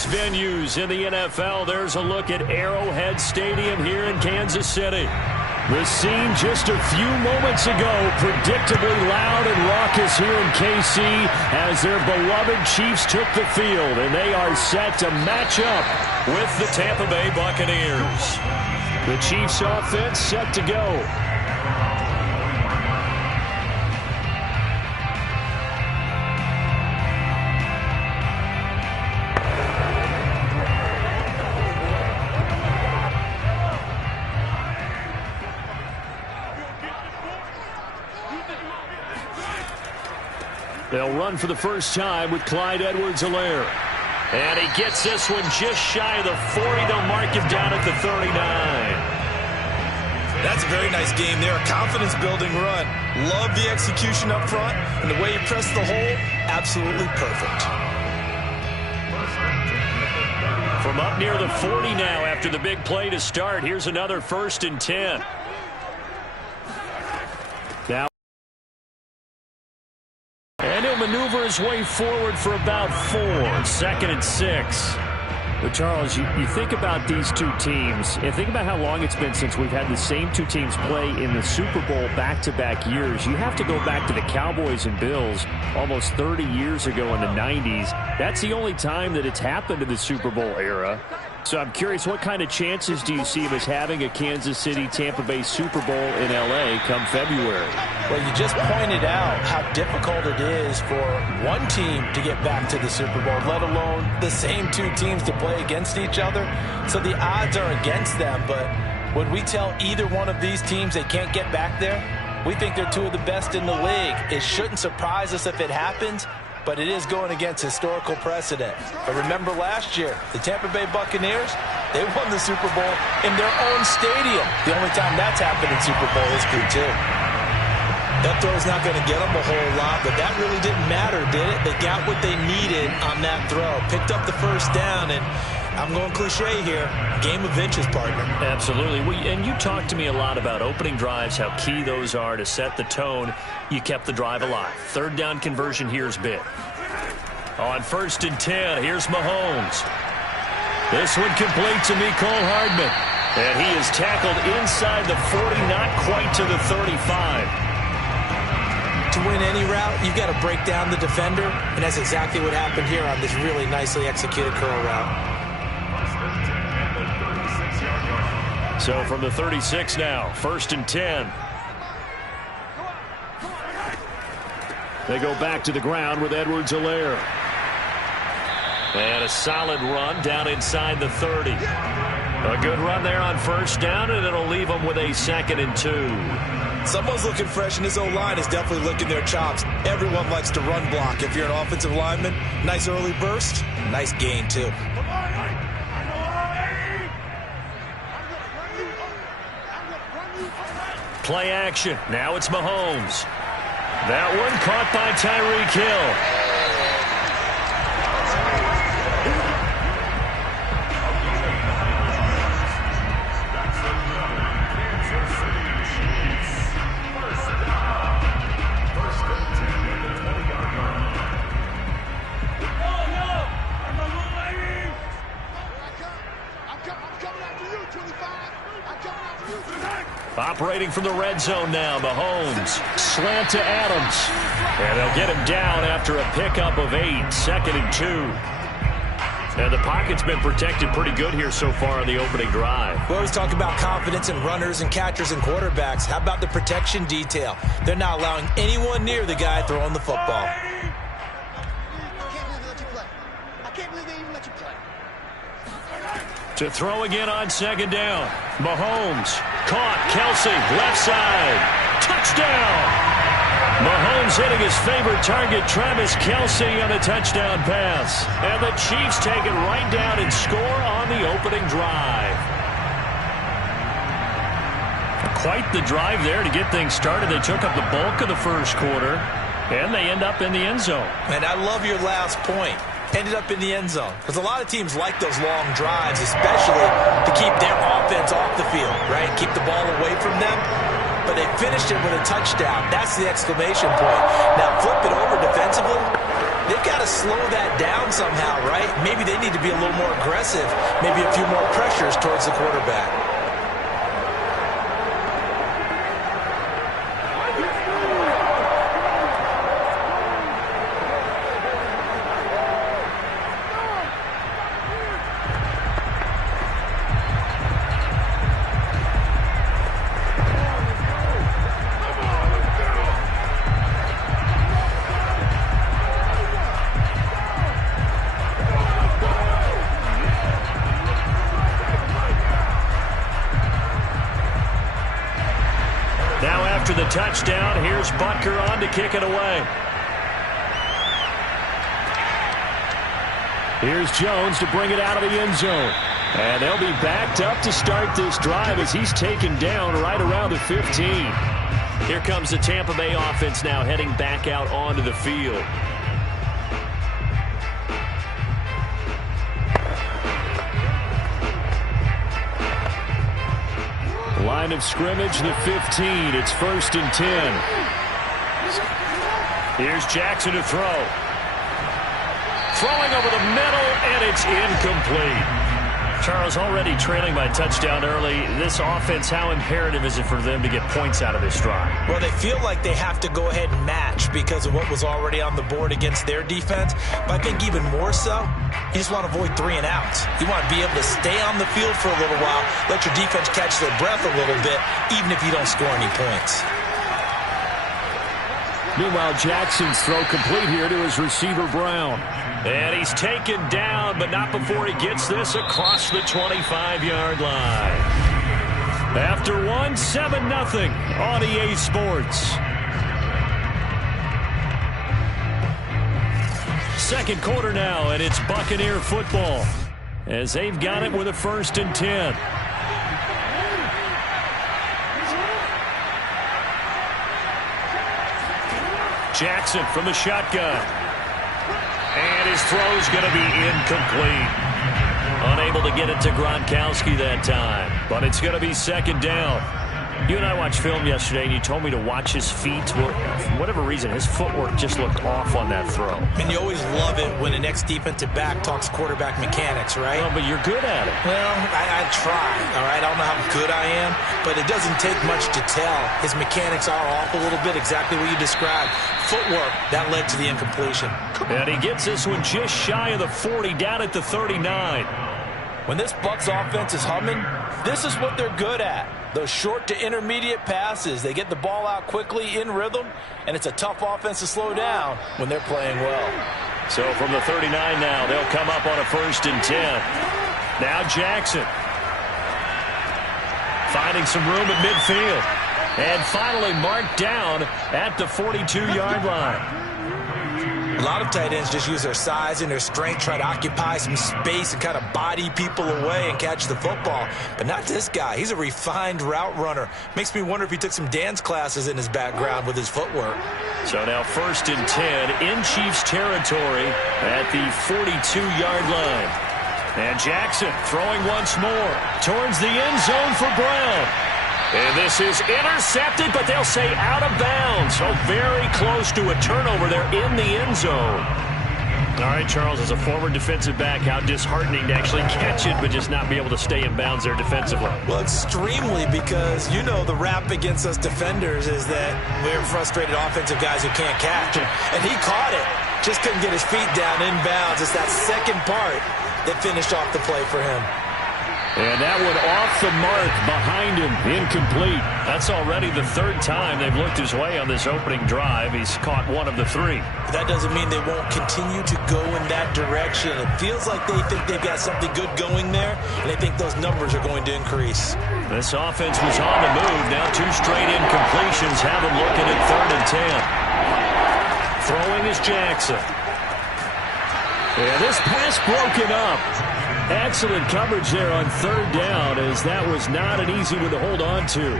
most venues in the NFL, there's a look at Arrowhead Stadium here in Kansas City. The scene just a few moments ago, predictably loud and raucous here in KC as their beloved Chiefs took the field, and they are set to match up with the Tampa Bay Buccaneers. The Chiefs offense set to go. They'll run for the first time with Clyde Edwards-Helaire. And he gets this one just shy of the 40. They'll mark him down at the 39. That's a very nice game there. A confidence-building run. Love the execution up front. And the way he pressed the hole, absolutely perfect. From up near the 40 now after the big play to start. Here's another 1st and 10. Now, and he'll maneuver his way forward for about 4. 2nd and 6. But, Charles, you think about these two teams, and think about how long it's been since we've had the same two teams play in the Super Bowl back-to-back years. You have to go back to the Cowboys and Bills almost 30 years ago in the 90s. That's the only time that it's happened in the Super Bowl era. So I'm curious, what kind of chances do you see of us having a Kansas City-Tampa Bay Super Bowl in L.A. come February? Well, you just pointed out how difficult it is for one team to get back to the Super Bowl, let alone the same two teams to play against each other. So the odds are against them, but would we tell either one of these teams they can't get back there? We think they're two of the best in the league. It shouldn't surprise us if it happens, but it is going against historical precedent. But remember last year, the Tampa Bay Buccaneers, they won the Super Bowl in their own stadium. The only time that's happened in Super Bowl history, too. That throw's not going to get them a whole lot, but that really didn't matter, did it? They got what they needed on that throw. Picked up the first down, and I'm going cliche here, game of inches, partner. Absolutely. And you talked to me a lot about opening drives, how key those are to set the tone. You kept the drive alive. 3rd down conversion here's big. On 1st and 10, here's Mahomes. This one complete to Mecole Hardman. And he is tackled inside the 40, not quite to the 35. To win any route, you've got to break down the defender, and that's exactly what happened here on this really nicely executed curl route. So from the 36 now, 1st and 10. They go back to the ground with Edwards-Helaire. And a solid run down inside the 30. A good run there on 1st down, and it'll leave them with a 2nd and 2. Someone's looking fresh, and his O-line is definitely licking their chops. Everyone likes to run block. If you're an offensive lineman, nice early burst, nice gain, too. Play action. Now it's Mahomes. That one caught by Tyreek Hill. Operating from the red zone now, Mahomes. Slant to Adams. And they'll get him down after a pickup of 8. 2nd and 2. And the pocket's been protected pretty good here so far on the opening drive. We always talk about confidence in runners and catchers and quarterbacks. How about the protection detail? They're not allowing anyone near the guy throwing the football. To throw again on 2nd down. Mahomes caught. Kelce left side. Touchdown. Mahomes hitting his favorite target, Travis Kelce, on a touchdown pass. And the Chiefs take it right down and score on the opening drive. Quite the drive there to get things started. They took up the bulk of the first quarter, and they end up in the end zone. And I love your last point. Ended up in the end zone. Because a lot of teams like those long drives, especially to keep their offense off the field, right? Keep the ball away from them. But they finished it with a touchdown. That's the exclamation point. Now flip it over defensively. they've got to slow that down somehow, right? Maybe they need to be a little more aggressive, maybe a few more pressures towards the quarterback. After the touchdown, here's Butker on to kick it away. Here's Jones to bring it out of the end zone. And they'll be backed up to start this drive as he's taken down right around the 15. Here comes the Tampa Bay offense now heading back out onto the field. Line of scrimmage, the 15. It's 1st and 10. Here's Jackson to throw. Throwing over the middle, and it's incomplete. Charles, already trailing by touchdown early. This offense, how imperative is it for them to get points out of this drive? Well, they feel like they have to go ahead and match because of what was already on the board against their defense. But I think even more so, you just want to avoid 3 and outs. You want to be able to stay on the field for a little while, let your defense catch their breath a little bit, even if you don't score any points. Meanwhile, Jackson's throw complete here to his receiver, Brown. And he's taken down, but not before he gets this across the 25-yard line. After one, 7-0 on EA Sports. Second quarter now, and it's Buccaneer football as they've got it with a 1st and 10. Jackson from the shotgun. And his throw's going to be incomplete. Unable to get it to Gronkowski that time. But it's going to be 2nd down. You and I watched film yesterday, and you told me to watch his feet. Well, for whatever reason, his footwork just looked off on that throw. And you always love it when the next defensive back talks quarterback mechanics, right? Well, but you're good at it. Well, I try, all right? I don't know how good I am, but it doesn't take much to tell. His mechanics are off a little bit, exactly what you described. Footwork, that led to the incompletion. And he gets this one just shy of the 40, down at the 39. When this Bucs offense is humming, this is what they're good at. Those short to intermediate passes. They get the ball out quickly in rhythm, and it's a tough offense to slow down when they're playing well. So from the 39 now, they'll come up on a 1st and 10. Now Jackson finding some room at midfield. And finally marked down at the 42-yard line. A lot of tight ends just use their size and their strength, try to occupy some space and kind of body people away and catch the football. But not this guy. He's a refined route runner. Makes me wonder if he took some dance classes in his background with his footwork. So now 1st and 10 in Chiefs territory at the 42-yard line. And Jackson throwing once more towards the end zone for Brown. And this is intercepted, but they'll say out of bounds. So very close to a turnover there in the end zone. All right, Charles, as a former defensive back, how disheartening to actually catch it, but just not be able to stay in bounds there defensively. Well, extremely, because you know the rap against us defenders is that we're frustrated offensive guys who can't catch. And he caught it, just couldn't get his feet down in bounds. It's that second part that finished off the play for him. And that one off the mark behind him, incomplete. That's already the 3rd time they've looked his way on this opening drive. He's caught one of the 3. That doesn't mean they won't continue to go in that direction. It feels like they think they've got something good going there, and they think those numbers are going to increase. This offense was on the move. Now 2 straight incompletions have them looking at 3rd and 10. Throwing is Jackson. And this pass broken up. Excellent coverage there on 3rd down, as that was not an easy one to hold on to.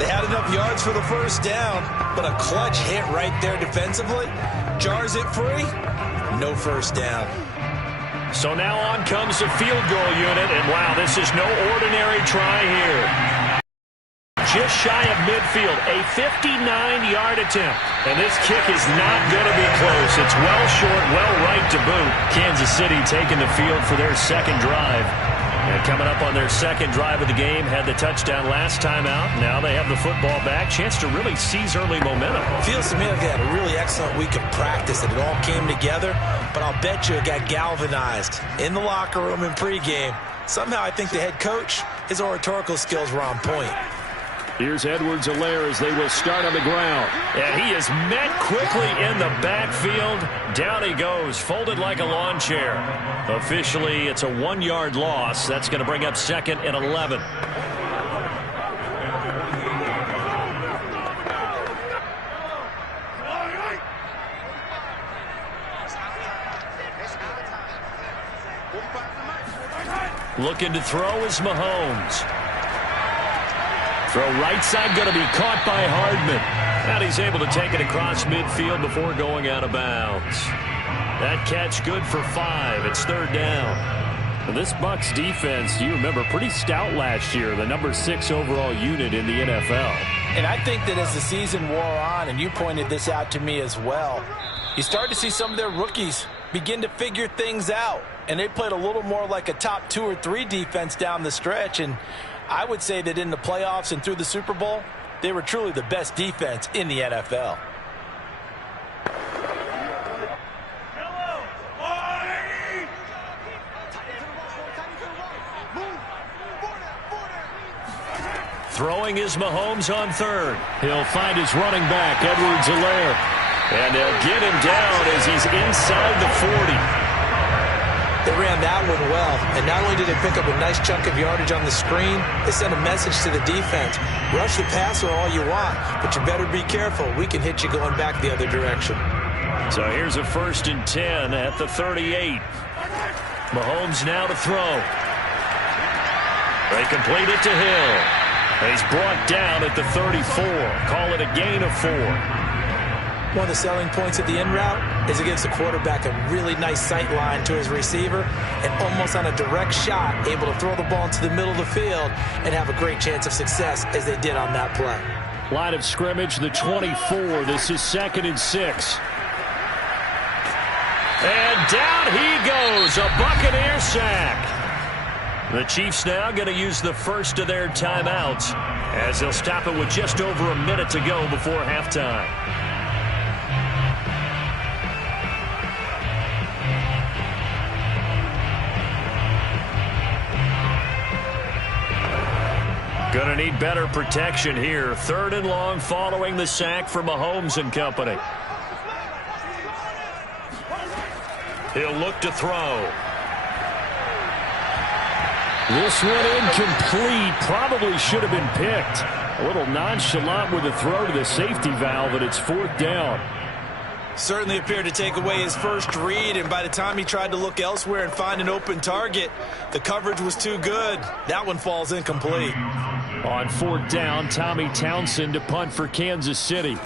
They had enough yards for the 1st down, but a clutch hit right there defensively. Jars it free, no 1st down. So now on comes the field goal unit, and wow, this is no ordinary try here. just shy of midfield. A 59-yard attempt. And this kick is not going to be close. It's well short, well right to boot. Kansas City taking the field for their second drive. And coming up on their second drive of the game, had the touchdown last time out. Now they have the football back. Chance to really seize early momentum. Feels to me like they had a really excellent week of practice and it all came together. But I'll bet you it got galvanized in the locker room in pregame. Somehow I think the head coach, his oratorical skills were on point. Here's Edwards-Helaire as they will start on the ground. And he is met quickly in the backfield. Down he goes, folded like a lawn chair. Officially, it's a 1-yard loss. That's going to bring up 2nd and 11. Looking to throw is Mahomes. Throw right side, going to be caught by Hardman. And he's able to take it across midfield before going out of bounds. That catch good for 5. It's 3rd down. And this Bucs defense, you remember, pretty stout last year. The number 6 overall unit in the NFL. And I think that as the season wore on, and you pointed this out to me as well, you start to see some of their rookies begin to figure things out. And they played a little more like a top 2 or 3 defense down the stretch. And I would say that in the playoffs and through the Super Bowl, they were truly the best defense in the NFL. Throwing is Mahomes on 3rd. He'll find his running back, Edwards-Helaire. And they'll get him down as he's inside the 40. They ran that one well, and not only did they pick up a nice chunk of yardage on the screen, they sent a message to the defense. Rush the passer all you want, but you better be careful. We can hit you going back the other direction. So here's a 1st and 10 at the 38. Mahomes now to throw. They complete it to Hill. He's brought down at the 34. Call it a gain of 4. One of the selling points of the in route is it gives the quarterback a really nice sight line to his receiver and almost on a direct shot able to throw the ball into the middle of the field and have a great chance of success as they did on that play. Line of scrimmage, the 24. This is 2nd and 6. And down he goes, a Buccaneer sack. The Chiefs now going to use the first of their timeouts as they'll stop it with just over a minute to go before halftime. Going to need better protection here. 3rd and long following the sack from Mahomes and company. He'll look to throw. This one incomplete. Probably should have been picked. A little nonchalant with the throw to the safety valve, and it's 4th down. Certainly appeared to take away his first read, and by the time he tried to look elsewhere and find an open target, the coverage was too good. That one falls incomplete. On 4th down, Tommy Townsend to punt for Kansas City.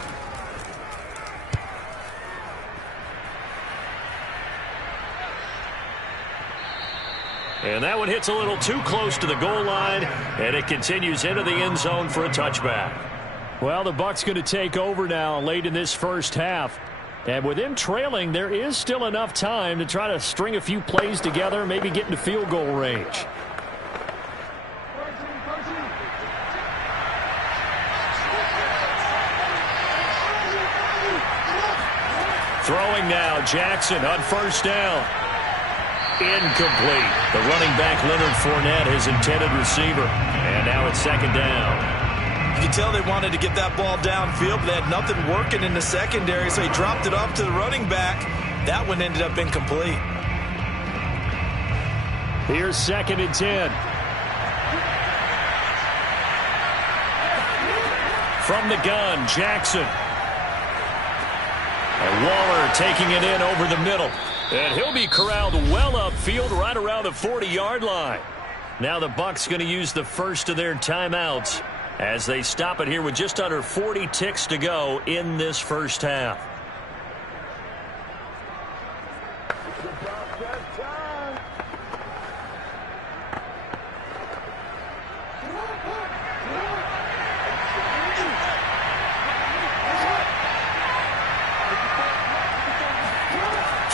And that one hits a little too close to the goal line, and it continues into the end zone for a touchback. Well, the Bucs going to take over now late in this first half. And with them trailing, there is still enough time to try to string a few plays together, maybe get into field goal range. Throwing now, Jackson on 1st down. Incomplete. The running back, Leonard Fournette, his intended receiver. And now it's 2nd down. You can tell they wanted to get that ball downfield, but they had nothing working in the secondary, so he dropped it off to the running back. That one ended up incomplete. Here's 2nd and 10. From the gun, Jackson. And Waller taking it in over the middle. And he'll be corralled well upfield right around the 40-yard line. Now the Bucs going to use the first of their timeouts as they stop it here with just under 40 ticks to go in this first half.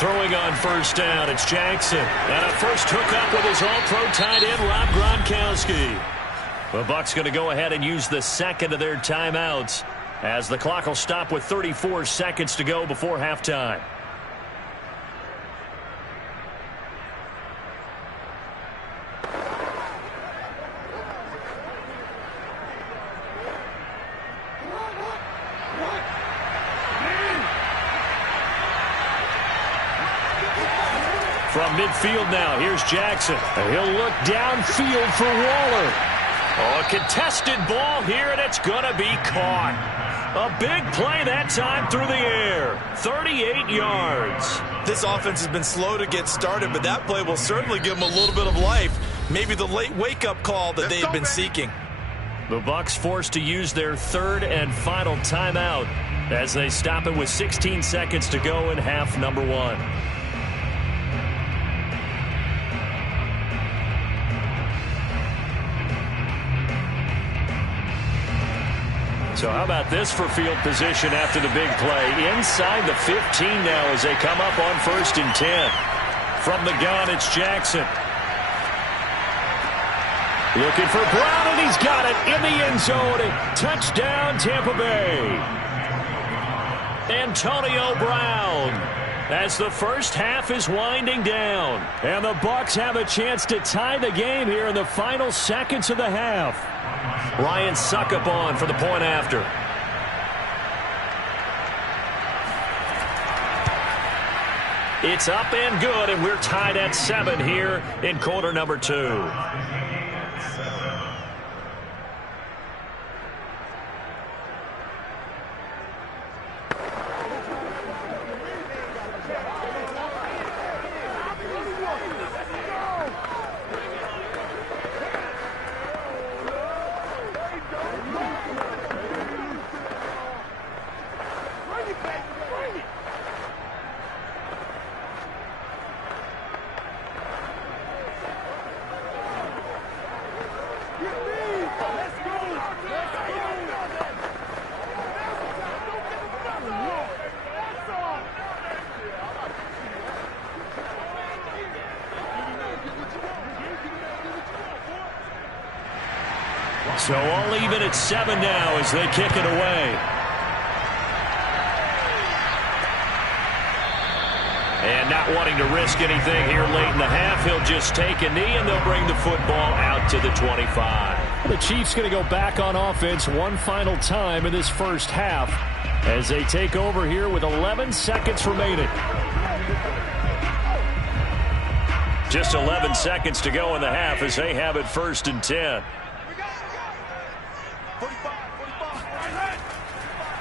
Throwing on first down, it's Jackson. And a first hookup with his all-pro tight end, Rob Gronkowski. The Bucs going to go ahead and use the second of their timeouts as the clock will stop with 34 seconds to go before halftime. From midfield now, here's Jackson. He'll look downfield for Waller. Oh, a contested ball here, and it's going to be caught. A big play that time through the air. 38 yards. This offense has been slow to get started, but that play will certainly give them a little bit of life. Maybe the late wake-up call that they've been seeking. The Bucs forced to use their third and final timeout as they stop it with 16 seconds to go in half number one. So how about this for field position after the big play? Inside the 15 now as they come up on 1st and 10. From the gun, it's Jackson. Looking for Brown, and he's got it in the end zone. Touchdown, Tampa Bay. Antonio Brown as the first half is winding down. And the Bucs have a chance to tie the game here in the final seconds of the half. Ryan Succop on for the point after. It's up and good, and we're tied at 7 here in quarter number 2. So all even at 7 now as they kick it away. And not wanting to risk anything here late in the half, he'll just take a knee and they'll bring the football out to the 25. The Chiefs going to go back on offense one final time in this first half as they take over here with 11 seconds remaining. Just 11 seconds to go in the half as they have it 1st and 10.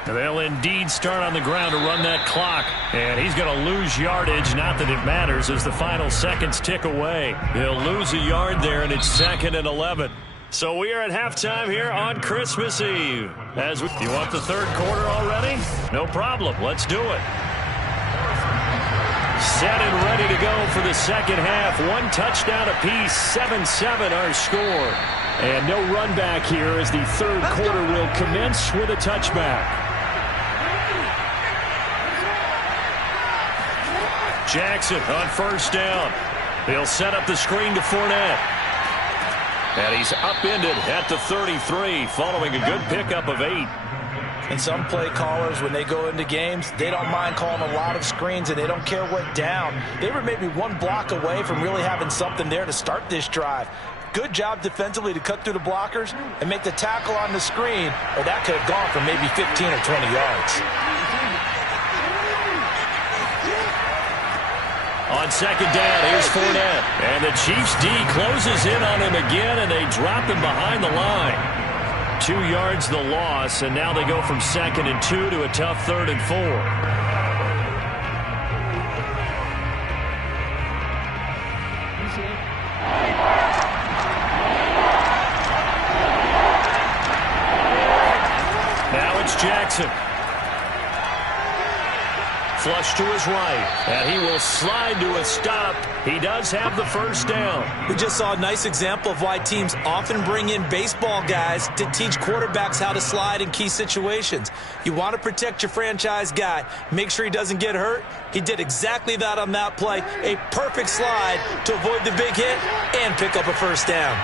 They'll indeed start on the ground to run that clock. And he's going to lose yardage. Not that it matters as the final seconds tick away. He'll lose a yard there, and it's 2nd and 11. So we are at halftime here on Christmas Eve. You want the third quarter already? No problem. Let's do it. Set and ready to go for the second half. One touchdown apiece. 7-7 our score. And no run back here as the third quarter will commence with a touchback. Jackson on first down. He'll set up the screen to Fournette. And he's upended at the 33 following a good pickup of 8. And some play callers, when they go into games, they don't mind calling a lot of screens, and they don't care what down. They were maybe one block away from really having something there to start this drive. Good job defensively to cut through the blockers and make the tackle on the screen, or that could have gone for maybe 15 or 20 yards. On second down, here's Fournette. And the Chiefs D closes in on him again, and they drop him behind the line. 2 yards the loss, and now they go from 2nd and 2 to a tough 3rd and 4. Now it's Jackson. Flush to his right, and he will slide to a stop. He does have the first down. We just saw a nice example of why teams often bring in baseball guys to teach quarterbacks how to slide in key situations. You want to protect your franchise guy. Make sure he doesn't get hurt. He did exactly that on that play. A perfect slide to avoid the big hit and pick up a first down.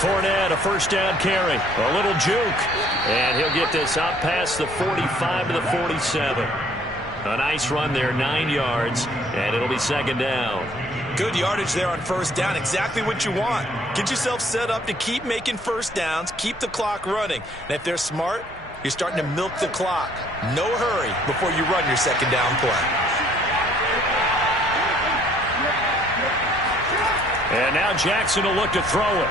Fournette, a first down carry. A little juke. And he'll get this out past the 45 to the 47. A nice run there, 9 yards, and it'll be second down. Good yardage there on first down. Exactly what you want. Get yourself set up to keep making first downs, keep the clock running. And if they're smart, you're starting to milk the clock. No hurry before you run your second down play. And now Jackson will look to throw it.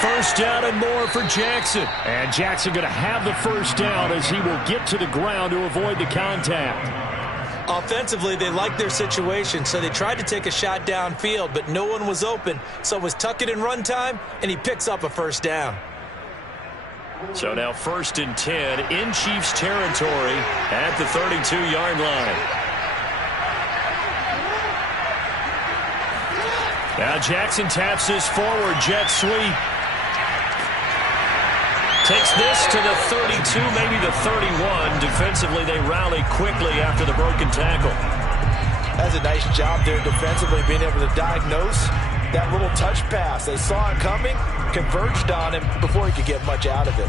First down and more for Jackson. And Jackson going to have the first down as he will get to the ground to avoid the contact. Offensively, they liked their situation, so they tried to take a shot downfield, but no one was open. So it was tuck it and run time, and he picks up a first down. So now 1st and 10 in Chiefs territory at the 32-yard line. Now Jackson taps this forward jet sweep. Takes this to the 32, maybe the 31. Defensively, they rally quickly after the broken tackle. That's a nice job there defensively, being able to diagnose that little touch pass. They saw it coming, converged on him before he could get much out of it.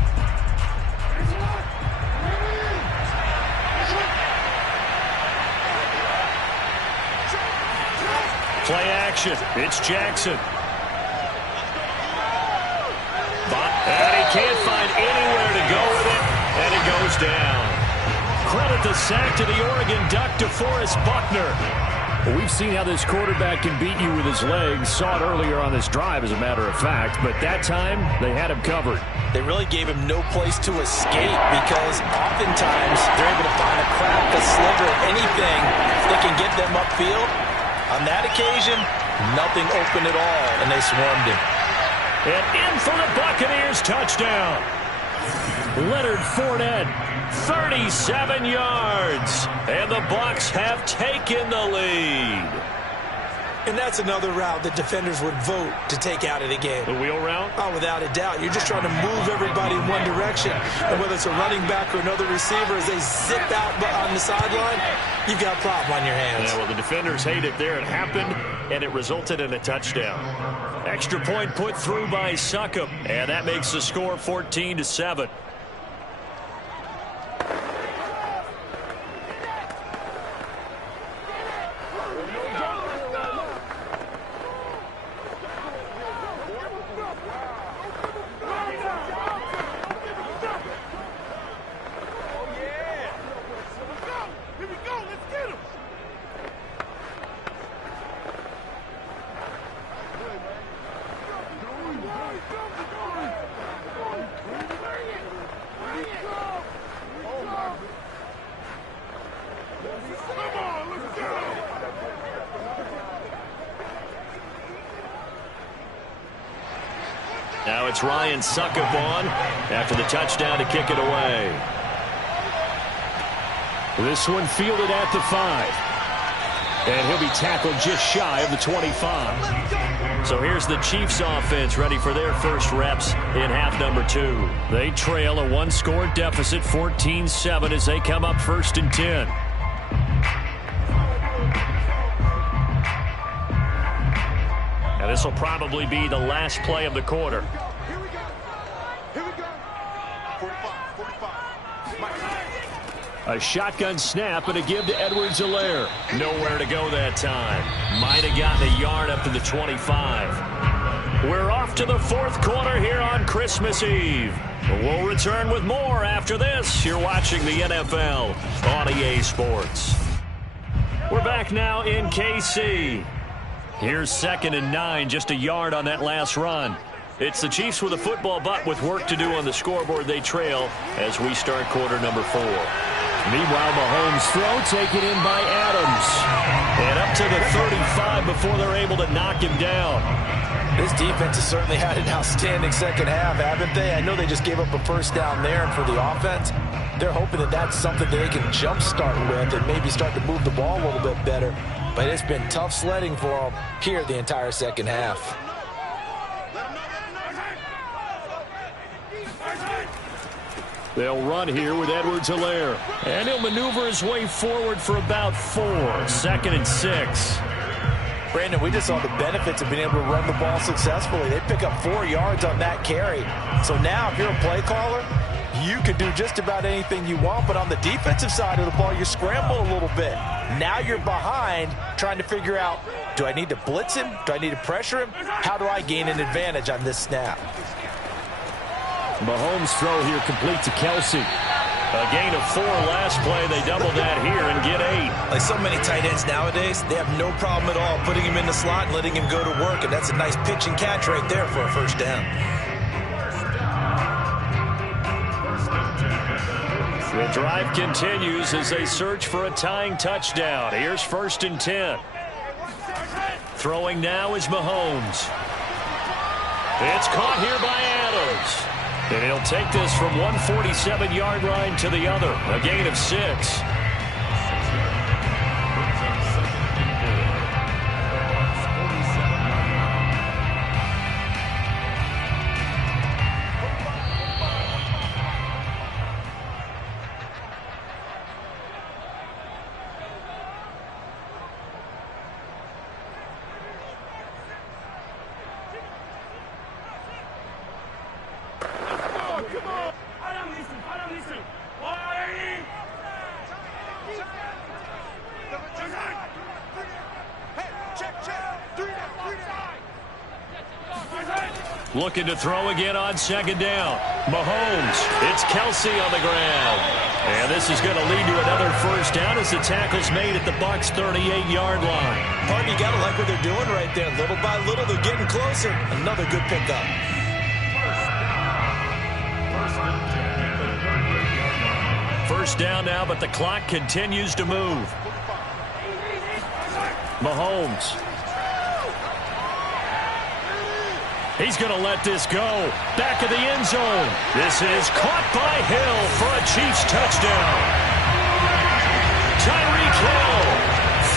Play action. It's Jackson. And he can't find anywhere to go with it, and it goes down. Credit the sack to the Oregon Duck, DeForest Buckner. Well, we've seen how this quarterback can beat you with his legs. Saw it earlier on this drive, as a matter of fact, but that time they had him covered. They really gave him no place to escape because oftentimes they're able to find a crack, a sliver, anything that can get them upfield. On that occasion, nothing open at all, and they swarmed him. And in for the Buccaneers touchdown. Leonard Fournette, 37 yards. And the Bucs have taken the lead. And that's another route that defenders would vote to take out of the game. The wheel route? Oh, without a doubt. You're just trying to move everybody in one direction. And whether it's a running back or another receiver, as they zip out on the sideline, you've got a problem on your hands. Yeah, well, the defenders hate it there. It happened, and it resulted in a touchdown. Extra point put through by Succop, and that makes the score 14-7. Now it's Ryan Succop on after the touchdown to kick it away. This one fielded at the 5. And he'll be tackled just shy of the 25. So here's the Chiefs offense ready for their first reps in half number 2. They trail a one-score deficit, 14-7, as they come up 1st and 10. And this will probably be the last play of the quarter. Here we go. 45. A shotgun snap and a give to Edwards-Helaire. Nowhere to go that time. Might have gotten a yard up to the 25. We're off to the 4th quarter here on Christmas Eve. We'll return with more after this. You're watching the NFL on EA Sports. We're back now in KC. Here's 2nd and 9, just a yard on that last run. It's the Chiefs with a football, but with work to do on the scoreboard, they trail as we start quarter number 4. Meanwhile, Mahomes' throw taken in by Adams. And up to the 35 before they're able to knock him down. This defense has certainly had an outstanding second half, haven't they? I know they just gave up a first down there, and for the offense, they're hoping that that's something that they can jumpstart with and maybe start to move the ball a little bit better. But it's been tough sledding for them here the entire second half. They'll run here with Edwards-Helaire. And he'll maneuver his way forward for about 4. 2nd and 6. Brandon, we just saw the benefits of being able to run the ball successfully. They pick up 4 yards on that carry. So now if you're a play caller, you can do just about anything you want. But on the defensive side of the ball, you scramble a little bit. Now you're behind trying to figure out, do I need to blitz him? Do I need to pressure him? How do I gain an advantage on this snap? Mahomes' throw here complete to Kelce. A gain of 4 last play. They double that here and get 8. Like so many tight ends nowadays, they have no problem at all putting him in the slot and letting him go to work. And that's a nice pitch and catch right there for a first down. The drive continues as they search for a tying touchdown. Here's 1st and 10. Throwing now is Mahomes. It's caught here by Adams. And he'll take this from 147-yard line to the other. A gain of 6. Looking to throw again on 2nd down. Mahomes. It's Kelce on the ground. And this is going to lead to another first down as the tackle's made at the Bucs' 38-yard line. Pardon, you got to like what they're doing right there. Little by little, they're getting closer. Another good pickup. First down now, but the clock continues to move. Mahomes. He's going to let this go. Back of the end zone. This is caught by Hill for a Chiefs touchdown. Tyreek Hill,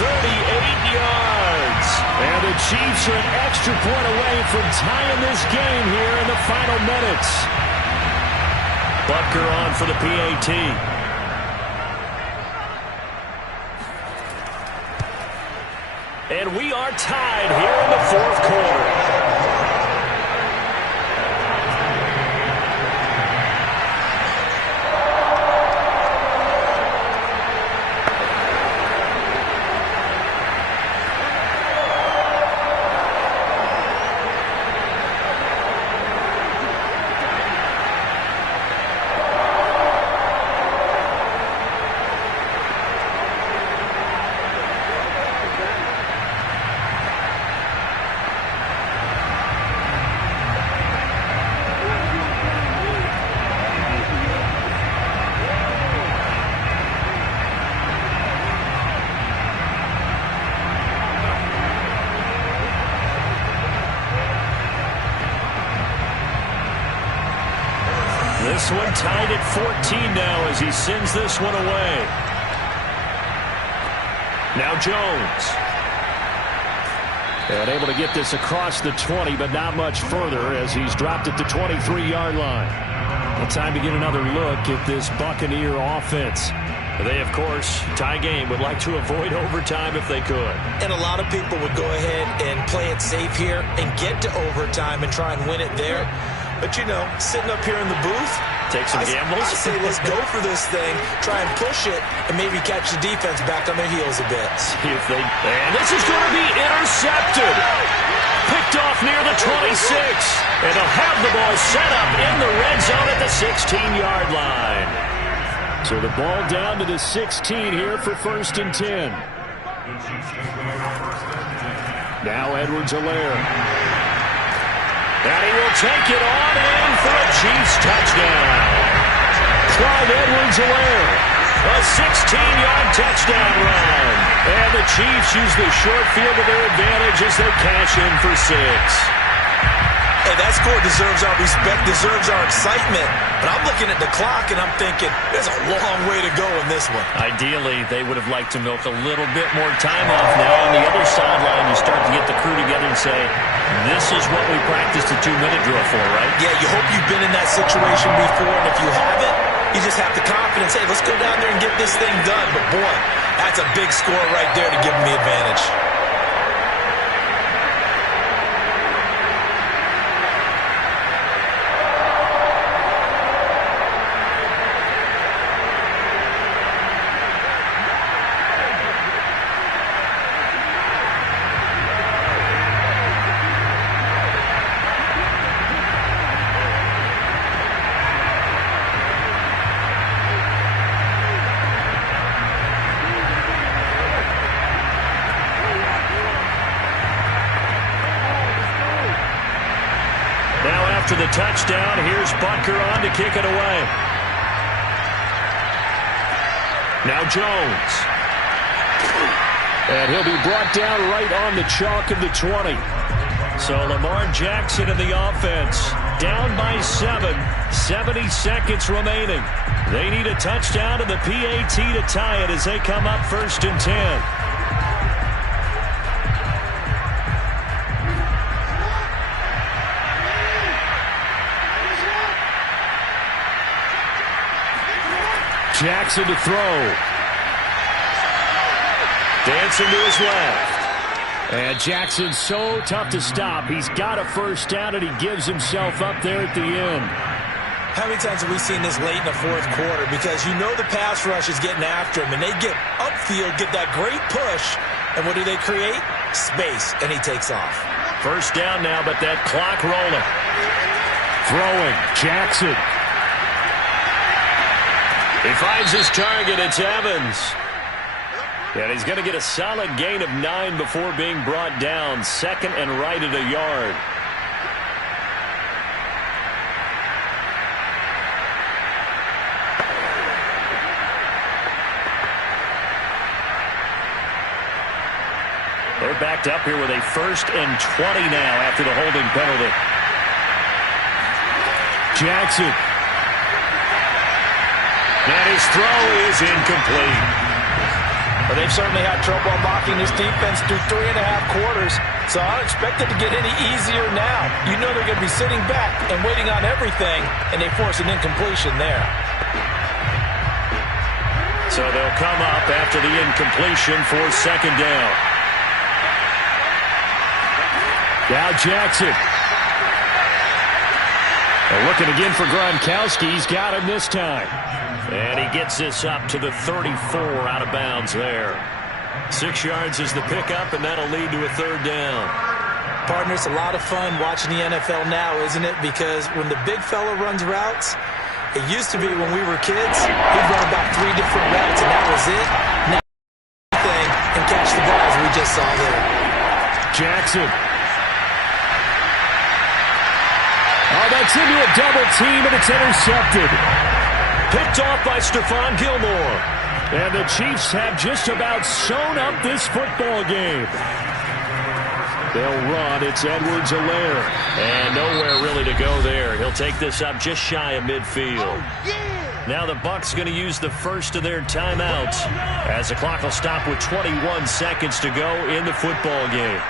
38 yards. And the Chiefs are an extra point away from tying this game here in the final minutes. Butker on for the PAT. And we are tied here in the 4th quarter. This one tied at 14 now as he sends this one away. Now Jones. And able to get this across the 20, but not much further as he's dropped at the 23-yard line. Well, time to get another look at this Buccaneer offense. They, of course, tie game, would like to avoid overtime if they could. And a lot of people would go ahead and play it safe here and get to overtime and try and win it there. But, you know, sitting up here in the booth, take some gambles. I say let's go for this thing, try and push it, and maybe catch the defense back on their heels a bit. See if they... And this is going to be intercepted. Picked off near the 26. And they'll have the ball set up in the red zone at the 16-yard line. So the ball down to the 16 here for 1st and 10. Now Edwards-Helaire. And he will take it on in for a Chiefs touchdown. Clyde Edwards-Helaire. A 16-yard touchdown run. And the Chiefs use the short field to their advantage as they cash in for 6. Hey, that score deserves our respect, deserves our excitement. But I'm looking at the clock, and I'm thinking, there's a long way to go in this one. Ideally, they would have liked to milk a little bit more time off. Now, on the other sideline, you start to get the crew together and say, this is what we practiced a 2-minute drill for, right? Yeah, you hope you've been in that situation before, and if you haven't, you just have the confidence, hey, let's go down there and get this thing done. But, boy, that's a big score right there to give them the advantage. After the touchdown, here's Butker on to kick it away. Now Jones. And he'll be brought down right on the chalk of the 20. So Lamar Jackson in the offense, down by 7, 70 seconds remaining. They need a touchdown and the PAT to tie it as they come up 1st and 10. Jackson to throw. Dancing to his left. And Jackson's so tough to stop. He's got a first down, and he gives himself up there at the end. How many times have we seen this late in the fourth quarter? Because you know the pass rush is getting after him, and they get upfield, get that great push, and what do they create? Space, and he takes off. First down now, but that clock rolling. Throwing, Jackson. He finds his target. It's Evans. And he's going to get a solid gain of 9 before being brought down. 2nd and right at a yard. They're backed up here with a 1st and 20 now after the holding penalty. Jackson. And his throw is incomplete. Well, they've certainly had trouble unlocking this defense through 3.5 quarters, so I don't expect it to get any easier now. You know they're going to be sitting back and waiting on everything, and they force an incompletion there. So they'll come up after the incompletion for 2nd down. Now Jackson. They're looking again for Gronkowski. He's got him this time. And he gets this up to the 34 out of bounds there. 6 yards is the pickup, and that'll lead to a 3rd down. Partner, it's a lot of fun watching the NFL now, isn't it? Because when the big fella runs routes, it used to be when we were kids, he'd run about 3 different routes, and that was it. Now, thing and catch the ball as we just saw there. Jackson. Oh, that's into a double team, and it's intercepted. Picked off by Stephon Gilmore. And the Chiefs have just about sewn up this football game. They'll run. It's Edwards-Helaire. And nowhere really to go there. He'll take this up just shy of midfield. Oh, yeah. Now the Bucs going to use the first of their timeouts as the clock will stop with 21 seconds to go in the football game.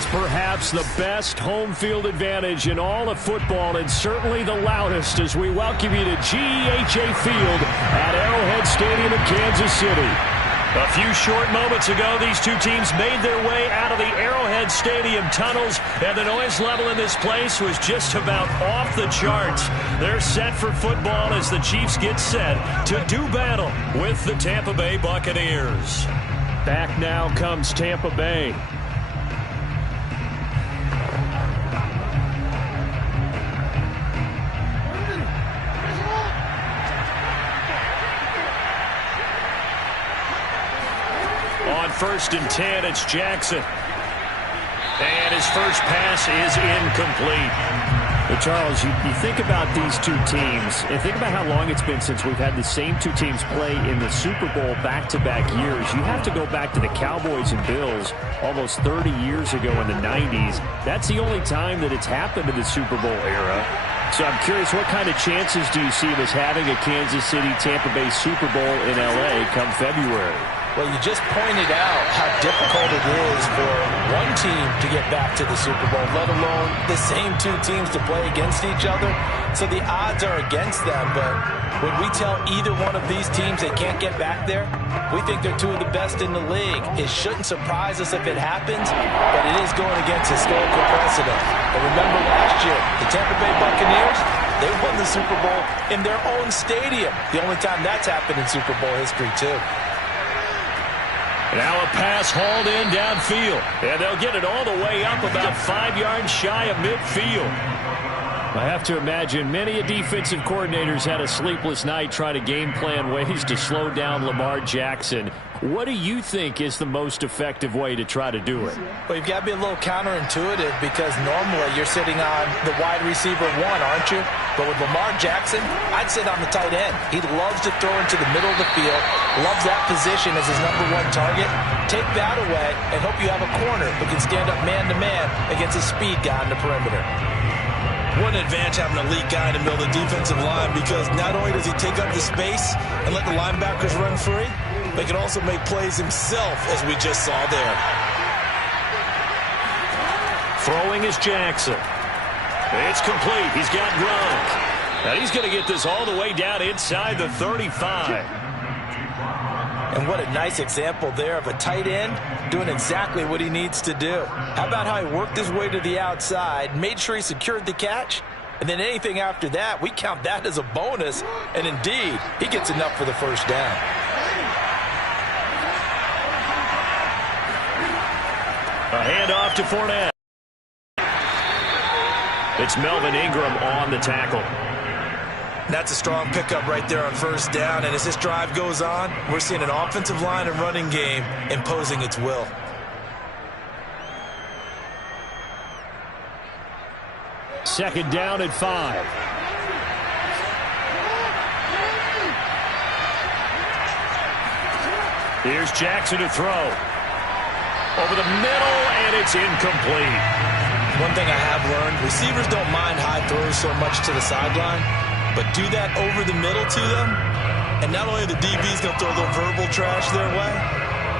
is perhaps the best home field advantage in all of football, and certainly the loudest, as we welcome you to GEHA Field at Arrowhead Stadium in Kansas City. A few short moments ago, these two teams made their way out of the Arrowhead Stadium tunnels, and the noise level in this place was just about off the charts. They're set for football as the Chiefs get set to do battle with the Tampa Bay Buccaneers. Back now comes Tampa Bay. On 1st and 10, it's Jackson. And his first pass is incomplete. But Charles, you think about these two teams, and think about how long it's been since we've had the same two teams play in the Super Bowl back-to-back years. You have to go back to the Cowboys and Bills almost 30 years ago in the 90s. That's the only time that it's happened in the Super Bowl era. So I'm curious, what kind of chances do you see of us having a Kansas City-Tampa Bay Super Bowl in L.A. come February? Well, you just pointed out how difficult it is for one team to get back to the Super Bowl, let alone the same two teams to play against each other. So the odds are against them, but when we tell either one of these teams they can't get back there, we think they're two of the best in the league. It shouldn't surprise us if it happens, but it is going against historical precedent. And remember last year, the Tampa Bay Buccaneers, they won the Super Bowl in their own stadium. The only time that's happened in Super Bowl history, too. Now a pass hauled in downfield, and they'll get it all the way up about 5 yards shy of midfield. I have to imagine many defensive coordinators had a sleepless night trying to game plan ways to slow down Lamar Jackson. What do you think is the most effective way to try to do it? Well, you've got to be a little counterintuitive because normally you're sitting on the wide receiver one, aren't you? But with Lamar Jackson, I'd sit on the tight end. He loves to throw into the middle of the field, loves that position as his #1 target. Take that away and hope you have a corner who can stand up man-to-man against a speed guy on the perimeter. What an advantage having an elite guy in the middle of the defensive line, because not only does he take up the space and let the linebackers run free, but he can also make plays himself, as we just saw there. Throwing is Jackson. It's complete. He's got Gronk. Now he's going to get this all the way down inside the 35. And what a nice example there of a tight end doing exactly what he needs to do. How about how he worked his way to the outside, made sure he secured the catch, and then anything after that, we count that as a bonus. And indeed, he gets enough for the first down. A handoff to Fournette. It's Melvin Ingram on the tackle. That's a strong pickup right there on first down, and as this drive goes on, we're seeing an offensive line and running game imposing its will. Second down at 5. Here's Jackson to throw. Over the middle, and it's incomplete. One thing I have learned, receivers don't mind high throws so much to the sideline, but do that over the middle to them, and not only are the DBs going to throw a little verbal trash their way,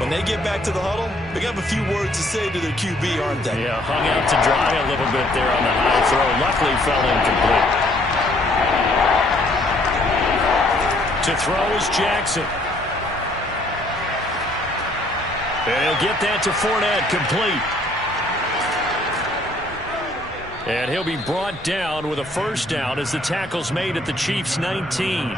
when they get back to the huddle, they're going to have a few words to say to their QB, aren't they? Yeah, hung out to dry a little bit there on the high throw. Luckily fell incomplete. To throw is Jackson. And he'll get that to Fournette, complete. And he'll be brought down with a first down as the tackle's made at the Chiefs' 19.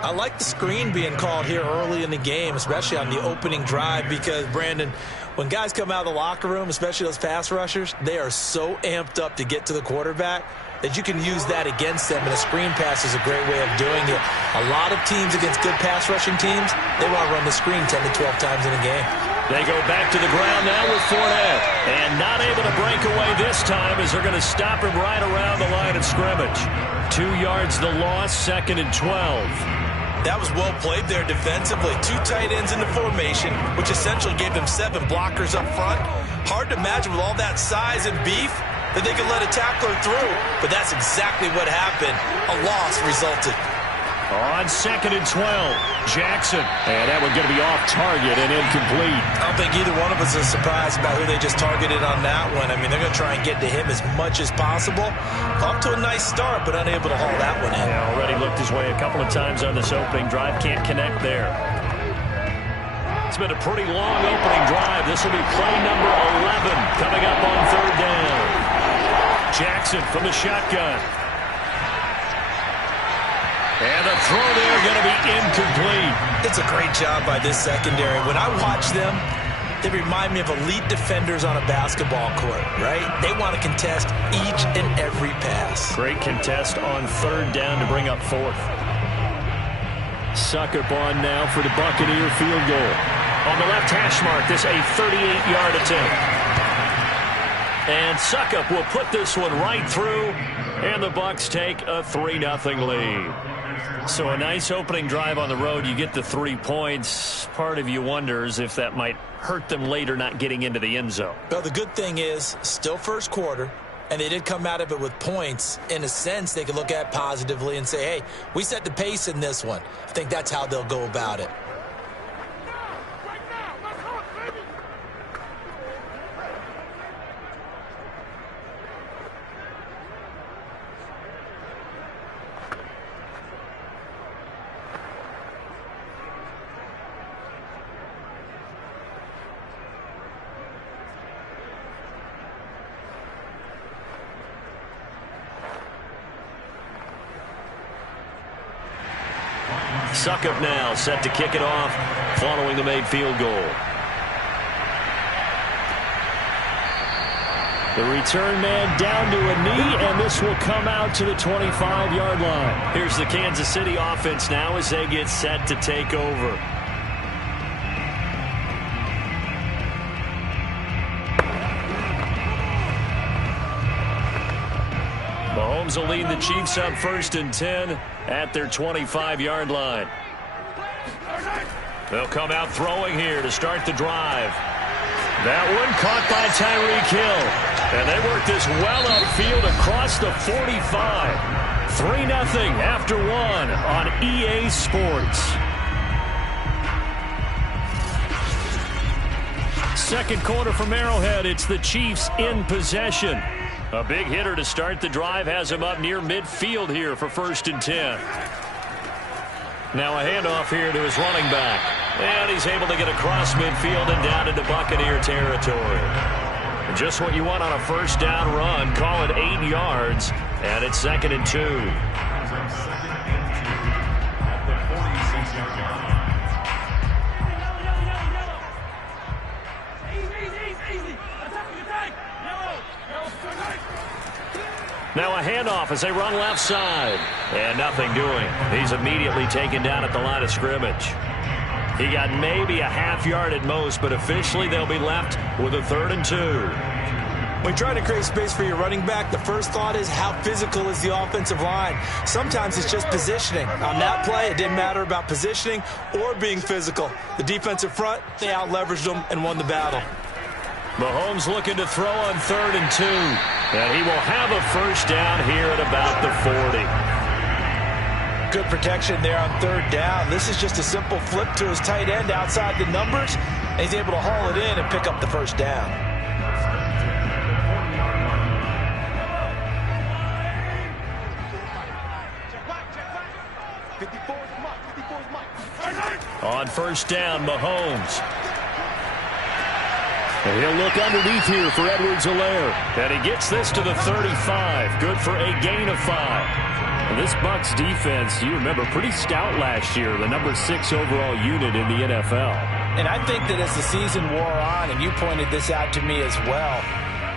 I like the screen being called here early in the game, especially on the opening drive, because, Brandon, when guys come out of the locker room, especially those pass rushers, they are so amped up to get to the quarterback that you can use that against them, and a screen pass is a great way of doing it. A lot of teams against good pass rushing teams, they want to run the screen 10 to 12 times in a game. They go back to the ground now with Fournette. And not able to break away this time as they're going to stop him right around the line of scrimmage. 2 yards the loss, 2nd and 12. That was well played there defensively. 2 tight ends in the formation, which essentially gave them 7 blockers up front. Hard to imagine with all that size and beef that they could let a tackler through. But that's exactly what happened. A loss resulted. On 2nd and 12, Jackson. And that one's going to be off target and incomplete. I don't think either one of us is surprised about who they just targeted on that one. I mean, they're going to try and get to him as much as possible. Off to a nice start, but unable to haul that one in. Yeah, already looked his way a couple of times on this opening drive. Can't connect there. It's been a pretty long opening drive. This will be play number 11 coming up on 3rd down. Jackson from the shotgun. And the throw there going to be incomplete. It's a great job by this secondary. When I watch them, they remind me of elite defenders on a basketball court, right? They want to contest each and every pass. Great contest on 3rd down to bring up 4th. Succop on now for the Buccaneer field goal. On the left hash mark, this a 38-yard attempt. And Succop will put this one right through, and the Bucs take a 3-0 lead. So a nice opening drive on the road. You get the 3 points. Part of you wonders if that might hurt them later not getting into the end zone. Well, the good thing is still first quarter, and they did come out of it with points. In a sense, they can look at it positively and say, hey, we set the pace in this one. I think that's how they'll go about it. Succop now set to kick it off following the made field goal. The return man down to a knee, and this will come out to the 25-yard line. Here's the Kansas City offense now as they get set to take over. Mahomes will lead the Chiefs up 1st and 10 at their 25-yard line. They'll come out throwing here to start the drive. That one caught by Tyreek Hill. And they work this well upfield across the 45. 3-0 after 1 on EA Sports. Second quarter from Arrowhead. It's the Chiefs in possession. A big hitter to start the drive has him up near midfield here for 1st and 10. Now a handoff here to his running back. And he's able to get across midfield and down into Buccaneer territory. Just what you want on a 1st down run. Call it 8 yards. And it's 2nd and 2. Now a handoff as they run left side. And nothing doing. He's immediately taken down at the line of scrimmage. He got maybe a half yard at most, but officially they'll be left with a 3rd and 2. When trying to create space for your running back, the first thought is how physical is the offensive line. Sometimes it's just positioning. On that play, it didn't matter about positioning or being physical. The defensive front, they out-leveraged them and won the battle. Mahomes looking to throw on 3rd and 2. And he will have a 1st down here at about the 40. Good protection there on 3rd down. This is just a simple flip to his tight end outside the numbers. And he's able to haul it in and pick up the 1st down. On 1st down, Mahomes. And he'll look underneath here for Edwards-Helaire. And he gets this to the 35. Good for a gain of 5. And this Bucs defense, you remember, pretty stout last year. The number 6 overall unit in the NFL. And I think that as the season wore on, and you pointed this out to me as well,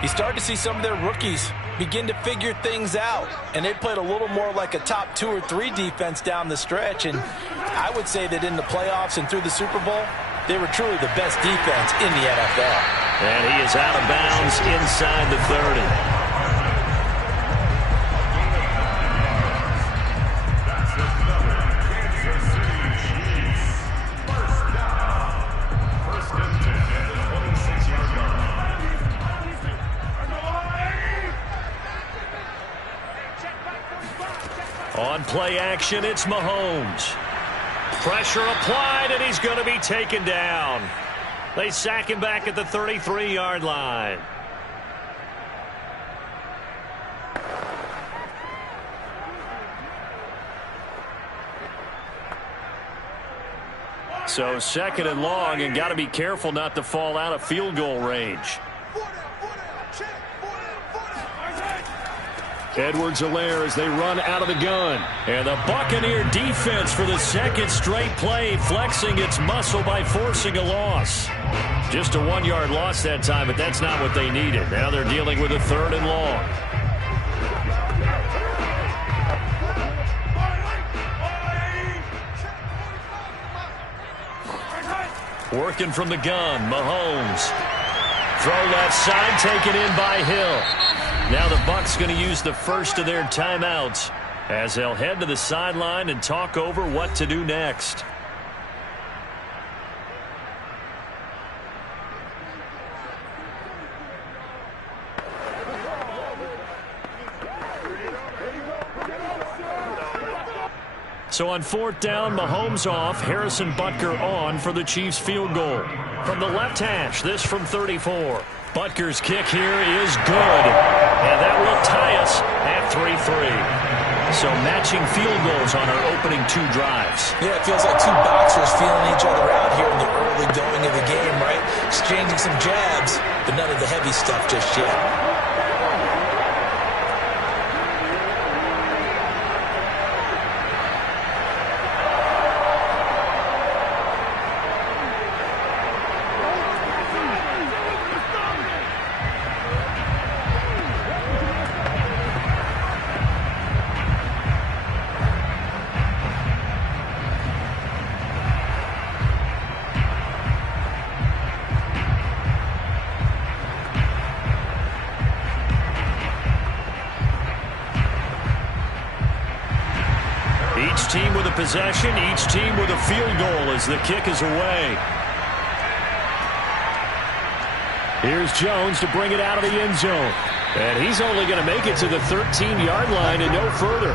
you start to see some of their rookies begin to figure things out. And they played a little more like a top 2 or 3 defense down the stretch. And I would say that in the playoffs and through the Super Bowl, they were truly the best defense in the NFL. And he is out of bounds inside the 30. On play action, it's Mahomes. Pressure applied, and he's going to be taken down. They sack him back at the 33-yard line. So second and long, and got to be careful not to fall out of field goal range. Edwards-Helaire as they run out of the gun. And the Buccaneer defense for the second straight play, flexing its muscle by forcing a loss. Just a 1-yard loss that time, but that's not what they needed. Now they're dealing with a 3rd and long. Working from the gun, Mahomes. Throw left side, taken in by Hill. Now the Bucs going to use the first of their timeouts as they'll head to the sideline and talk over what to do next. So on 4th down, Mahomes off, Harrison Butker on for the Chiefs field goal. From the left hash, this from 34. Butker's kick here is good. And that will tie us at 3-3. So matching field goals on our opening 2 drives. Yeah, it feels like 2 boxers feeling each other out here in the early going of the game, right? Exchanging some jabs, but none of the heavy stuff just yet. Each team with a possession, each team with a field goal as the kick is away. Here's Jones to bring it out of the end zone. And he's only going to make it to the 13-yard line and no further.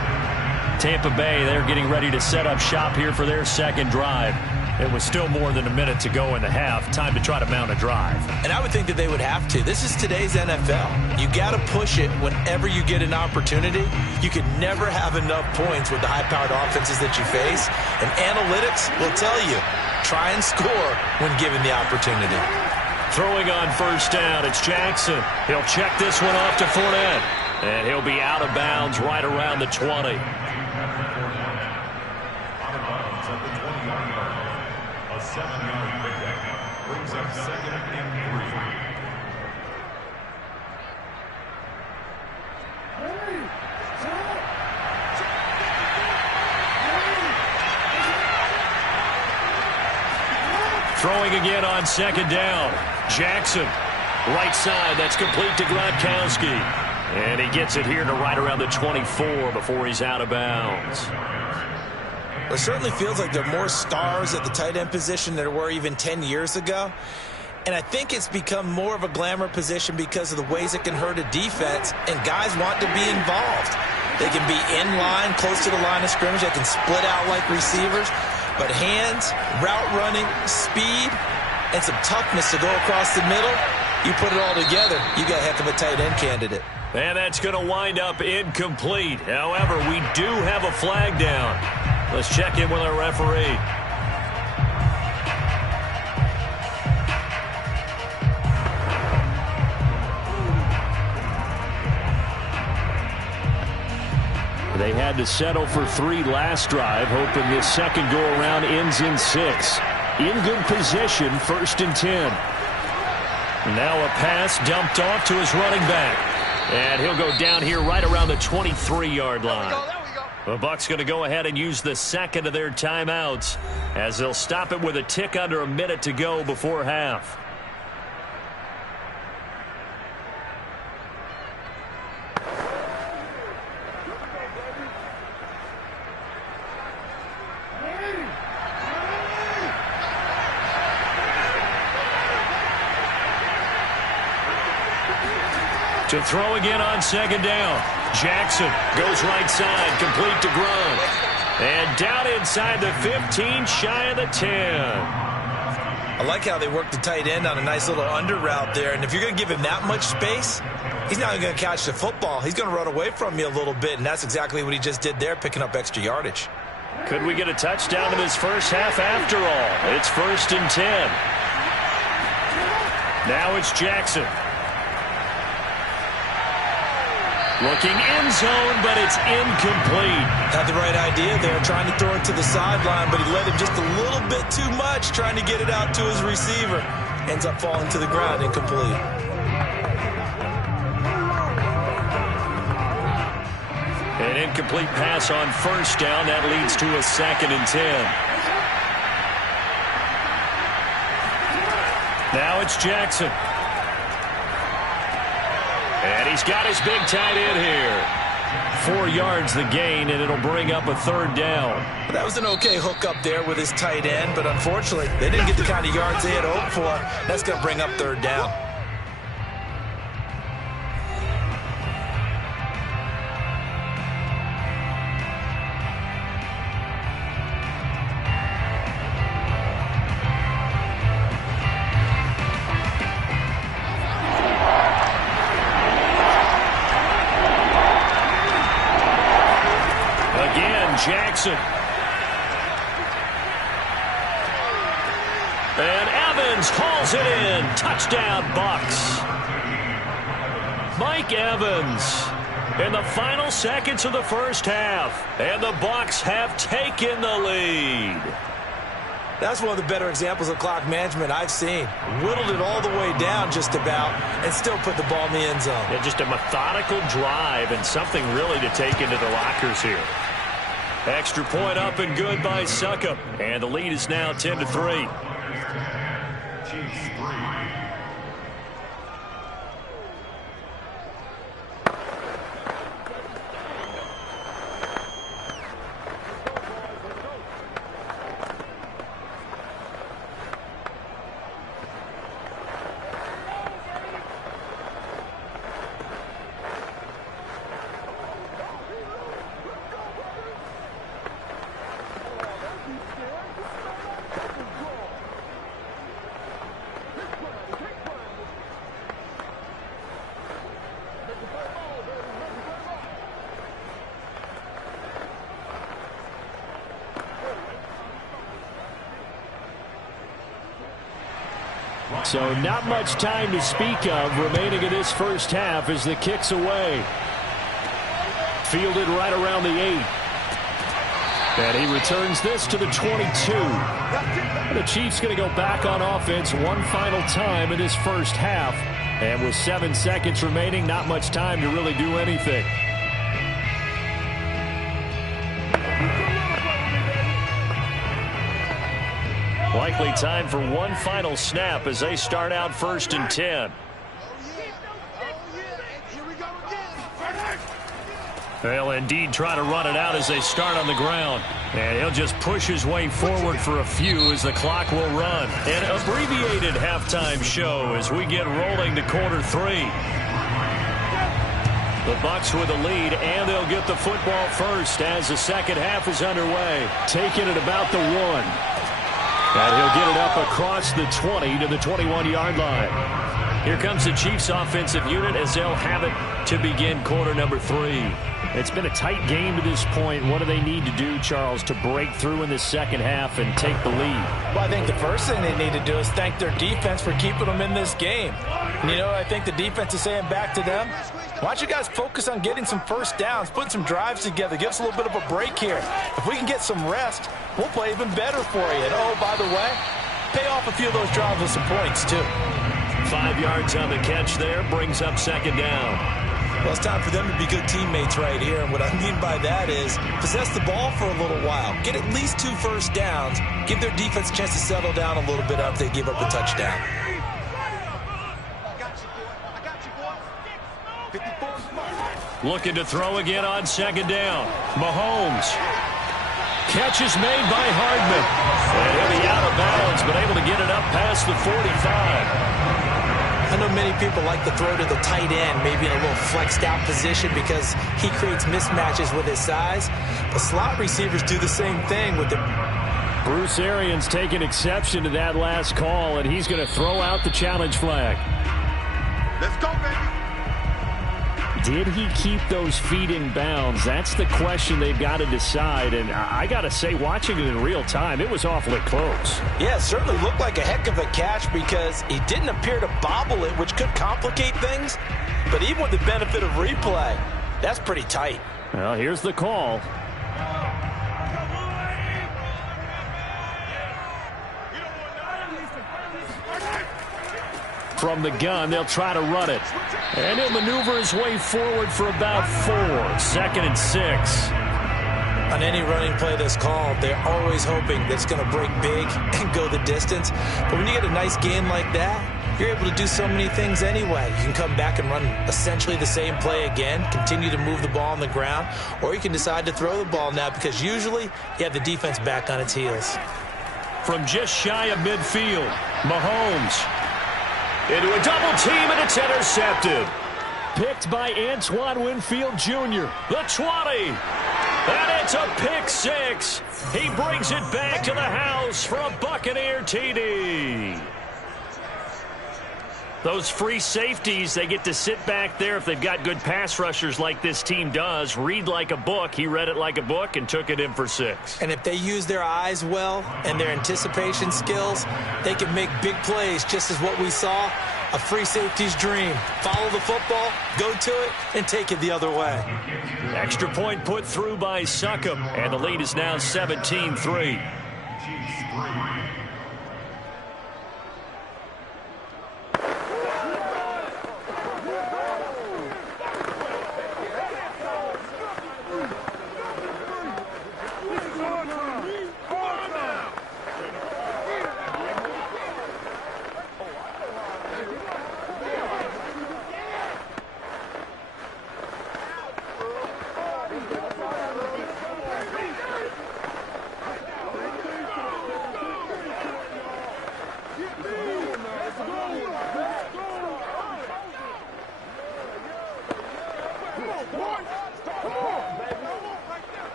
Tampa Bay, they're getting ready to set up shop here for their second drive. It was still more than a minute to go in the half. Time to try to mount a drive. And I would think that they would have to. This is today's NFL. You got to push it whenever you get an opportunity. You can never have enough points with the high-powered offenses that you face. And analytics will tell you, try and score when given the opportunity. Throwing on 1st down, it's Jackson. He'll check this one off to Fournette. And he'll be out of bounds right around the 20. Throwing again on 2nd down. Jackson, right side, that's complete to Gronkowski. And he gets it here to right around the 24 before he's out of bounds. It certainly feels like there are more stars at the tight end position than there were even 10 years ago. And I think it's become more of a glamour position because of the ways it can hurt a defense, and guys want to be involved. They can be in line, close to the line of scrimmage. They can split out like receivers. But hands, route running, speed, and some toughness to go across the middle, you put it all together, you got a heck of a tight end candidate. And that's going to wind up incomplete. However, we do have a flag down. Let's check in with our referee. They had to settle for 3 last drive, hoping this second go-around ends in 6. In good position, 1st and 10. Now a pass dumped off to his running back. And he'll go down here right around the 23-yard line. The Bucs going to go ahead and use the second of their timeouts as they'll stop it with a tick under a minute to go before half. To throw again on second down. Jackson goes right side, complete to Grunt. And down inside the 15, shy of the 10. I like how they work the tight end on a nice little under route there. And if you're going to give him that much space, he's not going to catch the football. He's going to run away from you a little bit, and that's exactly what he just did there, picking up extra yardage. Could we get a touchdown in this first half after all? It's 1st and 10. Now it's Jackson. Looking end zone, but it's incomplete. Had the right idea there, trying to throw it to the sideline, but he let him just a little bit too much, trying to get it out to his receiver. Ends up falling to the ground, incomplete. An incomplete pass on first down. That leads to a 2nd and 10. Now it's Jackson. And he's got his big tight end here. 4 yards the gain, and it'll bring up a 3rd down. That was an okay hook up there with his tight end, but unfortunately, they didn't get the kind of yards they had hoped for. That's going to bring up 3rd down. Jackson. And Evans hauls it in. Touchdown, Bucs. Mike Evans in the final seconds of the first half. And the Bucs have taken the lead. That's one of the better examples of clock management I've seen. Whittled it all the way down just about and still put the ball in the end zone. Yeah, just a methodical drive and something really to take into the lockers here. Extra point up and good by Succop. And the lead is now 10-3. So not much time to speak of remaining in this first half as the kick's away. Fielded right around the 8. And he returns this to the 22. The Chiefs going to go back on offense one final time in this first half. And with 7 seconds remaining, not much time to really do anything. Likely time for one final snap as they start out 1st and 10. They'll indeed try to run it out as they start on the ground. And he'll just push his way forward for a few as the clock will run. An abbreviated halftime show as we get rolling to quarter 3. The Bucs with a lead, and they'll get the football first as the second half is underway. Taking it about the 1. And he'll get it up across the 20 to the 21-yard line. Here comes the Chiefs offensive unit as they'll have it to begin quarter number 3. It's been a tight game to this point. What do they need to do, Charles, to break through in the second half and take the lead? Well, I think the first thing they need to do is thank their defense for keeping them in this game. And, you know, I think the defense is saying back to them, why don't you guys focus on getting some first downs, putting some drives together, give us a little bit of a break here. If we can get some rest, we'll play even better for you. And, oh, by the way, pay off a few of those drives with some points, too. 5 yards on the catch there, brings up second down. Well, it's time for them to be good teammates right here. And what I mean by that is possess the ball for a little while. Get at least 2 first downs. Give their defense a chance to settle down a little bit after they give up a touchdown. Looking to throw again on second down. Mahomes. Catch is made by Hardman. And he'll be out of bounds, but able to get it up past the 45. I know many people like to throw to the tight end, maybe in a little flexed out position because he creates mismatches with his size. But slot receivers do the same thing with the... Bruce Arians taking exception to that last call, and he's going to throw out the challenge flag. Let's go, baby. Did he keep those feet in bounds? That's the question they've got to decide. And I got to say, watching it in real time, it was awfully close. Yeah, it certainly looked like a heck of a catch because he didn't appear to bobble it, which could complicate things. But even with the benefit of replay, that's pretty tight. Well, here's the call. From the gun, they'll try to run it. And he'll maneuver his way forward for about 4. 2nd and 6. On any running play that's called, they're always hoping that it's going to break big and go the distance. But when you get a nice game like that, you're able to do so many things anyway. You can come back and run essentially the same play again, continue to move the ball on the ground, or you can decide to throw the ball now because usually you have the defense back on its heels. From just shy of midfield, Mahomes into a double team, and it's intercepted. Picked by Antoine Winfield Jr. The 20. And it's a pick 6. He brings it back to the house for a Buccaneer TD. Those free safeties, they get to sit back there if they've got good pass rushers like this team does. Read like a book. He read it like a book and took it in for 6. And if they use their eyes well and their anticipation skills, they can make big plays, just as what we saw. A free safety's dream. Follow the football, go to it, and take it the other way. Extra point put through by Succop, and the lead is now 17-3.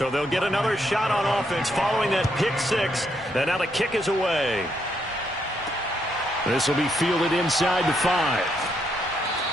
So they'll get another shot on offense following that pick 6. And now the kick is away. This will be fielded inside the 5.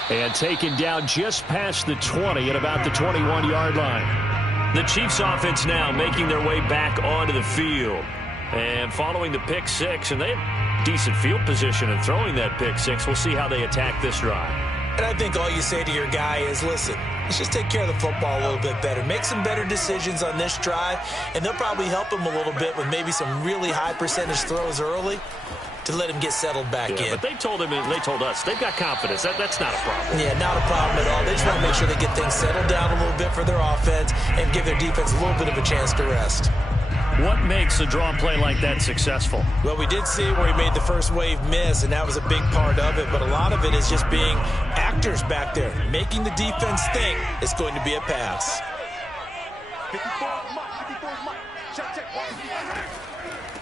And taken down just past the 20 at about the 21-yard line. The Chiefs offense now making their way back onto the field. And following the pick 6, and they have decent field position in throwing that pick 6. We'll see how they attack this drive. And I think all you say to your guy is, listen, let's just take care of the football a little bit better. Make some better decisions on this drive, and they'll probably help him a little bit with maybe some really high percentage throws early to let him get settled back in. But they told him, and they told us, they've got confidence. That's not a problem. Yeah, not a problem at all. They just want to make sure they get things settled down a little bit for their offense and give their defense a little bit of a chance to rest. What makes a draw play like that successful? Well, we did see where he made the first wave miss, and that was a big part of it. But a lot of it is just being actors back there, making the defense think it's going to be a pass. 54 Mike. Check.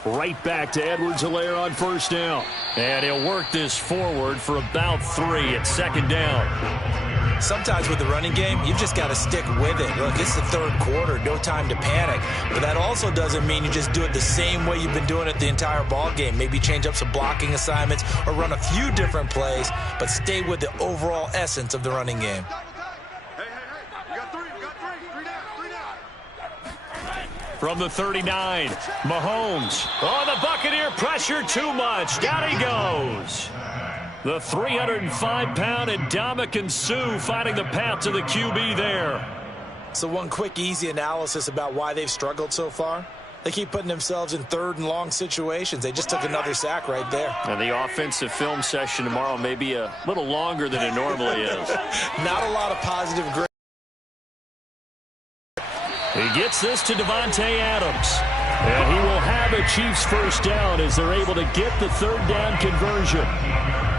Right back to Edwards-Helaire on first down. And he'll work this forward for about 3 at 2nd down. Sometimes with the running game, you've just got to stick with it. Look, it's the 3rd quarter, no time to panic. But that also doesn't mean you just do it the same way you've been doing it the entire ball game. Maybe change up some blocking assignments or run a few different plays, but stay with the overall essence of the running game. Hey. You got 3. Three down. From the 39, Mahomes. Oh, the Buccaneer pressure too much. Down he goes. The 305-pound Ndamukong Suh finding the path to the QB there. So one quick, easy analysis about why they've struggled so far. They keep putting themselves in 3rd and long situations. They just took another sack right there. And the offensive film session tomorrow may be a little longer than it normally is. Not a lot of positive grade. He gets this to Davante Adams. And he will have a Chiefs first down as they're able to get the 3rd down conversion.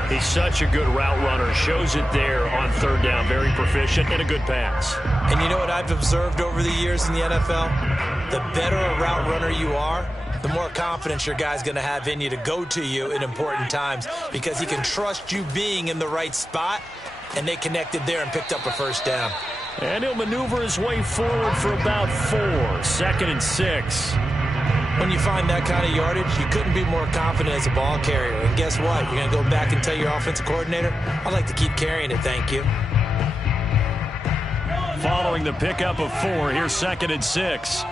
He's such a good route runner. Shows it there on 3rd down. Very proficient and a good pass. And you know what I've observed over the years in the NFL? The better a route runner you are, the more confidence your guy's going to have in you to go to you in important times because he can trust you being in the right spot, and they connected there and picked up a first down. And he'll maneuver his way forward for about 4. 2nd and 6. When you find that kind of yardage, you couldn't be more confident as a ball carrier. And guess what? You're going to go back and tell your offensive coordinator, I'd like to keep carrying it, thank you. Following the pickup of 4, here's 2nd and 6.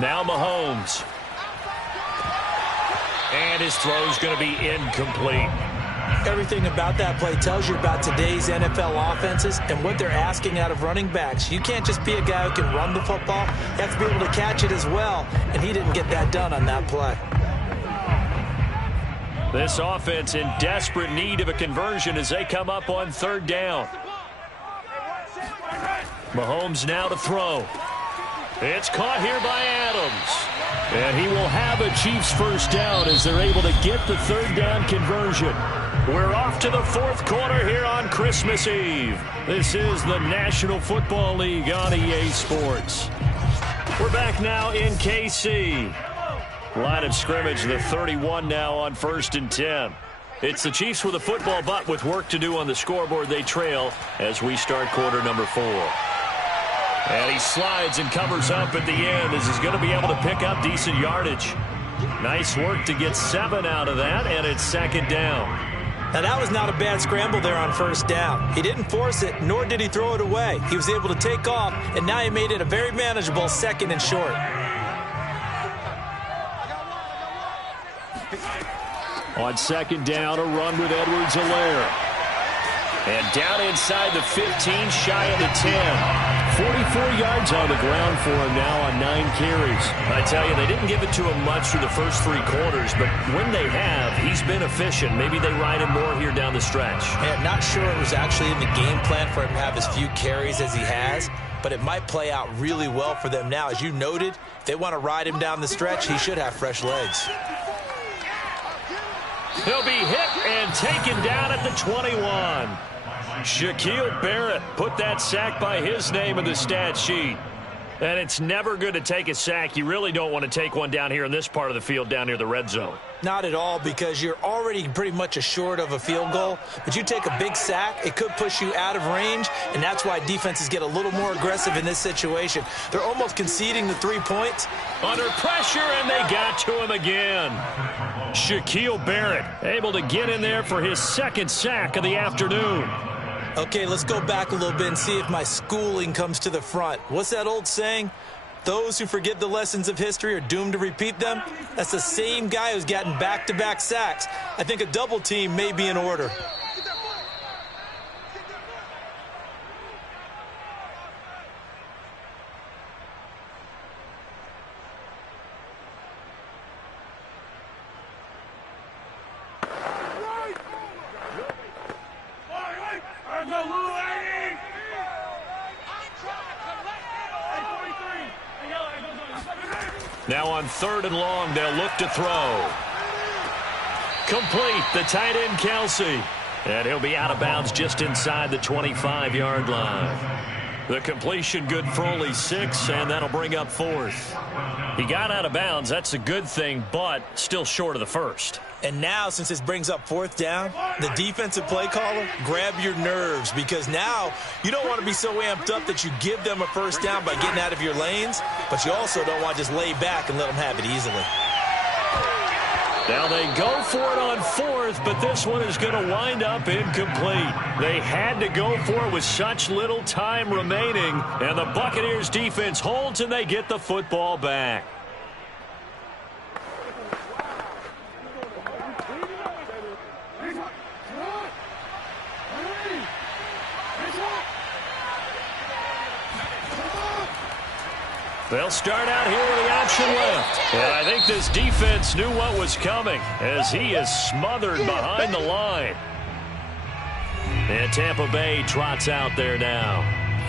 Now Mahomes. And his throw's going to be incomplete. Everything about that play tells you about today's NFL offenses and what they're asking out of running backs. You can't just be a guy who can run the football. You have to be able to catch it as well, and he didn't get that done on that play. This offense in desperate need of a conversion as they come up on 3rd down. Mahomes now to throw. It's caught here by Adams. And he will have a Chiefs first down as they're able to get the 3rd down conversion. We're off to the 4th quarter here on Christmas Eve. This is the National Football League on EA Sports. We're back now in KC. Line of scrimmage, the 31 now on 1st and 10. It's the Chiefs with a football, but with work to do on the scoreboard, they trail as we start quarter number 4. And he slides and covers up at the end as he's going to be able to pick up decent yardage. Nice work to get 7 out of that, and it's 2nd down. Now, that was not a bad scramble there on 1st down. He didn't force it, nor did he throw it away. He was able to take off, and now he made it a very manageable 2nd and short. On 2nd down, a run with Edwards-Helaire. And down inside the 15, shy of the 10. 44 yards on the ground for him now on 9 carries. I tell you, they didn't give it to him much through the first 3 quarters, but when they have, he's been efficient. Maybe they ride him more here down the stretch. Yeah, not sure it was actually in the game plan for him to have as few carries as he has, but it might play out really well for them now. As you noted, if they want to ride him down the stretch, he should have fresh legs. He'll be hit and taken down at the 21. Shaquille Barrett put that sack by his name in the stat sheet. And it's never good to take a sack. You really don't want to take one down here in this part of the field down near the red zone. Not at all, because you're already pretty much assured of a field goal. But you take a big sack, it could push you out of range, and that's why defenses get a little more aggressive in this situation. They're almost conceding the 3 points. Under pressure, and they got to him again. Shaquille Barrett able to get in there for his 2nd sack of the afternoon. Okay, let's go back a little bit and see if my schooling comes to the front. What's that old saying? Those who forget the lessons of history are doomed to repeat them. That's the same guy who's gotten back-to-back sacks. I think a double team may be in order. Now on 3rd and long, they'll look to throw. Complete, the tight end Kelsey. And he'll be out of bounds just inside the 25-yard line. The completion good for only 6, and that'll bring up 4th. He got out of bounds. That's a good thing, but still short of the 1st. And now, since this brings up 4th down, the defensive play caller, grab your nerves, because now you don't want to be so amped up that you give them a first down by getting out of your lanes, but you also don't want to just lay back and let them have it easily. Now they go for it on 4th, but this one is going to wind up incomplete. They had to go for it with such little time remaining, and the Buccaneers defense holds and they get the football back. They'll start out here with the option left. And I think this defense knew what was coming as he is smothered behind the line. And Tampa Bay trots out there now.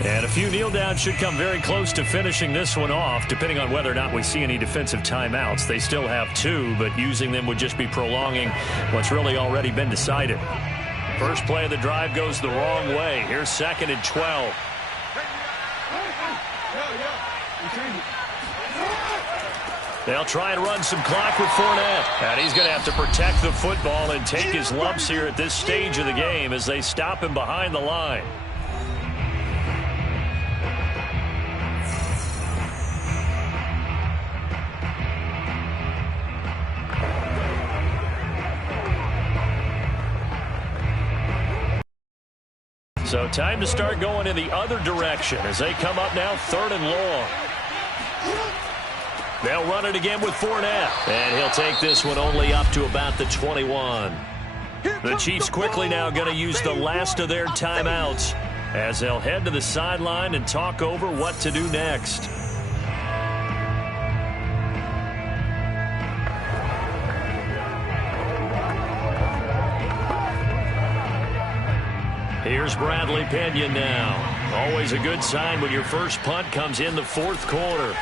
And a few kneel downs should come very close to finishing this one off, depending on whether or not we see any defensive timeouts. They still have 2, but using them would just be prolonging what's really already been decided. First play of the drive goes the wrong way. Here's 2nd and 12. They'll try and run some clock with Fournette. And he's going to have to protect the football and take his lumps here at this stage of the game as they stop him behind the line. So time to start going in the other direction as they come up now 3rd and long. They'll run it again with Fournette. And he'll take this one only up to about the 21. The Chiefs quickly now going to use the last of their timeouts as they'll head to the sideline and talk over what to do next. Here's Bradley Pinion now. Always a good sign when your first punt comes in the 4th quarter.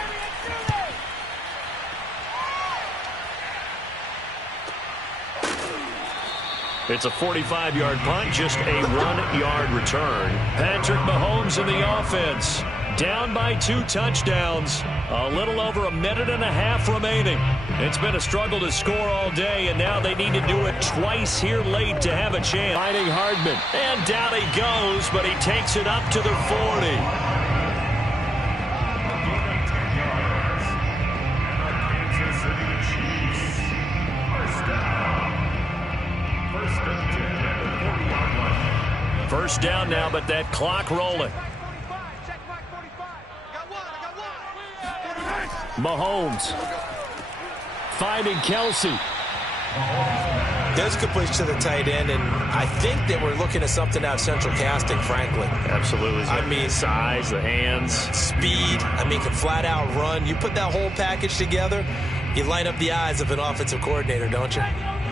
It's a 45-yard punt, just a 1-yard return. Patrick Mahomes in the offense. Down by 2 touchdowns. A little over a minute and a half remaining. It's been a struggle to score all day, and now they need to do it twice here late to have a chance. Finding Hardman. And down he goes, but he takes it up to the 40. First down now, but that clock rolling. Mahomes finding Kelsey. There's a good push to the tight end, and I think that we're looking at something out of central casting, frankly. Absolutely. I mean, size, the hands. Speed. I mean, can flat out run. You put that whole package together, you light up the eyes of an offensive coordinator, don't you?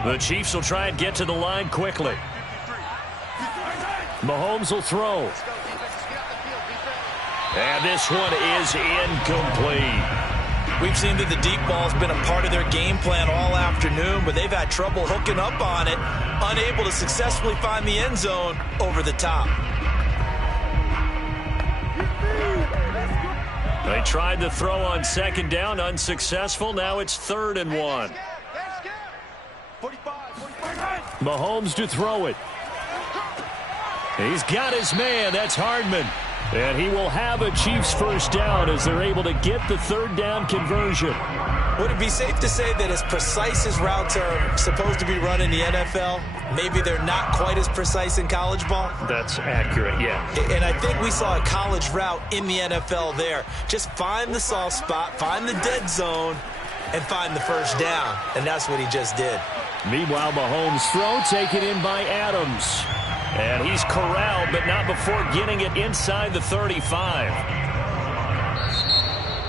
The Chiefs will try and get to the line quickly. Mahomes will throw. And this one is incomplete. We've seen that the deep ball's been a part of their game plan all afternoon, but they've had trouble hooking up on it, unable to successfully find the end zone over the top. They tried to throw on 2nd down, unsuccessful. Now it's 3rd and 1. Mahomes to throw it. He's got his man. That's Hardman. And he will have a Chiefs first down as they're able to get the 3rd down conversion. Would it be safe to say that as precise as routes are supposed to be run in the NFL, maybe they're not quite as precise in college ball? That's accurate, yeah. And I think we saw a college route in the NFL there. Just find the soft spot, find the dead zone, and find the first down. And that's what he just did. Meanwhile, Mahomes' throw taken in by Adams. And he's corralled, but not before getting it inside the 35.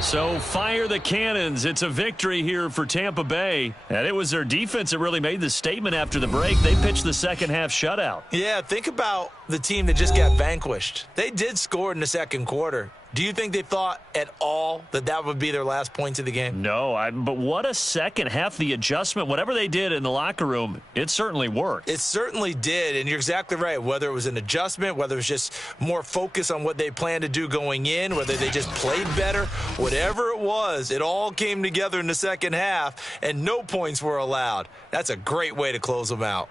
So fire the cannons. It's a victory here for Tampa Bay. And it was their defense that really made the statement after the break. They pitched the second half shutout. Yeah, think about the team that just got vanquished. They did score in the second quarter. Do you think they thought at all that that would be their last points of the game? No, but what a second half. The adjustment, whatever they did in the locker room, it certainly worked. It certainly did, and you're exactly right. Whether it was an adjustment, whether it was just more focus on what they planned to do going in, whether they just played better, whatever it was, it all came together in the second half, and no points were allowed. That's a great way to close them out.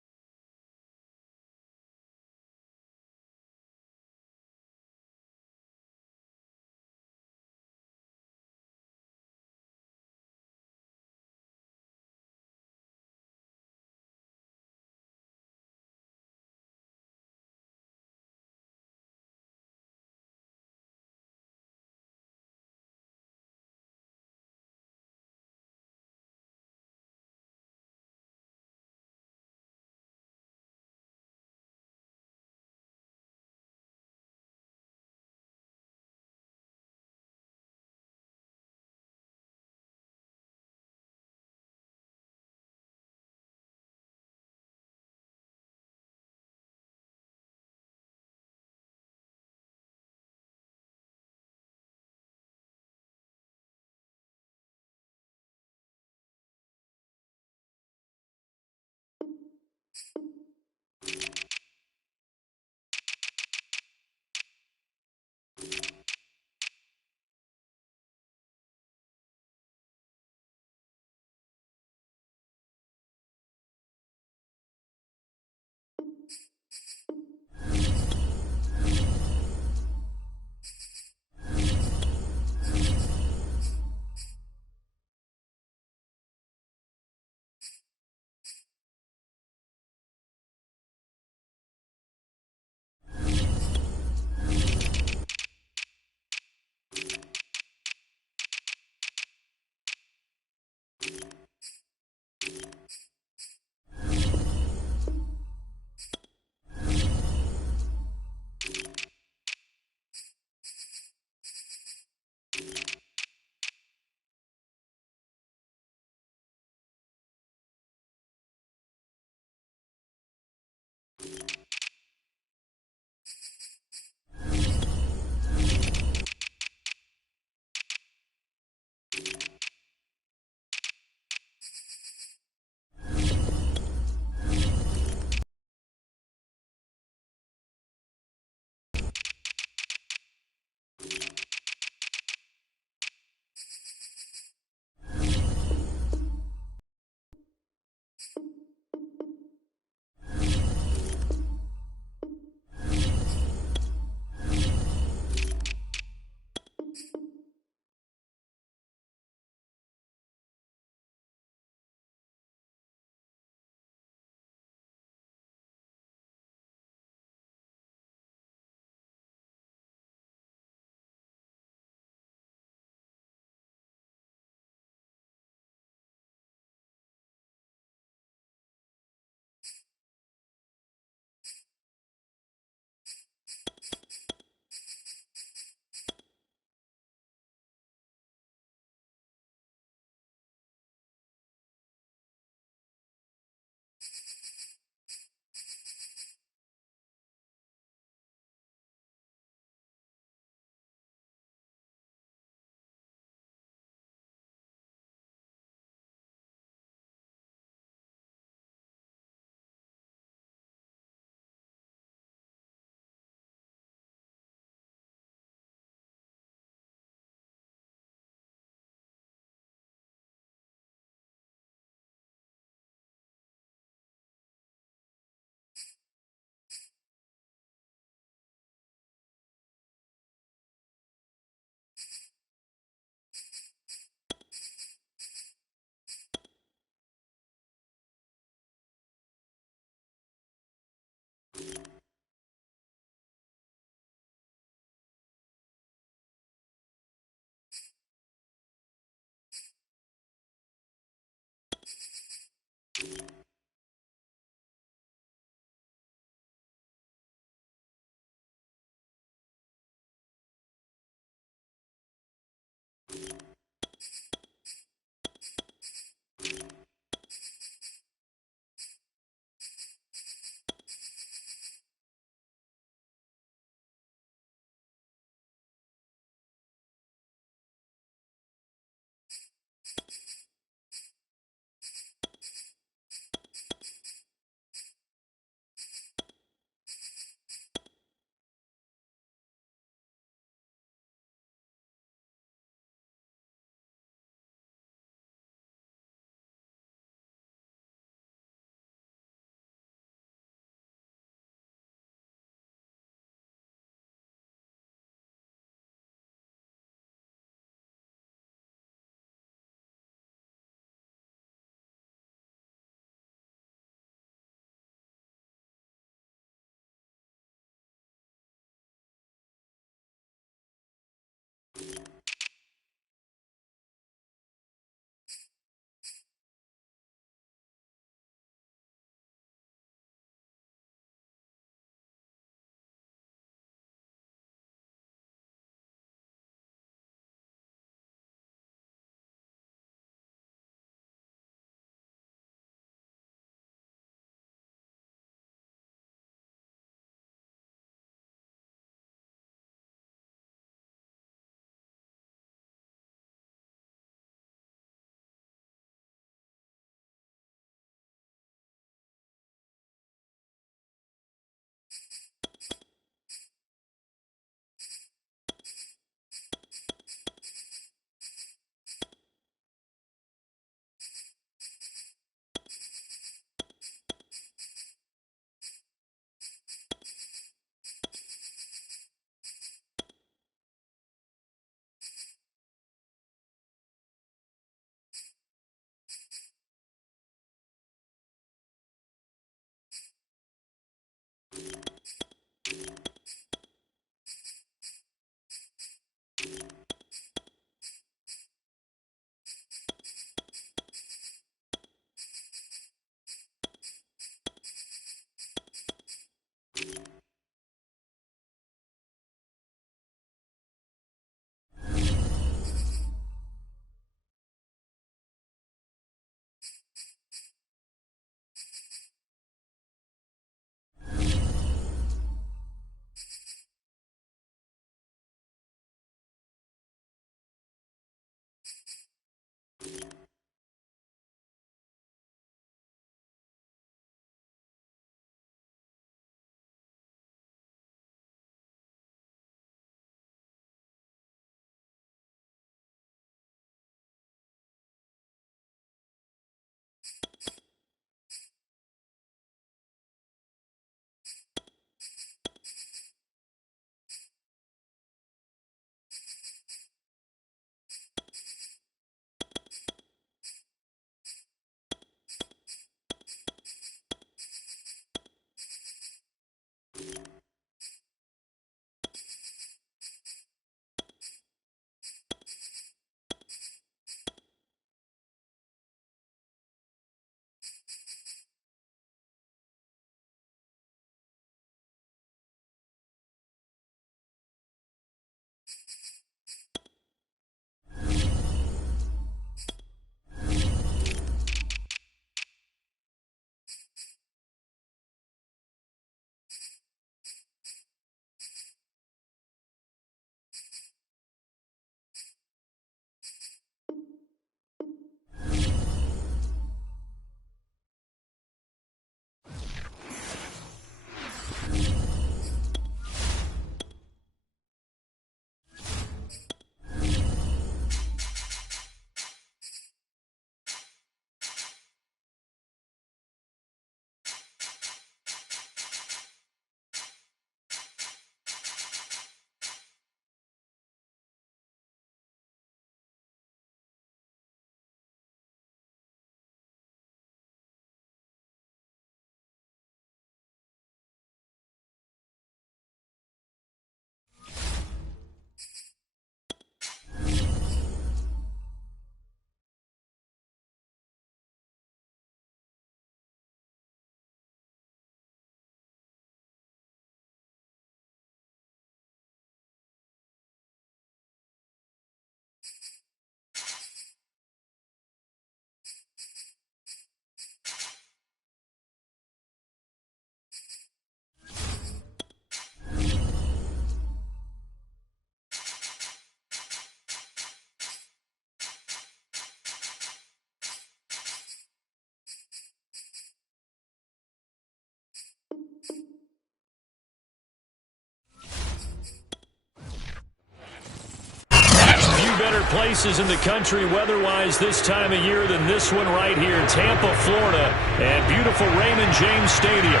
better places in the country weather-wise this time of year than this one right here, Tampa, Florida, and beautiful Raymond James Stadium.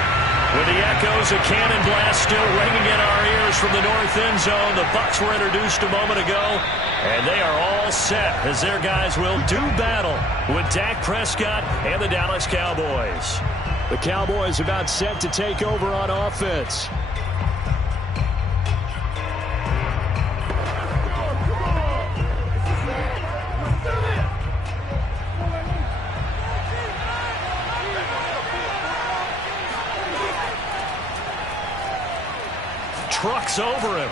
With the echoes of Cannon Blast still ringing in our ears from the north end zone, the Bucs were introduced a moment ago, and they are all set as their guys will do battle with Dak Prescott and the Dallas Cowboys. The Cowboys about set to take over on offense. Trucks over him.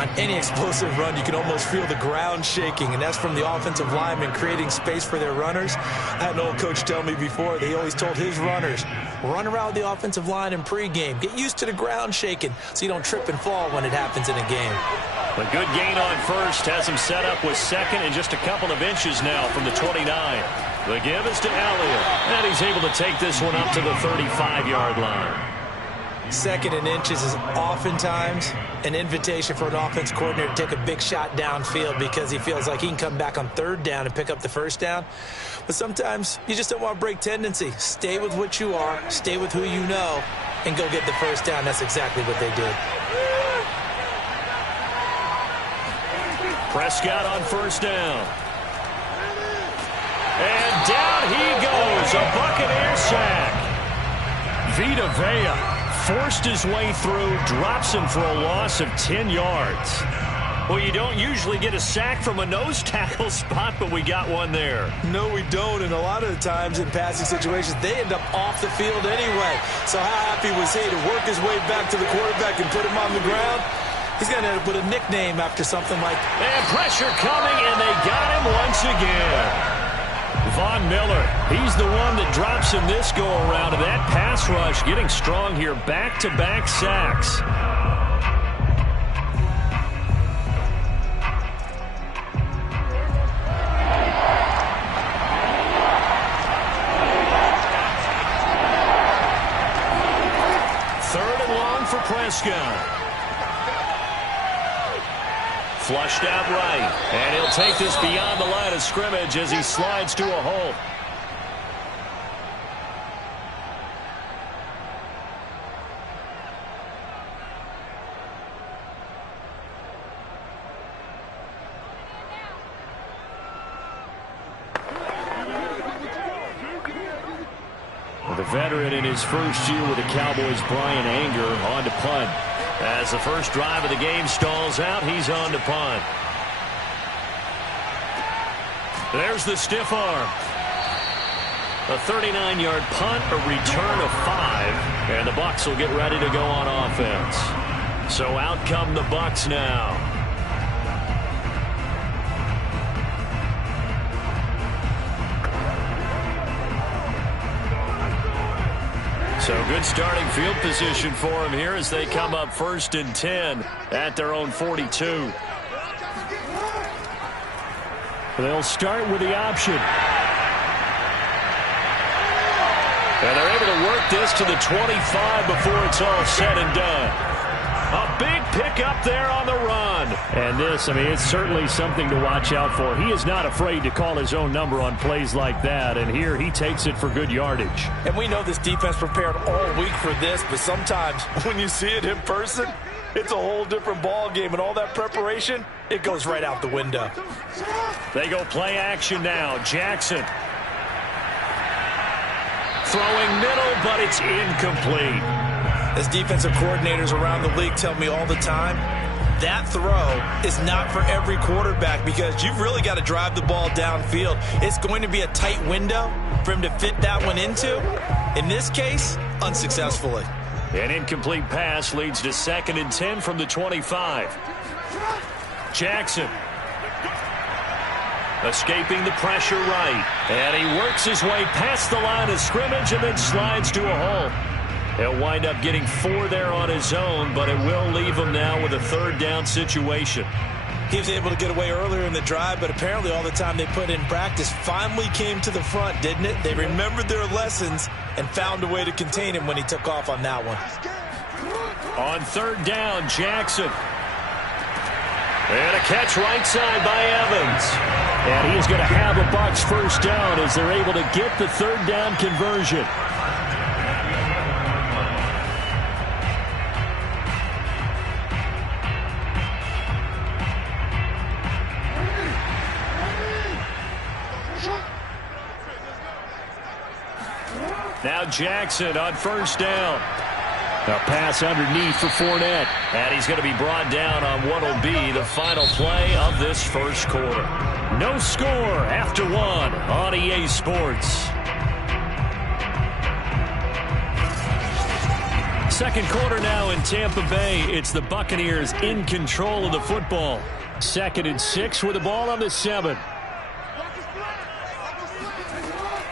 On any explosive run, you can almost feel the ground shaking, and that's from the offensive linemen creating space for their runners. I had an old coach tell me before, he always told his runners, run around the offensive line in pregame. Get used to the ground shaking so you don't trip and fall when it happens in a game. A good gain on first has him set up with second and just a couple of inches now from the 29. The give is to Elliott, and he's able to take this one up to the 35-yard line. Second and inches is oftentimes an invitation for an offense coordinator to take a big shot downfield because he feels like he can come back on third down and pick up the first down. But sometimes you just don't want to break tendency. Stay with what you are, stay with who you know, and go get the first down. That's exactly what they did. Prescott on first down. And down he goes, a Buccaneer sack. Vita Vea forced his way through, drops him for a loss of 10 yards. Well, you don't usually get a sack from a nose tackle spot, but we got one there. No, we don't, and a lot of the times in passing situations, they end up off the field anyway. So how happy was he to work his way back to the quarterback and put him on the ground? He's going to end up with a nickname after something like... And pressure coming, and they got him once again. Von Miller, he's the one that drops him this go-around, and that pass rush getting strong here, back-to-back sacks. Third and long for Prescott. Flushed out right, and he'll take this beyond the line of scrimmage as he slides to a hole. The veteran in his first year with the Cowboys, Brian Anger, on to punt. As the first drive of the game stalls out, he's on to punt. There's the stiff arm. A 39-yard punt, a return of 5, and the Bucs will get ready to go on offense. So out come the Bucs now. So good starting field position for them here as they come up 1st and 10 at their own 42. They'll start with the option. And they're able to work this to the 25 before it's all said and done. A big pickup there on the run. And this, I mean, it's certainly something to watch out for. He is not afraid to call his own number on plays like that. And here he takes it for good yardage. And we know this defense prepared all week for this, but sometimes when you see it in person, it's a whole different ball game. And all that preparation, it goes right out the window. They go play action now. Jackson. Throwing middle, but it's incomplete. As defensive coordinators around the league tell me all the time, that throw is not for every quarterback because you've really got to drive the ball downfield. It's going to be a tight window for him to fit that one into. In this case, unsuccessfully. An incomplete pass leads to 2nd and 10 from the 25. Jackson. Escaping the pressure right. And he works his way past the line of scrimmage and then slides to a hole. He'll wind up getting 4 there on his own, but it will leave him now with a 3rd down situation. He was able to get away earlier in the drive, but apparently all the time they put in practice finally came to the front, didn't it? They remembered their lessons and found a way to contain him when he took off on that one. On 3rd down, Jackson. And a catch right side by Evans. And he's going to have a Bucs first down as they're able to get the third down conversion. Now Jackson on first down. A pass underneath for Fournette. And he's going to be brought down on what will be the final play of this first quarter. No score after one on EA Sports. Second quarter now in Tampa Bay. It's the Buccaneers in control of the football. 2nd and 6 with the ball on the 7.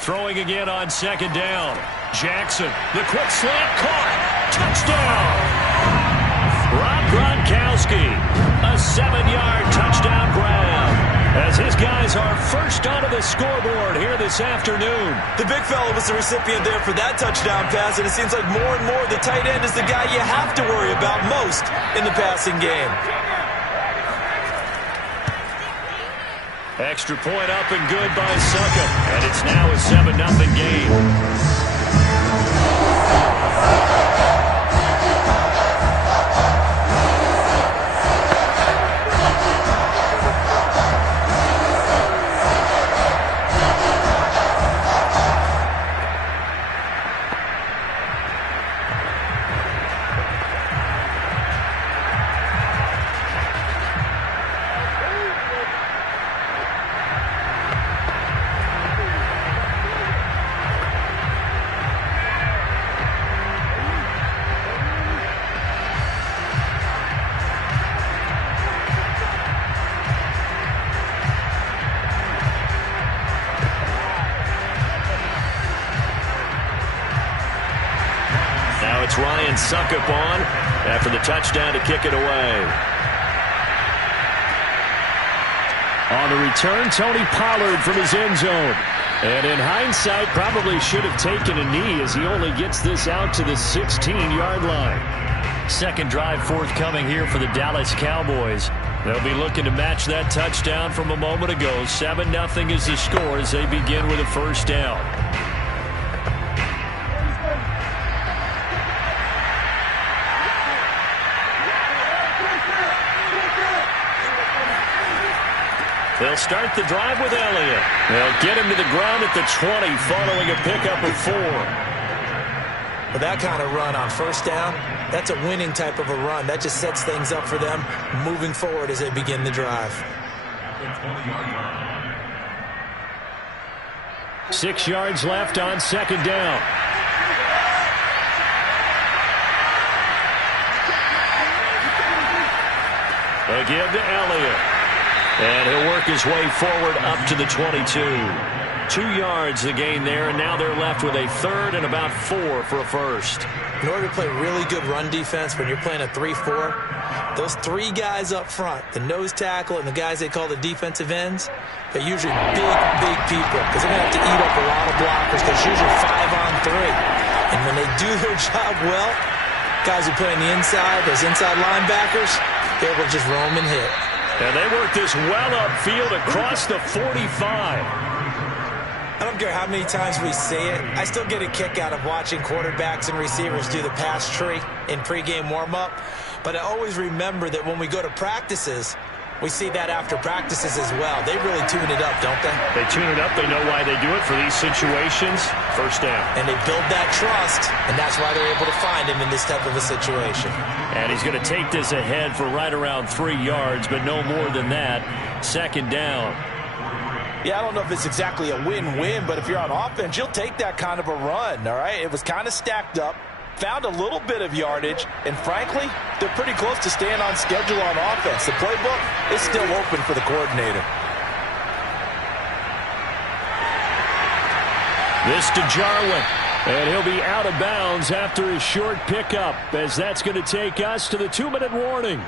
Throwing again on 2nd down. Jackson, the quick slant caught. Touchdown! Rob Gronkowski, a 7-yard touchdown grab. As his guys are first onto the scoreboard here this afternoon. The big fella was the recipient there for that touchdown pass, and it seems like more and more the tight end is the guy you have to worry about most in the passing game. Extra point up and good by Succop. And it's now a 7-0 game. It's Ryan Succop on after the touchdown to kick it away. On the return, Tony Pollard from his end zone. And in hindsight, probably should have taken a knee as he only gets this out to the 16-yard line. Second drive forthcoming here for the Dallas Cowboys. They'll be looking to match that touchdown from a moment ago. 7-0 is the score as they begin with a first down. They'll start the drive with Elliott. They'll get him to the ground at the 20 following a pickup of 4. With that kind of run on first down, that's a winning type of a run. That just sets things up for them moving forward as they begin the drive. 6 yards left on 2nd down. They give to Elliott. And he'll work his way forward up to the 22. 2 yards the gain there, and now they're left with a third and about 4 for a first. In order to play really good run defense when you're playing a 3-4, those 3 guys up front, the nose tackle and the guys they call the defensive ends, they're usually big people because they're going to have to eat up a lot of blockers because it's usually 5-on-3. And when they do their job well, guys who play on the inside, those inside linebackers, they're able to just roam and hit. And they work this well upfield across the 45. I don't care how many times we see it. I still get a kick out of watching quarterbacks and receivers do the pass tree in pregame warm-up. But I always remember that when we go to practices, we see that after practices as well. They really tune it up, don't they? They tune it up. They know why they do it for these situations. First down. And they build that trust, and that's why they're able to find him in this type of a situation. And he's going to take this ahead for right around 3 yards, but no more than that. 2nd down. Yeah, I don't know if it's exactly a win-win, but if you're on offense, you'll take that kind of a run, all right? It was kind of stacked up, found a little bit of yardage, and frankly, they're pretty close to staying on schedule on offense. The playbook is still open for the coordinator. This to Jarwin, and he'll be out of bounds after his short pickup, as that's going to take us to the 2-minute warning.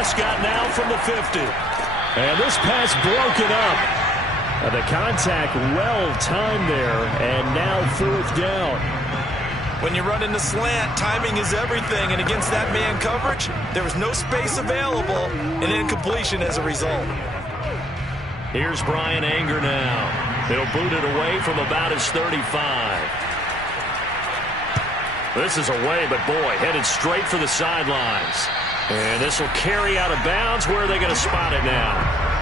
Prescott now from the 50. And this pass broken up. The contact well timed there, and now 4th down. When you run in the slant, timing is everything, and against that man coverage, there was no space available, and incompletion as a result. Here's Bryan Anger now. He'll boot it away from about his 35. This is away, but boy, headed straight for the sidelines. And this will carry out of bounds. Where are they going to spot it now?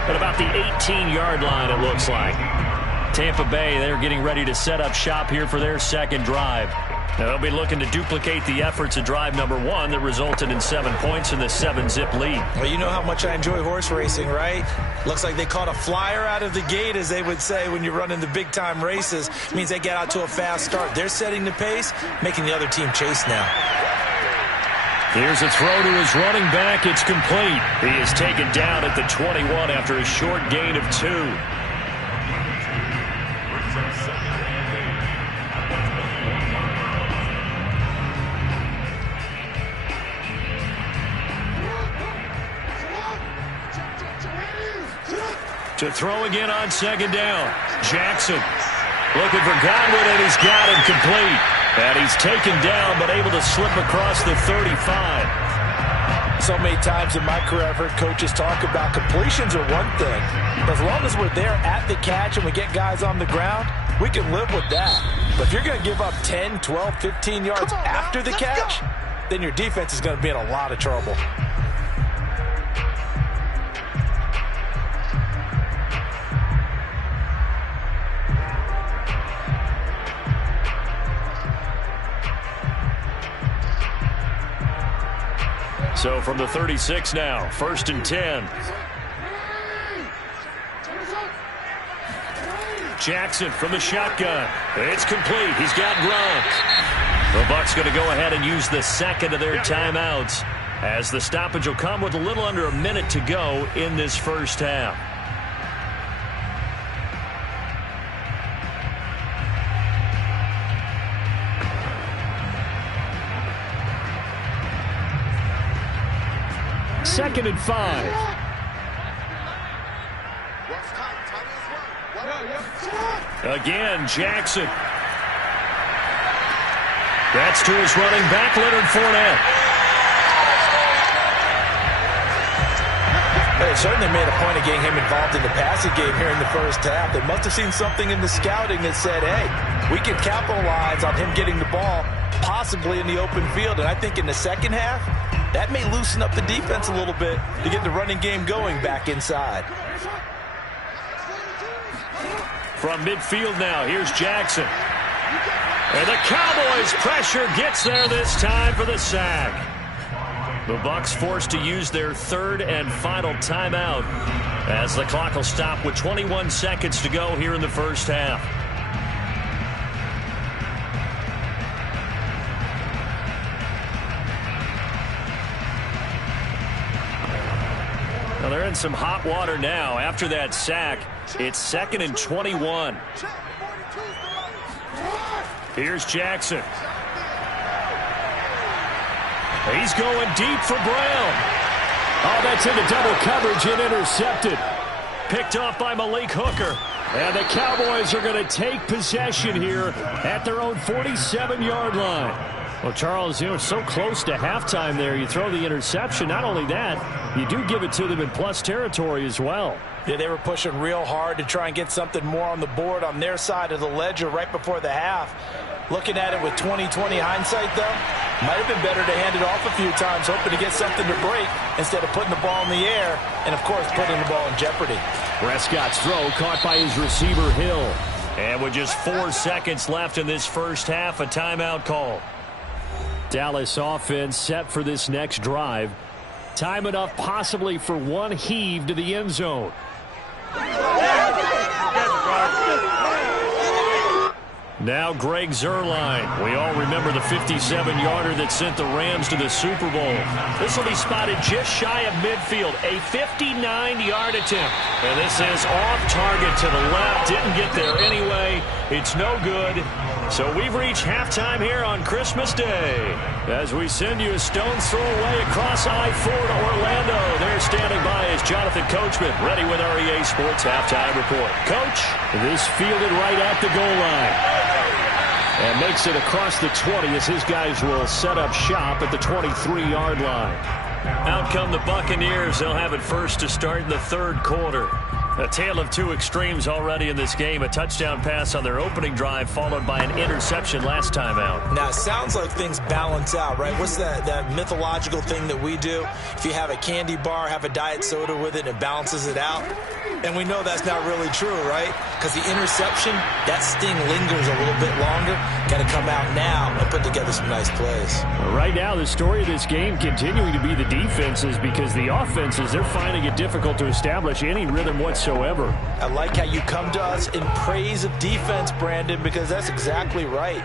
At about the 18-yard line, it looks like. Tampa Bay, they're getting ready to set up shop here for their second drive. Now they'll be looking to duplicate the efforts of drive number 1 that resulted in 7 points in the 7-zip lead. Well, you know how much I enjoy horse racing, right? Looks like they caught a flyer out of the gate, as they would say when you're running the big-time races. It means they get out to a fast start. They're setting the pace, making the other team chase now. Here's a throw to his running back. It's complete. He is taken down at the 21 after a short gain of 2. To throw again on 2nd down. Jackson looking for Godwin, and he's got him complete. And he's taken down, but able to slip across the 35. So many times in my career, I've heard coaches talk about completions are one thing. But as long as we're there at the catch and we get guys on the ground, we can live with that. But if you're going to give up 10, 12, 15 yards after the catch, then your defense is going to be in a lot of trouble. So from the 36 now, 1st and 10. Jackson from the shotgun. It's complete. He's got Gronk. The Bucs going to go ahead and use the second of their timeouts, as the stoppage will come with a little under a minute to go in this first half. Second and 5. Again, Jackson. That's to his running back, Leonard Fournette. They certainly made a point of getting him involved in the passing game here in the first half. They must have seen something in the scouting that said, hey, we can capitalize on him getting the ball, possibly in the open field. And I think in the second half, that may loosen up the defense a little bit to get the running game going back inside. From midfield now, here's Jackson. And the Cowboys' pressure gets there this time for the sack. The Bucs forced to use their third and final timeout, as the clock will stop with 21 seconds to go here in the first half. Now they're in some hot water now after that sack. It's 2nd and 21. Here's Jackson. He's going deep for Brown. Oh, that's into double coverage and intercepted. Picked off by Malik Hooker. And the Cowboys are going to take possession here at their own 47-yard line. Well, Charles, you know, so close to halftime there. You throw the interception. Not only that, you do give it to them in plus territory as well. Yeah, they were pushing real hard to try and get something more on the board on their side of the ledger right before the half. Looking at it with 20/20 hindsight, though, might have been better to hand it off a few times, hoping to get something to break instead of putting the ball in the air and, of course, putting the ball in jeopardy. Prescott's throw caught by his receiver, Hill. And with just 4 seconds left in this first half, a timeout call. Dallas offense set for this next drive. Time enough possibly for one heave to the end zone. Now Greg Zuerlein. We all remember the 57-yarder that sent the Rams to the Super Bowl. This will be spotted just shy of midfield. A 59-yard attempt. And this is off target to the left. Didn't get there anyway. It's no good. So we've reached halftime here on Christmas Day, as we send you a stone's throw away across I-4 to Orlando. There's standing by is Jonathan Coachman, ready with REA Sports Halftime Report. Coach, this fielded right at the goal line. And makes it across the 20 as his guys will set up shop at the 23-yard line. Out come the Buccaneers. They'll have it first to start in the third quarter. A tale of two extremes already in this game. A touchdown pass on their opening drive followed by an interception last time out. Now, it sounds like things balance out, right? What's that mythological thing that we do? If you have a candy bar, have a diet soda with it, it balances it out. And we know that's not really true, right? Because the interception, that sting lingers a little bit longer. Got to come out now and put together some nice plays. Right now, the story of this game continuing to be the defenses, because the offenses, they're finding it difficult to establish any rhythm whatsoever. I like how you come to us in praise of defense, Brandon, because that's exactly right.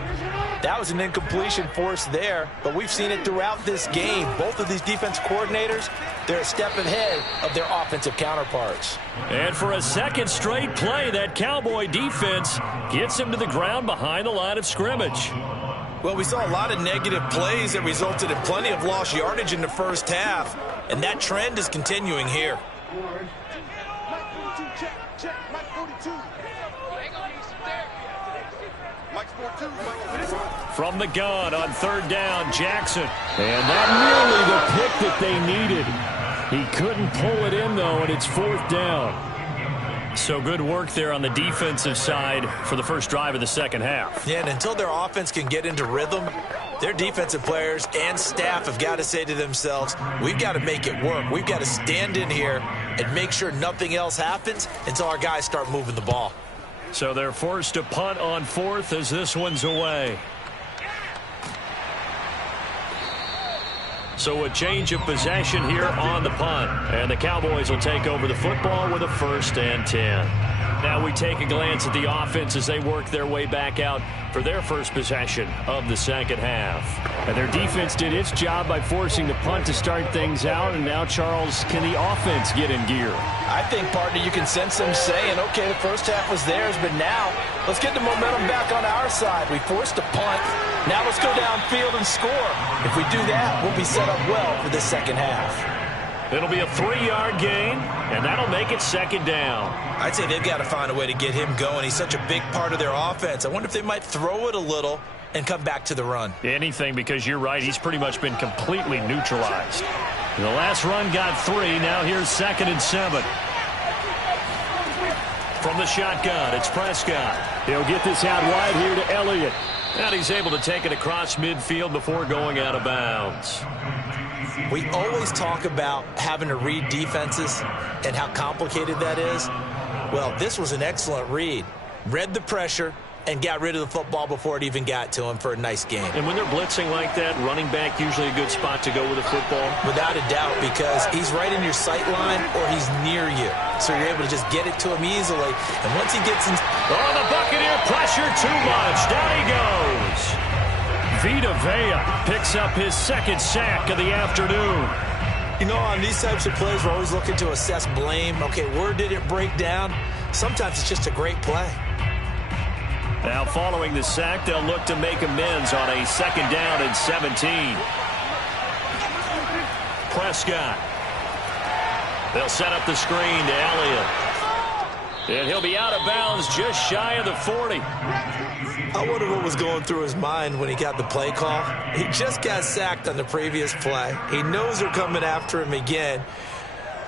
That was an incompletion forced there, but we've seen it throughout this game. Both of these defense coordinators, they're a step ahead of their offensive counterparts. And for a second straight play, that Cowboy defense gets him to the ground behind the line of scrimmage. Well, we saw a lot of negative plays that resulted in plenty of lost yardage in the first half, and that trend is continuing here. From the gun on third down, Jackson. And that nearly the pick that they needed. He couldn't pull it in, though, and it's fourth down. So good work there on the defensive side for the first drive of the second half. Yeah, and until their offense can get into rhythm, their defensive players and staff have got to say to themselves, we've got to make it work. We've got to stand in here and make sure nothing else happens until our guys start moving the ball. So they're forced to punt on fourth as this one's away. So a change of possession here on the punt. And the Cowboys will take over the football with a 1st and 10. Now we take a glance at the offense as they work their way back out for their first possession of the second half. And their defense did its job by forcing the punt to start things out. And now, Charles, can the offense get in gear? I think, partner, you can sense them saying, okay, the first half was theirs, but now let's get the momentum back on our side. We forced a punt. Now let's go downfield and score. If we do that, we'll be set up well for the second half. It'll be a 3-yard gain, and that'll make it second down. I'd say they've got to find a way to get him going. He's such a big part of their offense. I wonder if they might throw it a little and come back to the run. Anything, because you're right. He's pretty much been completely neutralized. The last run got 3. Now here's 2nd and 7. From the shotgun, it's Prescott. He'll get this out wide here to Elliott. And he's able to take it across midfield before going out of bounds. We always talk about having to read defenses and how complicated that is. Well, this was an excellent read. Read the pressure and got rid of the football before it even got to him for a nice game. And when they're blitzing like that, running back usually a good spot to go with the football? Without a doubt, because he's right in your sight line or he's near you. So you're able to just get it to him easily. And once he gets in... Oh, the Buccaneer pressure too much. Down he goes. Vita Vea picks up his 2nd sack of the afternoon. You know, on these types of plays, we're always looking to assess blame. Okay, where did it break down? Sometimes it's just a great play. Now following the sack, they'll look to make amends on a 2nd down and 17. Prescott. They'll set up the screen to Elliott. And he'll be out of bounds just shy of the 40. I wonder what was going through his mind when he got the play call. He just got sacked on the previous play. He knows they're coming after him again.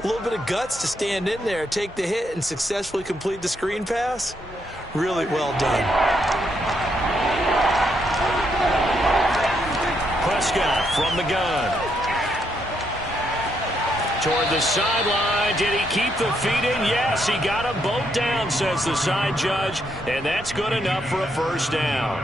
A little bit of guts to stand in there, take the hit, and successfully complete the screen pass. Really well done. Prescott from the gun. Toward the sideline. Did he keep the feet in? Yes, he got them both down, says the side judge. And that's good enough for a 1st down.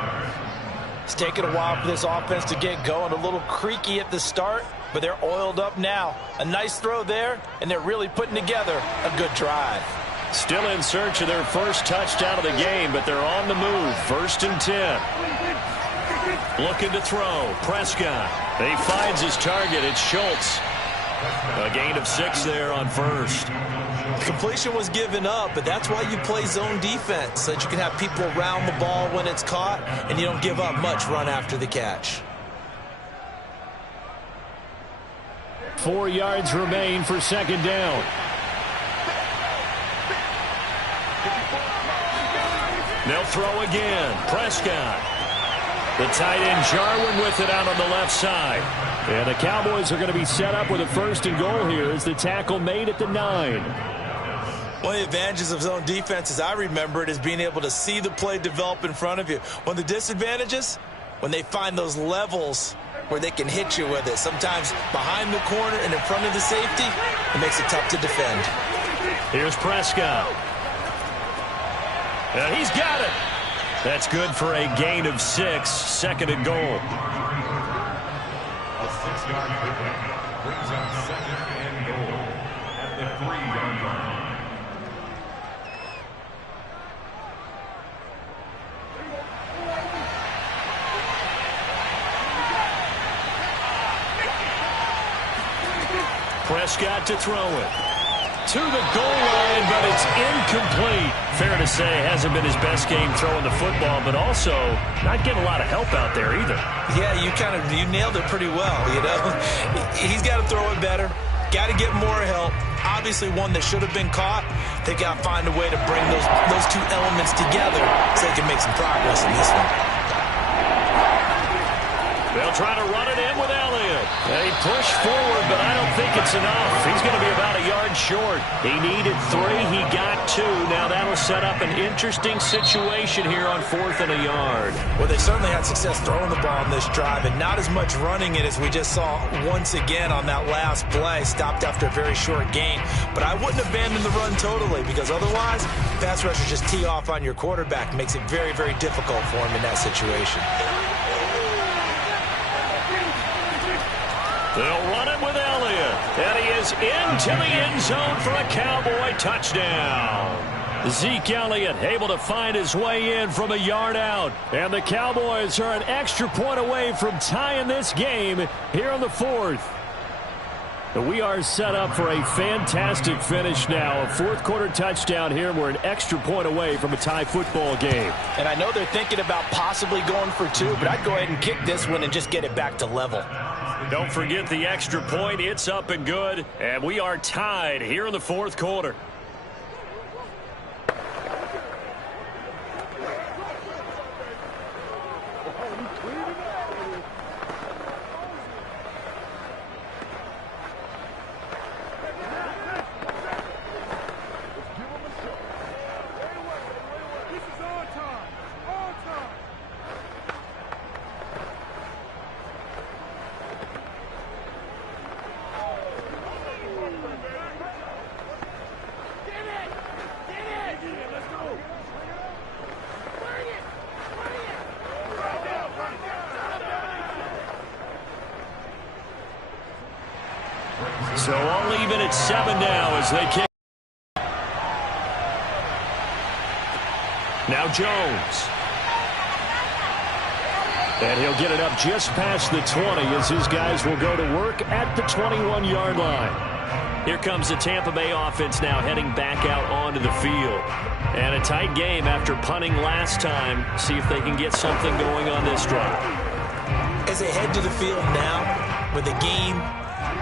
It's taken a while for this offense to get going. A little creaky at the start, but they're oiled up now. A nice throw there, and they're really putting together a good drive. Still in search of their first touchdown of the game, but they're on the move. 1st and 10. Looking to throw. Prescott. He finds his target. It's Schultz. A gain of 6 there on 1st. Completion was given up, but that's why you play zone defense, so that you can have people around the ball when it's caught, and you don't give up much run after the catch. 4 yards remain for second down. They'll throw again. Prescott. The tight end Jarwin with it out on the left side. And the Cowboys are going to be set up with a 1st and goal here as the tackle made at the 9. One of the advantages of zone defense, as I remember it, is being able to see the play develop in front of you. One of the disadvantages, when they find those levels where they can hit you with it. Sometimes behind the corner and in front of the safety, it makes it tough to defend. Here's Prescott. And he's got it. That's good for a gain of 6, 2nd and goal. A 6-yard pickup brings up 2nd and goal at the 3-yard line. Prescott to throw it. To the goal line, but it's incomplete. Fair to say, hasn't been his best game throwing the football, but also not getting a lot of help out there either. Yeah, you nailed it pretty well, you know. He's got to throw it better. Got to get more help. Obviously one that should have been caught. They got to find a way to bring those two elements together so they can make some progress in this one. They'll try to run it in with Elliott. They push forward, but I don't think it's enough. He's going to be about a yard short. He needed 3. He got 2. Now that'll set up an interesting situation here on 4th and a yard. Well, they certainly had success throwing the ball on this drive, and not as much running it as we just saw once again on that last play. Stopped after a very short gain. But I wouldn't abandon the run totally, because otherwise, pass rushers just tee off on your quarterback. Makes it very, very difficult for him in that situation. They'll run it with Elliott. And he is into the end zone for a Cowboy touchdown. Zeke Elliott able to find his way in from a yard out. And the Cowboys are an extra point away from tying this game here on the 4th. We are set up for a fantastic finish now. A 4th quarter touchdown here. We're an extra point away from a tie football game. And I know they're thinking about possibly going for 2, but I'd go ahead and kick this one and just get it back to level. Don't forget the extra point. It's up and good. And we are tied here in the 4th quarter. So all even at 7 now as they kick. Now Jones. And he'll get it up just past the 20 as his guys will go to work at the 21-yard line. Here comes the Tampa Bay offense now heading back out onto the field. And a tight game after punting last time. See if they can get something going on this drive. As they head to the field now, with the game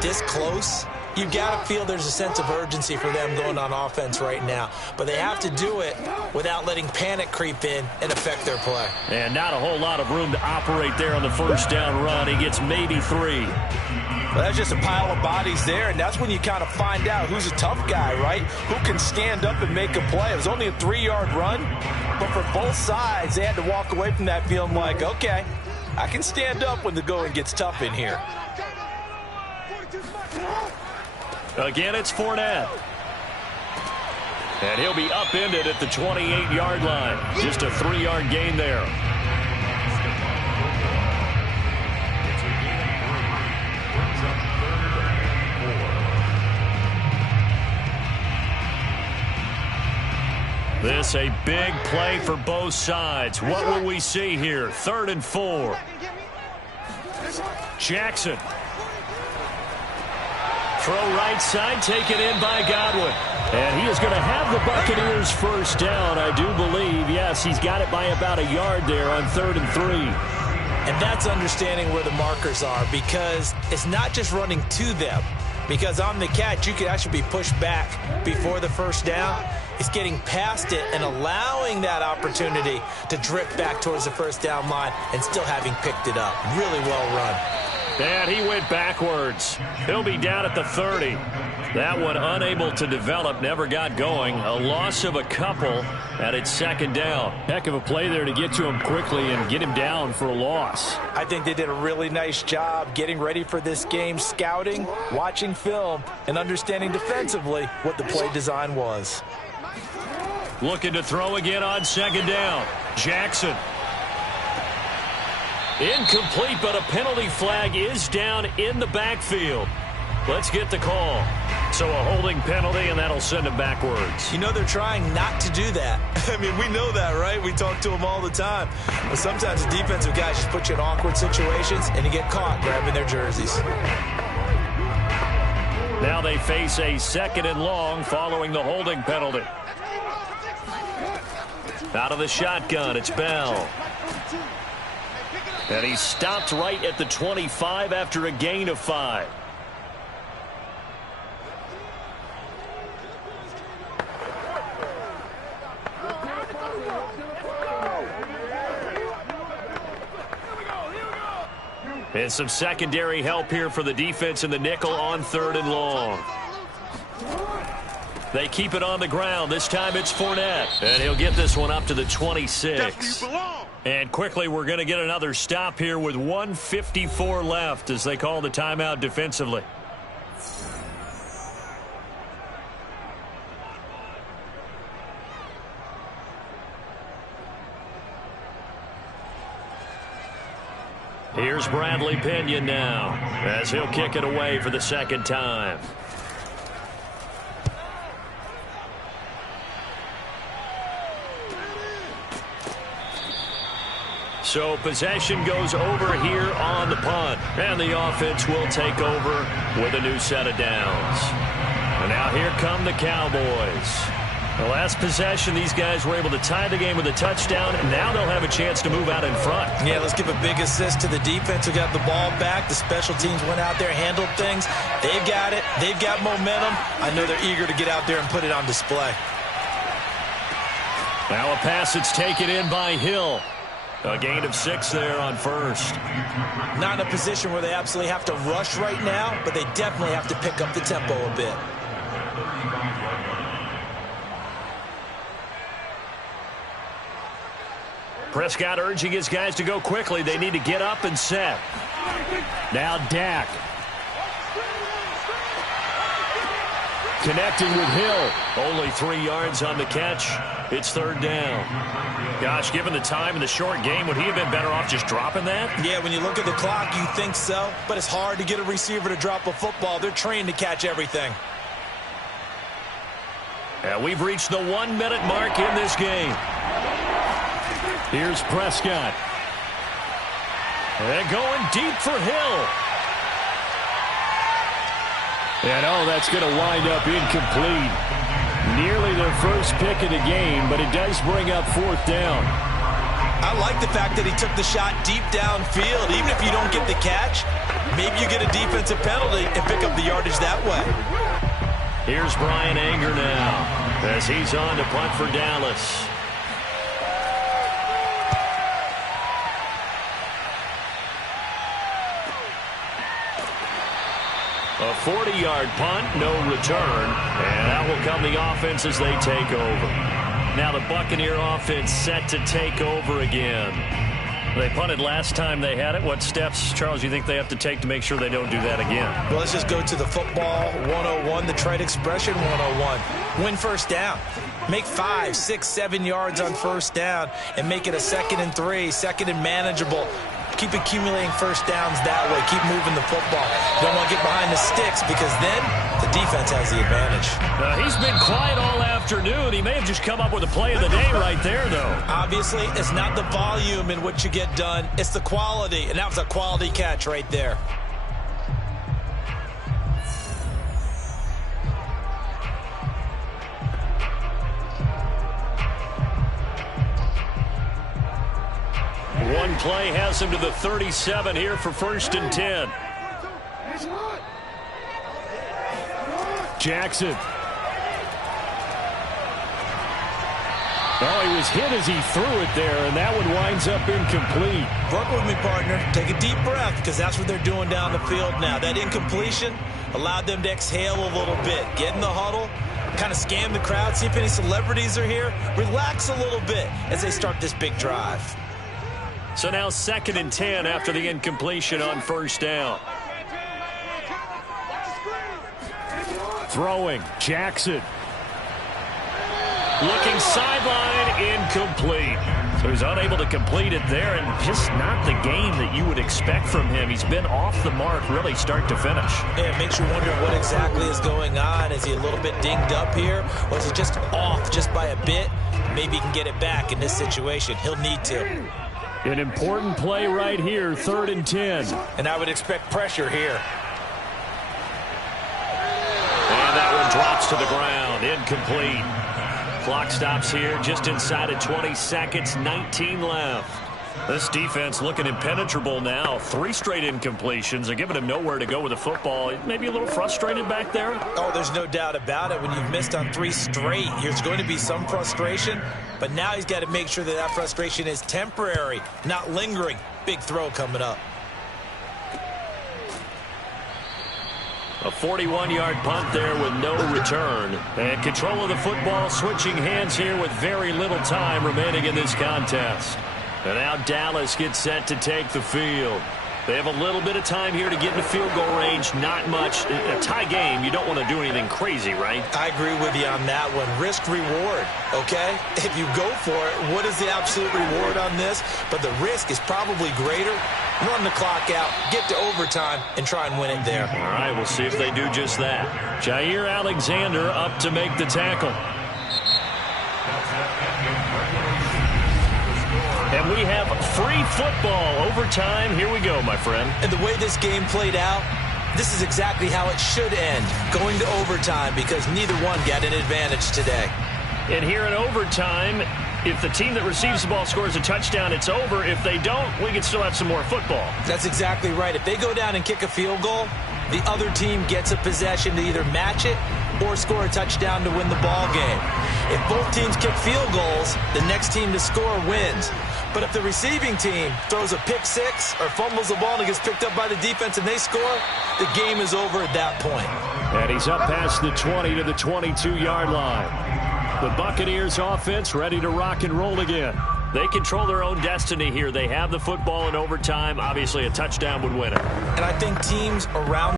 this close, you've got to feel there's a sense of urgency for them going on offense right now. But they have to do it without letting panic creep in and affect their play. And not a whole lot of room to operate there on the first down run. He gets maybe 3. Well, that's just a pile of bodies there, and that's when you kind of find out who's a tough guy, right? Who can stand up and make a play. It was only a 3-yard run, but for both sides, they had to walk away from that feeling like, okay, I can stand up when the going gets tough in here. Again, it's Fournette. And he'll be upended at the 28-yard line. Just a 3-yard gain there. This a big play for both sides. What will we see here? 3rd and 4. Jackson. Throw right side, taken in by Godwin. And he is going to have the Buccaneers first down, I do believe. Yes, he's got it by about a yard there on 3rd and 3. And that's understanding where the markers are, because it's not just running to them. because on the catch, you could actually be pushed back before the first down. It's getting past it and allowing that opportunity to drift back towards the first down line and still having picked it up. Really well run. And he went backwards. He'll be down at the 30. That one unable to develop, never got going. A loss of a couple, and it's second down. Heck of a play there to get to him quickly and get him down for a loss. I think they did a really nice job getting ready for this game, scouting, watching film, and understanding defensively what the play design was. Looking to throw again on second down. Jackson. Incomplete, but a penalty flag is down in the backfield. Let's get the call. So a holding penalty, and that'll send him backwards. You know they're trying not to do that. I mean, we know that, right? We talk to them all the time. But sometimes the defensive guys just put you in awkward situations, and you get caught grabbing their jerseys. Now they face a second and long following the holding penalty. Out of the shotgun, it's Bell. And he stopped right at the 25 after a gain of 5. And some secondary help here for the defense in the nickel on 3rd and long. They keep it on the ground. This time it's Fournette. And he'll get this one up to the 26. And quickly we're going to get another stop here with 1:54 left as they call the timeout defensively. Here's Bradley Pinion now as he'll kick it away for the second time. So possession goes over here on the punt. And the offense will take over with a new set of downs. And now here come the Cowboys. The last possession, these guys were able to tie the game with a touchdown, and now they'll have a chance to move out in front. Yeah, let's give a big assist to the defense who got the ball back. The special teams went out there, handled things. They've got it. They've got momentum. I know they're eager to get out there and put it on display. Now a pass that's taken in by Hill. A gain of 6 there on first. Not in a position where they absolutely have to rush right now, but they definitely have to pick up the tempo a bit. Prescott urging his guys to go quickly. They need to get up and set. Now Dak. Connecting with Hill. Only 3 yards on the catch. It's 3rd down. Gosh, given the time in the short game, would he have been better off just dropping that? Yeah, when you look at the clock, you think so. But it's hard to get a receiver to drop a football. They're trained to catch everything. And we've reached the 1-minute mark in this game. Here's Prescott. And going deep for Hill. And oh, that's going to wind up incomplete. Nearly their first pick of the game, but it does bring up 4th down. I like the fact that he took the shot deep downfield. Even if you don't get the catch, maybe you get a defensive penalty and pick up the yardage that way. Here's Brian Anger now as he's on to punt for Dallas. A 40-yard punt, no return, and that will come the offense as they take over. Now the Buccaneer offense set to take over again. They punted last time they had it. What steps, Charles, you think they have to take to make sure they don't do that again? Well, let's just go to the football 101, the trade expression 101. Win first down. Make 5, 6, 7 yards on first down and make it a 2nd and 3, 2nd and manageable. Keep accumulating first downs that way. Keep moving the football. Don't want to get behind the sticks because then the defense has the advantage. He's been quiet all afternoon. He may have just come up with a play of the day right there, though. Obviously, it's not the volume in which you get done. It's the quality, and that was a quality catch right there. One play has him to the 37 here for 1st and 10. Jackson. Oh, he was hit as he threw it there, and that one winds up incomplete. Work with me, partner. Take a deep breath, because that's what they're doing down the field now. That incompletion allowed them to exhale a little bit. Get in the huddle, kind of scan the crowd, see if any celebrities are here. Relax a little bit as they start this big drive. So now 2nd and 10 after the incompletion on first down. Throwing, Jackson. Looking sideline, incomplete. So he's unable to complete it there, and just not the game that you would expect from him. He's been off the mark really start to finish. Yeah, it makes you wonder what exactly is going on. Is he a little bit dinged up here, or is he just off just by a bit? Maybe he can get it back in this situation. He'll need to. An important play right here, 3rd and 10. And I would expect pressure here. And that one drops to the ground, incomplete. Clock stops here just inside of 20 seconds, 19 left. This defense looking impenetrable now. 3 straight incompletions. They're giving him nowhere to go with the football. Maybe a little frustrated back there. Oh, there's no doubt about it. When you've missed on 3 straight, there's going to be some frustration. But now he's got to make sure that that frustration is temporary, not lingering. Big throw coming up. A 41-yard punt there with no return. And control of the football, switching hands here with very little time remaining in this contest. And now Dallas gets set to take the field. They have a little bit of time here to get into field goal range. Not much. A tie game, you don't want to do anything crazy, right? I agree with you on that one. Risk reward, okay? If you go for it, what is the absolute reward on this? But the risk is probably greater. Run the clock out, get to overtime, and try and win it there. All right, we'll see if they do just that. Jair Alexander up to make the tackle. And we have free football overtime. Here we go, my friend. And the way this game played out, this is exactly how it should end, going to overtime, because neither one got an advantage today. And here in overtime, if the team that receives the ball scores a touchdown, it's over. If they don't, we can still have some more football. That's exactly right. If they go down and kick a field goal, the other team gets a possession to either match it or score a touchdown to win the ball game. If both teams kick field goals, the next team to score wins. But if the receiving team throws a pick six or fumbles the ball and it gets picked up by the defense and they score, the game is over at that point. And he's up past the 20 to the 22-yard line. The Buccaneers offense ready to rock and roll again. They control their own destiny here. They have the football in overtime. Obviously, a touchdown would win it. And I think teams around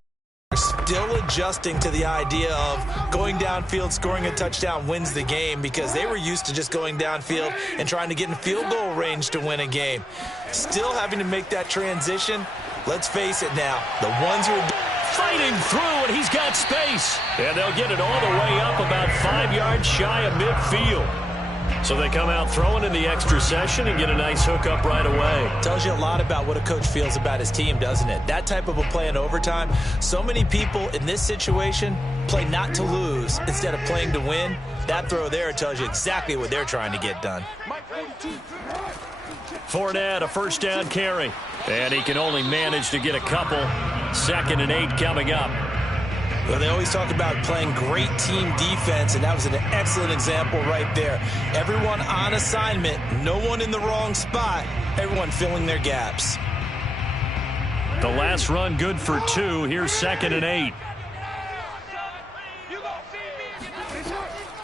are still adjusting to the idea of going downfield, scoring a touchdown wins the game, because they were used to just going downfield and trying to get in field goal range to win a game. Still having to make that transition. Let's face it now, the ones who are fighting through, and he's got space. And they'll get it all the way up about 5 yards shy of midfield. So they come out throwing in the extra session and get a nice hookup right away. Tells you a lot about what a coach feels about his team, doesn't it? That type of a play in overtime. So many people in this situation play not to lose instead of playing to win. That throw there tells you exactly what they're trying to get done. Fournette, a first down carry. And he can only manage to get a couple. 2nd and 8 coming up. Well, they always talk about playing great team defense, and that was an excellent example right there. Everyone on assignment, no one in the wrong spot, everyone filling their gaps. The last run good for 2. Here's 2nd and 8.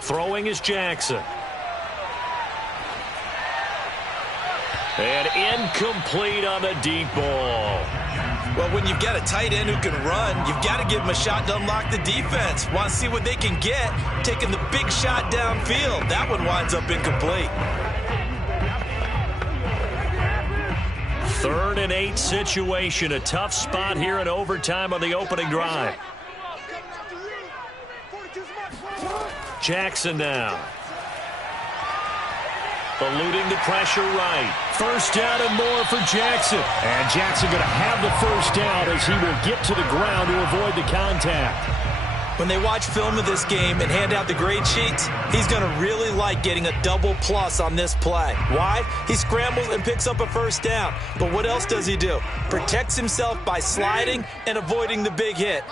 Throwing is Jackson. And incomplete on the deep ball. Well, when you've got a tight end who can run, you've got to give him a shot to unlock the defense. Want to see what they can get, taking the big shot downfield. That one winds up incomplete. 3rd and 8 situation. A tough spot here in overtime on the opening drive. Jackson now. Eluding the pressure right. First down and more for Jackson. And Jackson going to have the first down as he will get to the ground to avoid the contact. When they watch film of this game and hand out the grade sheets, he's going to really like getting a double plus on this play. Why? He scrambles and picks up a first down. But what else does he do? Protects himself by sliding and avoiding the big hit.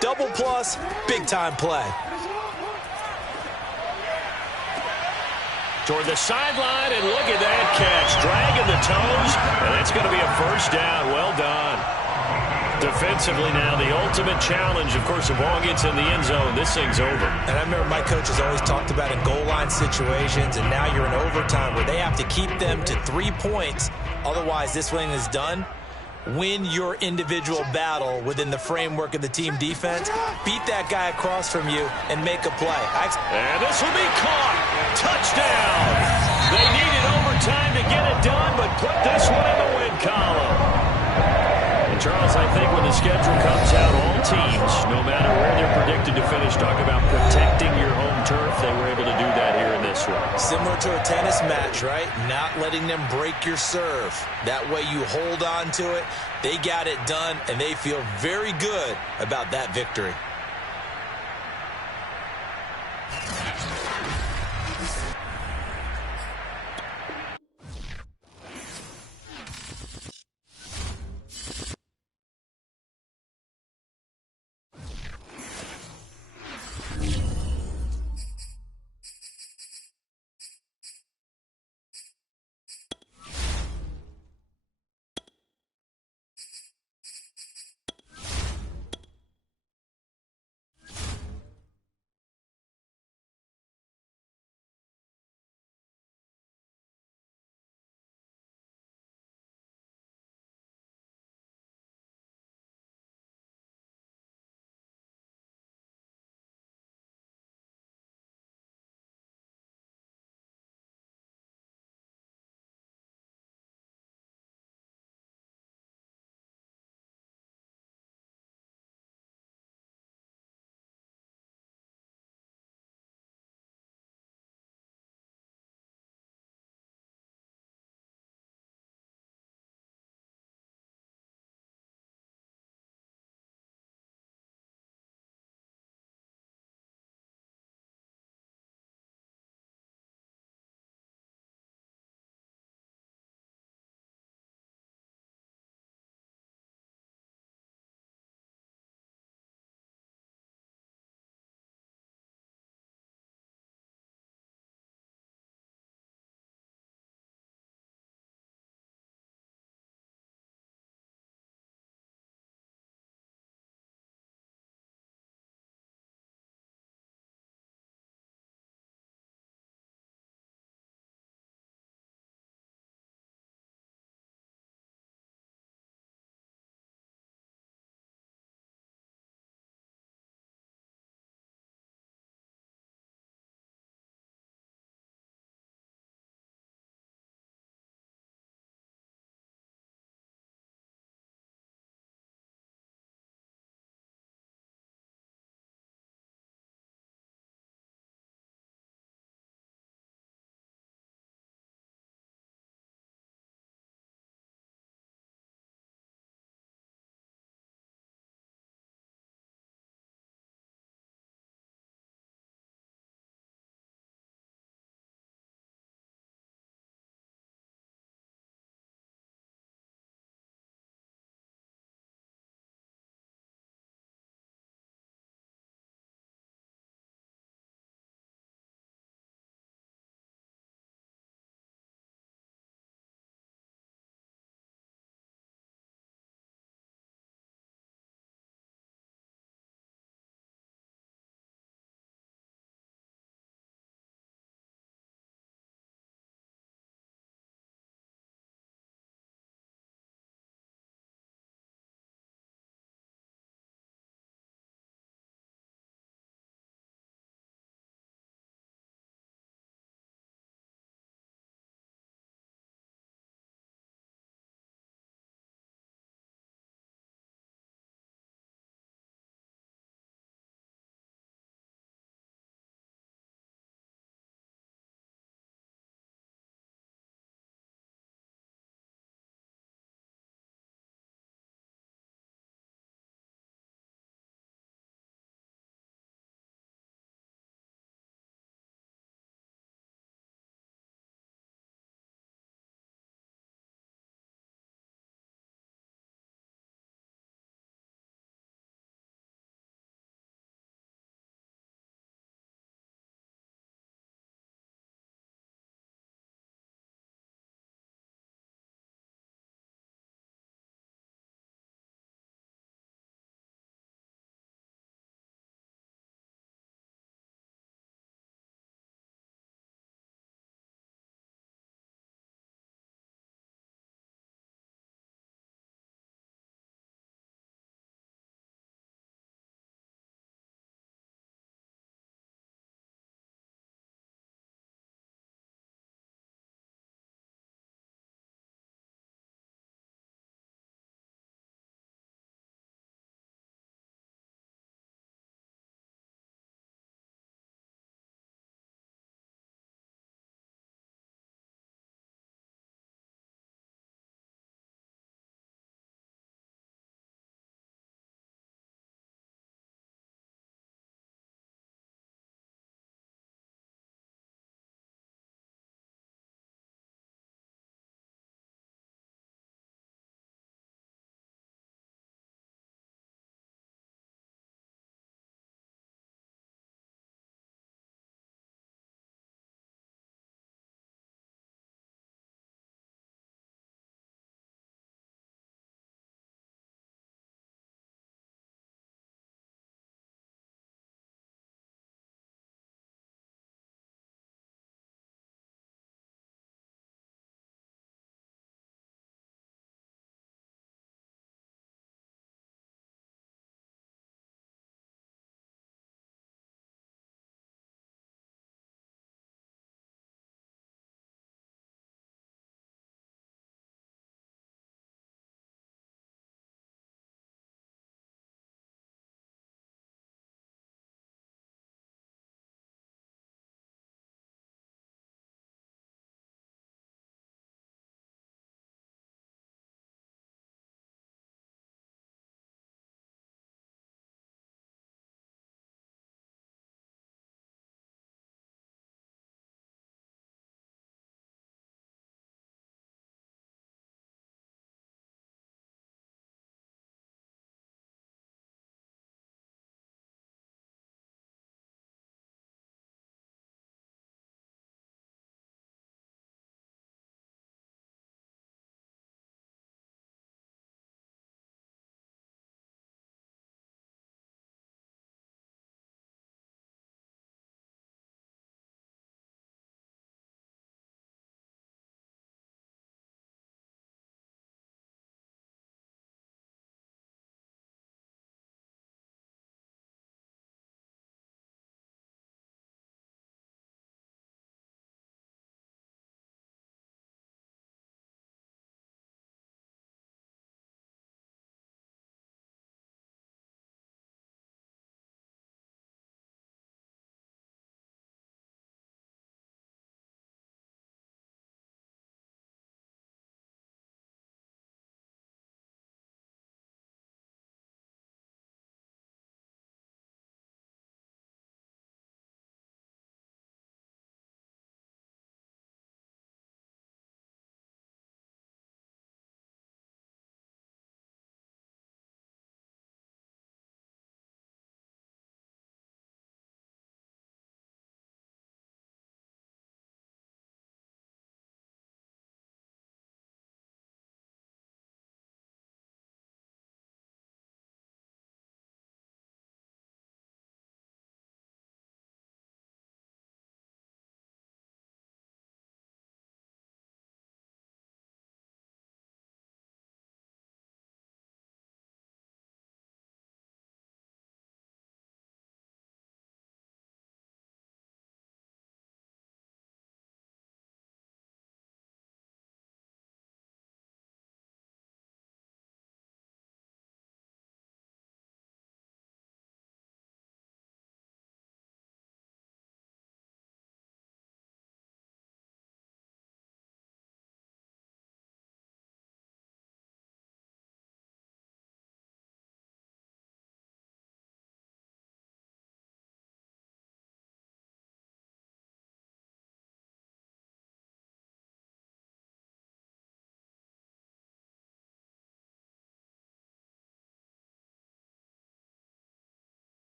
Double plus, big-time play. Toward the sideline, and look at that catch. Dragging the toes, and that's going to be a first down. Well done. Defensively now, the ultimate challenge. Of course, if ball gets in the end zone, this thing's over. And I remember my coaches always talked about in goal line situations, and now you're in overtime where they have to keep them to 3 points. Otherwise, this thing is done. Win your individual battle within the framework of the team defense. Beat that guy across from you and make a play. And this will be caught. Touchdown. They needed overtime to get it done, but put this one in the win column. And Charles, I think when the schedule comes out, all teams, no matter where they're predicted to finish, talk about protecting your home turf. They were able to do that here in this one. Similar to a tennis match, right? Not letting them break your serve. That way you hold on to it. They got it done, and they feel very good about that victory.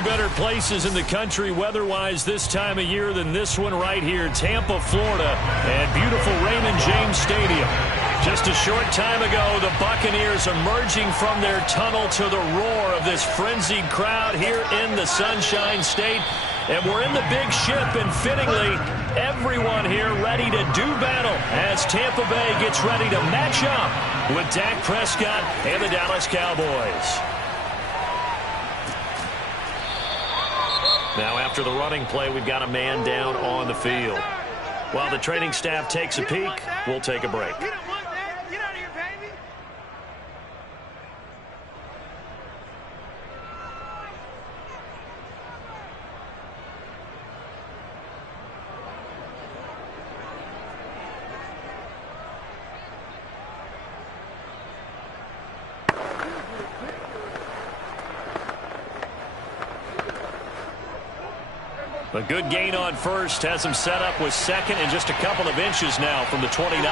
few better places in the country weather-wise this time of year than this one right here, Tampa, Florida, and beautiful Raymond James Stadium. Just a short time ago, the Buccaneers emerging from their tunnel to the roar of this frenzied crowd here in the Sunshine State. And we're in the big ship, and fittingly, everyone here ready to do battle as Tampa Bay gets ready to match up with Dak Prescott and the Dallas Cowboys. Now, after the running play, we've got a man down on the field. While the training staff takes a peek, we'll take a break. A good gain on first has him set up with second and just a couple of inches now from the 29.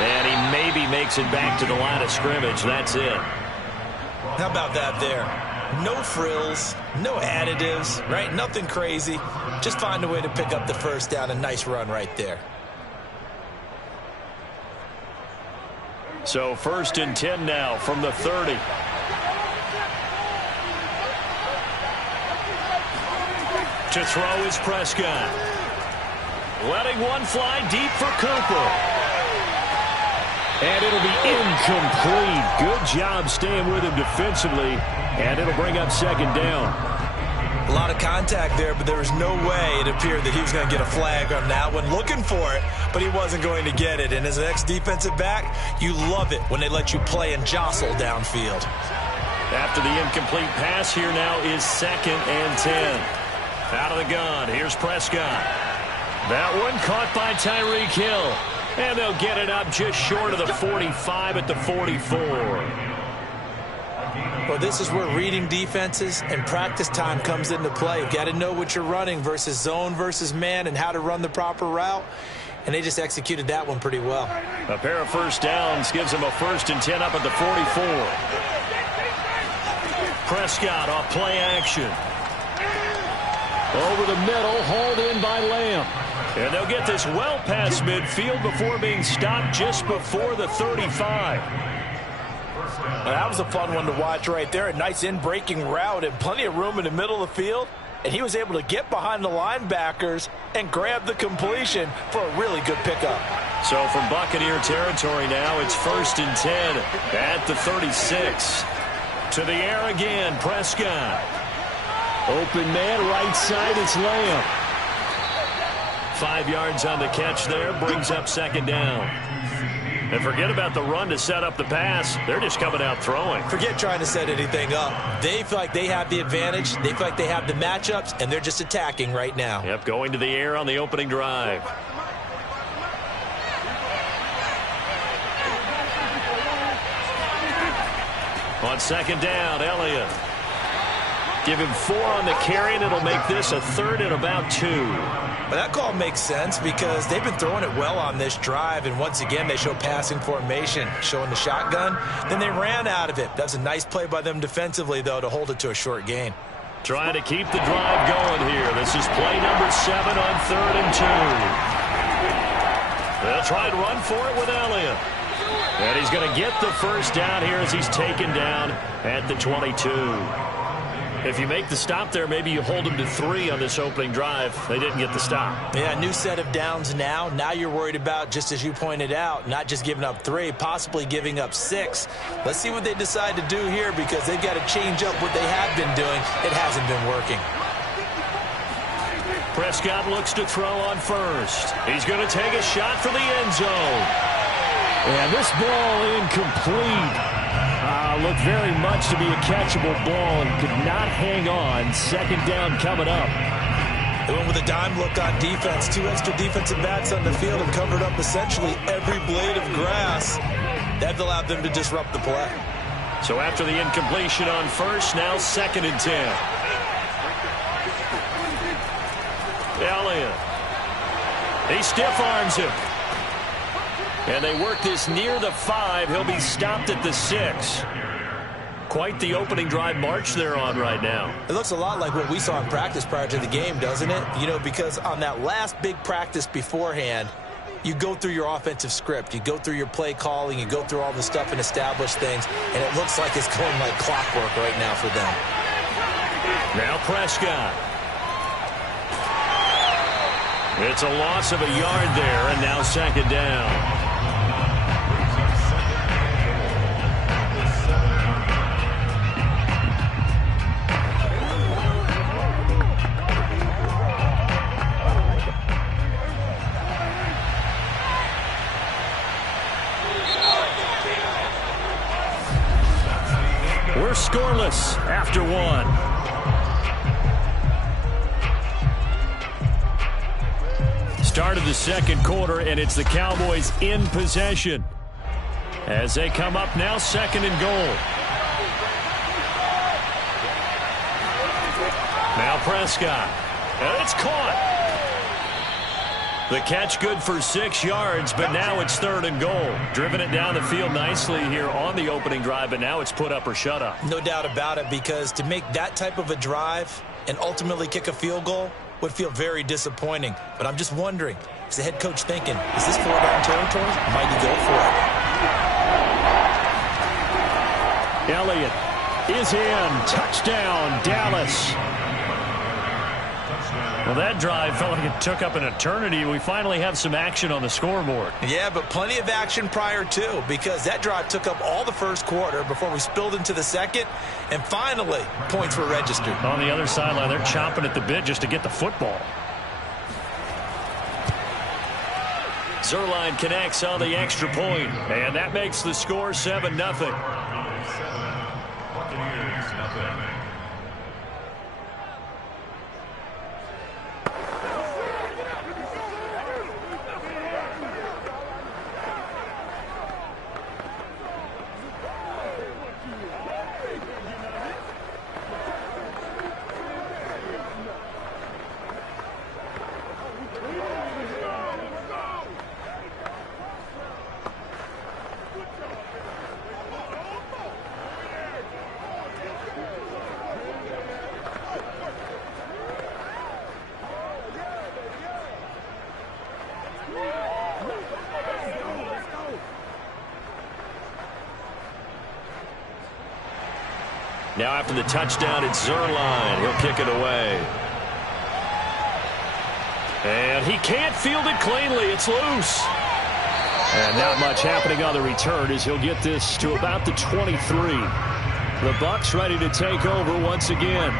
And he maybe makes it back to the line of scrimmage. That's it. How about that there? No frills, no additives, right? Nothing crazy. Just find a way to pick up the first down. A nice run right there. So 1st and 10 now from the 30. To throw is Prescott. Letting one fly deep for Cooper. And it'll be incomplete. Good job staying with him defensively. And it'll bring up 2nd down. A lot of contact there, but there was no way it appeared that he was going to get a flag on that one. Looking for it, but he wasn't going to get it. And as an ex-defensive back, you love it when they let you play and jostle downfield. After the incomplete pass, here now is 2nd and 10. Out of the gun, here's Prescott. That one caught by Tyreek Hill. And they'll get it up just short of the 45 at the 44. Well, this is where reading defenses and practice time comes into play. You've got to know what you're running versus zone versus man and how to run the proper route. And they just executed that one pretty well. A pair of first downs gives them a 1st and 10 up at the 44. Prescott off play action. Over the middle, hauled in by Lamb. And they'll get this well past midfield before being stopped just before the 35. That was a fun one to watch right there. A nice in-breaking route and plenty of room in the middle of the field. And he was able to get behind the linebackers and grab the completion for a really good pickup. So from Buccaneer territory now, it's 1st and 10 at the 36. To the air again, Prescott. Open man, right side, it's Lamb. 5 yards on the catch there, brings up 2nd down. And forget about the run to set up the pass. They're just coming out throwing. Forget trying to set anything up. They feel like they have the advantage. They feel like they have the matchups, and they're just attacking right now. Yep, going to the air on the opening drive. On 2nd down, Elliott. Give him 4 on the carry, and it'll make this a 3rd and about 2. But that call makes sense because they've been throwing it well on this drive, and once again they show passing formation, showing the shotgun. Then they ran out of it. That's a nice play by them defensively, though, to hold it to a short gain. Trying to keep the drive going here. This is play number 7 on 3rd and 2. They'll try and run for it with Elliott. And he's going to get the first down here as he's taken down at the 22. If you make the stop there, maybe you hold them to 3 on this opening drive. They didn't get the stop. Yeah, new set of downs now. Now you're worried about, just as you pointed out, not just giving up 3, possibly giving up 6. Let's see what they decide to do here because they've got to change up what they have been doing. It hasn't been working. Prescott looks to throw on first. He's going to take a shot for the end zone. And this ball incomplete. Looked very much to be a catchable ball and could not hang on. 2nd down coming up. They went with a dime look on defense. 2 extra defensive backs on the field and covered up essentially every blade of grass. That allowed them to disrupt the play. So after the incompletion on first, now 2nd and 10. Elliott. He stiff arms him. And they work this near the 5. He'll be stopped at the 6. quite the opening drive march they're on right now. It looks a lot like what we saw in practice prior to the game, doesn't it? You know, because on that last big practice beforehand, you go through your offensive script. You go through your play calling. You go through all the stuff and establish things. And it looks like it's going like clockwork right now for them. Now Prescott. It's a loss of a yard there, and now second down. We're scoreless after one. Start of the second quarter, and it's the Cowboys in possession. As they come up now, second and goal. Now Prescott. And it's caught. The catch good for 6 yards, but now it's third and goal. Driven it down the field nicely here on the opening drive, but now it's put up or shut up. No doubt about it, because to make that type of a drive and ultimately kick a field goal would feel very disappointing. But I'm just wondering, is the head coach thinking, is this 4-down territory? Might he go for it? Elliott is in. Touchdown, Dallas. Well, that drive felt like it took up an eternity. We finally have some action on the scoreboard. Yeah, but plenty of action prior to, because that drive took up all the first quarter before we spilled into the second, and finally, points were registered. On the other sideline, they're chomping at the bit just to get the football. Zuerlein connects on the extra point, and that makes the score 7-0. Buccaneers, nothing. Now after the touchdown, it's Zuerlein. He'll kick it away. And he can't field it cleanly. It's loose. And not much happening on the return as he'll get this to about the 23. The Bucs ready to take over once again.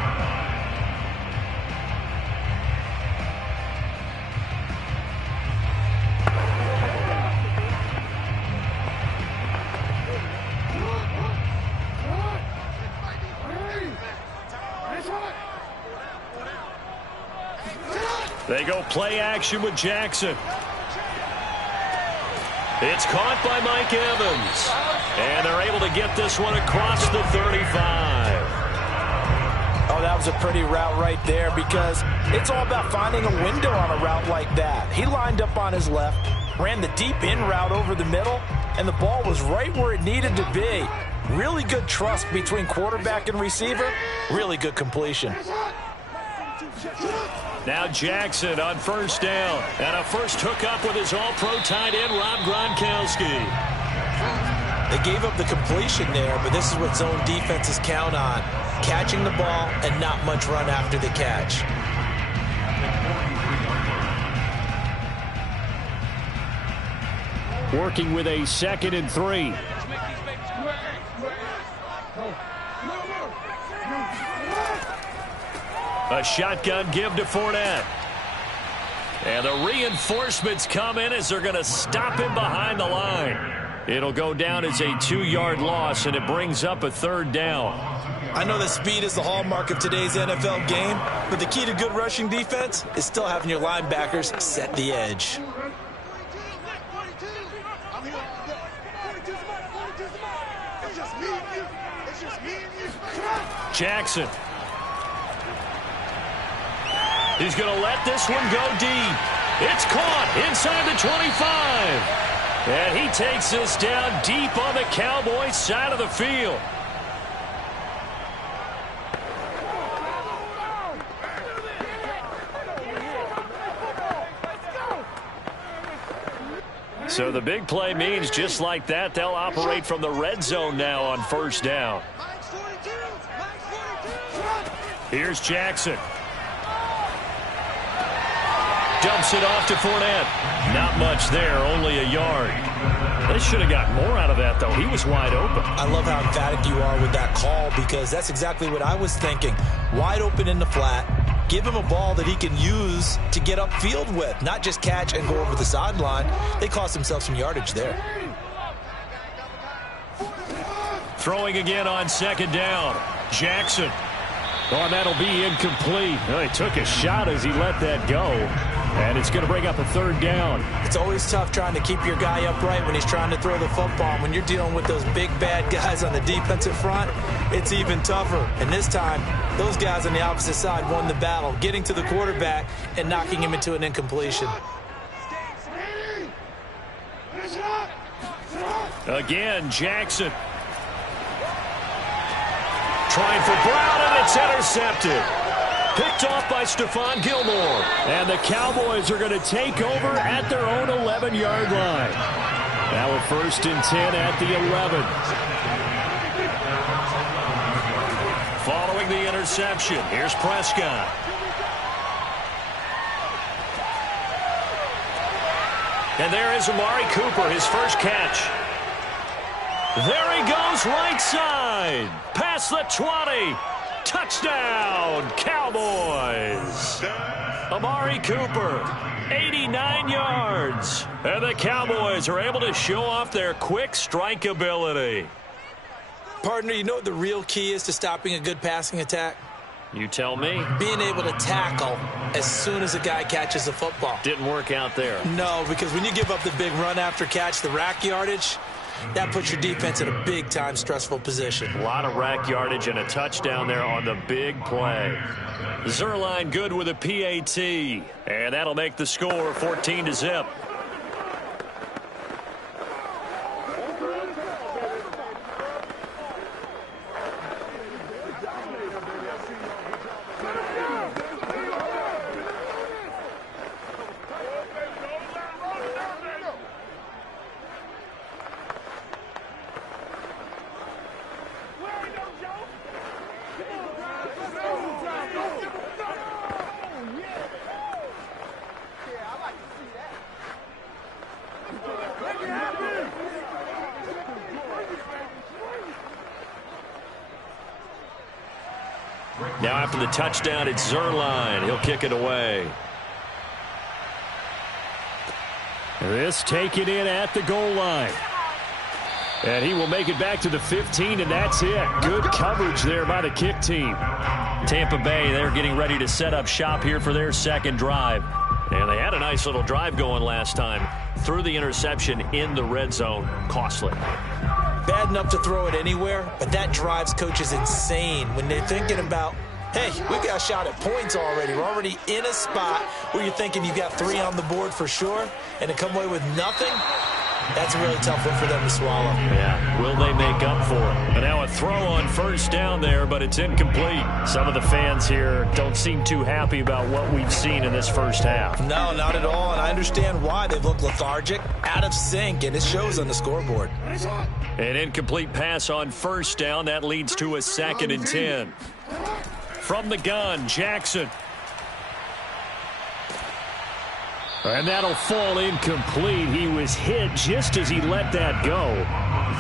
They go play action with Jackson. It's caught by Mike Evans. And they're able to get this one across the 35. Oh, that was a pretty route right there, because it's all about finding a window on a route like that. He lined up on his left, ran the deep in route over the middle, and the ball was right where it needed to be. Really good trust between quarterback and receiver. Really good completion. Now Jackson on first down. And a first hookup with his all-pro tight end, Rob Gronkowski. They gave up the completion there, but this is what zone defenses count on. Catching the ball and not much run after the catch. Working with a 2nd and 3. A shotgun give to Fournette. And the reinforcements come in as they're going to stop him behind the line. It'll go down as a 2-yard loss, and it brings up a 3rd down. I know that speed is the hallmark of today's NFL game, but the key to good rushing defense is still having your linebackers set the edge. Jackson. He's going to let this one go deep. It's caught inside the 25. And he takes this down deep on the Cowboys side of the field. So the big play means just like that, they'll operate from the red zone now on first down. Here's Jackson. Dumps it off to Fournette. Not much there, only a yard. They should have got more out of that, though. He was wide open. I love how emphatic you are with that call because that's exactly what I was thinking. Wide open in the flat. Give him a ball that he can use to get upfield with, not just catch and go over the sideline. They cost themselves some yardage there. Throwing again on second down. Jackson. Oh, and that'll be incomplete. Well, he took a shot as he let that go. And it's going to bring up a third down. It's always tough trying to keep your guy upright when he's trying to throw the football. When you're dealing with those big, bad guys on the defensive front, it's even tougher. And this time, those guys on the opposite side won the battle, getting to the quarterback and knocking him into an incompletion. Again, Jackson. Trying for Brown, and it's intercepted. Picked off by Stephon Gilmore. And the Cowboys are going to take over at their own 11-yard line. Now with 1st and 10 at the 11. Following the interception, here's Prescott. And there is Amari Cooper, his first catch. There he goes, right side. Past the 20. Touchdown, Cowboys. Amari Cooper, 89 yards. And the Cowboys are able to show off their quick strike ability. Partner, you know what the real key is to stopping a good passing attack? You tell me. Being able to tackle as soon as a guy catches the football. Didn't work out there. No, because when you give up the big run after catch, the rack yardage, that puts your defense in a big-time stressful position. A lot of rack yardage and a touchdown there on the big play. Zuerlein good with a PAT. And that'll make the score 14-0. Now after the touchdown, it's Zuerlein. He'll kick it away. This taken in at the goal line. And he will make it back to the 15, and that's it. Good coverage there by the kick team. Tampa Bay, they're getting ready to set up shop here for their second drive. And they had a nice little drive going last time. Threw the interception in the red zone. Costly. Bad enough to throw it anywhere, but that drives coaches insane when they're thinking about, hey, we got a shot at points already. We're already in a spot where you're thinking you got 3 on the board for sure, and to come away with nothing, that's a really tough one for them to swallow. Yeah, will they make up for it? And now a throw on first down there, but it's incomplete. Some of the fans here don't seem too happy about what we've seen in this first half. No, not at all, and I understand why. They've looked lethargic, out of sync, and it shows on the scoreboard. An incomplete pass on first down. That leads to a 2nd and 10. From the gun, Jackson. And that'll fall incomplete. He was hit just as he let that go.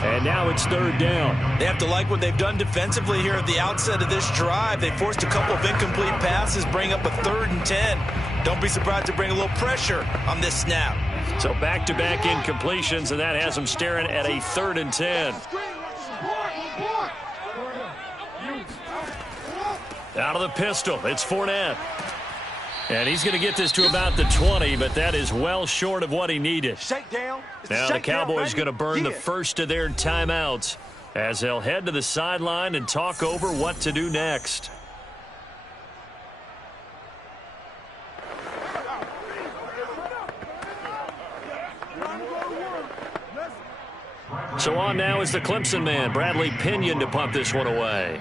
And now it's 3rd down. They have to like what they've done defensively here at the outset of this drive. They forced a couple of incomplete passes, bring up a 3rd and 10. Don't be surprised to bring a little pressure on this snap. So back-to-back incompletions, and that has them staring at a 3rd and 10. Out of the pistol, it's Fournette. And he's going to get this to about the 20, but that is well short of what he needed. Now the Cowboys going to burn the first of their timeouts as they'll head to the sideline and talk over what to do next. So on now is the Clemson man, Bradley Pinion, to punt this one away.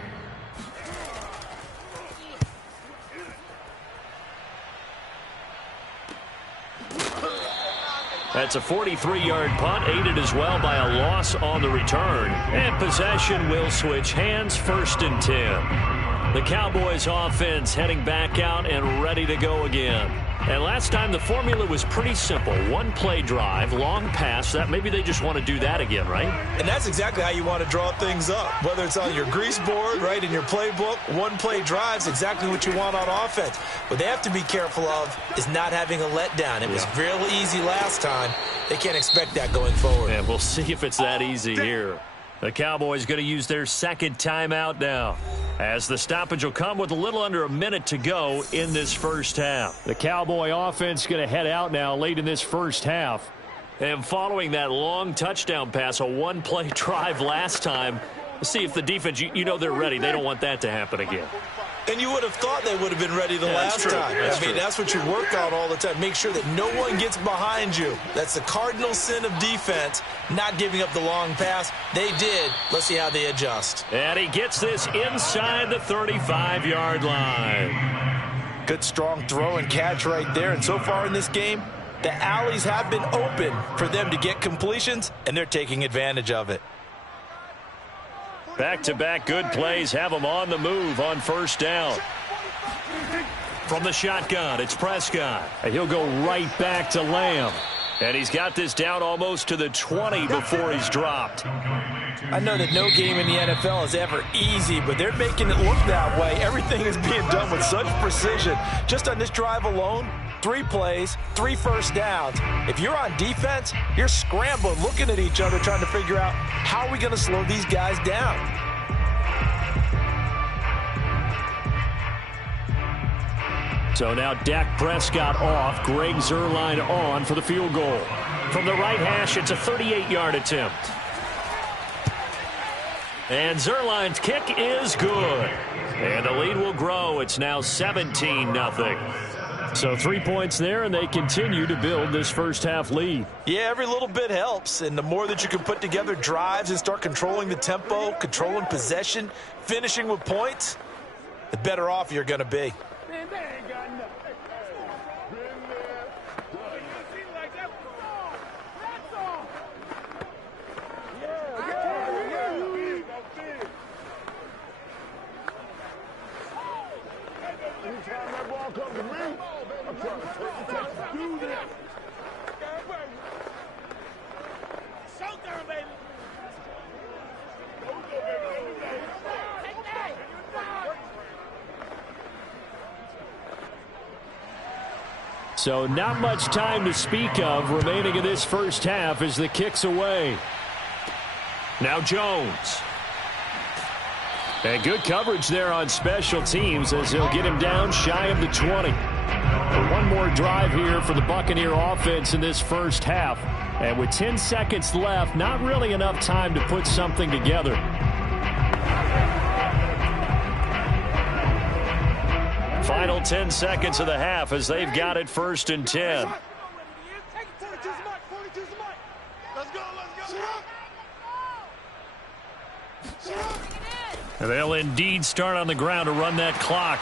That's a 43-yard punt, aided as well by a loss on the return. And possession will switch hands, 1st and 10. The Cowboys offense heading back out and ready to go again. And last time the formula was pretty simple. One play drive, long pass. That maybe they just want to do that again, right? And that's exactly how you want to draw things up. Whether it's on your grease board, right, in your playbook, one play drive's exactly what you want on offense. What they have to be careful of is not having a letdown. It was real easy last time. They can't expect that going forward. And we'll see if it's that easy here. The Cowboys going to use their 2nd timeout now, as the stoppage will come with a little under a minute to go in this first half. The Cowboy offense going to head out now late in this first half. And following that long touchdown pass, a one-play drive last time, let's see if the defense, you know they're ready. They don't want that to happen again. And you would have thought they would have been ready the last time. That's what you work on all the time. Make sure that no one gets behind you. That's the cardinal sin of defense, not giving up the long pass. They did. Let's see how they adjust. And he gets this inside the 35-yard line. Good strong throw and catch right there. And so far in this game, the alleys have been open for them to get completions, and they're taking advantage of it. Back-to-back good plays have them on the move on 1st down. From the shotgun, it's Prescott. And he'll go right back to Lamb. And he's got this down almost to the 20 before he's dropped. I know that no game in the NFL is ever easy, but they're making it look that way. Everything is being done with such precision. Just on this drive alone, 3 plays, 3 first downs. If you're on defense, you're scrambling, looking at each other, trying to figure out how are we going to slow these guys down. So now Dak Prescott off, Greg Zuerlein on for the field goal. From the right hash, it's a 38-yard attempt. And Zuerlein's kick is good. And the lead will grow. It's now 17-0. So 3 points there, and they continue to build this first half lead. Yeah, every little bit helps, and the more that you can put together drives and start controlling the tempo, controlling possession, finishing with points, the better off you're going to be. So not much time to speak of remaining in this first half as the kick's away. Now Jones. And good coverage there on special teams as he'll get him down shy of the 20. One more drive here for the Buccaneer offense in this first half. And with 10 seconds left, not really enough time to put something together. Final 10 seconds of the half as they've got it 1st and 10. And they'll indeed start on the ground to run that clock.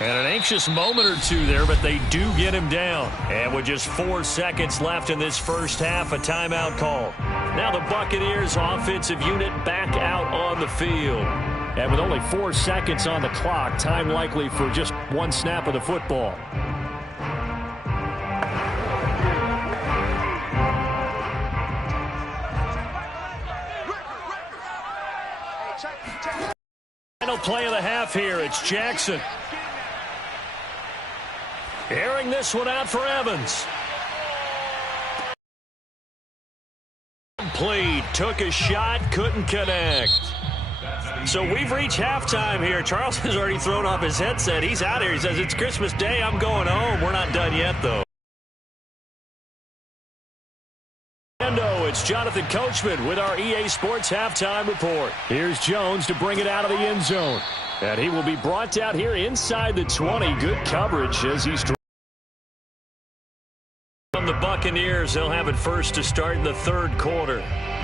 And an anxious moment or two there, but they do get him down. And with just 4 seconds left in this first half, a timeout call. Now the Buccaneers offensive unit back out on the field. And with only 4 seconds on the clock, time likely for just one snap of the football. Final play of the half here. It's Jackson. Airing this one out for Evans. Complete. Took a shot. Couldn't connect. So we've reached halftime here. Charles has already thrown off his headset. He's out here. He says, it's Christmas Day. I'm going home. We're not done yet, though. It's Jonathan Coachman with our EA Sports Halftime Report. Here's Jones to bring it out of the end zone. And he will be brought out here inside the 20. Good coverage as he's from the Buccaneers. They'll have it first to start in the third quarter.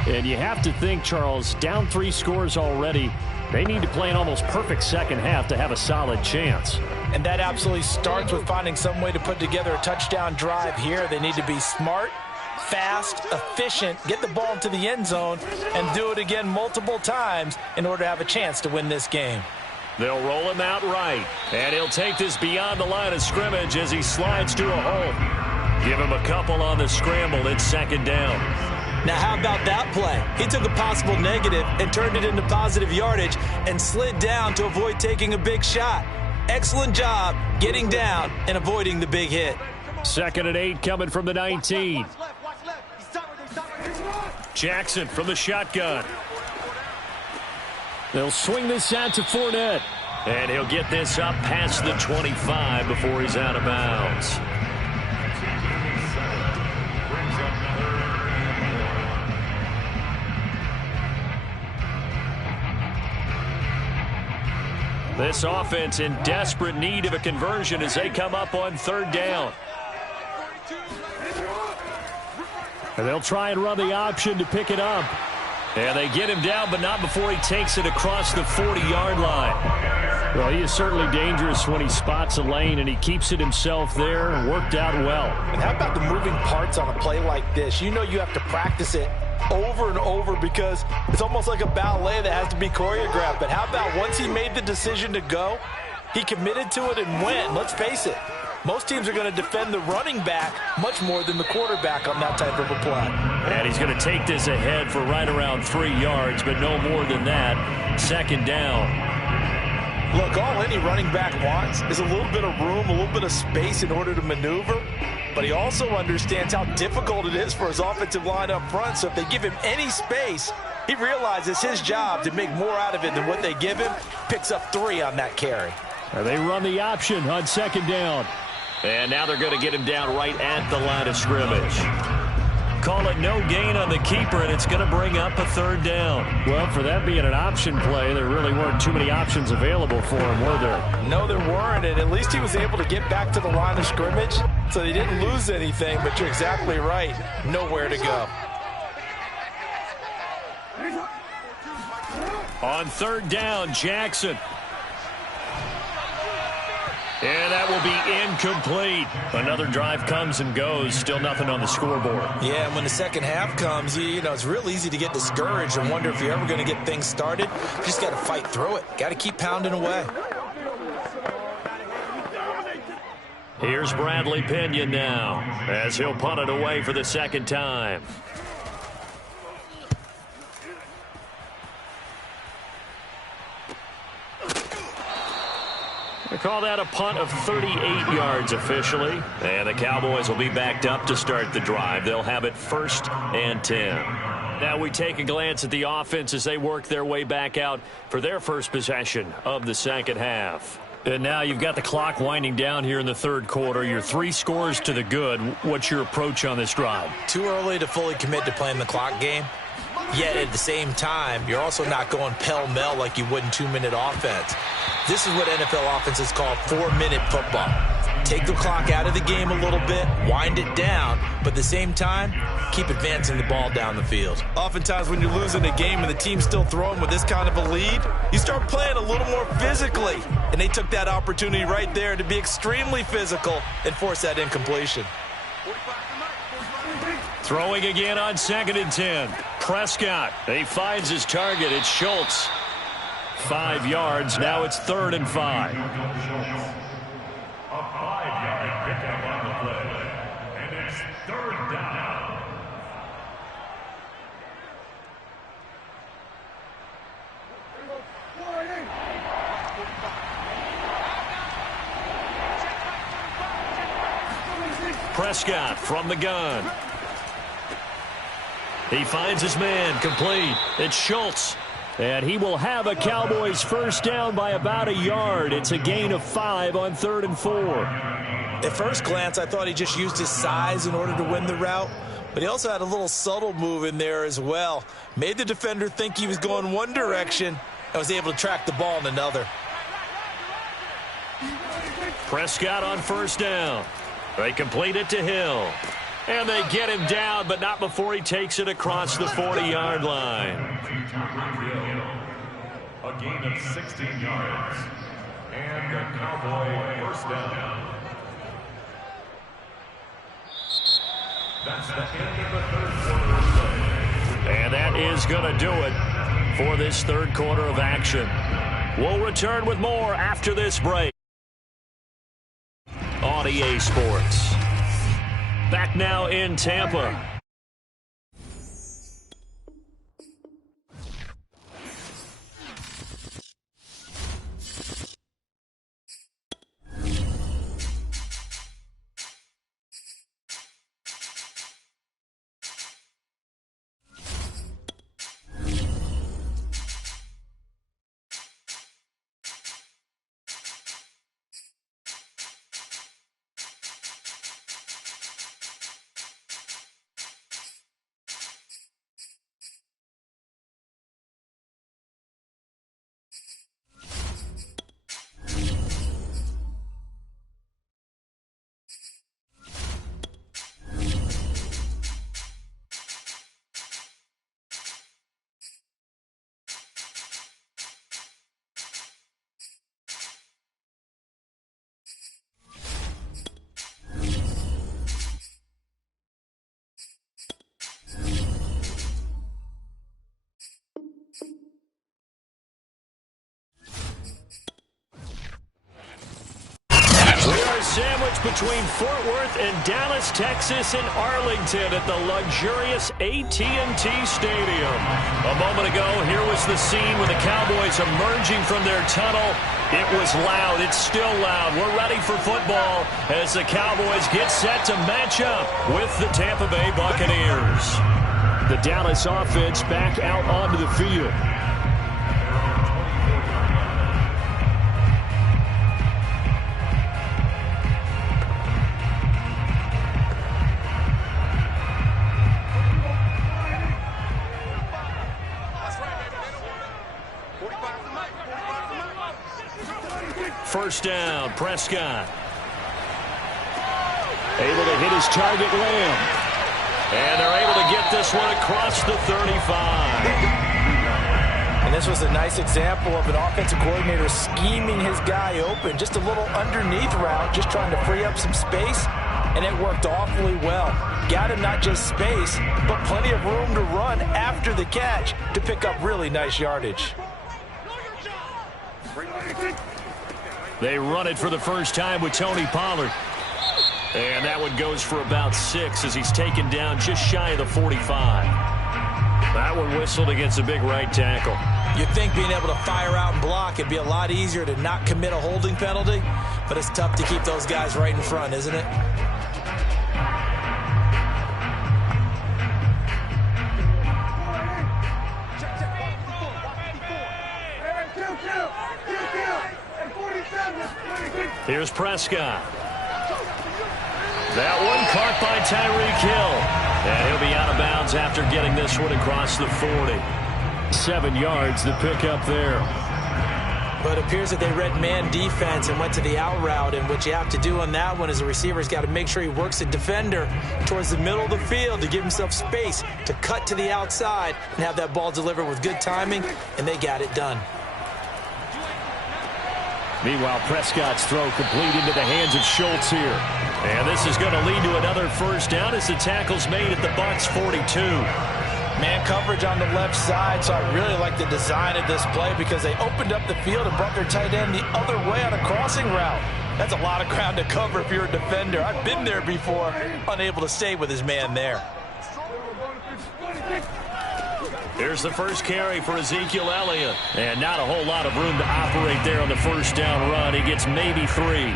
And you have to think, Charles, down 3 scores already. They need to play an almost perfect second half to have a solid chance. And that absolutely starts with finding some way to put together a touchdown drive here. They need to be smart, fast, efficient, get the ball into the end zone, and do it again multiple times in order to have a chance to win this game. They'll roll him out right, and he'll take this beyond the line of scrimmage as he slides to a hole. Give him a couple on the scramble. It's second down. Now, how about that play? He took a possible negative and turned it into positive yardage and slid down to avoid taking a big shot. Excellent job getting down and avoiding the big hit. 2nd and 8 coming from the 19. Jackson from the shotgun. They'll swing this out to Fournette. And he'll get this up past the 25 before he's out of bounds. This offense in desperate need of a conversion as they come up on 3rd down. And they'll try and run the option to pick it up. And they get him down, but not before he takes it across the 40-yard line. Well, he is certainly dangerous when he spots a lane, and he keeps it himself there. Worked out well. And how about the moving parts on a play like this? You know you have to practice it over and over because it's almost like a ballet that has to be choreographed. But how about once he made the decision to go, he committed to it and went. Let's face it, most teams are going to defend the running back much more than the quarterback on that type of a play. And he's going to take this ahead for right around 3 yards, but no more than that. 2nd down. Look, all any running back wants is a little bit of room, a little bit of space in order to maneuver. But he also understands how difficult it is for his offensive line up front. So if they give him any space, he realizes his job to make more out of it than what they give him. Picks up 3 on that carry. And they run the option on 2nd down. And now they're going to get him down right at the line of scrimmage. Call it no gain on the keeper, and it's going to bring up a 3rd down. Well, for that being an option play, there really weren't too many options available for him, were there? No, there weren't, and at least he was able to get back to the line of scrimmage, so he didn't lose anything, but you're exactly right. Nowhere to go. On 3rd down, Jackson. And that will be incomplete. Another drive comes and goes. Still nothing on the scoreboard. Yeah, and when the second half comes, you know, it's real easy to get discouraged and wonder if you're ever going to get things started. You just got to fight through it. Got to keep pounding away. Here's Bradley Pinion now as he'll punt it away for the 2nd time. They call that a punt of 38 yards officially. And the Cowboys will be backed up to start the drive. They'll have it 1st and 10. Now we take a glance at the offense as they work their way back out for their first possession of the 2nd half. And now you've got the clock winding down here in the 3rd quarter. You're 3 scores to the good. What's your approach on this drive? Too early to fully commit to playing the clock game. Yet at the same time, you're also not going pell-mell like you would in 2-minute offense. This is what NFL offenses call 4-minute football. Take the clock out of the game a little bit, wind it down, but at the same time, keep advancing the ball down the field. Oftentimes when you're losing a game and the team's still throwing with this kind of a lead, you start playing a little more physically. And they took that opportunity right there to be extremely physical and force that incompletion. Throwing again on 2nd and 10. Prescott, he finds his target. It's Schultz. 5 yards. Now it's 3rd and 5. A 5-yard pickup on the play. And it's 3rd down. Prescott from the gun. He finds his man, complete. It's Schultz. And he will have a Cowboys 1st down by about a yard. It's a gain of 5 on 3rd and 4. At first glance, I thought he just used his size in order to win the route. But he also had a little subtle move in there as well. Made the defender think he was going one direction and was able to track the ball in another. Prescott on 1st down. They complete it to Hill. And they get him down, but not before he takes it across the 40-yard line. A gain of 16 yards. And a Cowboy 1st down. That's the end of the third quarter. And that is going to do it for this third quarter of action. We'll return with more after this break on EA Sports. Back now in Tampa. Sandwiched between Fort Worth and Dallas, Texas, and Arlington at the luxurious AT&T Stadium. A moment ago, here was the scene with the Cowboys emerging from their tunnel. It was loud. It's still loud. We're ready for football as the Cowboys get set to match up with the Tampa Bay Buccaneers. The Dallas offense back out onto the field. First down, Prescott. Able to hit his target, Lamb. And they're able to get this one across the 35. And this was a nice example of an offensive coordinator scheming his guy open. Just a little underneath route, just trying to free up some space. And it worked awfully well. Got him not just space, but plenty of room to run after the catch to pick up really nice yardage. They run it for the first time with Tony Pollard. And that one goes for about 6 as he's taken down just shy of the 45. That one whistled against a big right tackle. You'd think being able to fire out and block, it'd be a lot easier to not commit a holding penalty, but it's tough to keep those guys right in front, isn't it? Here's Prescott. That one caught by Tyreek Hill. And he'll be out of bounds after getting this one across the 40. 7 yards to pick up there. But it appears that they read man defense and went to the out route. And what you have to do on that one is the receiver's got to make sure he works the defender towards the middle of the field to give himself space to cut to the outside and have that ball delivered with good timing, and they got it done. Meanwhile, Prescott's throw complete into the hands of Schultz here. And this is going to lead to another first down as the tackle's made at the Bucs 42. Man coverage on the left side, so I really like the design of this play because they opened up the field and brought their tight end the other way on a crossing route. That's a lot of ground to cover if you're a defender. I've been there before, unable to stay with his man there. Here's the first carry for Ezekiel Elliott. And not a whole lot of room to operate there on the first down run. He gets maybe 3.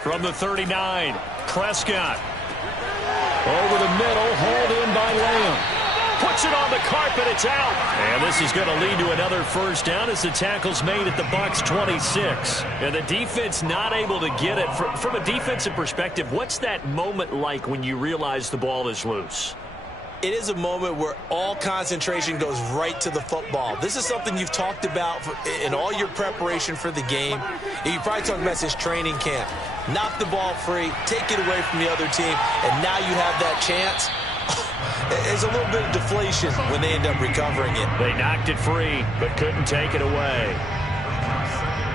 From the 39, Prescott. Over the middle, hauled in by Lamb. Puts it on the carpet, it's out. And this is going to lead to another first down as the tackle's made at the Bucs 26. And the defense not able to get it. From a defensive perspective, what's that moment like when you realize the ball is loose? It is a moment where all concentration goes right to the football. This is something you've talked about in all your preparation for the game. You probably talked about this training camp. knock the ball free, take it away from the other team, and now you have that chance. There's a little bit of deflation when they end up recovering it. They knocked it free, but couldn't take it away.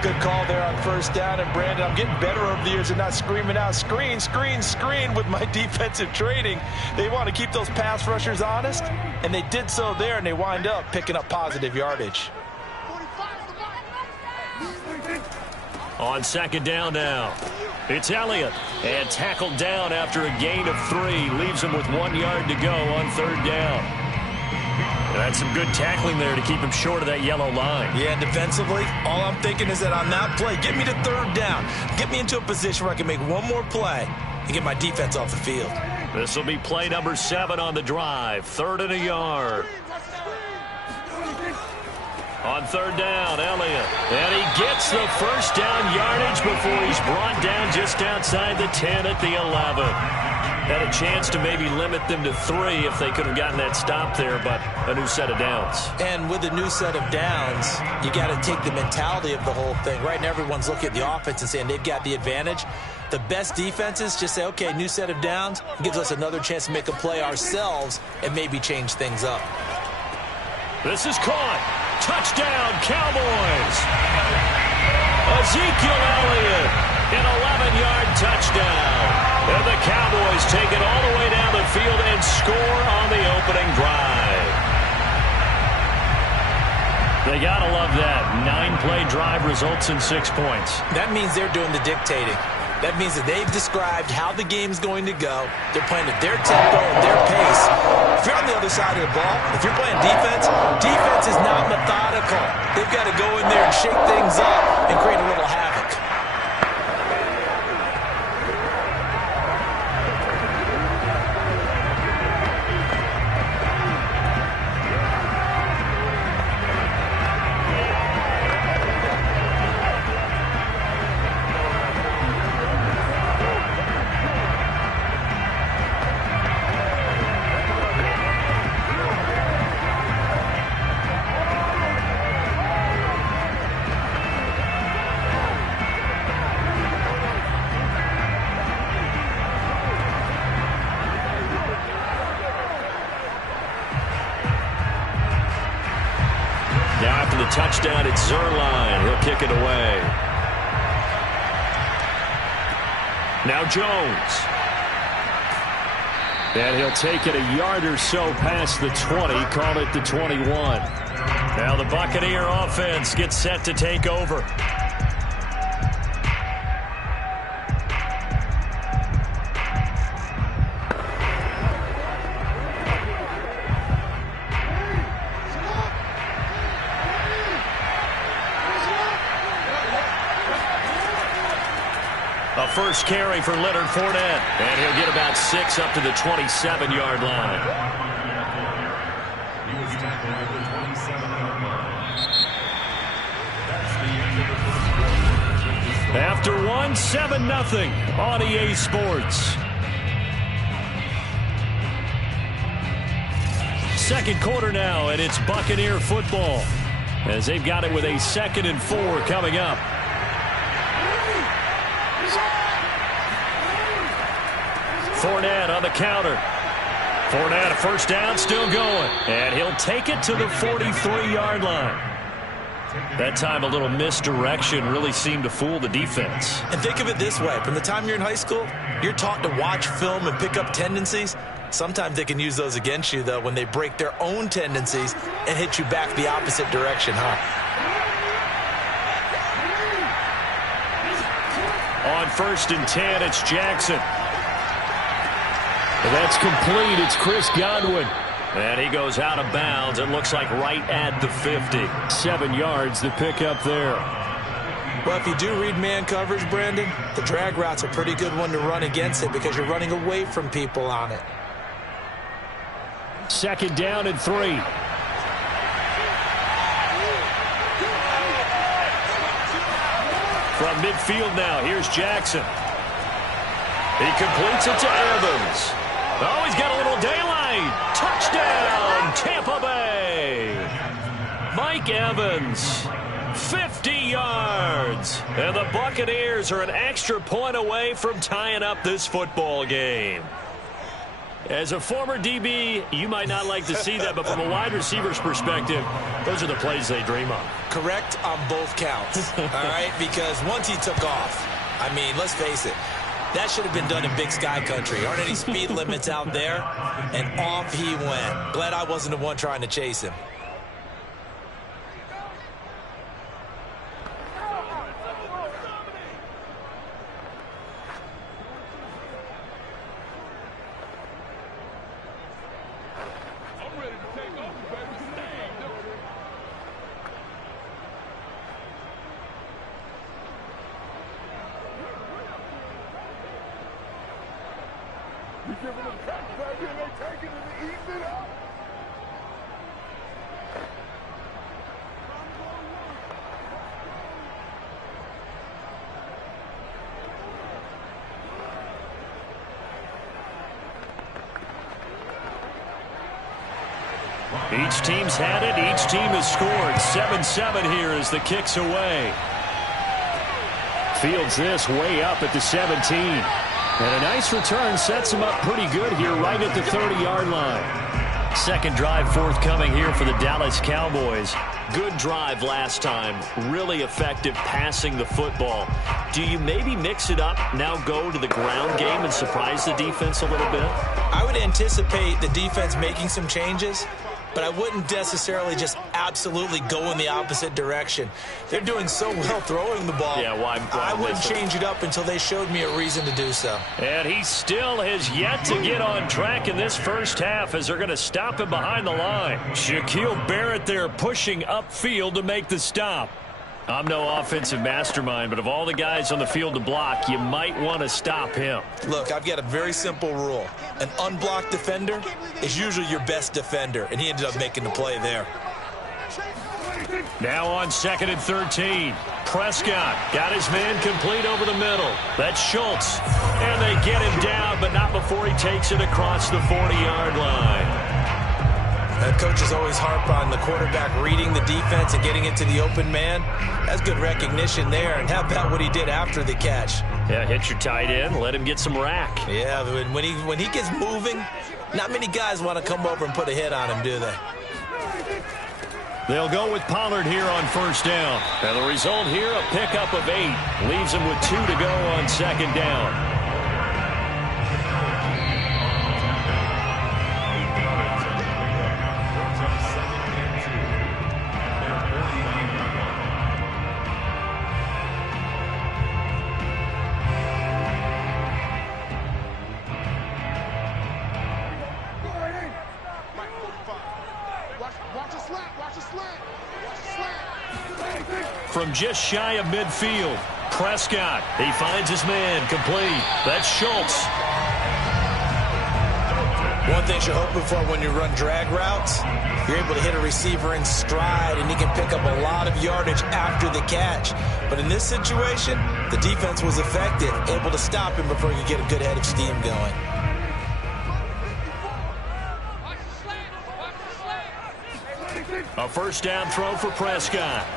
Good call there on first down. And, Brandon, I'm getting better over the years and not screaming out, screen, screen, screen with my defensive training. They want to keep those pass rushers honest, and they did so there, and they wind up picking up positive yardage. On second down now, it's Elliott. And tackled down after a gain of 3. Leaves him with 1 yard to go on third down. That's some good tackling there to keep him short of that yellow line. Yeah, defensively, all I'm thinking is that on that play, get me to third down. Get me into a position where I can make one more play and get my defense off the field. This will be play number 7 on the drive. 3rd and a yard. On third down, Elliott. And he gets the first down yardage before he's brought down just outside the 10 at the 11. Had a chance to maybe limit them to 3 if they could have gotten that stop there, but a new set of downs. And with a new set of downs, you got to take the mentality of the whole thing. Right now, everyone's looking at the offense and saying they've got the advantage. The best defenses just say, okay, new set of downs gives us another chance to make a play ourselves and maybe change things up. This is caught. Touchdown, Cowboys. Ezekiel Elliott, an 11-yard touchdown. And the Cowboys take it all the way down the field and score on the opening drive. They got to love that. 9-play drive results in 6 points. That means they're doing the dictating. That means that they've described how the game's going to go. They're playing at their tempo and their pace. If you're on the other side of the ball, if you're playing defense, defense is not methodical. They've got to go in there and shake things up and create a little havoc. Touchdown, it's Zuerlein. He'll kick it away. Now Jones. And he'll take it a yard or so past the 20. Call it the 21. Now the Buccaneer offense gets set to take over. First carry for Leonard Fournette. And he'll get about 6 up to the 27-yard line. He was tackled at the 27-yard line. That's the end of the first quarter. After 1, 7-0 on EA Sports. Second quarter now, and it's Buccaneer football as they've got it with a 2nd and 4 coming up. Fournette on the counter. Fournette, a first down, still going. And he'll take it to the 43-yard line. That time a little misdirection really seemed to fool the defense. And think of it this way. From the time you're in high school, you're taught to watch film and pick up tendencies. Sometimes they can use those against you, though, when they break their own tendencies and hit you back the opposite direction, huh? On 1st and 10, it's Jackson. That's complete. It's Chris Godwin. And he goes out of bounds. It looks like right at the 50. 7 yards, the pickup there. Well, if you do read man coverage, Brandon, the drag route's a pretty good one to run against it because you're running away from people on it. 2nd down and 3. From midfield now, here's Jackson. He completes it to Evans. Oh, he's got a little daylight. Touchdown, Tampa Bay. Mike Evans, 50 yards. And the Buccaneers are an extra point away from tying up this football game. As a former DB, you might not like to see that, but from a wide receiver's perspective, those are the plays they dream of. Correct on both counts, all right? Because once he took off, I mean, let's face it, that should have been done in Big Sky country. Aren't any speed limits out there? And off he went. Glad I wasn't the one trying to chase him. Each team's had it. Each team has scored. 7-7 here as the kick's away. Fields this way up at the 17. And a nice return sets him up pretty good here right at the 30-yard line. Second drive forthcoming here for the Dallas Cowboys. Good drive last time. Really effective passing the football. Do you maybe mix it up, now go to the ground game and surprise the defense a little bit? I would anticipate the defense making some changes, but I wouldn't necessarily just absolutely go in the opposite direction. They're doing so well throwing the ball. Yeah, why I wouldn't change it up until they showed me a reason to do so. And he still has yet to get on track in this first half as they're going to stop him behind the line. Shaquille Barrett there pushing upfield to make the stop. I'm no offensive mastermind, but of all the guys on the field to block, you might want to stop him. Look, I've got a very simple rule. An unblocked defender is usually your best defender, and he ended up making the play there. Now on 2nd and 13. Prescott got his man complete over the middle. That's Schultz. And they get him down, but not before he takes it across the 40-yard line. Coaches always harp on the quarterback reading the defense and getting it to the open man. That's good recognition there. And how about what he did after the catch? Yeah, hit your tight end, let him get some rack. Yeah, when he gets moving, not many guys want to come over and put a hit on him, do they? They'll go with Pollard here on first down. And the result here, a pickup of 8. Leaves him with 2 to go on second down. From just shy of midfield, Prescott, he finds his man complete. That's Schultz. One thing you're hoping for when you run drag routes, you're able to hit a receiver in stride, and he can pick up a lot of yardage after the catch. But in this situation, the defense was effective, able to stop him before you get a good head of steam going. A first down throw for Prescott.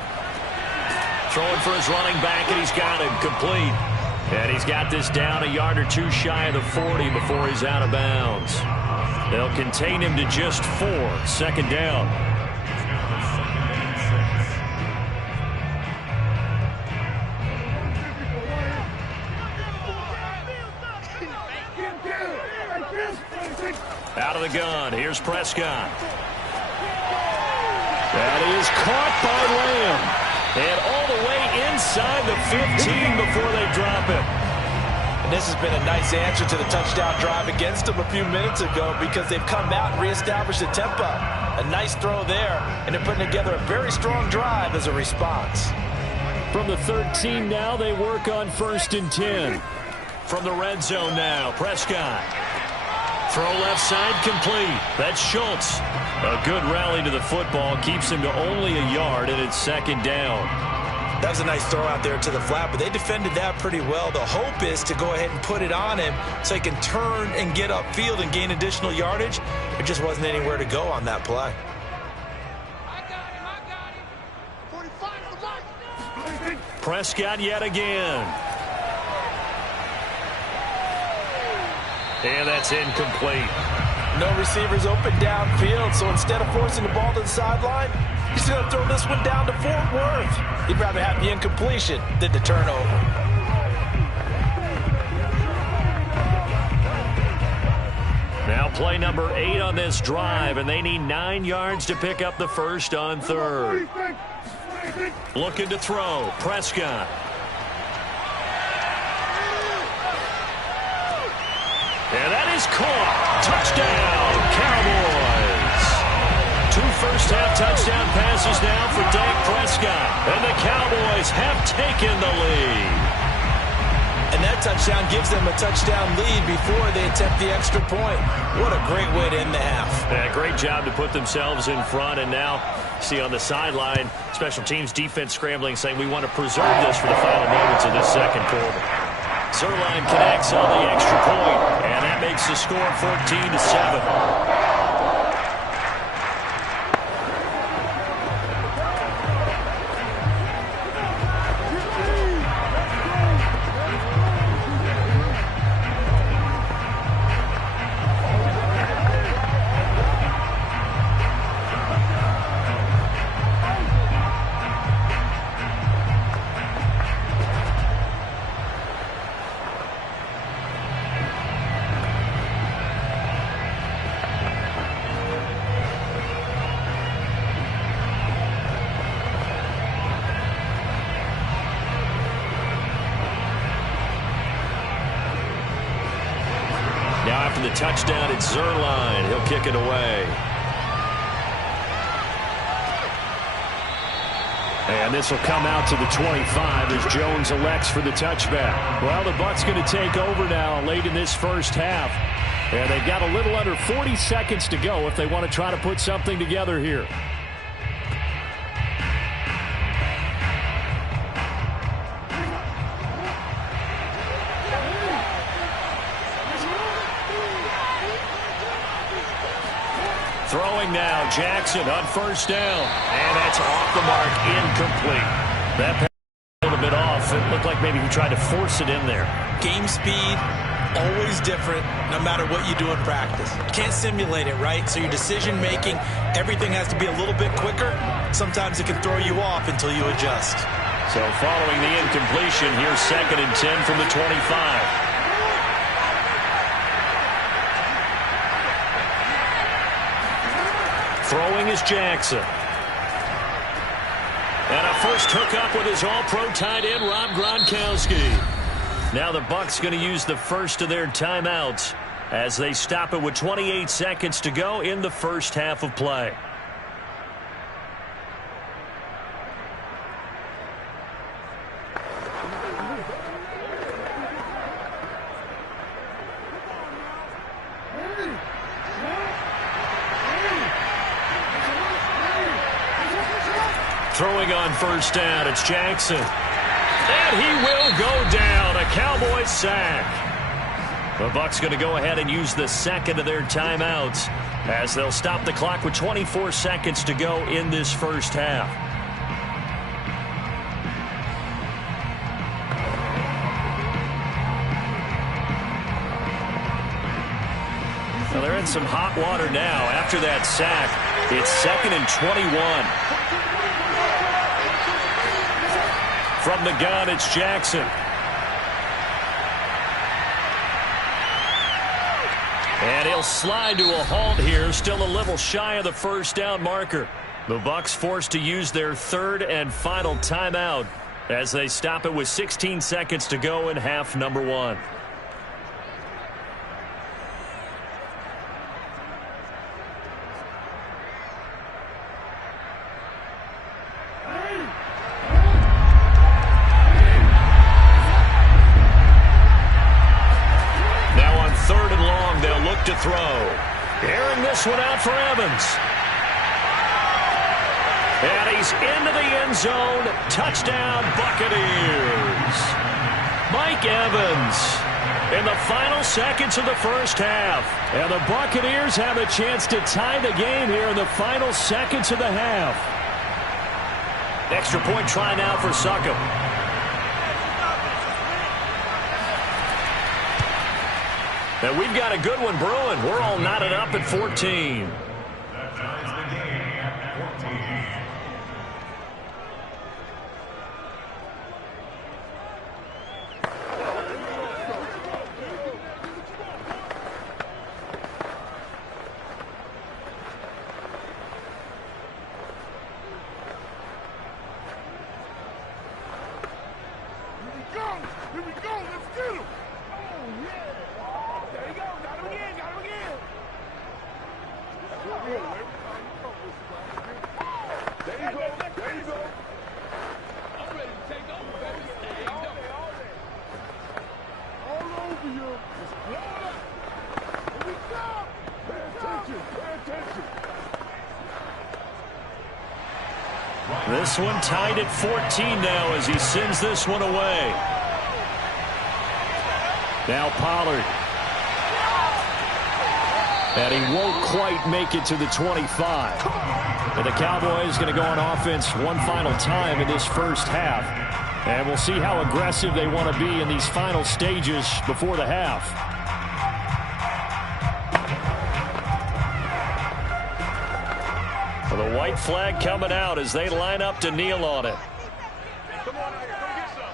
Throwing for his running back, and he's got him complete. And he's got this down a yard or 2 shy of the 40 before he's out of bounds. They'll contain him to just 4. Second down. Out of the gun, here's Prescott. That is caught by Lamb. And all the way inside the 15 before they drop it. And this has been a nice answer to the touchdown drive against them a few minutes ago because they've come out and reestablished the tempo. A nice throw there, and they're putting together a very strong drive as a response. From the 13 now, they work on 1st and 10. From the red zone now, Prescott. Throw left side complete. That's Schultz. A good rally to the football keeps him to only a yard, and it's second down. That was a nice throw out there to the flat, but they defended that pretty well. The hope is to go ahead and put it on him so he can turn and get upfield and gain additional yardage. There just wasn't anywhere to go on that play. I got him. 45 to the mark. Prescott yet again. And that's incomplete. No receivers open downfield, so instead of forcing the ball to the sideline, he's going to throw this one down to Fort Worth. He'd rather have the incompletion than the turnover. Now play number 8 on this drive, and they need 9 yards to pick up the first on third. Looking to throw. Prescott. And that is caught. Touchdown, Cowboys. 2 first-half touchdown passes now for Dak Prescott. And the Cowboys have taken the lead. And that touchdown gives them a touchdown lead before they attempt the extra point. What a great way to end the half. Yeah, great job to put themselves in front. And now, see on the sideline, special teams defense scrambling, saying we want to preserve this for the final moments of this second quarter. Zuerlein connects on the extra point, and that makes the score 14-7. Now after the touchdown, it's Zuerlein. He'll kick it away. And this will come out to the 25 as Jones elects for the touchback. Well, the Bucs going to take over now late in this first half. And they've got a little under 40 seconds to go if they want to try to put something together here. Throwing now, Jackson on first down. And that's off the mark, incomplete. That pass a little bit off. It looked like maybe he tried to force it in there. Game speed, always different no matter what you do in practice. You can't simulate it, right? So your decision making, everything has to be a little bit quicker. Sometimes it can throw you off until you adjust. So following the incompletion, here's 2nd and 10 from the 25. Throwing is Jackson. And a first hookup with his all-pro tight end, Rob Gronkowski. Now the Bucs going to use the first of their timeouts as they stop it with 28 seconds to go in the first half of play. Throwing on first down, it's Jackson. And he will go down, a Cowboys sack. The Bucs going to go ahead and use the second of their timeouts as they'll stop the clock with 24 seconds to go in this first half. Well, they're in some hot water now. After that sack, it's 2nd and 21. From the gun, it's Jackson. And he'll slide to a halt here, still a little shy of the first down marker. The Bucs forced to use their 3rd and final timeout as they stop it with 16 seconds to go in half number 1. To throw. Airing this one out for Evans. And he's into the end zone. Touchdown, Buccaneers. Mike Evans in the final seconds of the first half. And the Buccaneers have a chance to tie the game here in the final seconds of the half. Extra point try now for Succop. And we've got a good one brewing. We're all knotted up at 14. That ties the game at 14. Here we go. Let's get him. Oh, yeah. There you go. Got him again. Got him again. There you go. There you go. I'm ready to take over, baby. All over you. Just blow it up. Here we go. Pay attention. Pay attention. This one tied at 14 now as he sends this one away. Now Pollard. And he won't quite make it to the 25. And the Cowboys going to go on offense one final time in this first half. And we'll see how aggressive they want to be in these final stages before the half. The white flag coming out as they line up to kneel on it. Come on out here. Come get some.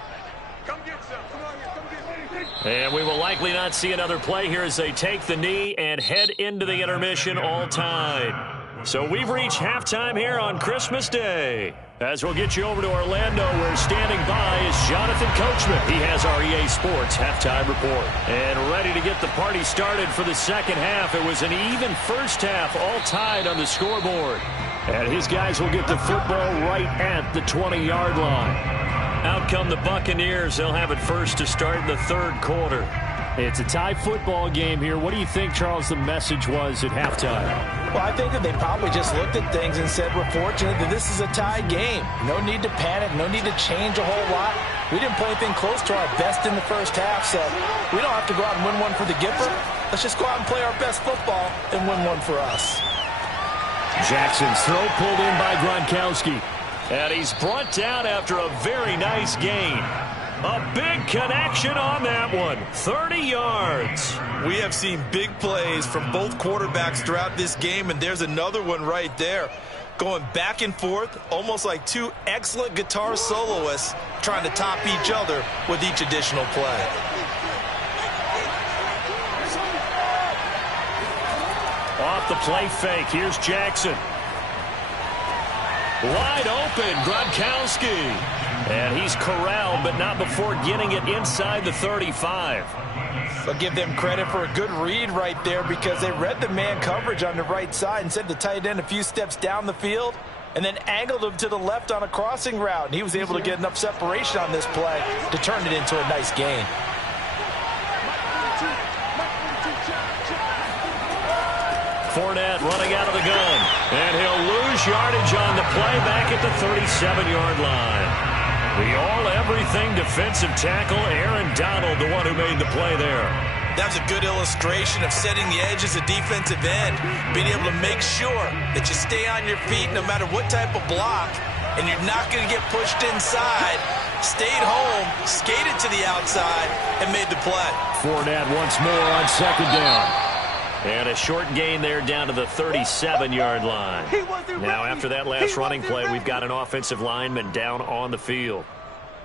Come get some. Come on here. Come get some. And we will likely not see another play here as they take the knee and head into the intermission all tied. So we've reached halftime here on Christmas Day. As we'll get you over to Orlando, where standing by is Jonathan Coachman. He has our EA Sports halftime report. And ready to get the party started for the second half. It was an even first half, all tied on the scoreboard. And his guys will get the football right at the 20-yard line. Out come the Buccaneers. They'll have it first to start the third quarter. It's a tie football game here. What do you think, Charles, the message was at halftime? Well, I think that they probably just looked at things and said, we're fortunate that this is a tie game. No need to panic. No need to change a whole lot. We didn't play anything close to our best in the first half, so we don't have to go out and win one for the Gipper. Let's just go out and play our best football and win one for us. Jackson's throw pulled in by Gronkowski. And he's brought down after a very nice gain. A big connection on that one. 30 yards. We have seen big plays from both quarterbacks throughout this game, and there's another one right there. Going back and forth, almost like two excellent guitar soloists trying to top each other with each additional play. Off the play fake, here's Jackson. Wide open, Gronkowski. And he's corralled, but not before getting it inside the 35. I'll give them credit for a good read right there because they read the man coverage on the right side and sent the tight end a few steps down the field and then angled him to the left on a crossing route. And he was able to get enough separation on this play to turn it into a nice gain. Fournette running out of the gun. And he'll lose yardage on the play back at the 37-yard line. The all-everything defensive tackle, Aaron Donald, the one who made the play there. That was a good illustration of setting the edge as a defensive end, being able to make sure that you stay on your feet no matter what type of block, and you're not going to get pushed inside. Stayed home, skated to the outside, and made the play. Fournette once more on second down. And a short gain there down to the 37-yard line. Now, after that last running play, we've got an offensive lineman down on the field.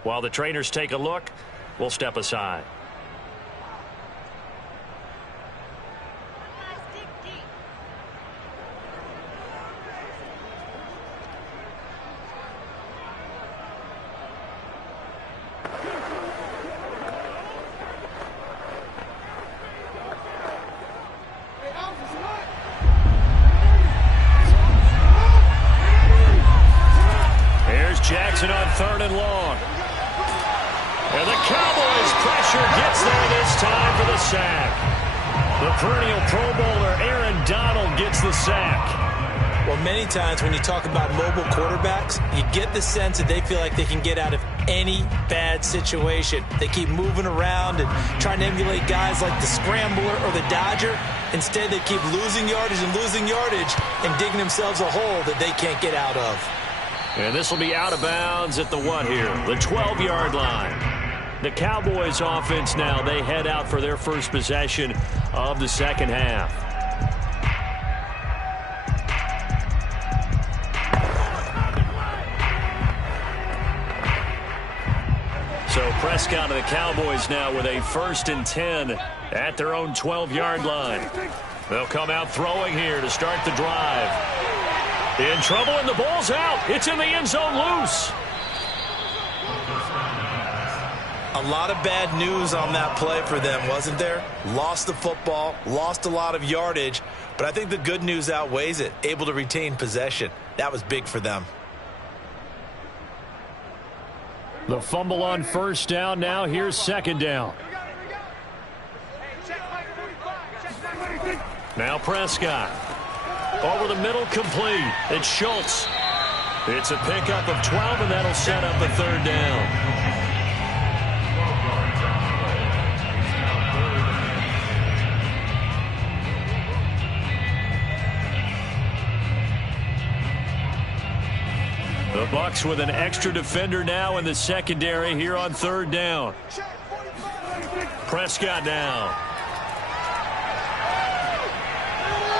While the trainers take a look, we'll step aside. Jackson on third and long. And the Cowboys pressure gets there this time for the sack. The perennial Pro Bowler Aaron Donald gets the sack. Well, many times when you talk about mobile quarterbacks, you get the sense that they feel like they can get out of any bad situation. They keep moving around and trying to emulate guys like the Scrambler or the Dodger. Instead, they keep losing yardage and digging themselves a hole that they can't get out of. And this will be out of bounds at the what here? The 12-yard line. The Cowboys offense now, they head out for their first possession of the second half. So Prescott and the Cowboys now with a 1st and 10 at their own 12-yard line. They'll come out throwing here to start the drive. In trouble, and the ball's out. It's in the end zone loose. A lot of bad news on that play for them, wasn't there? Lost the football, lost a lot of yardage, but I think the good news outweighs it. Able to retain possession. That was big for them. The fumble on 1st down. Now here's 2nd down. Now Prescott. Over the middle, complete. It's Schultz. It's a pickup of 12, and that'll set up a 3rd down. The Bucs with an extra defender now in the secondary here on 3rd down. Prescott now.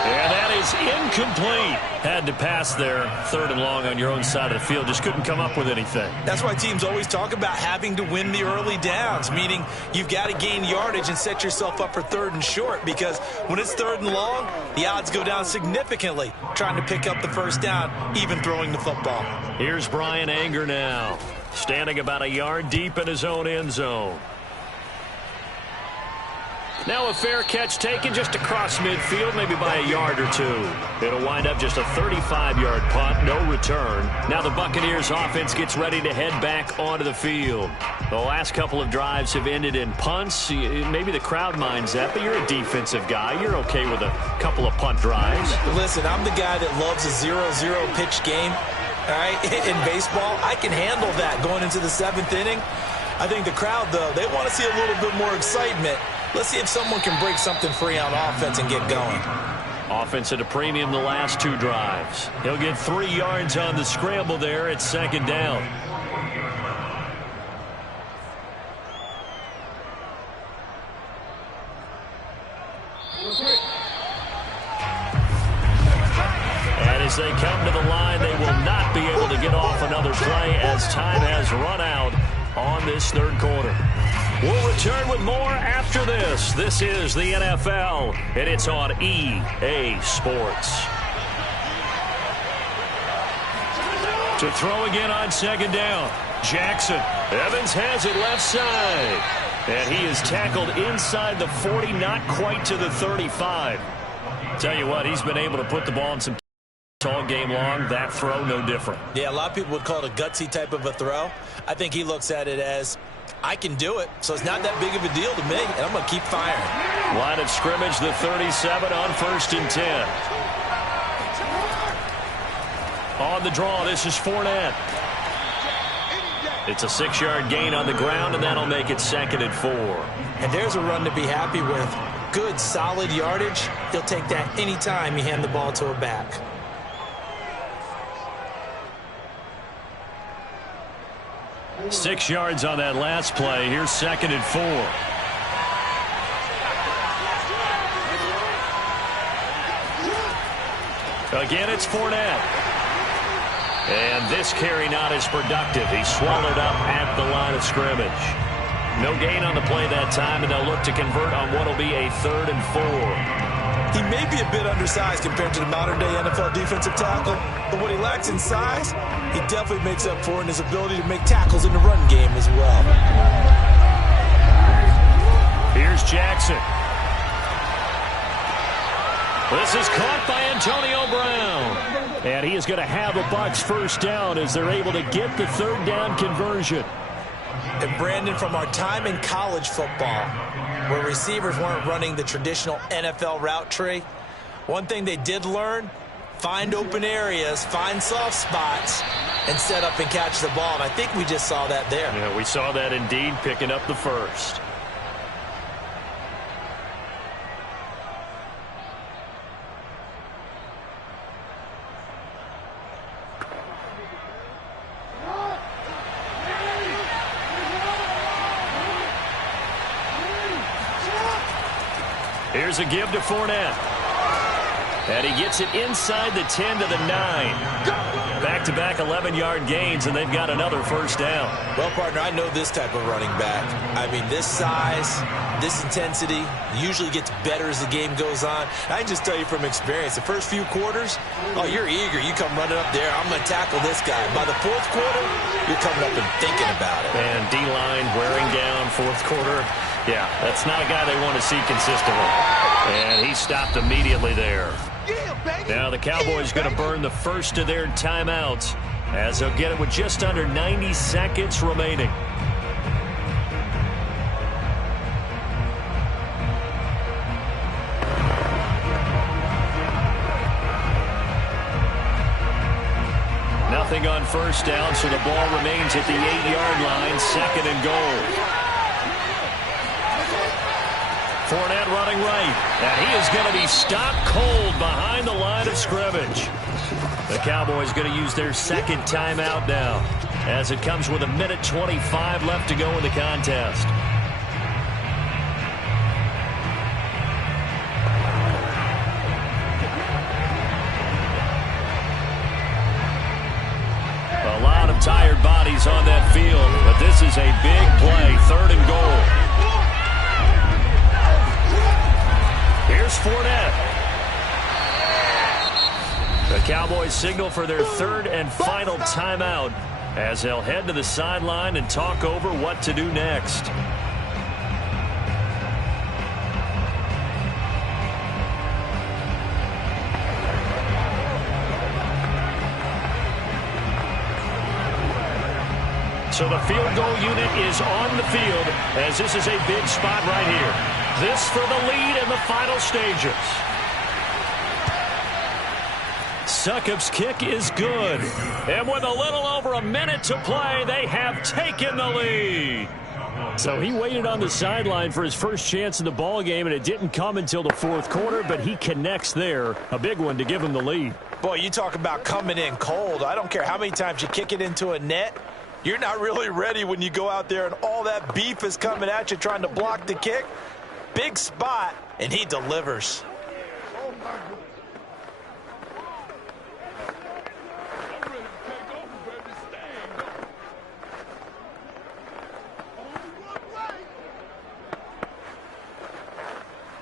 And that is incomplete. Had to pass there, 3rd and long on your own side of the field. Just couldn't come up with anything. That's why teams always talk about having to win the early downs, meaning you've got to gain yardage and set yourself up for 3rd and short, because when it's 3rd and long, the odds go down significantly trying to pick up the 1st down, even throwing the football. Here's Brian Anger now, standing about a yard deep in his own end zone. Now a fair catch taken just across midfield, maybe by a yard or 2. It'll wind up just a 35-yard punt, no return. Now the Buccaneers offense gets ready to head back onto the field. The last couple of drives have ended in punts. Maybe the crowd minds that, but you're a defensive guy. You're okay with a couple of punt drives. Listen, I'm the guy that loves a 0-0 pitch game. All right, in baseball, I can handle that going into the 7th inning. I think the crowd, though, they want to see a little bit more excitement. Let's see if someone can break something free on offense and get going. Offense at a premium the last 2 drives. He'll get 3 yards on the scramble there at 2nd down. And as they come to the line, they will not be able to get off another play as time has run out on this 3rd quarter. We'll return with more after this. This is the NFL, and it's on EA Sports. To throw again on 2nd down. Jackson. Evans has it left side. And he is tackled inside the 40, not quite to the 35. Tell you what, he's been able to put the ball in some all game long. That throw, no different. Yeah, a lot of people would call it a gutsy type of a throw. I think he looks at it as, I can do it, so it's not that big of a deal to me, and I'm going to keep firing. Line of scrimmage, the 37 on 1st and 10. On the draw, this is Fournette. It's a 6-yard gain on the ground, and that'll make it 2nd and 4. And there's a run to be happy with. Good, solid yardage. He'll take that anytime you hand the ball to a back. Six yards on that last play. Here's 2nd and 4. Again, it's Fournette. And this carry not as productive. He's swallowed up at the line of scrimmage. No gain on the play that time, and they'll look to convert on what will be a 3rd and 4. He may be a bit undersized compared to the modern-day NFL defensive tackle, but what he lacks in size, he definitely makes up for in his ability to make tackles in the run game as well. Here's Jackson. This is caught by Antonio Brown. And he is going to have a Bucs 1st down as they're able to get the 3rd down conversion. And Brandon, from our time in college football, where receivers weren't running the traditional NFL route tree, one thing they did learn, find open areas, find soft spots, and set up and catch the ball. And I think we just saw that there. Yeah, we saw that indeed, picking up the 1st. Here's a give to Fournette. And he gets it inside the 10 to the 9. Back-to-back 11-yard gains, and they've got another first down. Well, partner, I know this type of running back. I mean, this size, this intensity usually gets better as the game goes on. I can just tell you from experience, the first few quarters, oh, you're eager. You come running up there, I'm going to tackle this guy. By the fourth quarter, you're coming up and thinking about it. And D-line wearing down fourth quarter. Yeah, that's not a guy they want to see consistently. And he stopped immediately there. Now the Cowboys going to burn the first of their timeouts as they'll get it with just under 90 seconds remaining. Nothing on first down, so the ball remains at the 8-yard line, second and goal. Fournette running right, and he is going to be stopped cold behind the line of scrimmage. The Cowboys going to use their second timeout now as it comes with 1:25 left to go in the contest. A lot of tired bodies on that field, but this is a big play, third and goal. Here's Fournette. The Cowboys signal for their third and final timeout as they'll head to the sideline and talk over what to do next. So the field goal unit is on the field as this is a big spot right here. This for the lead in the final stages. Succop's kick is good. And with a little over a minute to play, they have taken the lead. So he waited on the sideline for his first chance in the ball game, and it didn't come until the fourth quarter, but he connects there. A big one to give him the lead. Boy, you talk about coming in cold. I don't care how many times you kick it into a net. You're not really ready when you go out there and all that beef is coming at you trying to block the kick. Big spot, and he delivers. Oh, my God. I'm ready to take over, baby. Stand up. Only one way.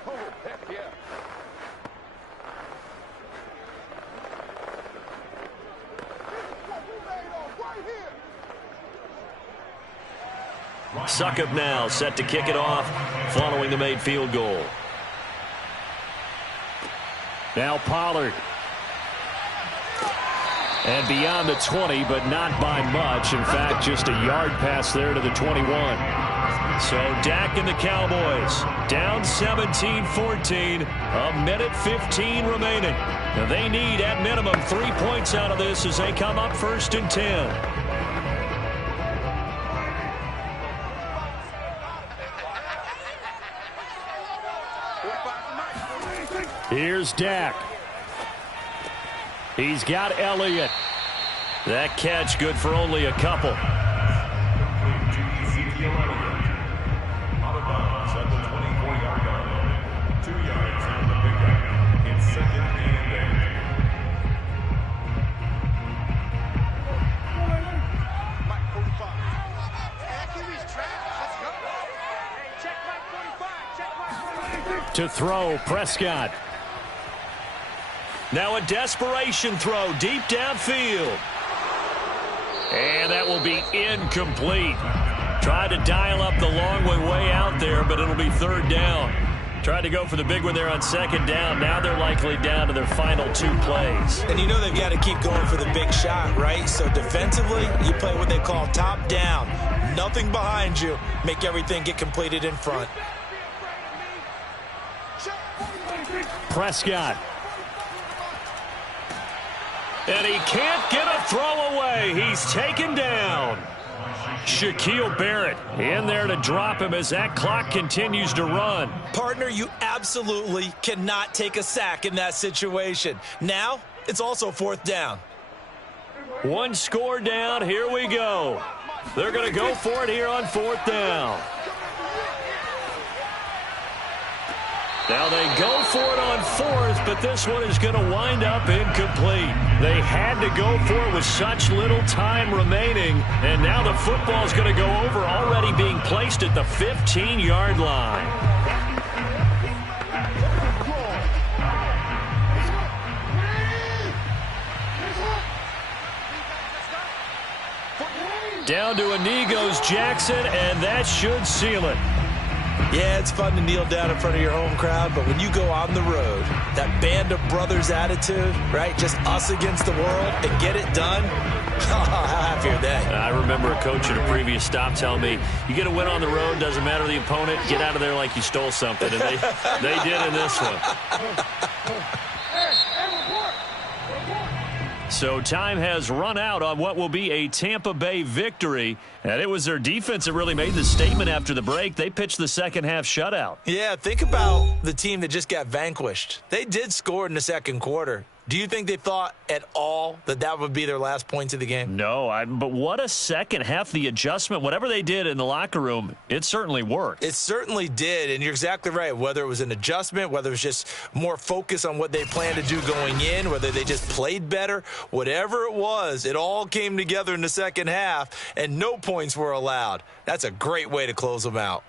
Oh, heck yeah. What we made off right here. Succop now set to kick it off following the made field goal. Now Pollard. And beyond the 20, but not by much. In fact, just a yard pass there to the 21. So Dak and the Cowboys down 17-14. 1:15 remaining. Now they need at minimum 3 points out of this as they come up first and 10. Here's Dak. He's got Elliott. That catch good for only a couple. Ezekiel Elliott. Out of bounds at the 24-yard line. 2 yards on the pickup. It's second and 8. Mike 45. Let's go. Hey, check Mike 45. Check Mike 45. To throw, Prescott. Now a desperation throw deep downfield. And that will be incomplete. Tried to dial up the long way out there, but it'll be third down. Tried to go for the big one there on second down. Now they're likely down to their final 2 plays. And you know they've got to keep going for the big shot, right? So defensively, you play what they call top down. Nothing behind you. Make everything get completed in front. Prescott. And he can't get a throw away. He's taken down. Shaquille Barrett in there to drop him as that clock continues to run. Partner, you absolutely cannot take a sack in that situation. Now, it's also fourth down. 1 score down. Here we go. They're going to go for it here on fourth down. Now they go for it on fourth, but this one is going to wind up incomplete. They had to go for it with such little time remaining, and now the football is going to go over, already being placed at the 15-yard line. Down to a knee goes Jackson, and that should seal it. Yeah, it's fun to kneel down in front of your home crowd, but when you go on the road, that band of brothers attitude, right, just us against the world, and get it done, how happy are they? I remember a coach at a previous stop telling me, you get a win on the road, doesn't matter the opponent, get out of there like you stole something, and they did in this one. So time has run out on what will be a Tampa Bay victory. And it was their defense that really made the statement after the break. They pitched the second half shutout. Yeah, think about the team that just got vanquished. They did score in the second quarter. Do you think they thought at all that that would be their last points of the game? No, but what a second half. The adjustment, whatever they did in the locker room, it certainly worked. It certainly did, and you're exactly right. Whether it was an adjustment, whether it was just more focus on what they planned to do going in, whether they just played better, whatever it was, it all came together in the second half, and no points were allowed. That's a great way to close them out.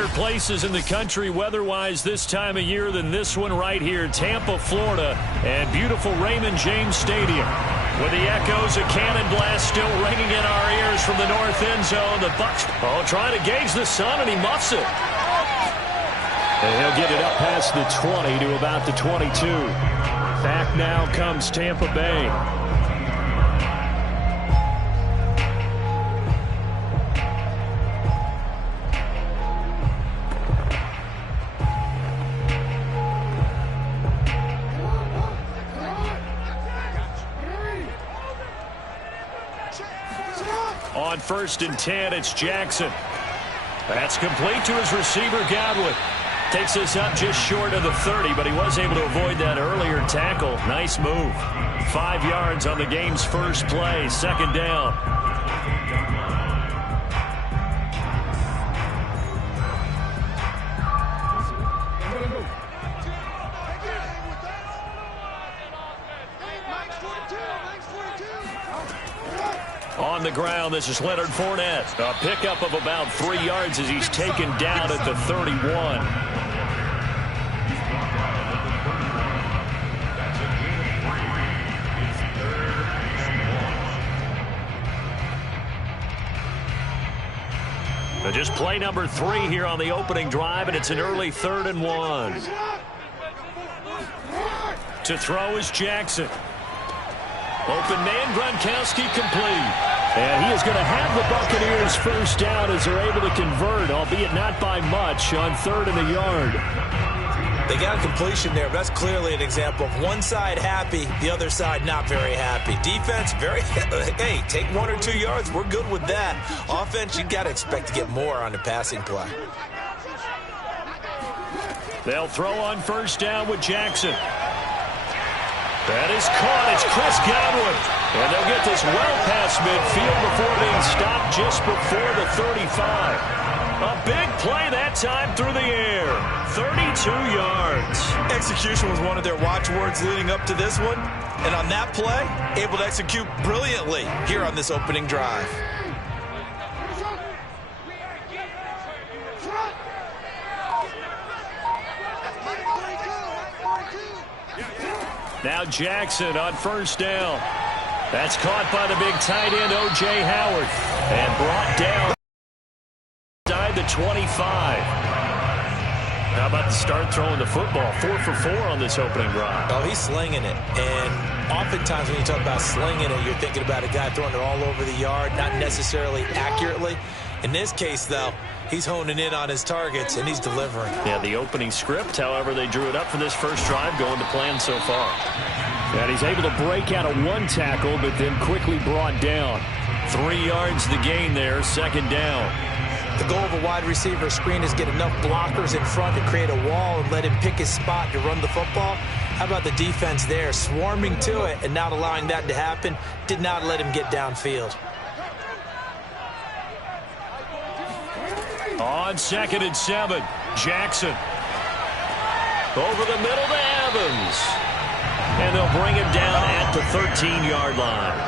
better places in the country weather-wise this time of year than this one right here, Tampa, Florida, and beautiful Raymond James Stadium. With the echoes of cannon blast still ringing in our ears from the north end zone, the Bucs trying to gauge the sun, and he muffs it. And he'll get it up past the 20 to about the 22. Back now comes Tampa Bay. On 1st and 10, it's Jackson. That's complete to his receiver, Godwin. Takes us up just short of the 30, but he was able to avoid that earlier tackle. Nice move. 5 yards on the game's first play. 2nd down. On the ground, this is Leonard Fournette. A pickup of about 3 yards as he's taken down at the 31. Just play number 3 here on the opening drive, and it's an early 3rd and 1. To throw is Jackson. Open man, Gronkowski complete. And he is going to have the Buccaneers first down as they're able to convert, albeit not by much, on 3rd and a yard. They got a completion there, but that's clearly an example of one side happy, the other side not very happy. Defense, very, hey, take 1 or 2 yards, we're good with that. Offense, you got to expect to get more on the passing play. They'll throw on 1st down with Jackson. That is caught. It's Chris Godwin. And they'll get this well past midfield before being stopped just before the 35. A big play that time through the air. 32 yards. Execution was one of their watchwords leading up to this one. And on that play, able to execute brilliantly here on this opening drive. Now Jackson on 1st down. That's caught by the big tight end, O.J. Howard. And brought down inside the 25. How about the start throwing the football? 4 for 4 on this opening drive. Oh, he's slinging it. And oftentimes when you talk about slinging it, you're thinking about a guy throwing it all over the yard, not necessarily accurately. In this case, though, he's honing in on his targets, and he's delivering. Yeah, the opening script, however, they drew it up for this first drive, going to plan so far. And he's able to break out of 1 tackle, but then quickly brought down. 3 yards the gain there, 2nd down. The goal of a wide receiver screen is get enough blockers in front to create a wall and let him pick his spot to run the football. How about the defense there, swarming to it and not allowing that to happen? Did not let him get downfield. On 2nd and 7, Jackson. Over the middle to Evans. And they'll bring him down at the 13-yard line.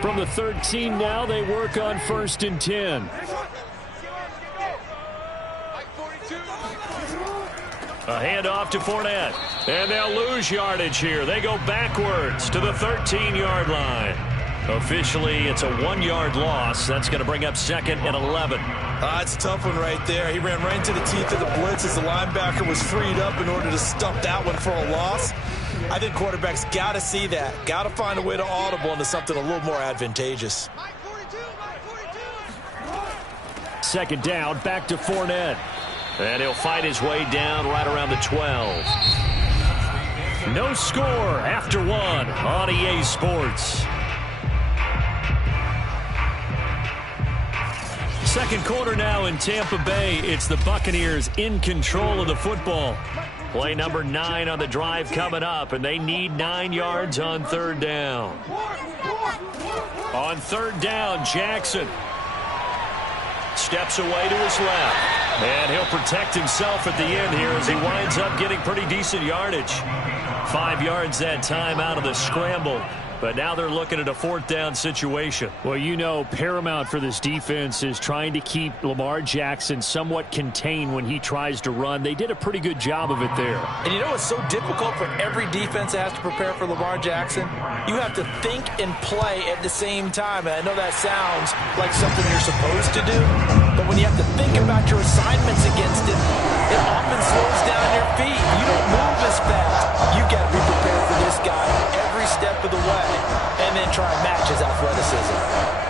From the 13 now, they work on 1st and 10. A handoff to Fournette. And they'll lose yardage here. They go backwards to the 13-yard line. Officially, it's a 1-yard loss. That's going to bring up 2nd and 11. It's a tough one right there. He ran right into the teeth of the blitz as the linebacker was freed up in order to stuff that one for a loss. I think quarterbacks got to see that. Got to find a way to audible into something a little more advantageous. 2nd down, back to Fournette. And he'll fight his way down right around the 12. No score after 1 on EA Sports. 2nd quarter now in Tampa Bay. It's the Buccaneers in control of the football. Play number 9 on the drive coming up, and they need 9 yards on 3rd down. On 3rd down, Jackson. steps away to his left. And he'll protect himself at the end here as he winds up getting pretty decent yardage. 5 yards that time out of the scramble. But now they're looking at a 4th down situation. Well, you know, paramount for this defense is trying to keep Lamar Jackson somewhat contained when he tries to run. They did a pretty good job of it there. And you know what's so difficult for every defense that has to prepare for Lamar Jackson? You have to think and play at the same time. And I know that sounds like something you're supposed to do, but when you have to think about your assignments against him, it often slows down your feet. You don't move as fast. You've got to be prepared for this guy every step of the way, and then try and match his athleticism.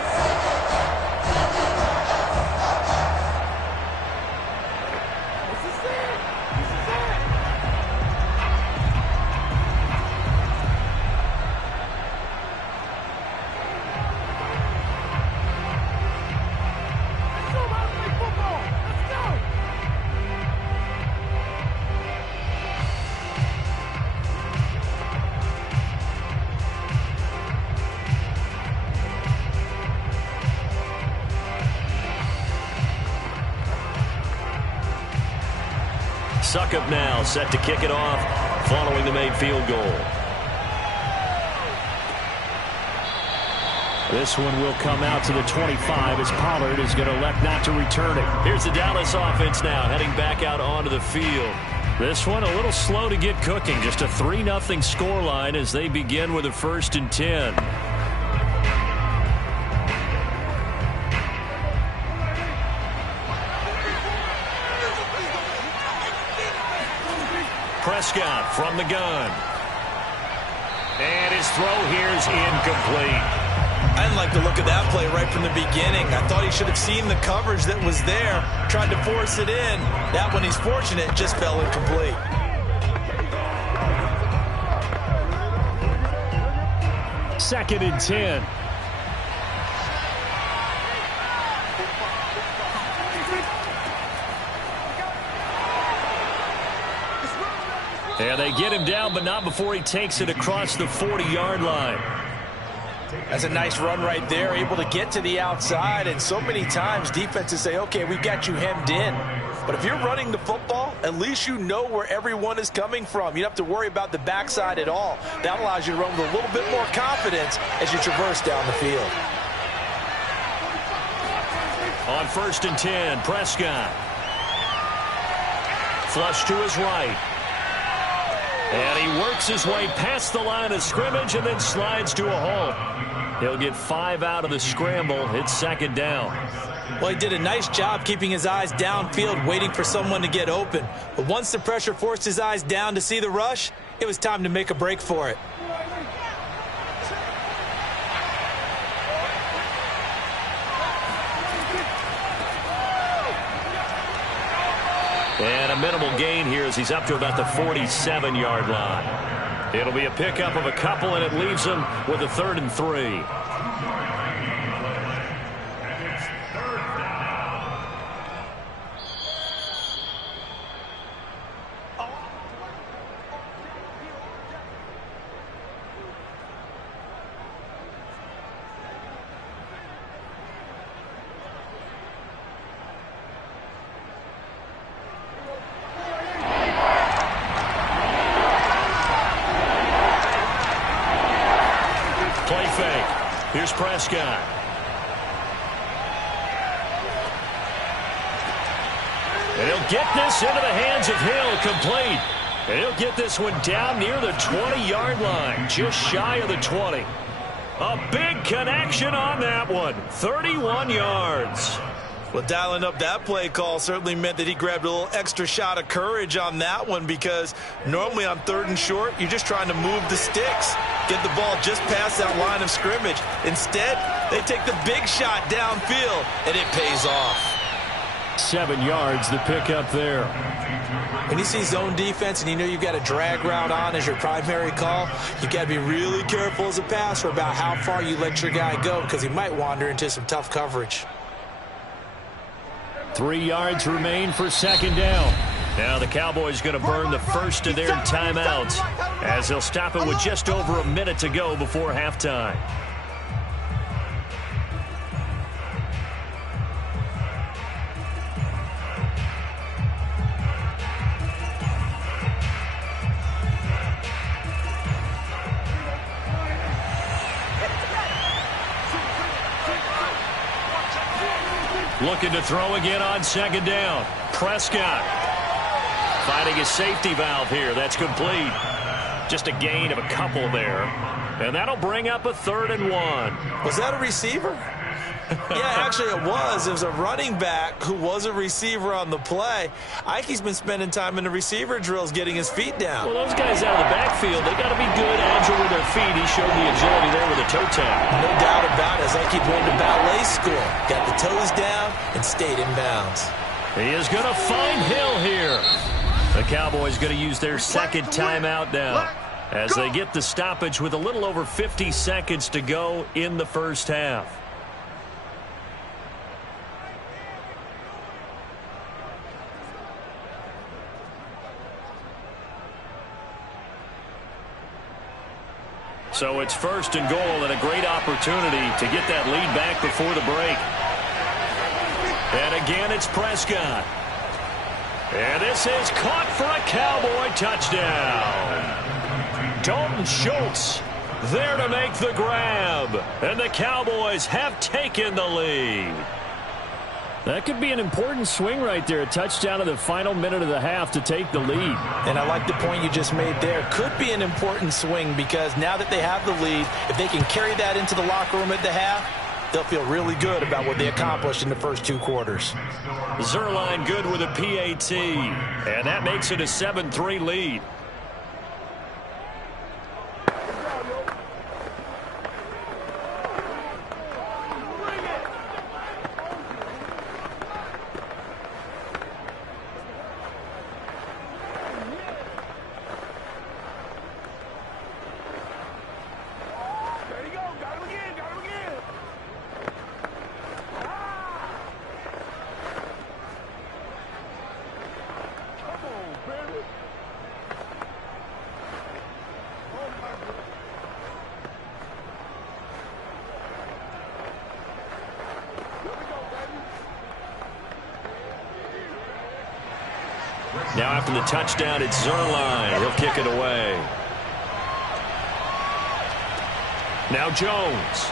Succop now set to kick it off following the made field goal. This one will come out to the 25 as Pollard is going to elect not to return it. Here's the Dallas offense now heading back out onto the field. This one a little slow to get cooking. Just a 3-0 scoreline as they begin with a 1st and 10. Prescott from the gun. And his throw here is incomplete. I didn't like the look of that play right from the beginning. I thought he should have seen the coverage that was there, tried to force it in. That one, he's fortunate, just fell incomplete. Second and 10. And they get him down, but not before he takes it across the 40-yard line. That's a nice run right there, able to get to the outside. And so many times defenses say, okay, we've got you hemmed in. But if you're running the football, at least you know where everyone is coming from. You don't have to worry about the backside at all. That allows you to run with a little bit more confidence as you traverse down the field. On 1st and 10, Prescott. Flush to his right. And he works his way past the line of scrimmage and then slides to a halt. He'll get 5 out of the scramble. It's 2nd down. Well, he did a nice job keeping his eyes downfield, waiting for someone to get open. But once the pressure forced his eyes down to see the rush, it was time to make a break for it. And a minimal gain here as he's up to about the 47-yard line. It'll be a pickup of a couple, and it leaves him with a 3rd and 3. Here's Prescott. And he'll get this into the hands of Hill, complete. And he'll get this one down near the 20-yard line, just shy of the 20. A big connection on that one, 31 yards. Well, dialing up that play call certainly meant that he grabbed a little extra shot of courage on that one, because normally on 3rd and short, you're just trying to move the sticks, get the ball just past that line of scrimmage. Instead, they take the big shot downfield, and it pays off. 7 yards, the pickup there. When you see zone defense and you know you've got a drag route on as your primary call, you've got to be really careful as a passer about how far you let your guy go, because he might wander into some tough coverage. 3 yards remain for 2nd down. Now the Cowboys going to burn the first of their timeouts as they'll stop it with just over a minute to go before halftime. Looking to throw again on second down. Prescott finding his safety valve here. That's complete. Just a gain of a couple there. And that'll bring up a 3rd and 1. Was that a receiver? Yeah, actually it was. It was a running back who was a receiver on the play. Ike's been spending time in the receiver drills getting his feet down. Well, those guys out of the backfield, they got to be good, agile with their feet. He showed the agility there with a toe tap. No doubt about it. As Ike went to ballet school. Got the toes down and stayed in bounds. He is going to find Hill here. The Cowboys going to use their second timeout now as they get the stoppage with a little over 50 seconds to go in the first half. So it's 1st and goal and a great opportunity to get that lead back before the break. And again, it's Prescott. And this is caught for a Cowboy touchdown. Dalton Schultz there to make the grab. And the Cowboys have taken the lead. That could be an important swing right there. A touchdown in the final minute of the half to take the lead. And I like the point you just made there. Could be an important swing because now that they have the lead, if they can carry that into the locker room at the half, they'll feel really good about what they accomplished in the first 2 quarters. Zuerlein good with a PAT. And that makes it a 7-3 lead. Now after the touchdown, it's Zuerlein. He'll kick it away. Now Jones.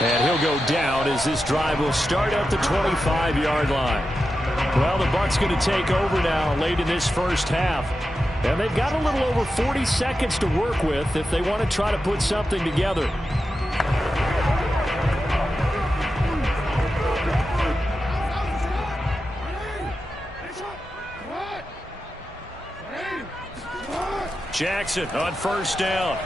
And he'll go down as this drive will start at the 25-yard line. Well, the Bucs going to take over now late in this first half. And they've got a little over 40 seconds to work with if they want to try to put something together. Jackson on first down.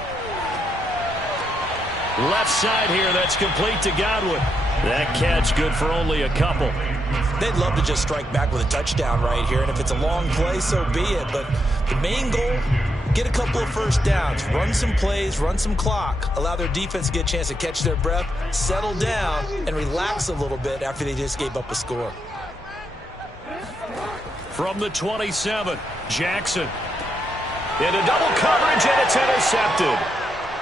Left side here, that's complete to Godwin. That catch good for only a couple. They'd love to just strike back with a touchdown right here, and if it's a long play, so be it. But the main goal, get a couple of first downs, run some plays, run some clock, allow their defense to get a chance to catch their breath, settle down, and relax a little bit after they just gave up a score. From the 27, Jackson. Into double coverage, and it's intercepted.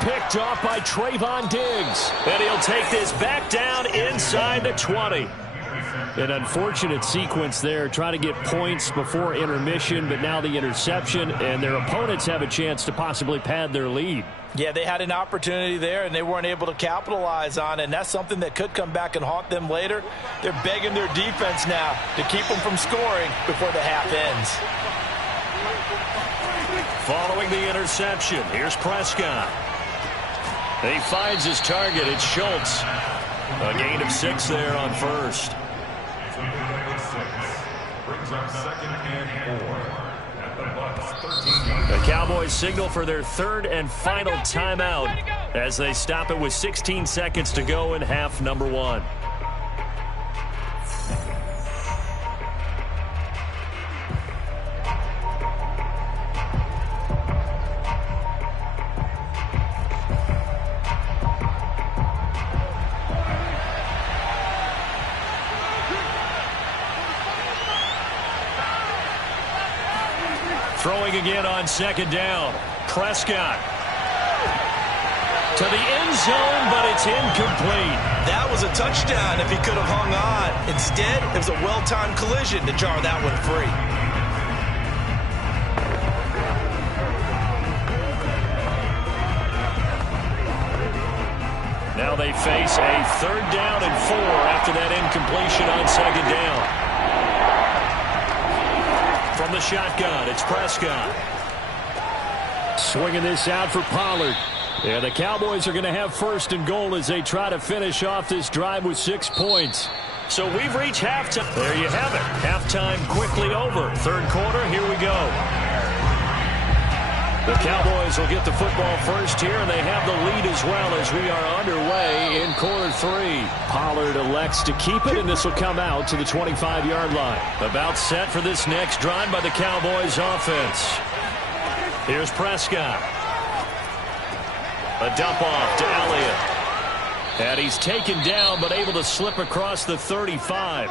Picked off by Trayvon Diggs. And he'll take this back down inside the 20. An unfortunate sequence there, trying to get points before intermission, but now the interception, and their opponents have a chance to possibly pad their lead. Yeah, they had an opportunity there, and they weren't able to capitalize on it, and that's something that could come back and haunt them later. They're begging their defense now to keep them from scoring before the half ends. Following the interception, here's Prescott. He finds his target. It's Schultz. A gain of 6 there on first. Brings up 2nd and 4 at the Bucs 13. The Cowboys signal for their 3rd and final timeout as they stop it with 16 seconds to go in half number 1. Throwing again on second down. Prescott to the end zone, but it's incomplete. That was a touchdown if he could have hung on. Instead, it was a well-timed collision to jar that one free. Now they face a 3rd down and 4 after that incompletion on 2nd down. From the shotgun, it's Prescott. Swinging this out for Pollard. Yeah, the Cowboys are going to have 1st and goal as they try to finish off this drive with 6 points. So we've reached halftime. There you have it. Halftime quickly over. 3rd quarter, here we go. The Cowboys will get the football first here, and they have the lead as well as we are underway in quarter 3. Pollard elects to keep it, and this will come out to the 25-yard line. About set for this next drive by the Cowboys offense. Here's Prescott. A dump off to Elliott. And he's taken down, but able to slip across the 35.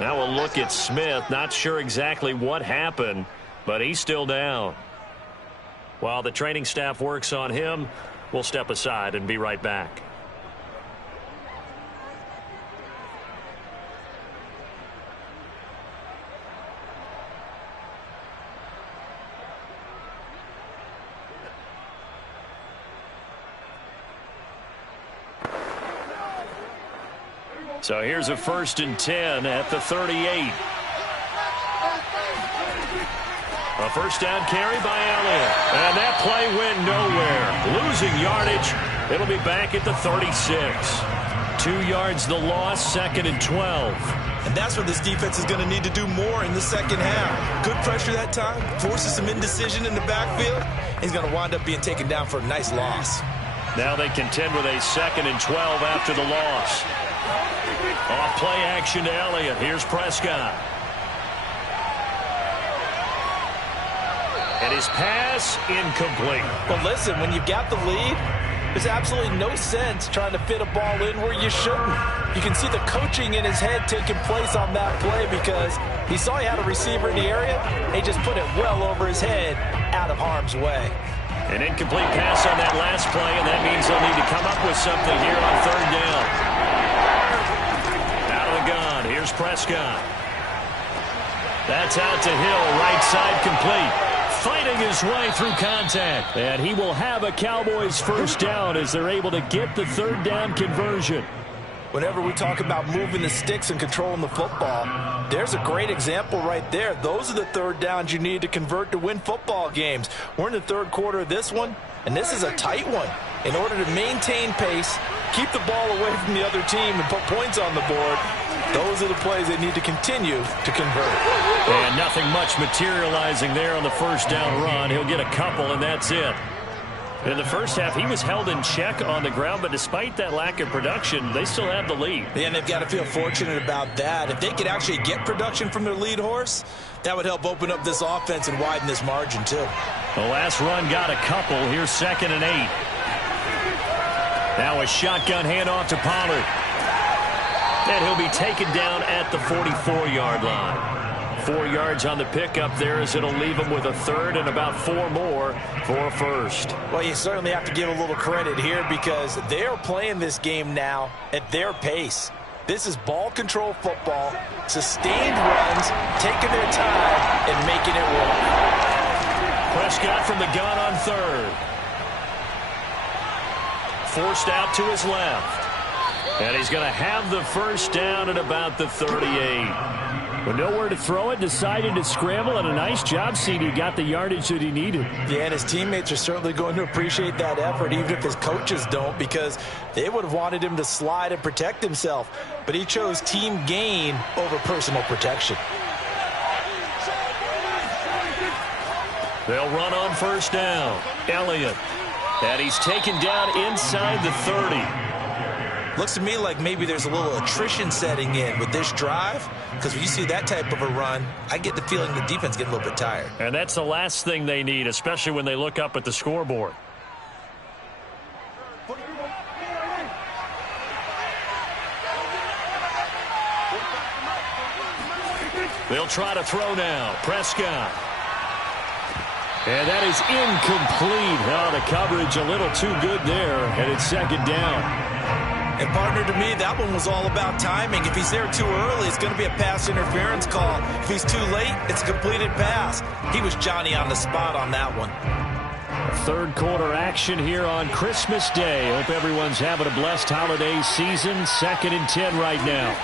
Now we'll look at Smith. Not sure exactly what happened, but he's still down. While the training staff works on him, we'll step aside and be right back. So here's a 1st and 10 at the 38. A 1st down carry by Elliott. And that play went nowhere. Losing yardage. It'll be back at the 36. 2 yards the loss, 2nd and 12. And that's where this defense is going to need to do more in the second half. Good pressure that time. Forces some indecision in the backfield. He's going to wind up being taken down for a nice loss. Now they contend with a 2nd and 12 after the loss. Off play action to Elliott. Here's Prescott. And his pass incomplete. But listen, when you've got the lead, there's absolutely no sense trying to fit a ball in where you shouldn't. You can see the coaching in his head taking place on that play because he saw he had a receiver in the area. He just put it well over his head out of harm's way. An incomplete pass on that last play, and that means they'll need to come up with something here on 3rd down. Gun. Here's Prescott. That's out to Hill, right side complete. Fighting his way through contact. And he will have a Cowboys 1st down as they're able to get the 3rd down conversion. Whenever we talk about moving the sticks and controlling the football, there's a great example right there. Those are the 3rd downs you need to convert to win football games. We're in the 3rd quarter of this one, and this is a tight one. In order to maintain pace, keep the ball away from the other team, and put points on the board, those are the plays they need to continue to convert. And nothing much materializing there on the 1st down run. He'll get a couple, and that's it. In the first half, he was held in check on the ground, but despite that lack of production, they still have the lead. Yeah, and they've got to feel fortunate about that. If they could actually get production from their lead horse, that would help open up this offense and widen this margin, too. The last run got a couple. Here's 2nd and 8. Now a shotgun handoff to Pollard. And he'll be taken down at the 44-yard line. 4 yards on the pickup there as it'll leave him with a 3rd and about 4 more for a 1st. Well, you certainly have to give a little credit here because they're playing this game now at their pace. This is ball control football, sustained runs, taking their time and making it work. Prescott from the gun on 3rd. Forced out to his left. And he's going to have the 1st down at about the 38. With nowhere to throw it, decided to scramble, and a nice job, CD. Got the yardage that he needed. Yeah, and his teammates are certainly going to appreciate that effort, even if his coaches don't, because they would have wanted him to slide and protect himself. But he chose team gain over personal protection. They'll run on 1st down. Elliott. And he's taken down inside the 30. Looks to me like maybe there's a little attrition setting in with this drive, because when you see that type of a run, I get the feeling the defense getting a little bit tired. And that's the last thing they need, especially when they look up at the scoreboard. They'll try to throw now. Prescott. And that is incomplete. Oh, the coverage a little too good there, and it's 2nd down. And, partner, to me, that one was all about timing. If he's there too early, it's going to be a pass interference call. If he's too late, it's a completed pass. He was Johnny on the spot on that one. Third quarter action here on Christmas Day. Hope everyone's having a blessed holiday season. 2nd and 10 right now.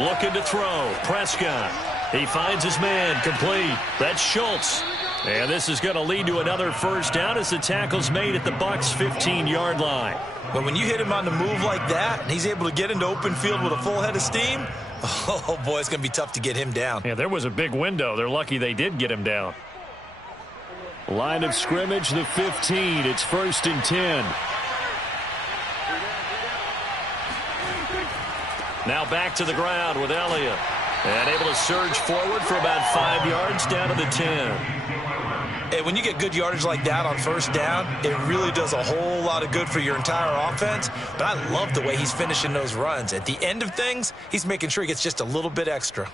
Looking to throw. Prescott. He finds his man. Complete. That's Schultz. And this is going to lead to another first down as the tackle's made at the Bucs' 15-yard line. But when you hit him on the move like that, and he's able to get into open field with a full head of steam, oh, boy, it's going to be tough to get him down. Yeah, there was a big window. They're lucky they did get him down. Line of scrimmage, the 15. It's 1st and 10. Now back to the ground with Elliott. And able to surge forward for about 5 yards down to the 10. And when you get good yardage like that on first down, it really does a whole lot of good for your entire offense. But I love the way he's finishing those runs. At the end of things, he's making sure he gets just a little bit extra.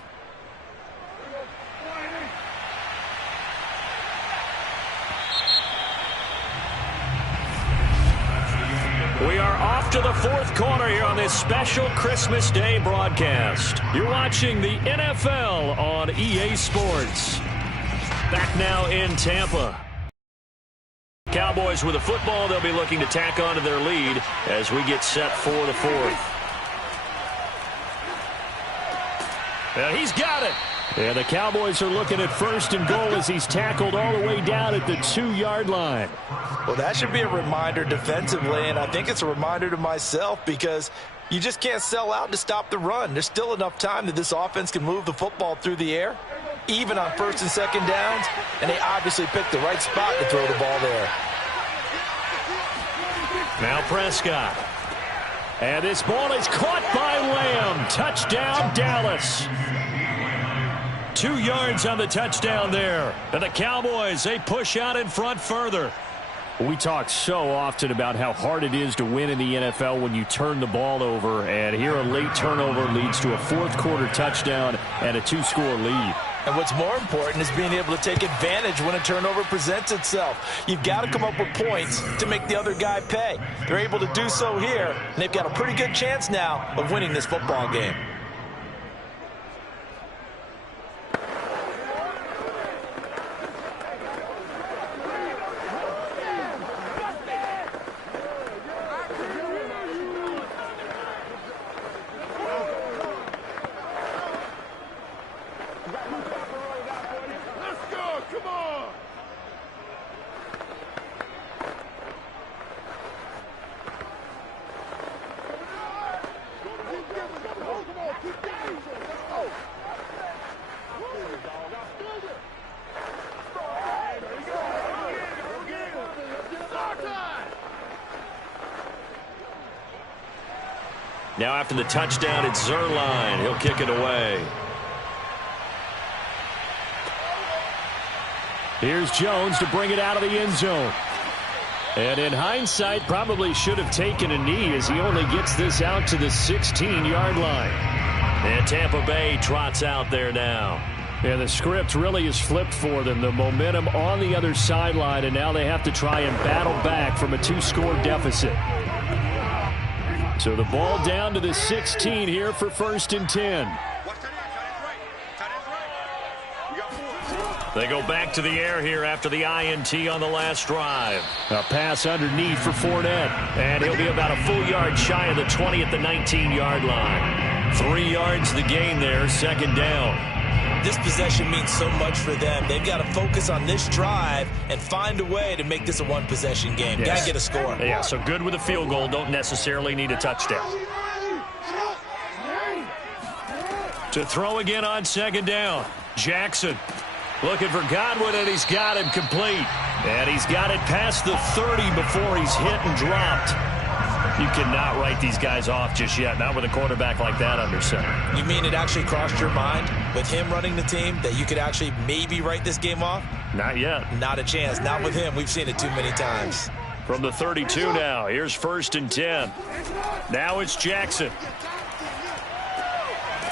We are off to the 4th quarter here on this special Christmas Day broadcast. You're watching the NFL on EA Sports. Back now in Tampa. Cowboys with the football. They'll be looking to tack on to their lead as we get set for the 4th. He's got it. And the Cowboys are looking at 1st and goal as he's tackled all the way down at the 2-yard line. Well, that should be a reminder defensively, and I think it's a reminder to myself because you just can't sell out to stop the run. There's still enough time that this offense can move the football through the air, even on 1st and 2nd downs, and they obviously picked the right spot to throw the ball there. Now Prescott. And this ball is caught by Lamb. Touchdown, Dallas. 2 yards on the touchdown there. And the Cowboys, they push out in front further. We talk so often about how hard it is to win in the NFL when you turn the ball over. And here a late turnover leads to a 4th quarter touchdown and a 2-score lead. And what's more important is being able to take advantage when a turnover presents itself. You've got to come up with points to make the other guy pay. They're able to do so here, and they've got a pretty good chance now of winning this football game. Now after the touchdown, it's Zuerlein. He'll kick it away. Here's Jones to bring it out of the end zone. And in hindsight, probably should have taken a knee as he only gets this out to the 16-yard line. And Tampa Bay trots out there now. And the script really is flipped for them. The momentum on the other sideline, and now they have to try and battle back from a 2-score deficit. So the ball down to the 16 here for 1st and 10. They go back to the air here after the INT on the last drive. A pass underneath for Fournette. And he'll be about a full yard shy of the 20 at the 19-yard line. 3 yards the gain there, 2nd down. This possession means so much for them. They've got to focus on this drive and find a way to make this a one-possession game. Yes. Got to get a score. Yeah, so good with a field goal. Don't necessarily need a touchdown. To throw again on 2nd down. Jackson looking for Godwin, and he's got him complete. And he's got it past the 30 before he's hit and dropped. You cannot write these guys off just yet, not with a quarterback like that under center. You mean it actually crossed your mind with him running the team that you could actually maybe write this game off? Not yet. Not a chance. Not with him. We've seen it too many times. From the 32 now. Here's 1st and 10. Now it's Jackson.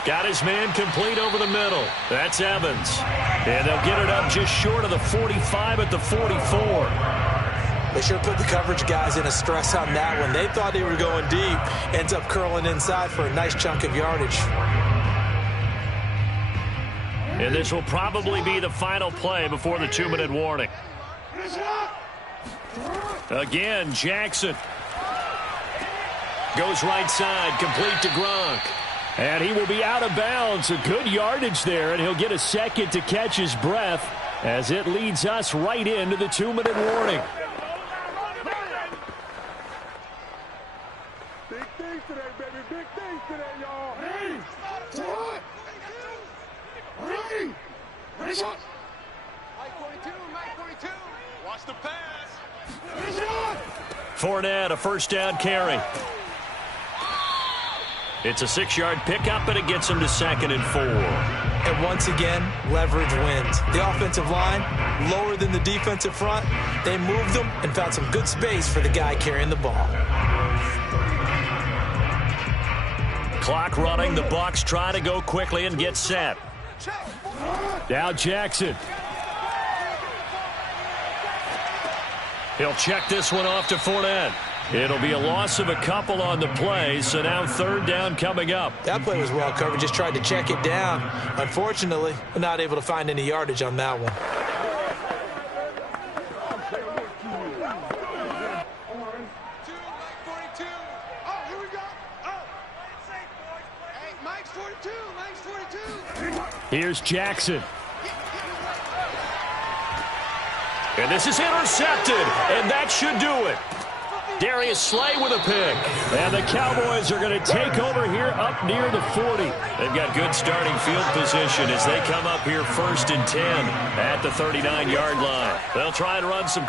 Got his man complete over the middle. That's Evans. And they'll get it up just short of the 45 at the 44. They sure put the coverage guys in a stress on that one. They thought they were going deep. Ends up curling inside for a nice chunk of yardage. And this will probably be the final play before the 2-minute warning. Again, Jackson. Goes right side, complete to Gronk. And he will be out of bounds. A good yardage there, and he'll get a second to catch his breath as it leads us right into the 2-minute warning. Big things today, baby. Big things today, y'all. Hey! What? Ready? Ready, shot. Mike 42, Mike 42. Watch the pass. Ready, shot. Fournette, a first down carry. It's a 6-yard pickup, and it gets him to 2nd and 4. And once again, leverage wins. The offensive line, lower than the defensive front. They moved them and found some good space for the guy carrying the ball. Clock running. The Bucs try to go quickly and get set. Now Jackson. He'll check this one off to Fournette. It'll be a loss of a couple on the play, so now 3rd down coming up. That play was well covered. Just tried to check it down. Unfortunately, not able to find any yardage on that one. Here's Jackson. And this is intercepted, and that should do it. Darius Slay with a pick. And the Cowboys are going to take over here up near the 40. They've got good starting field position as they come up here 1st and 10 at the 39-yard line. They'll try and run some.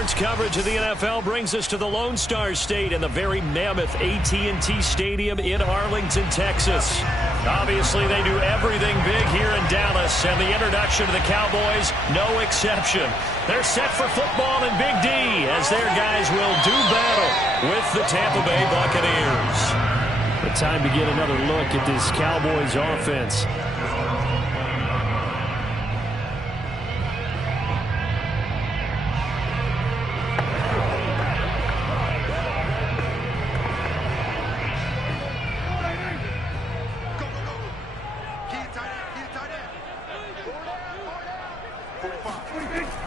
Sports coverage of the NFL brings us to the Lone Star State and the very mammoth AT&T Stadium in Arlington, Texas. Obviously, they do everything big here in Dallas, and the introduction to the Cowboys, no exception. They're set for football in Big D as their guys will do battle with the Tampa Bay Buccaneers. The time to get another look at this Cowboys offense.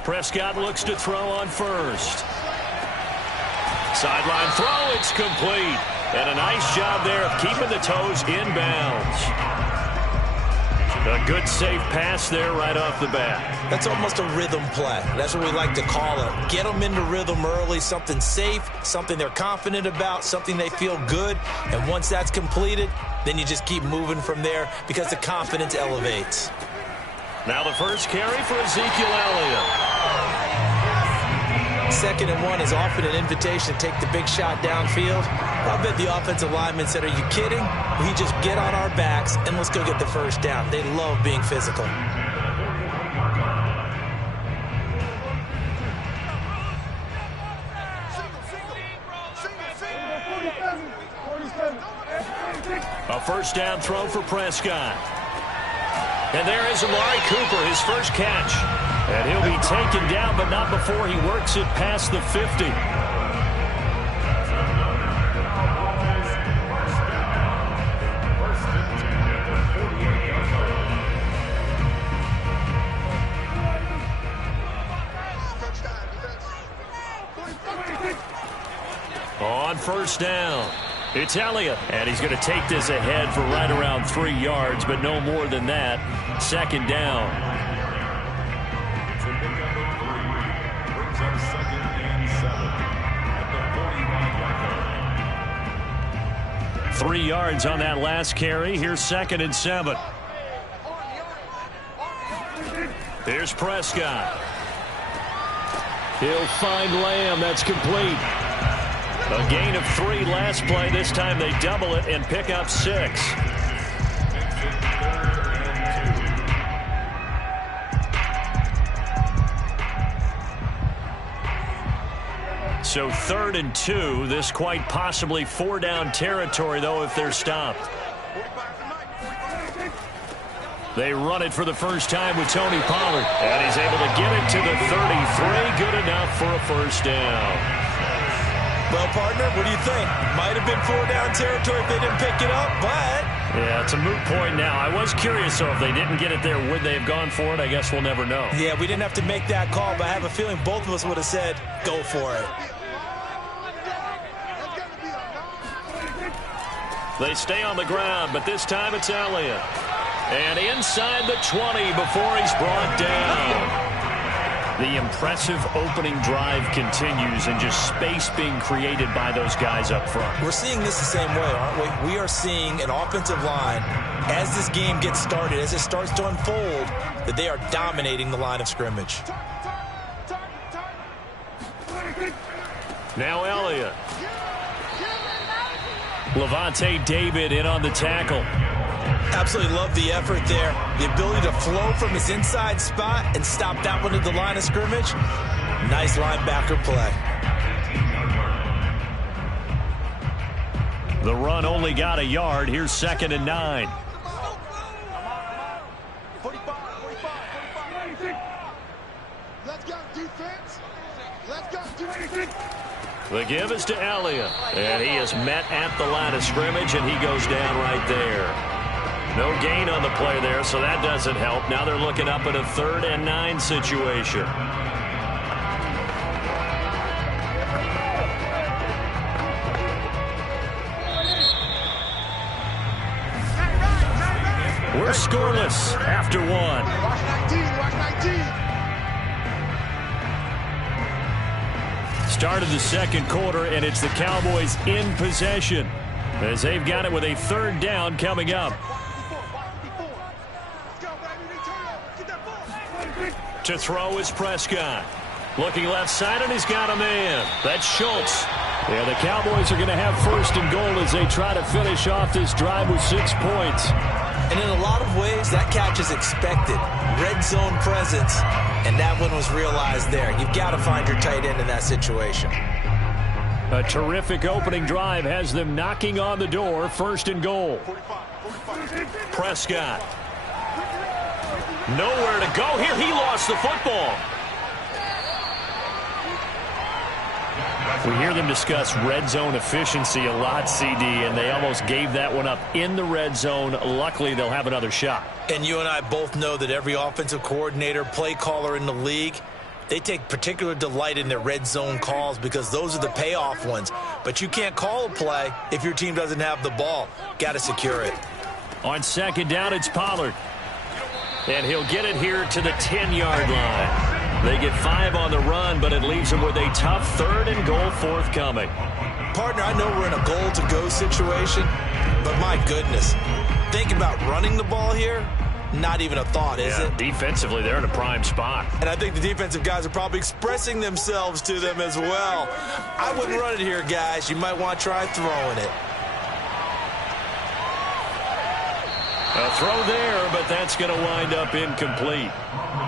Prescott looks to throw on first. Sideline throw, it's complete. And a nice job there of keeping the toes inbounds. A good safe pass there right off the bat. That's almost a rhythm play. That's what we like to call it. Get them into rhythm early, something safe, something they're confident about, something they feel good. And once that's completed, then you just keep moving from there because the confidence elevates. Now the first carry for Ezekiel Elliott. 2nd and 1 is often an invitation to take the big shot downfield. I bet the offensive lineman said, are you kidding? We just get on our backs and let's go get the first down. They love being physical. A first down throw for Prescott. And there is Amari Cooper, his first catch. And he'll be taken down, but not before he works it past the 50. On first down, it's Elliott, and he's going to take this ahead for right around 3 yards, but no more than that. 2nd down. Brings up 2nd and 7 at the 45-yard line. 3 yards on that last carry. Here's 2nd and 7. Here's Prescott. He'll find Lamb. That's complete. A gain of 3 last play. This time they double it and pick up 6. So 3rd and 2. This quite possibly 4-down territory, though, if they're stopped. They run it for the first time with Tony Pollard. And he's able to get it to the 33. Good enough for a first down. Well, partner, what do you think? Might have been 4-down territory if they didn't pick it up, but... Yeah, it's a moot point now. I was curious, so if they didn't get it there, would they have gone for it? I guess we'll never know. Yeah, we didn't have to make that call, but I have a feeling both of us would have said, go for it. They stay on the ground, but this time it's Elliott. And inside the 20 before he's brought down. The impressive opening drive continues and just space being created by those guys up front. We're seeing this the same way, aren't we? We are seeing an offensive line, as this game gets started, as it starts to unfold, that they are dominating the line of scrimmage. Now Elliott. Levante David in on the tackle. Absolutely love the effort there. The ability to flow from his inside spot and stop that one at the line of scrimmage. Nice linebacker play. The run only got a yard. Here's 2nd and 9. 45. Let's go, defense. Let's go, defense. The give is to Elliott. And he is met at the line of scrimmage, and he goes down right there. No gain on the play there, so that doesn't help. Now they're looking up at a 3rd and 9 situation. We're scoreless after 1. Watch 19. Start of the 2nd quarter, and it's the Cowboys in possession as they've got it with a 3rd down coming up. To throw is Prescott. Looking left side, and he's got a man. That's Schultz. Yeah, the Cowboys are going to have first and goal as they try to finish off this drive with 6 points. And in a lot of ways, that catch is expected. Red zone presence, and that one was realized there. You've got to find your tight end in that situation. A terrific opening drive has them knocking on the door. First and goal. Prescott. Nowhere to go here. He lost the football. We hear them discuss red zone efficiency a lot, CD, and they almost gave that one up in the red zone. Luckily, they'll have another shot. And you and I both know that every offensive coordinator, play caller in the league, they take particular delight in their red zone calls because those are the payoff ones. But you can't call a play if your team doesn't have the ball. Got to secure it. On second down, it's Pollard. And he'll get it here to the 10-yard line. They get 5 on the run, but it leaves them with a tough third and goal forthcoming. Partner, I know we're in a goal-to-go situation, but my goodness, think about running the ball here. Not even a thought, is it? Defensively, they're in a prime spot. And I think the defensive guys are probably expressing themselves to them as well. I wouldn't run it here, guys. You might want to try throwing it. A throw there, but that's going to wind up incomplete.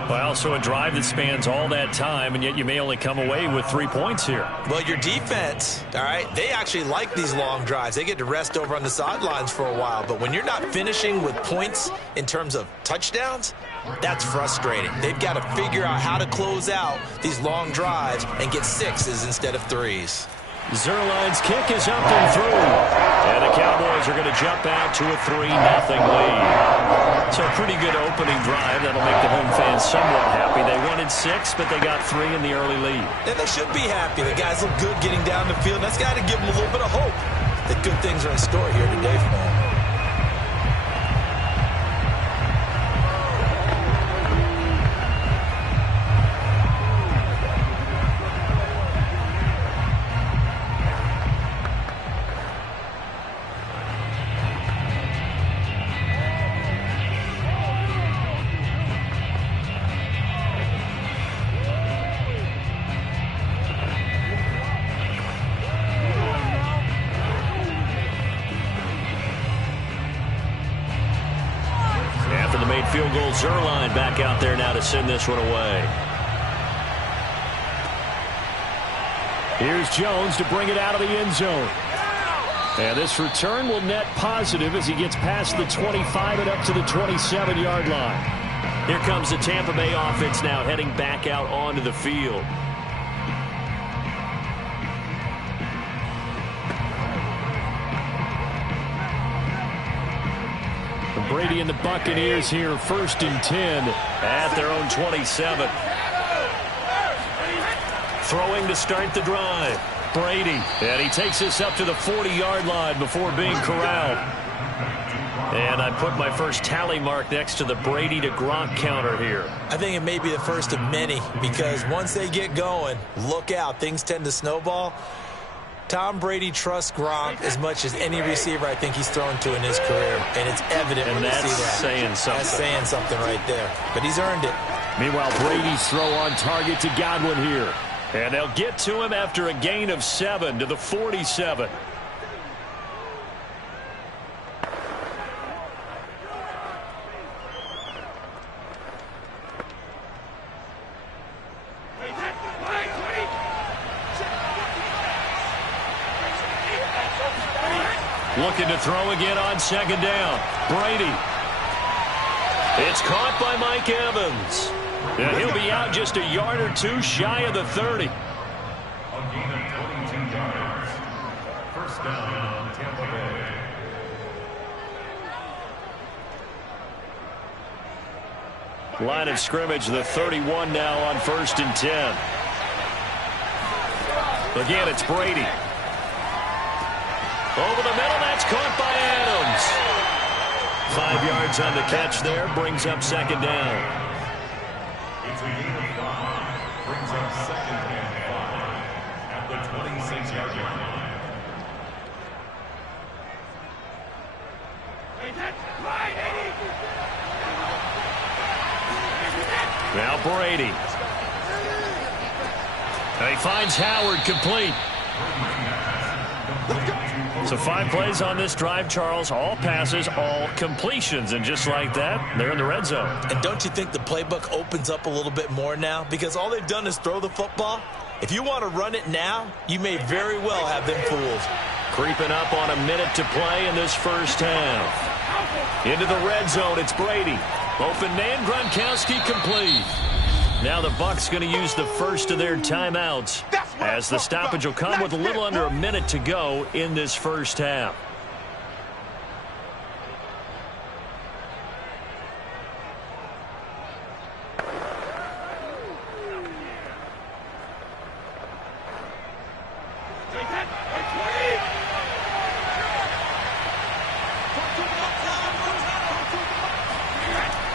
Well, so a drive that spans all that time, and yet you may only come away with 3 points here. Well, your defense, all right, they actually like these long drives. They get to rest over on the sidelines for a while. But when you're not finishing with points in terms of touchdowns, that's frustrating. They've got to figure out how to close out these long drives and get 6s instead of 3s. Zuerlein's kick is up and through. And the Cowboys are going to jump out to a 3-0 lead. So a pretty good opening drive. That'll make the home fans somewhat happy. They wanted 6, but they got 3 in the early lead. And they should be happy. The guys look good getting down the field. That's got to give them a little bit of hope that good things are in store here today for them. Field goal, Zuerlein back out there now to send this one away. Here's Jones to bring it out of the end zone. And this return will net positive as he gets past the 25 and up to the 27-yard line. Here comes the Tampa Bay offense now heading back out onto the field. Brady and the Buccaneers here, 1st and 10 at their own 27. Throwing to start the drive. Brady, and he takes this up to the 40-yard line before being corralled. And I put my first tally mark next to the Brady to Gronk counter here. I think it may be the first of many because once they get going, look out, things tend to snowball. Tom Brady trusts Gronk as much as any receiver I think he's thrown to in his career. And it's evident when you see that. Saying something. That's saying something right there. But he's earned it. Meanwhile, Brady's throw on target to Godwin here. And they'll get to him after a gain of 7 to the 47. Looking to throw again on second down. Brady. It's caught by Mike Evans. And he'll be out just a yard or two shy of the 30. A gain of 22 yards. First down, Tampa Bay. Line of scrimmage, the 31 now on 1st and 10. Again, it's Brady. Over the middle, that's caught by Adams. 5 yards on the catch there, brings up second down. It's a gain of 5. Brings up second and 5 at the 26-yard line. Now Brady. he finds Howard complete. So 5 plays on this drive, Charles. All passes, all completions. And just like that, they're in the red zone. And don't you think the playbook opens up a little bit more now? Because all they've done is throw the football. If you want to run it now, you may very well have them fooled. Creeping up on a minute to play in this first half. Into the red zone, it's Brady. Open man, Gronkowski complete. Now the Bucs going to use the first of their timeouts as the stoppage will come with a little under a minute to go in this first half.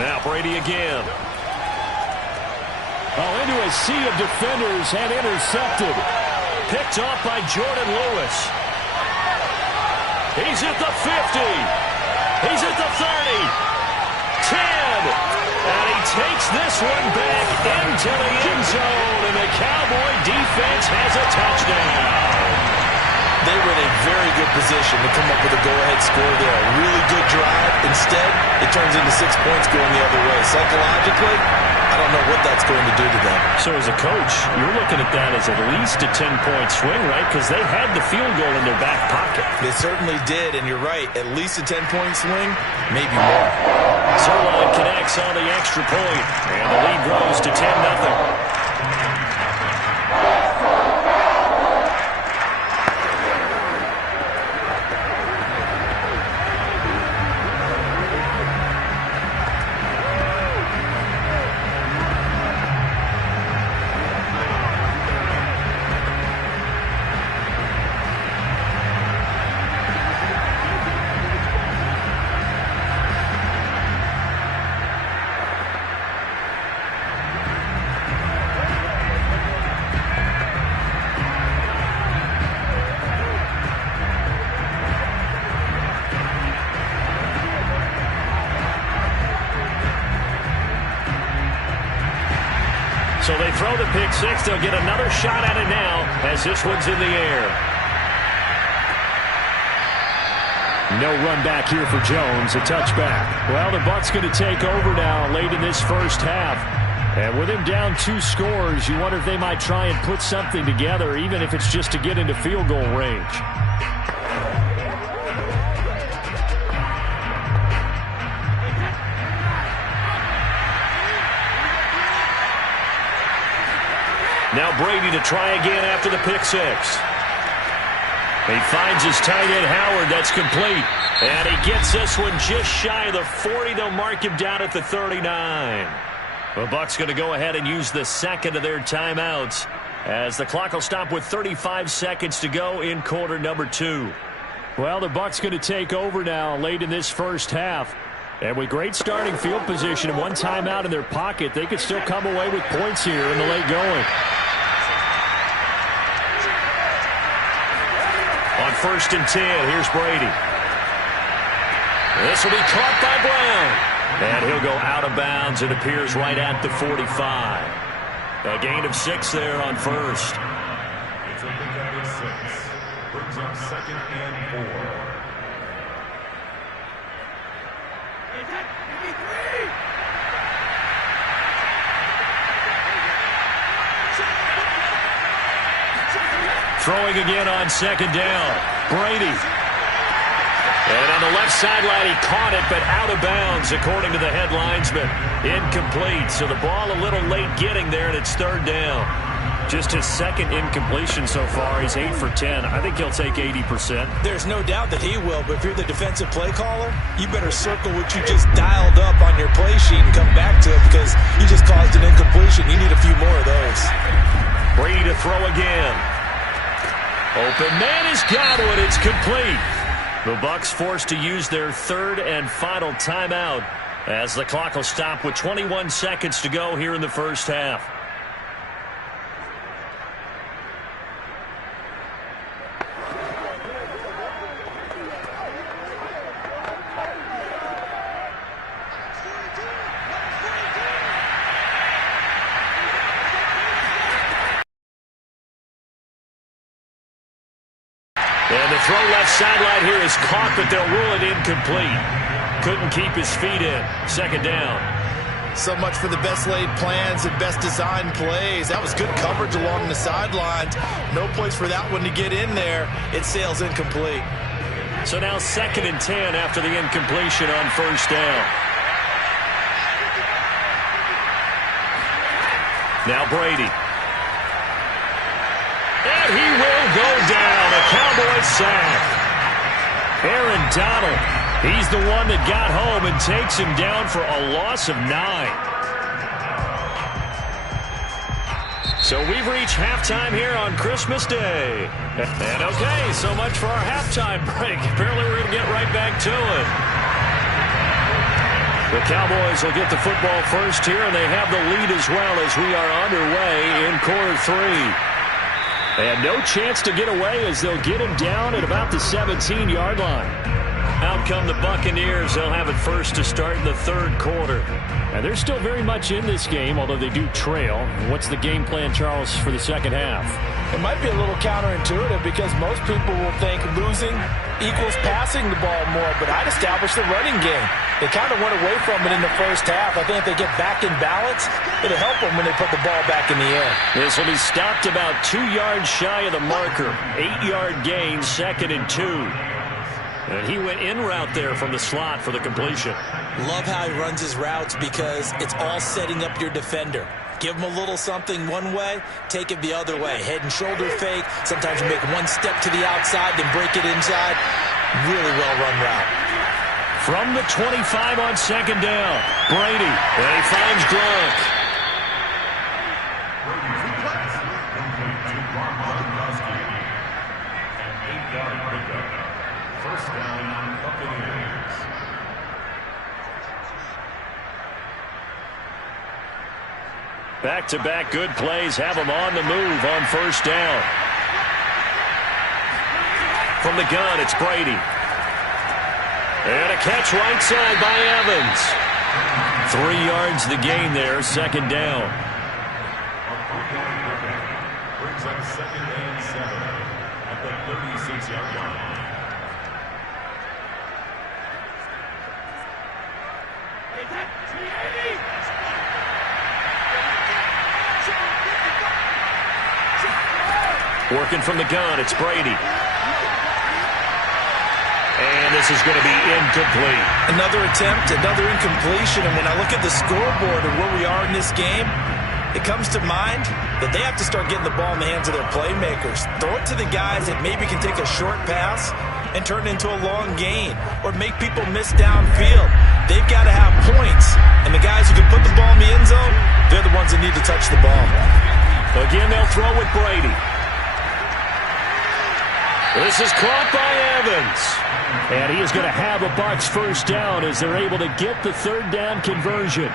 Now Brady again. Into a sea of defenders and intercepted. Picked off by Jordan Lewis. He's at the 50. He's at the 30. 10. And he takes this one back into the end zone. And the Cowboy defense has a touchdown. They were in a very good position to come up with a go-ahead score there. A really good drive. Instead, it turns into 6 points going the other way. Psychologically, I don't know what that's going to do to them. So as a coach, you're looking at that as at least a 10-point swing, right? Because they had the field goal in their back pocket. They certainly did, and you're right. At least a 10-point swing, maybe more. Zerline connects on the extra point, and the lead grows to 10-0. So they throw the pick six. They'll get another shot at it now as this one's in the air. No run back here for Jones. A touchback. Well, the Bucs going to take over now late in this first half. And with him down 2 scores, you wonder if they might try and put something together, even if it's just to get into field goal range. Now Brady to try again after the pick six. He finds his tight end Howard. That's complete. And he gets this one just shy of the 40. They'll mark him down at the 39. The Bucs going to go ahead and use the second of their timeouts as the clock will stop with 35 seconds to go in quarter number 2. Well, the Bucs going to take over now late in this first half. And with great starting field position and one timeout in their pocket, they could still come away with points here in the late going. On 1st and 10, here's Brady. This will be caught by Brown. And he'll go out of bounds. It appears right at the 45. A gain of 6 there on first. It's a pickup of 6. Brings up 2nd and 4. Throwing again on 2nd down. Brady. And on the left sideline, he caught it, but out of bounds, according to the head linesman. Incomplete. So the ball a little late getting there, and it's 3rd down. Just his 2nd incompletion so far. He's 8 for 10. I think he'll take 80%. There's no doubt that he will, but if you're the defensive play caller, you better circle what you just dialed up on your play sheet and come back to it because you just caused an incompletion. You need a few more of those. Brady to throw again. Open man is Godwin. It's complete. The Bucs forced to use their 3rd and final timeout as the clock will stop with 21 seconds to go here in the first half. And the throw left sideline here is caught, but they'll rule it incomplete. Couldn't keep his feet in. Second down. So much for the best laid plans and best designed plays. That was good coverage along the sidelines. No place for that one to get in there. It sails incomplete. So now 2nd and 10 after the incompletion on first down. Now Brady. And he will go down. A Cowboys sack. Aaron Donald. He's the one that got home and takes him down for a loss of 9. So we've reached halftime here on Christmas Day. And okay, so much for our halftime break. Apparently we're going to get right back to it. The Cowboys will get the football first here, and they have the lead as well as we are underway in quarter 3. And no chance to get away as they'll get him down at about the 17-yard line. Out come the Buccaneers. They'll have it first to start in the 3rd quarter. And they're still very much in this game, although they do trail. What's the game plan, Charles, for the second half? It might be a little counterintuitive because most people will think losing equals passing the ball more, but I'd establish the running game. They kind of went away from it in the first half. I think if they get back in balance, it'll help them when they put the ball back in the air. This will be stopped about 2 yards shy of the marker. 8-yard gain, 2nd and 2. And he went in route there from the slot for the completion. Love how he runs his routes because it's all setting up your defender. Give him a little something one way, take it the other way. Head and shoulder fake. Sometimes you make one step to the outside, then break it inside. Really well-run route. From the 25 on 2nd down, Brady. And he finds Gronk. Back-to-back good plays have him on the move on first down. From the gun, it's Brady. And a catch right side by Evans. 3 yards the gain there, 2nd down. Brings up 2nd and 7 at the 36-yard line. Working from the gun, it's Brady. And this is going to be incomplete. Another attempt, another incompletion. And when I look at the scoreboard and where we are in this game, it comes to mind that they have to start getting the ball in the hands of their playmakers. Throw it to the guys that maybe can take a short pass and turn it into a long gain or make people miss downfield. They've got to have points. And the guys who can put the ball in the end zone, they're the ones that need to touch the ball. Again, they'll throw with Brady. This is caught by Evans. And he is going to have a Bucs first down as they're able to get the 3rd down conversion.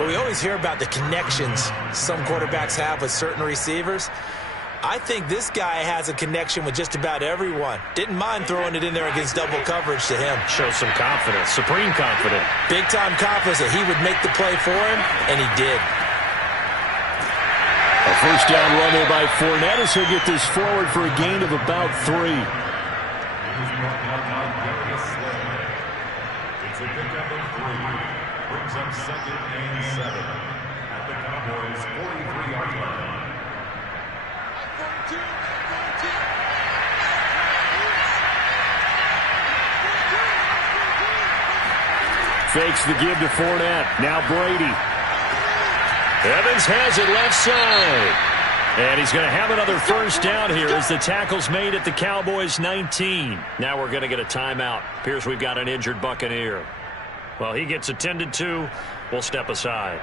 Well, we always hear about the connections some quarterbacks have with certain receivers. I think this guy has a connection with just about everyone. Didn't mind throwing it in there against double coverage to him. Shows some confidence, supreme confidence. Big-time confidence that he would make the play for him, and he did. A first down run there by Fournette as he'll get this forward for a gain of about 3. It's a pickup of 3. Brings up 2nd and 7 at the Cowboys' 43-yard line. Fakes the give to Fournette. Now Brady. Evans has it left side. And he's going to have another first down here as the tackle's made at the Cowboys' 19. Now we're going to get a timeout. Appears we've got an injured Buccaneer. Well, he gets attended to. We'll step aside.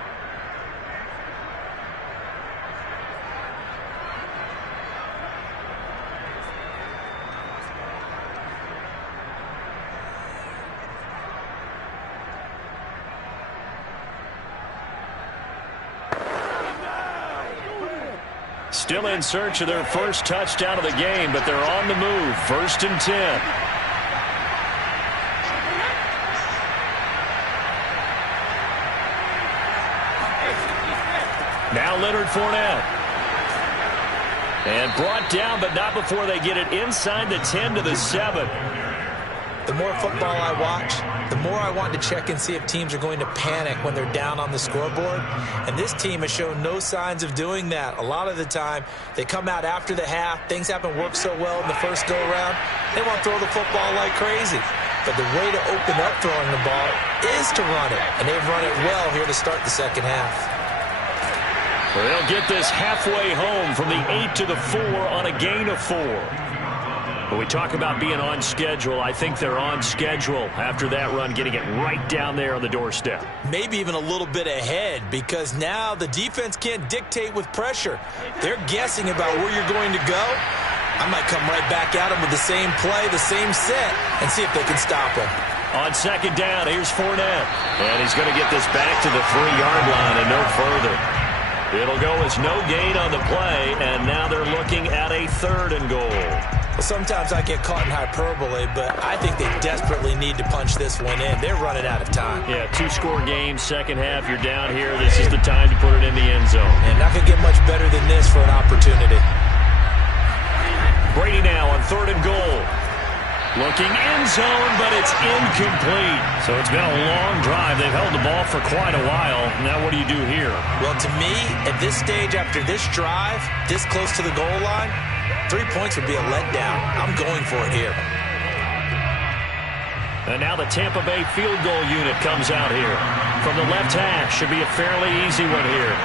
Still in search of their first touchdown of the game, but they're on the move. 1st and 10. Now Leonard Fournette. And brought down, but not before they get it inside the 10 to the 7. The more football I watch, the more I want to check and see if teams are going to panic when they're down on the scoreboard. And this team has shown no signs of doing that. A lot of the time, they come out after the half. Things haven't worked so well in the first go-around. They want to throw the football like crazy. But the way to open up throwing the ball is to run it. And they've run it well here to start the second half. Well, they'll get this halfway home from the 8 to the 4 on a gain of 4. When we talk about being on schedule, I think they're on schedule after that run, getting it right down there on the doorstep. Maybe even a little bit ahead, because now the defense can't dictate with pressure. They're guessing about where you're going to go. I might come right back at them with the same play, the same set, and see if they can stop them. On second down, here's Fournette. And he's going to get this back to the 3-yard line and no further. It'll go as no gain on the play, and now they're looking at a 3rd and goal. Well, sometimes I get caught in hyperbole, but I think they desperately need to punch this one in. They're running out of time. Yeah, 2-score game, second half, you're down here. This is the time to put it in the end zone. And not going to get much better than this for an opportunity. Brady now on 3rd and goal. Looking end zone, but it's incomplete. So it's been a long drive. They've held the ball for quite a while. Now what do you do here? Well, to me, at this stage after this drive, this close to the goal line, 3 points would be a letdown. I'm going for it here. And now the Tampa Bay field goal unit comes out here. From the left hash, should be a fairly easy one here.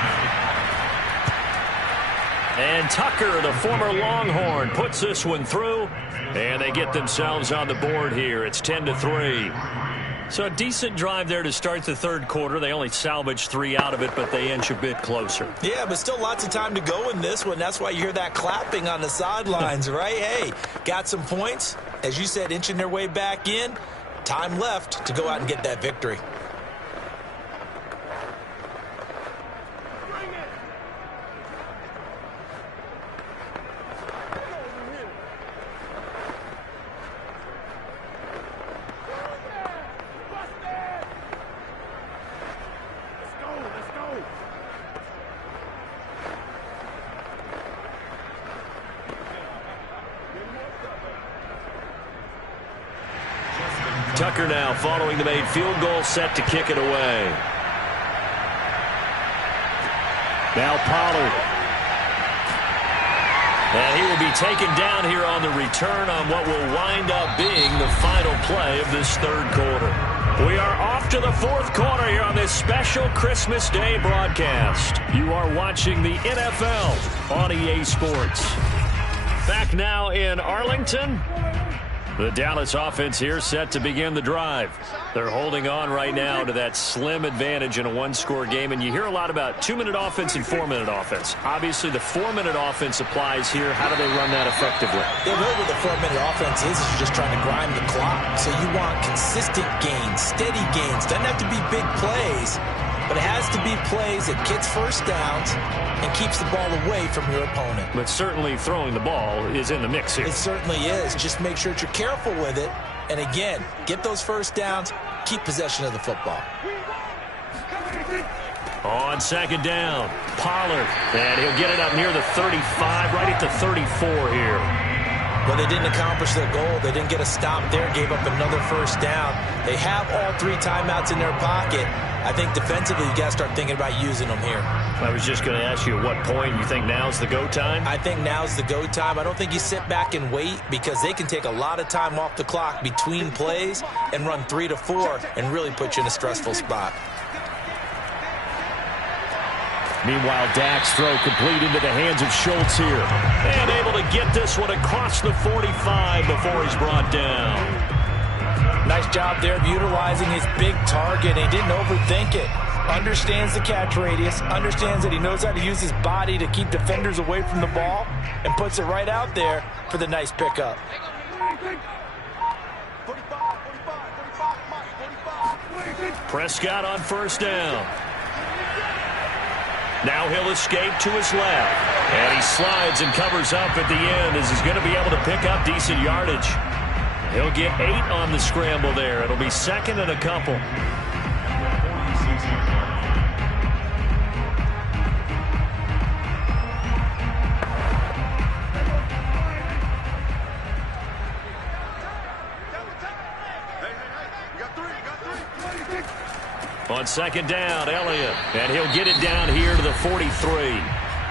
And Tucker, the former Longhorn, puts this one through. And they get themselves on the board here. It's 10 to 3. So a decent drive there to start the third quarter. They only salvaged 3 out of it, but they inch a bit closer. Yeah, but still lots of time to go in this one. That's why you hear that clapping on the sidelines, right? Hey, got some points. As you said, inching their way back in. Time left to go out and get that victory. Tucker now following the made field goal, set to kick it away. Now Pollard. And he will be taken down here on the return on what will wind up being the final play of this third quarter. We are off to the fourth quarter here on this special Christmas Day broadcast. You are watching the NFL on EA Sports. Back now in Arlington. The Dallas offense here set to begin the drive. They're holding on right now to that slim advantage in a one-score game, and you hear a lot about 2-minute offense and 4-minute offense. Obviously, the 4-minute offense applies here. How do they run that effectively? Yeah, really what the 4-minute offense is you're just trying to grind the clock. So you want consistent gains, steady gains. Doesn't have to be big plays, but it has to be plays that gets first downs and keeps the ball away from your opponent. But certainly throwing the ball is in the mix here. It certainly is. Just make sure that you're careful with it. And again, get those first downs, keep possession of the football. On second down, Pollard. And he'll get it up near the 35, right at the 34 here. Well, they didn't accomplish their goal. They didn't get a stop there, gave up another first down. They have all 3 timeouts in their pocket. I think defensively you got to start thinking about using them here. I was just going to ask you at what point you think now's the go time? I think now's the go time. I don't think you sit back and wait because they can take a lot of time off the clock between plays and run 3 to 4 and really put you in a stressful spot. Meanwhile, Dak's throw complete into the hands of Schultz here. And able to get this one across the 45 before he's brought down. Nice job there of utilizing his big target. He didn't overthink it. Understands the catch radius. Understands that he knows how to use his body to keep defenders away from the ball. And puts it right out there for the nice pickup. Prescott on first down. Now he'll escape to his left. And he slides and covers up at the end as he's going to be able to pick up decent yardage. He'll get 8 on the scramble there. It'll be second and a couple. On second down, Elliott. And he'll get it down here to the 43.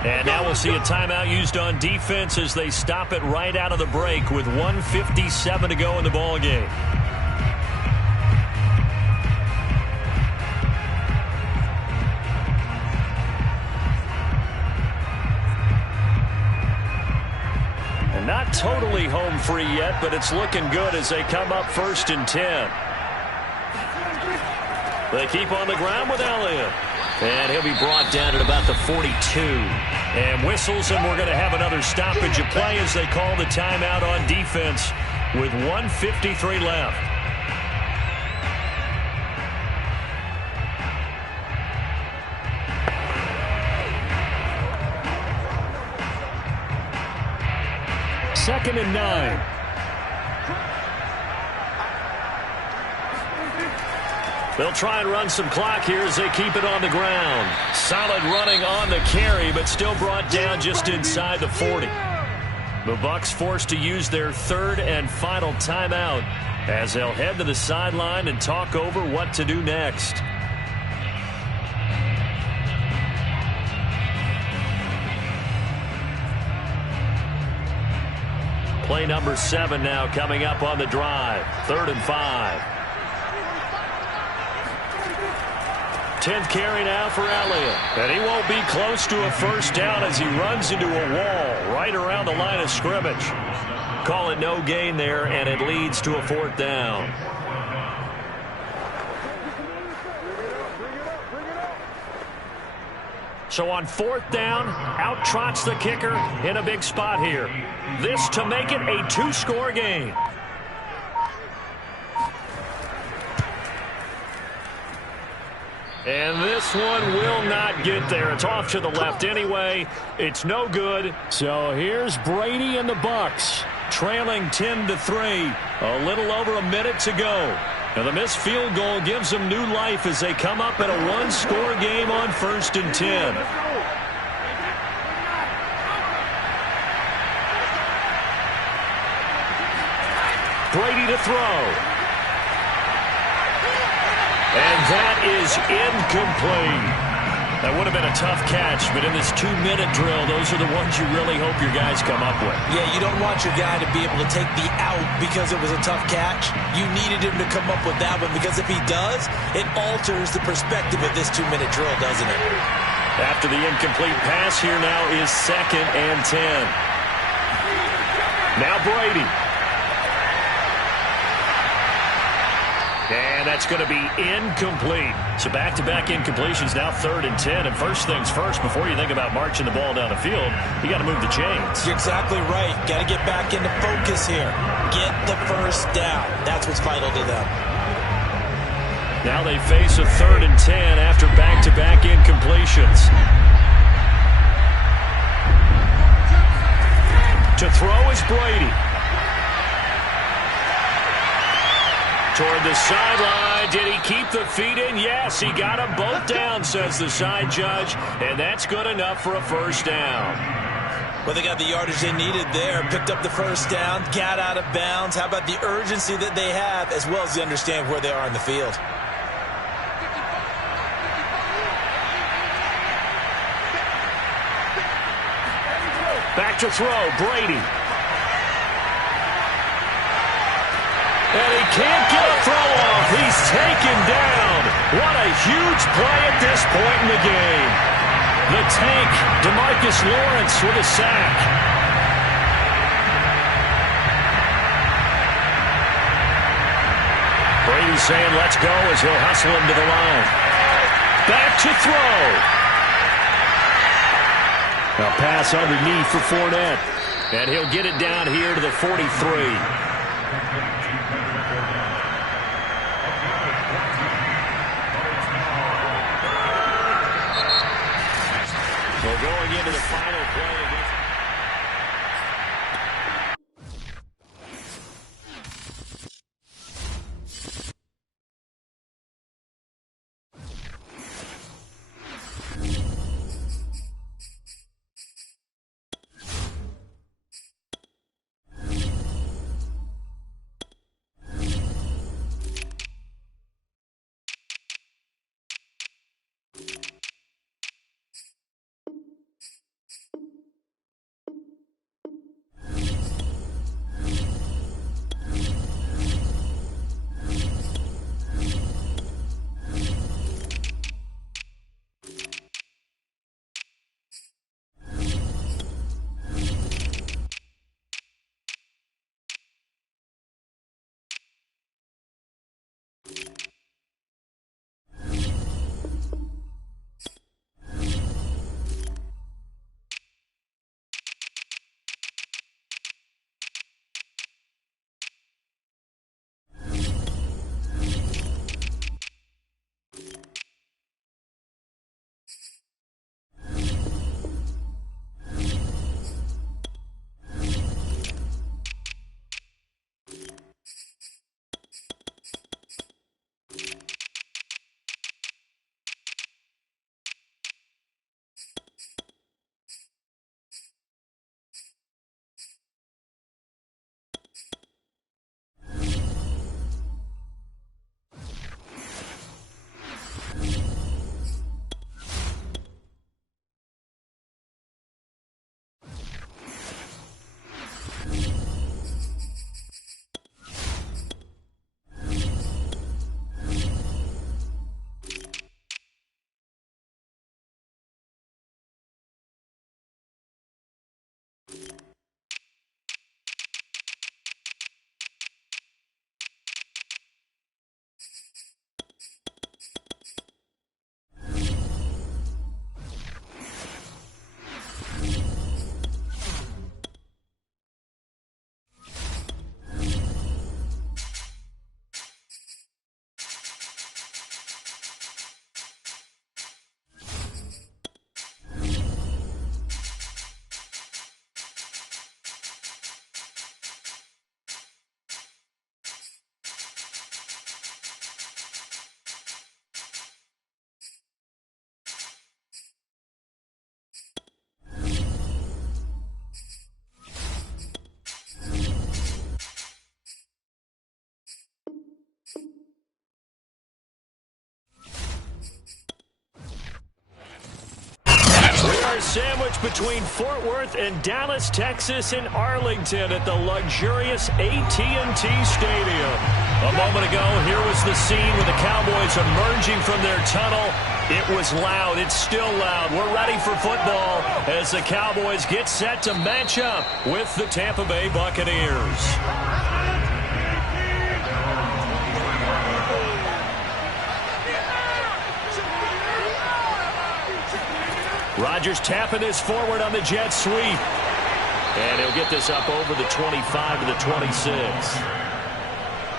And now we'll see a timeout used on defense as they stop it right out of the break with 1:57 to go in the ballgame. And not totally home free yet, but it's looking good as they come up 1st and 10. They keep on the ground with Elliott. And he'll be brought down at about the 42. And whistles, and we're going to have another stoppage of play as they call the timeout on defense with 1:53 left. Second and 9. They'll try and run some clock here as they keep it on the ground. Solid running on the carry, but still brought down just inside the 40. The Bucs forced to use their 3rd and final timeout as they'll head to the sideline and talk over what to do next. Play number 7 now coming up on the drive. 3rd and 5. 10th carry now for Elliott. And he won't be close to a first down as he runs into a wall right around the line of scrimmage. Call it no gain there, and it leads to a 4th down. So on 4th down, out trots the kicker in a big spot here. This to make it a 2-score game. And this one will not get there. It's off to the left anyway. It's no good. So here's Brady and the Bucs, trailing 10-3. A little over a minute to go. Now the missed field goal gives them new life as they come up in a 1-score game on 1st and 10. Brady to throw. And that is incomplete. That would have been a tough catch, but in this 2-minute drill, those are the ones you really hope your guys come up with. Yeah, you don't want your guy to be able to take the out because it was a tough catch. You needed him to come up with that one because if he does, it alters the perspective of this 2-minute drill, doesn't it? After the incomplete pass, here now is 2nd and 10. Now Brady. And that's going to be incomplete. So back-to-back incompletions, now 3rd and 10. And first things first, before you think about marching the ball down the field, you got to move the chains. You're exactly right. Got to get back into focus here. Get the first down. That's what's vital to them. Now they face a 3rd and 10 after back-to-back incompletions. To throw is Brady. Toward the sideline. Did he keep the feet in? Yes, he got them both down, says the side judge. And that's good enough for a first down. Well, they got the yardage they needed there. Picked up the first down. Got out of bounds. How about the urgency that they have as well as they understand where they are on the field? Back to throw. Brady. And he can't get a throw off. He's taken down. What a huge play at this point in the game. The tank, DeMarcus Lawrence with a sack. Brady's saying let's go as he'll hustle him to the line. Back to throw. A pass underneath for Fournette. And he'll get it down here to the 43. Going into the final play against sandwiched between Fort Worth and Dallas, Texas, and Arlington at the luxurious AT&T Stadium. A moment ago, here was the scene with the Cowboys emerging from their tunnel. It was loud. It's still loud. We're ready for football as the Cowboys get set to match up with the Tampa Bay Buccaneers. Rodgers tapping this forward on the jet sweep. And he'll get this up over the 25 to the 26.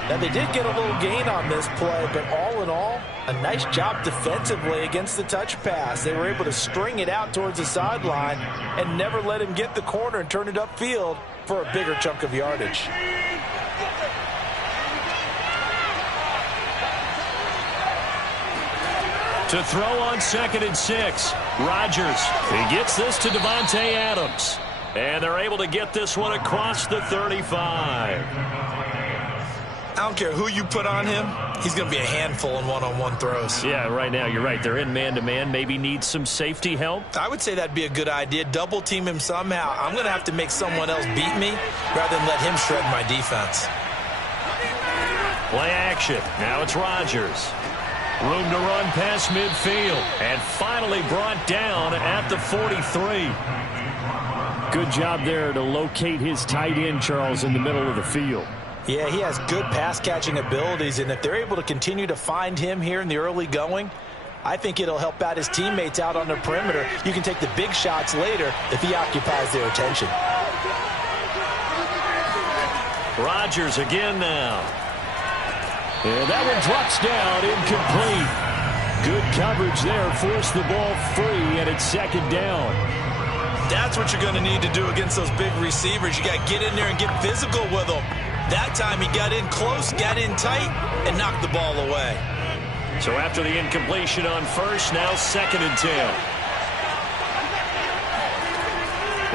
Now, they did get a little gain on this play, but all in all, a nice job defensively against the touch pass. They were able to string it out towards the sideline and never let him get the corner and turn it upfield for a bigger chunk of yardage. To throw on 2nd and 6. Rodgers. He gets this to Davante Adams. And they're able to get this one across the 35. I don't care who you put on him. He's going to be a handful in one-on-one throws. Yeah, right now, you're right. They're in man-to-man. Maybe need some safety help. I would say that'd be a good idea. Double team him somehow. I'm going to have to make someone else beat me rather than let him shred my defense. Play action. Now it's Rodgers. Room to run past midfield. And finally brought down at the 43. Good job there to locate his tight end, Charles, in the middle of the field. Yeah, he has good pass-catching abilities, and if they're able to continue to find him here in the early going, I think it'll help out his teammates out on the perimeter. You can take the big shots later if he occupies their attention. Rodgers again now. And that one drops down, incomplete. Good coverage there, forced the ball free, and it's 2nd down. That's what you're going to need to do against those big receivers. You got to get in there and get physical with them. That time he got in close, got in tight, and knocked the ball away. So after the incompletion on first, now 2nd and 10.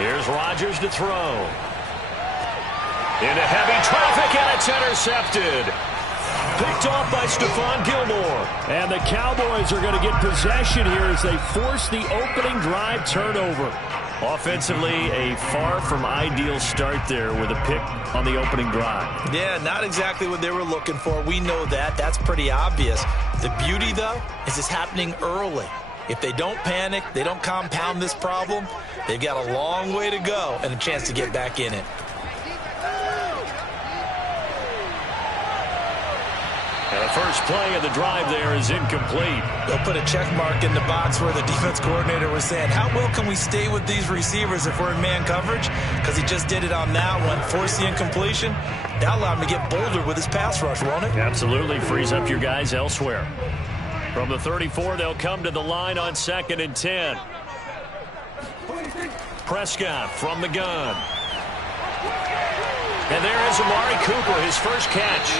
Here's Rodgers to throw. Into heavy traffic, and it's intercepted. Picked off by Stephon Gilmore. And the Cowboys are going to get possession here as they force the opening drive turnover. Offensively, a far from ideal start there with a pick on the opening drive. Yeah, not exactly what they were looking for. We know that. That's pretty obvious. The beauty, though, is it's happening early. If they don't panic, they don't compound this problem, they've got a long way to go and a chance to get back in it. And the first play of the drive there is incomplete. They'll put a check mark in the box where the defense coordinator was saying, how well can we stay with these receivers if we're in man coverage? Because he just did it on that one. Force the incompletion. That allowed him to get bolder with his pass rush, won't it? Absolutely. Frees up your guys elsewhere. From the 34, they'll come to the line on 2nd and 10. Prescott from the gun. And there is Amari Cooper, his first catch.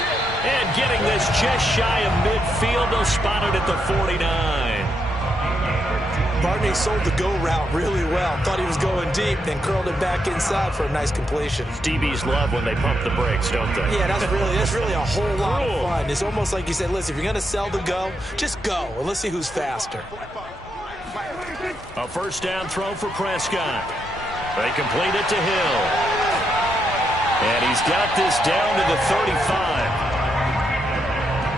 And getting this just shy of midfield, they'll spot it at the 49. Barney sold the go route really well. Thought he was going deep, then curled it back inside for a nice completion. DBs love when they pump the brakes, don't they? Yeah, that's really a whole lot of fun. It's almost like you said, listen, if you're going to sell the go, just go, and let's see who's faster. A first down throw for Prescott. They complete it to Hill. And he's got this down to the 35.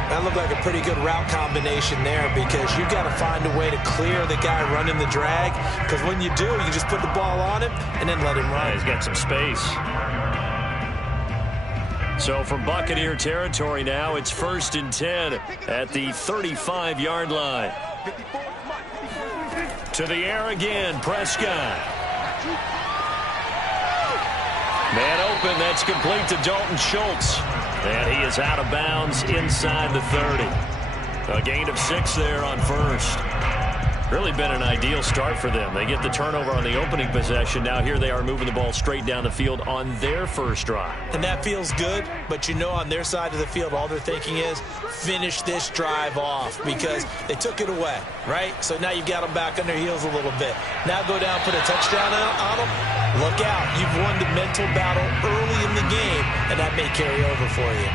That looked like a pretty good route combination there because you've got to find a way to clear the guy running the drag because when you do, you just put the ball on him and then let him run. Yeah, he's got some space. So from Buccaneer territory now, it's 1st and 10 at the 35-yard line. To the air again, Prescott. Man open, that's complete to Dalton Schultz. And he is out of bounds inside the 30. A gain of 6 there on first. Really been an ideal start for them. They get the turnover on the opening possession. Now here they are moving the ball straight down the field on their first drive. And that feels good, but you know on their side of the field, all they're thinking is finish this drive off because they took it away, right? So now you've got them back on their heels a little bit. Now go down, put a touchdown on them. Look out. You've won the mental battle early in the game, and that may carry over for you.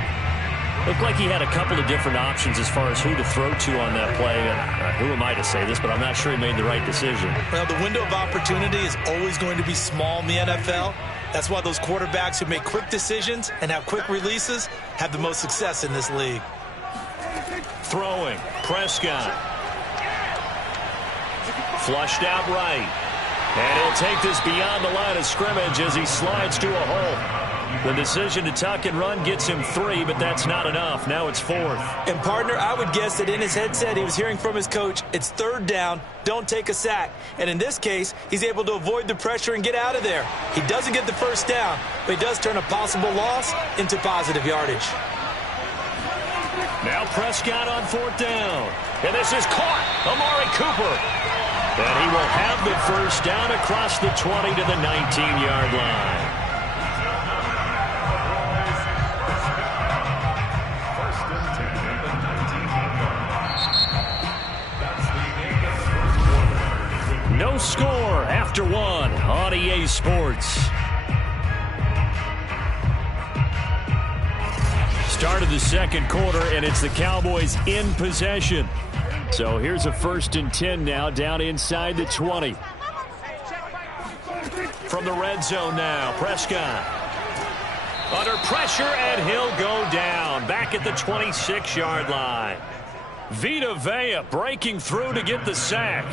Looked like he had a couple of different options as far as who to throw to on that play. And who am I to say this, but I'm not sure he made the right decision. Well, the window of opportunity is always going to be small in the NFL. That's why those quarterbacks who make quick decisions and have quick releases have the most success in this league. Throwing, Prescott. Flushed out right. And he'll take this beyond the line of scrimmage as he slides to a hole. The decision to tuck and run gets him 3, but that's not enough. Now it's 4th. And, partner, I would guess that in his headset he was hearing from his coach, it's 3rd down, don't take a sack. And in this case, he's able to avoid the pressure and get out of there. He doesn't get the 1st down, but he does turn a possible loss into positive yardage. Now Prescott on 4th down. And this is caught. Amari Cooper. And he will have the 1st down across the 20 to the 19-yard line. No score after 1 on EA Sports. Start of the 2nd quarter, and it's the Cowboys in possession. So here's a 1st and 10 now, down inside the 20. From the red zone now, Prescott. Under pressure, and he'll go down. Back at the 26-yard line. Vita Vea breaking through to get the sack.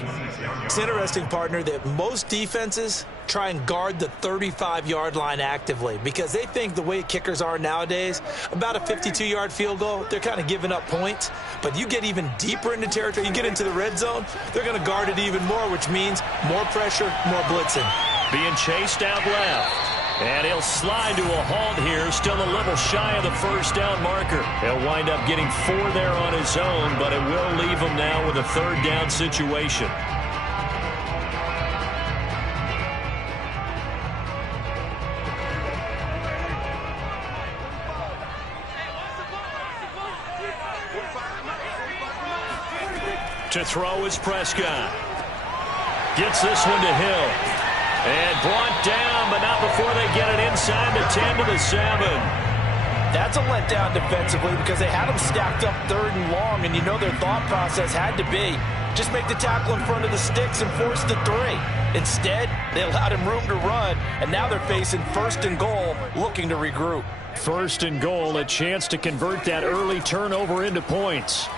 It's interesting, partner, that most defenses try and guard the 35-yard line actively because they think the way kickers are nowadays, about a 52-yard field goal, they're kind of giving up points. But you get even deeper into territory, you get into the red zone, they're going to guard it even more, which means more pressure, more blitzing. Being chased out left. And he'll slide to a halt here, still a little shy of the 1st down marker. He'll wind up getting 4 there on his own, but it will leave him now with a 3rd down situation. To throw is Prescott. Gets this one to Hill. And brought down, but not before they get it inside the 10 to the 7. That's a letdown defensively because they had them stacked up 3rd and long, and you know their thought process had to be just make the tackle in front of the sticks and force the 3. Instead, they allowed him room to run, and now they're facing 1st and goal, looking to regroup. 1st and goal, a chance to convert that early turnover into points.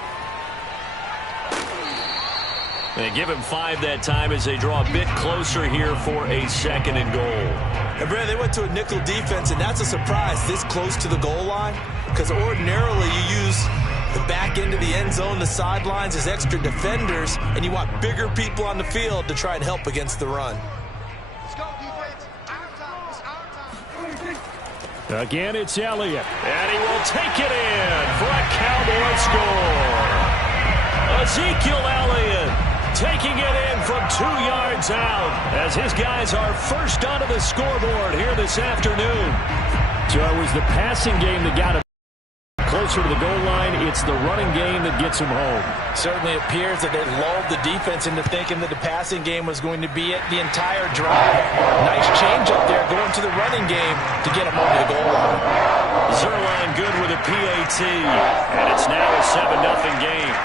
They give him 5 that time as they draw a bit closer here for a 2nd and goal. And, Brad, they went to a nickel defense, and that's a surprise this close to the goal line because ordinarily you use the back end of the end zone, the sidelines as extra defenders, and you want bigger people on the field to try and help against the run. Let's go, defense. Our time. It's our time. Again, it's Elliott. And he will take it in for a Cowboy score. Ezekiel Elliott taking it in from 2 yards out as his guys are first onto the scoreboard here this afternoon. So it was the passing game that got him closer to the goal line. It's the running game that gets him home. Certainly appears that they lulled the defense into thinking that the passing game was going to be it the entire drive. Nice change up there going to the running game to get him over the goal line. Zuerlein good with a PAT, and it's now a 7-0 game.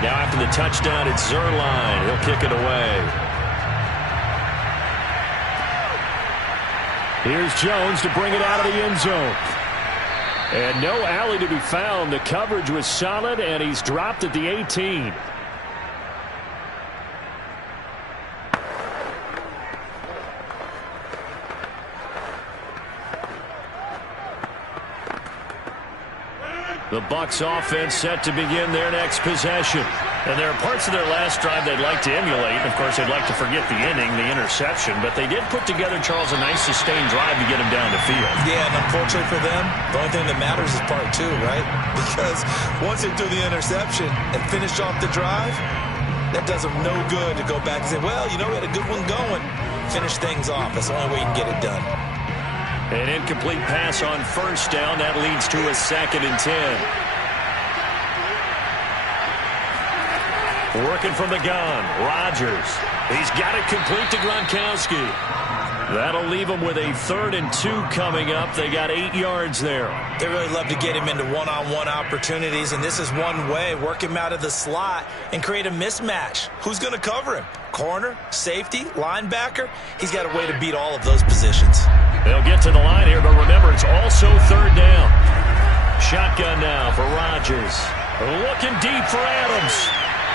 Now after the touchdown, it's Zuerlein. He'll kick it away. Here's Jones to bring it out of the end zone. And no alley to be found. The coverage was solid, and he's dropped at the 18. The Bucs offense set to begin their next possession. And there are parts of their last drive they'd like to emulate. Of course, they'd like to forget the inning, the interception. But they did put together, Charles, a nice sustained drive to get him down the field. Yeah, and unfortunately for them, the only thing that matters is part two, right? Because once they do the interception and finish off the drive, that does them no good to go back and say, well, you know, we had a good one going. Finish things off. That's the only way you can get it done. An incomplete pass on first down. That leads to a 2nd and 10. Working from the gun, Rodgers. He's got it complete to Gronkowski. That'll leave him with a 3rd and 2 coming up. They got 8 yards there. They really love to get him into one-on-one opportunities, and this is one way. Work him out of the slot and create a mismatch. Who's going to cover him? Corner, safety, linebacker? He's got a way to beat all of those positions. They'll get to the line here, but remember, it's also 3rd down. Shotgun now for Rodgers. Looking deep for Adams.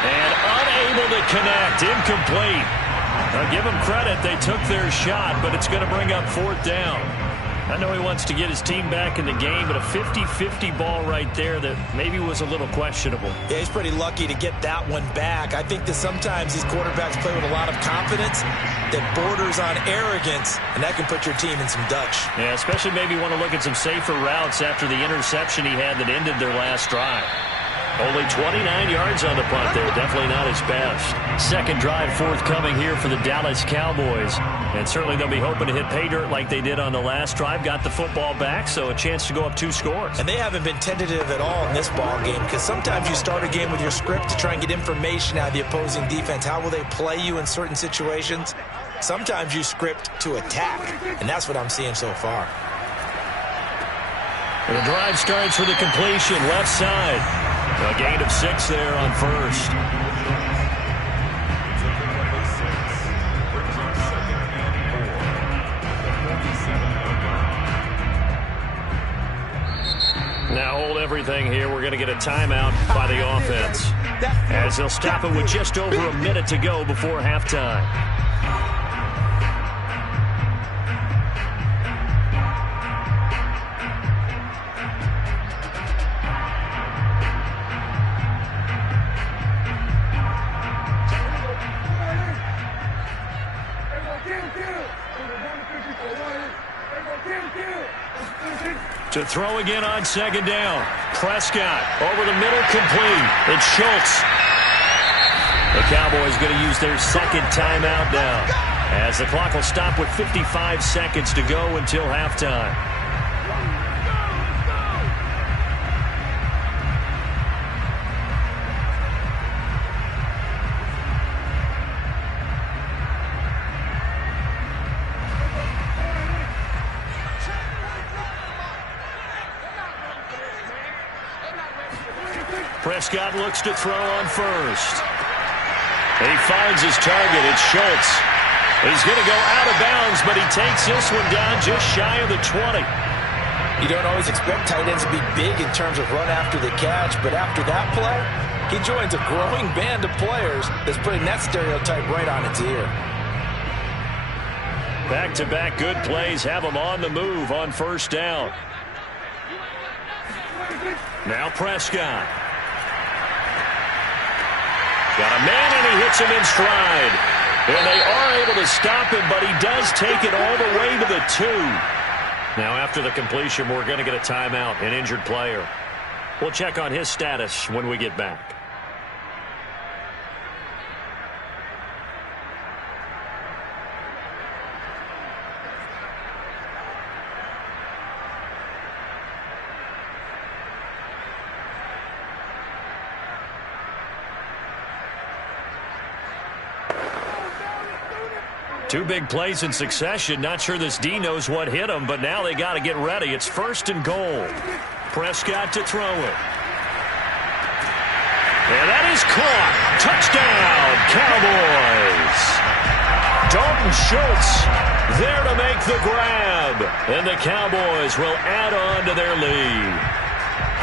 And unable to connect. Incomplete. Now, give them credit. They took their shot, but it's going to bring up 4th down. I know he wants to get his team back in the game, but a 50-50 ball right there that maybe was a little questionable. Yeah, he's pretty lucky to get that one back. I think that sometimes these quarterbacks play with a lot of confidence that borders on arrogance, and that can put your team in some Dutch. Yeah, especially maybe want to look at some safer routes after the interception he had that ended their last drive. Only 29 yards on the punt there. Definitely not his best. 2nd drive forthcoming here for the Dallas Cowboys. And certainly they'll be hoping to hit pay dirt like they did on the last drive. Got the football back, so a chance to go up 2 scores. And they haven't been tentative at all in this ball game, because sometimes you start a game with your script to try and get information out of the opposing defense. How will they play you in certain situations? Sometimes you script to attack, and that's what I'm seeing so far. The drive starts with a completion, left side. A gain of 6 there on first. Now hold everything here. We're going to get a timeout by the offense, as they'll stop it with just over a minute to go before halftime. To throw again on 2nd down. Prescott over the middle, complete. It's Schultz. The Cowboys going to use their 2nd timeout now, as the clock will stop with 55 seconds to go until halftime. Prescott looks to throw on first. He finds his target. It's Schultz. He's going to go out of bounds, but he takes this one down just shy of the 20. You don't always expect tight ends to be big in terms of run after the catch, but after that play, he joins a growing band of players that's putting that stereotype right on its ear. Back-to-back good plays have him on the move on first down. Now Prescott. Got a man, and he hits him in stride. And they are able to stop him, but he does take it all the way to the 2. Now, after the completion, we're going to get a timeout, an injured player. We'll check on his status when we get back. Two big plays in succession. Not sure this D knows what hit him, but now they got to get ready. It's 1st and goal. Prescott to throw it. And that is caught. Touchdown, Cowboys. Dalton Schultz there to make the grab. And the Cowboys will add on to their lead.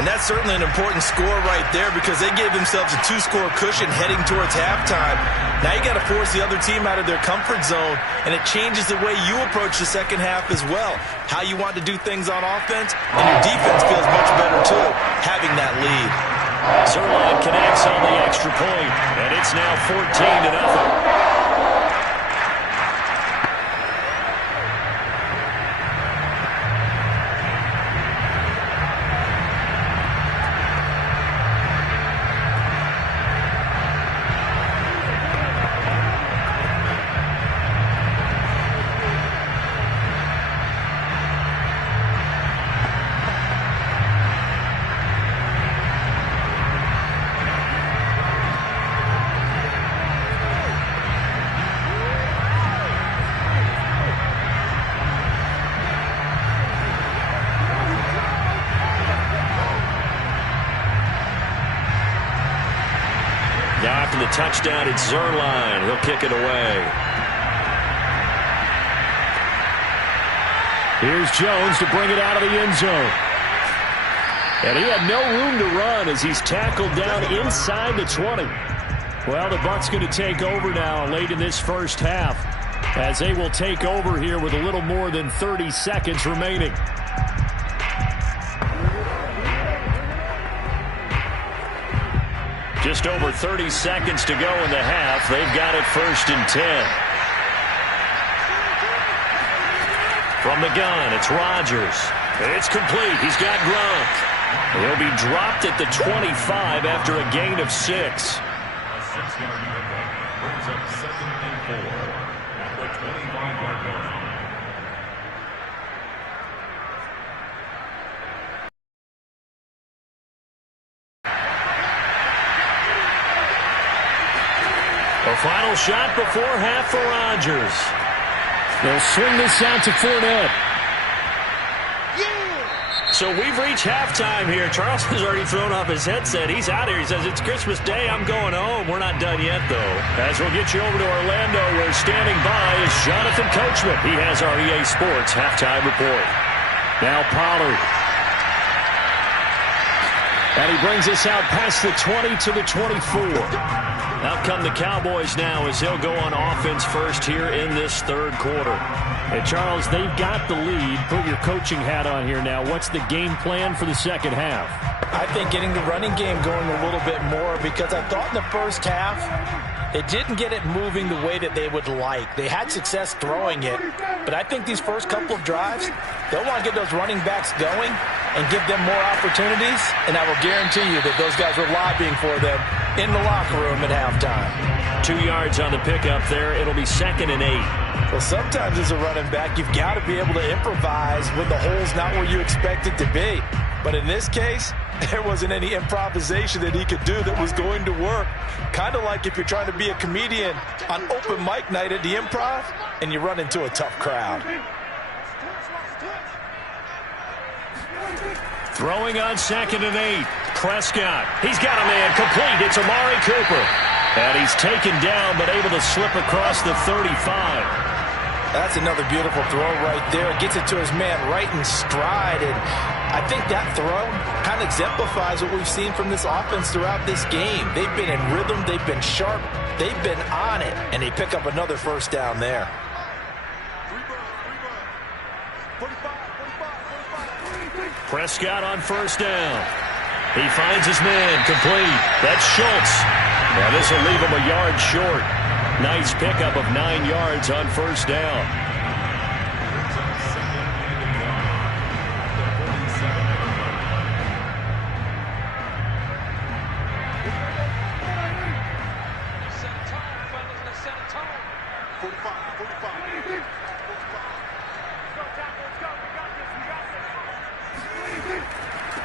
And that's certainly an important score right there because they gave themselves a 2-score cushion heading towards halftime. Now you got to force the other team out of their comfort zone, and it changes the way you approach the second half as well. How you want to do things on offense, and your defense feels much better too, having that lead. Zuerlein connects on the extra point, and it's now 14-0. Now after the touchdown, it's Zuerlein. He'll kick it away. Here's Jones to bring it out of the end zone. And he had no room to run as he's tackled down inside the 20. Well, the Bucs going to take over now late in this first half as they will take over here with a little more than 30 seconds remaining. Just over 30 seconds to go in the half. They've got it 1st and 10. From the gun, it's Rodgers. It's complete. He's got Gronk. He'll be dropped at the 25 after a gain of 6. A 6-yard pickup brings up 2nd and 4 at the 25-yard line. A final shot before half for Rodgers. They'll swing this out to Fournette. So we've reached halftime here. Charles has already thrown off his headset. He's out here. He says, it's Christmas Day. I'm going home. We're not done yet, though. As we'll get you over to Orlando, where standing by is Jonathan Coachman. He has our EA Sports halftime report. Now Pollard. And he brings us out past the 20 to the 24. Out come the Cowboys now as they'll go on offense first here in this third quarter. And Charles, they've got the lead. Put your coaching hat on here now. What's the game plan for the second half? I think getting the running game going a little bit more because I thought in the first half it didn't get it moving the way that they would like. They had success throwing it, but I think these first couple of drives, they'll want to get those running backs going and give them more opportunities, and I will guarantee you that those guys were lobbying for them in the locker room at halftime. 2 yards on the pickup there. It'll be 2nd and 8. Well, sometimes as a running back, you've got to be able to improvise when the hole's not where you expect it to be. But in this case, there wasn't any improvisation that he could do that was going to work. Kind of like if you're trying to be a comedian on open mic night at the Improv and you run into a tough crowd. Throwing on 2nd and 8. Prescott. He's got a man complete. It's Amari Cooper. And he's taken down but able to slip across the 35. That's another beautiful throw right there. Gets it to his man right in stride. And I think that throw kind of exemplifies what we've seen from this offense throughout this game. They've been in rhythm. They've been sharp. They've been on it. And they pick up another first down there. Prescott on first down. He finds his man complete. That's Schultz. Now this will leave him a yard short. Nice pickup of 9 yards on first down.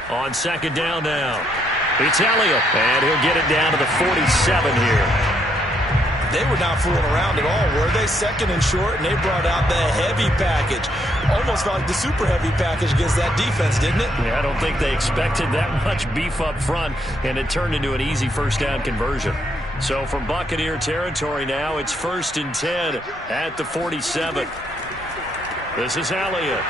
On 2nd down now. It's Elliott, and he'll get it down to the 47 here. They were not fooling around at all, were they? 2nd and short, and they brought out the heavy package. Almost felt like the super heavy package against that defense, didn't it? Yeah, I don't think they expected that much beef up front, and it turned into an easy first down conversion. So from Buccaneer territory now, it's 1st and 10 at the 47. This is Elliott.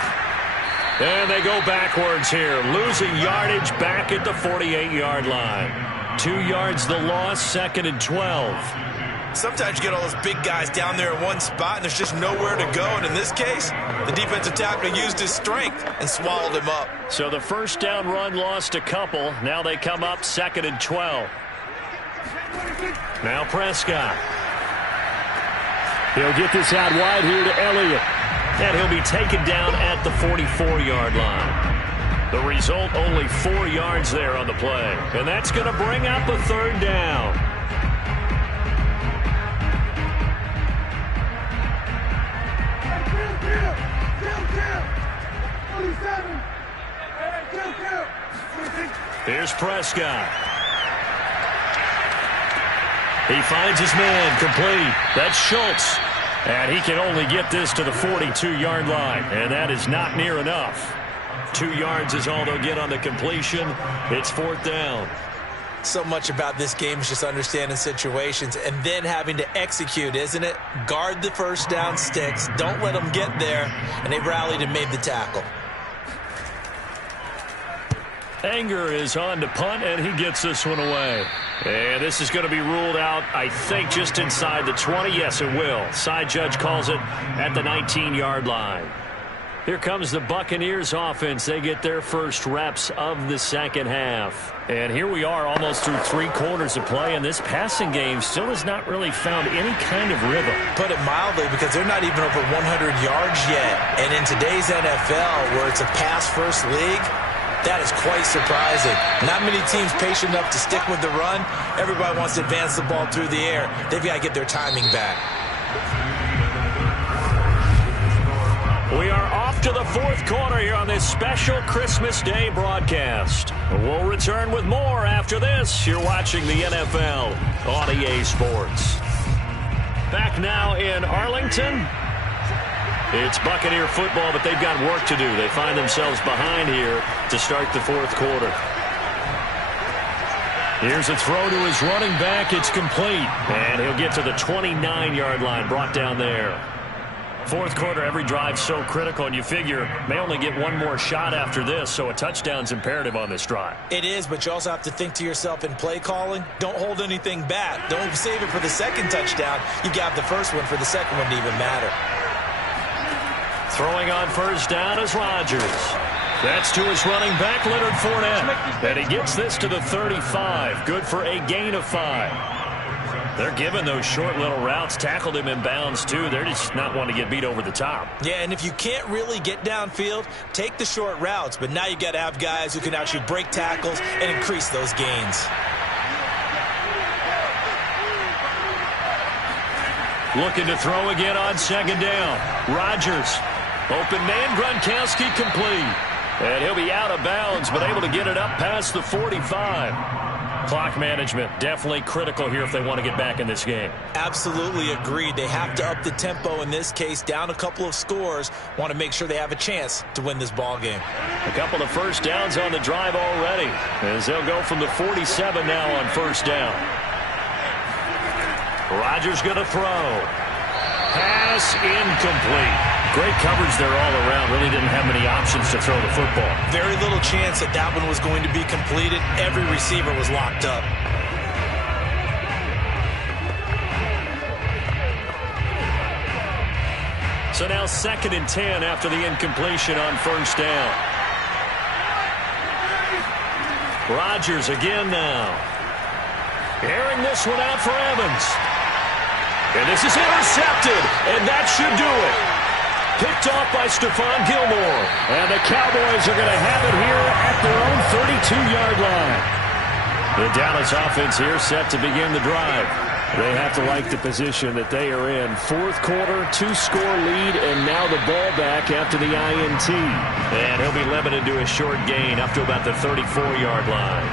And they go backwards here, losing yardage back at the 48-yard line. 2 yards the loss, 2nd and 12. Sometimes you get all those big guys down there in one spot, and there's just nowhere to go. And in this case, the defensive tackle used his strength and swallowed him up. So the first down run lost a couple. Now they come up 2nd and 12. Now Prescott. He'll get this out wide here to Elliott. And he'll be taken down at the 44-yard line. The result, only 4 yards there on the play. And that's going to bring up a 3rd down. Here's Prescott. He finds his man, complete. That's Schultz. And he can only get this to the 42-yard line. And that is not near enough. 2 yards is all they'll get on the completion. It's 4th down. So much about this game is just understanding situations and then having to execute, isn't it? Guard the first down sticks. Don't let them get there. And they rallied and made the tackle. Anger is on to punt, and he gets this one away. And this is going to be ruled out, I think, just inside the 20. Yes, it will. Side judge calls it at the 19-yard line. Here comes the Buccaneers offense. They get their first reps of the second half. And here we are almost through 3 quarters of play, and this passing game still has not really found any kind of rhythm. Put it mildly, because they're not even over 100 yards yet. And in today's NFL, where it's a pass-first league, that is quite surprising. Not many teams patient enough to stick with the run. Everybody wants to advance the ball through the air. They've got to get their timing back. We are off to the 4th quarter here on this special Christmas Day broadcast. We'll return with more after this. You're watching the NFL on EA Sports. Back now in Arlington. It's Buccaneer football, but they've got work to do. They find themselves behind here to start the 4th quarter. Here's a throw to his running back. It's complete. And he'll get to the 29-yard line, brought down there. 4th quarter, every drive so critical, and you figure may only get one more shot after this, so a touchdown's imperative on this drive. It is, but you also have to think to yourself in play calling, don't hold anything back. Don't save it for the second touchdown. You got the first one for the second one to even matter. Throwing on first down is Rodgers. That's to his running back, Leonard Fournette. And he gets this to the 35. Good for a gain of 5. They're giving those short little routes. Tackled him in bounds, too. They're just not wanting to get beat over the top. Yeah, and if you can't really get downfield, take the short routes. But now you got to have guys who can actually break tackles and increase those gains. Looking to throw again on second down. Rodgers. Open man, Gronkowski complete. And he'll be out of bounds, but able to get it up past the 45. Clock management definitely critical here if they want to get back in this game. Absolutely agreed. They have to up the tempo in this case, down a couple of scores. Want to make sure they have a chance to win this ball game. A couple of first downs on the drive already, as they'll go from the 47 now on first down. Rodgers going to throw. Pass incomplete. Great coverage there all around. Really didn't have many options to throw the football. Very little chance that that one was going to be completed. Every receiver was locked up. So now 2nd and 10 after the incompletion on first down. Rodgers again now. Airing this one out for Evans. And this is intercepted, and that should do it. Picked off by Stephon Gilmore. And the Cowboys are going to have it here at their own 32-yard line. The Dallas offense here set to begin the drive. They have to like the position that they are in. 4th quarter, 2-score lead, and now the ball back after the INT. And he'll be limited to a short gain up to about the 34-yard line.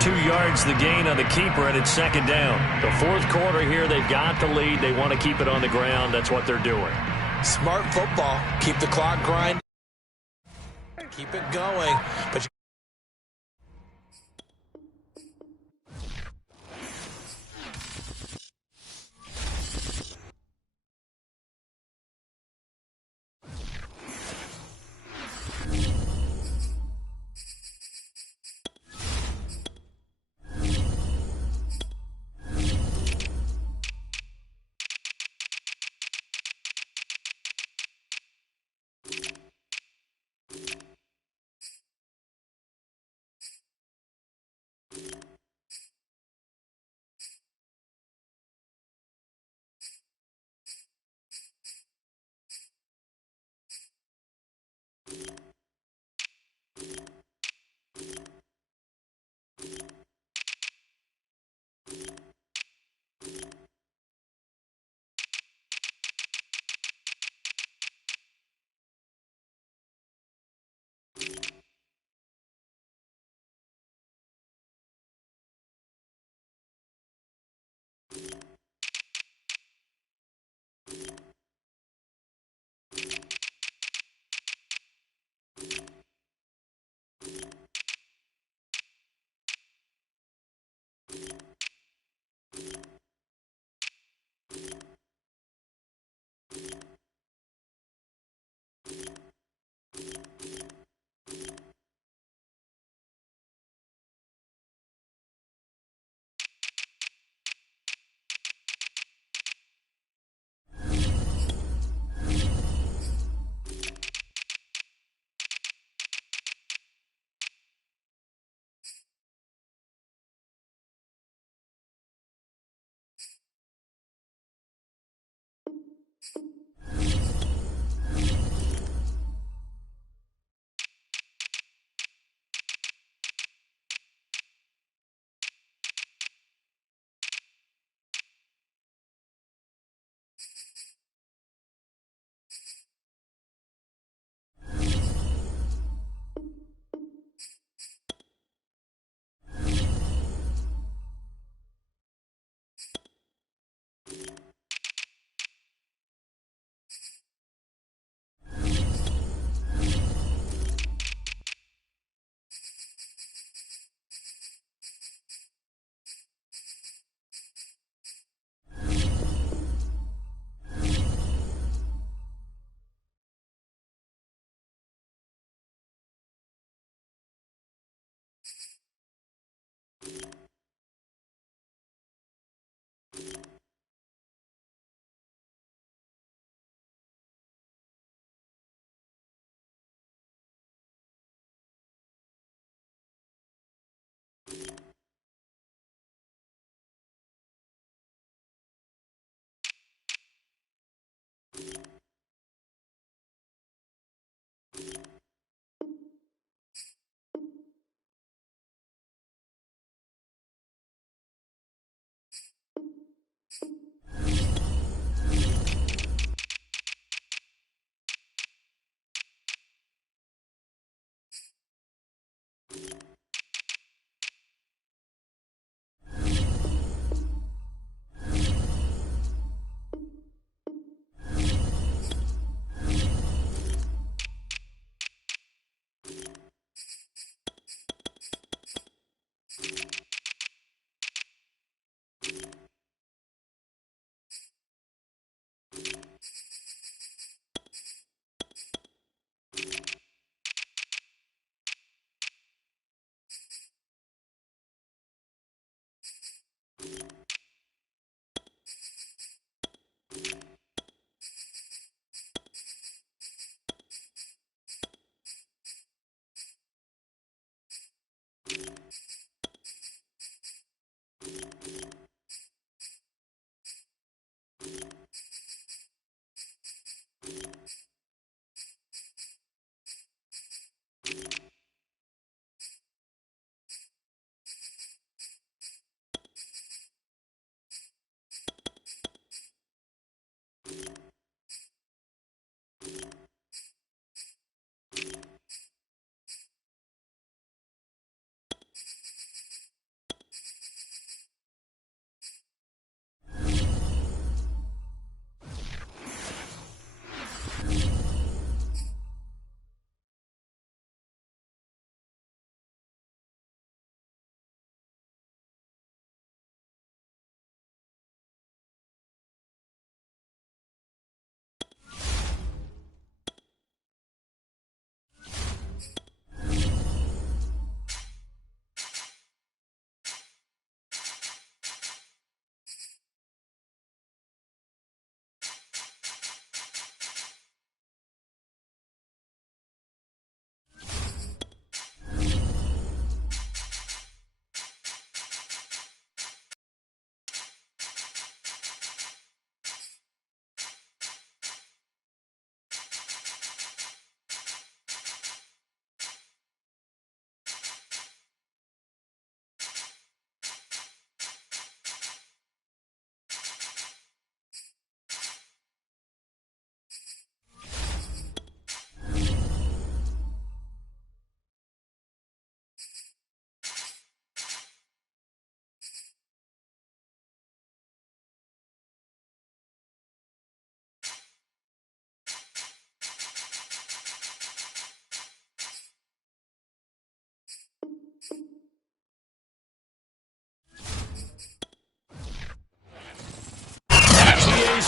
2 yards the gain on the keeper, and it's second down. The 4th quarter here, they've got the lead. They want to keep it on the ground. That's what they're doing. Smart football. Keep the clock grinding. Keep it going. But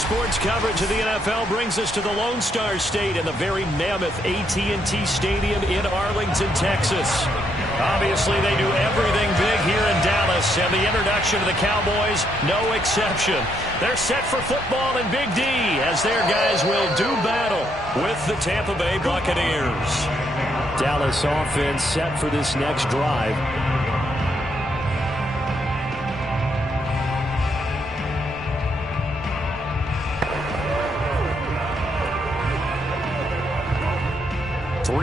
Sports coverage of the NFL brings us to the Lone Star State and the very mammoth AT&T Stadium in Arlington, Texas. Obviously, they do everything big here in Dallas, and the introduction of the Cowboys, no exception. They're set for football in Big D as their guys will do battle with the Tampa Bay Buccaneers. Dallas offense set for this next drive.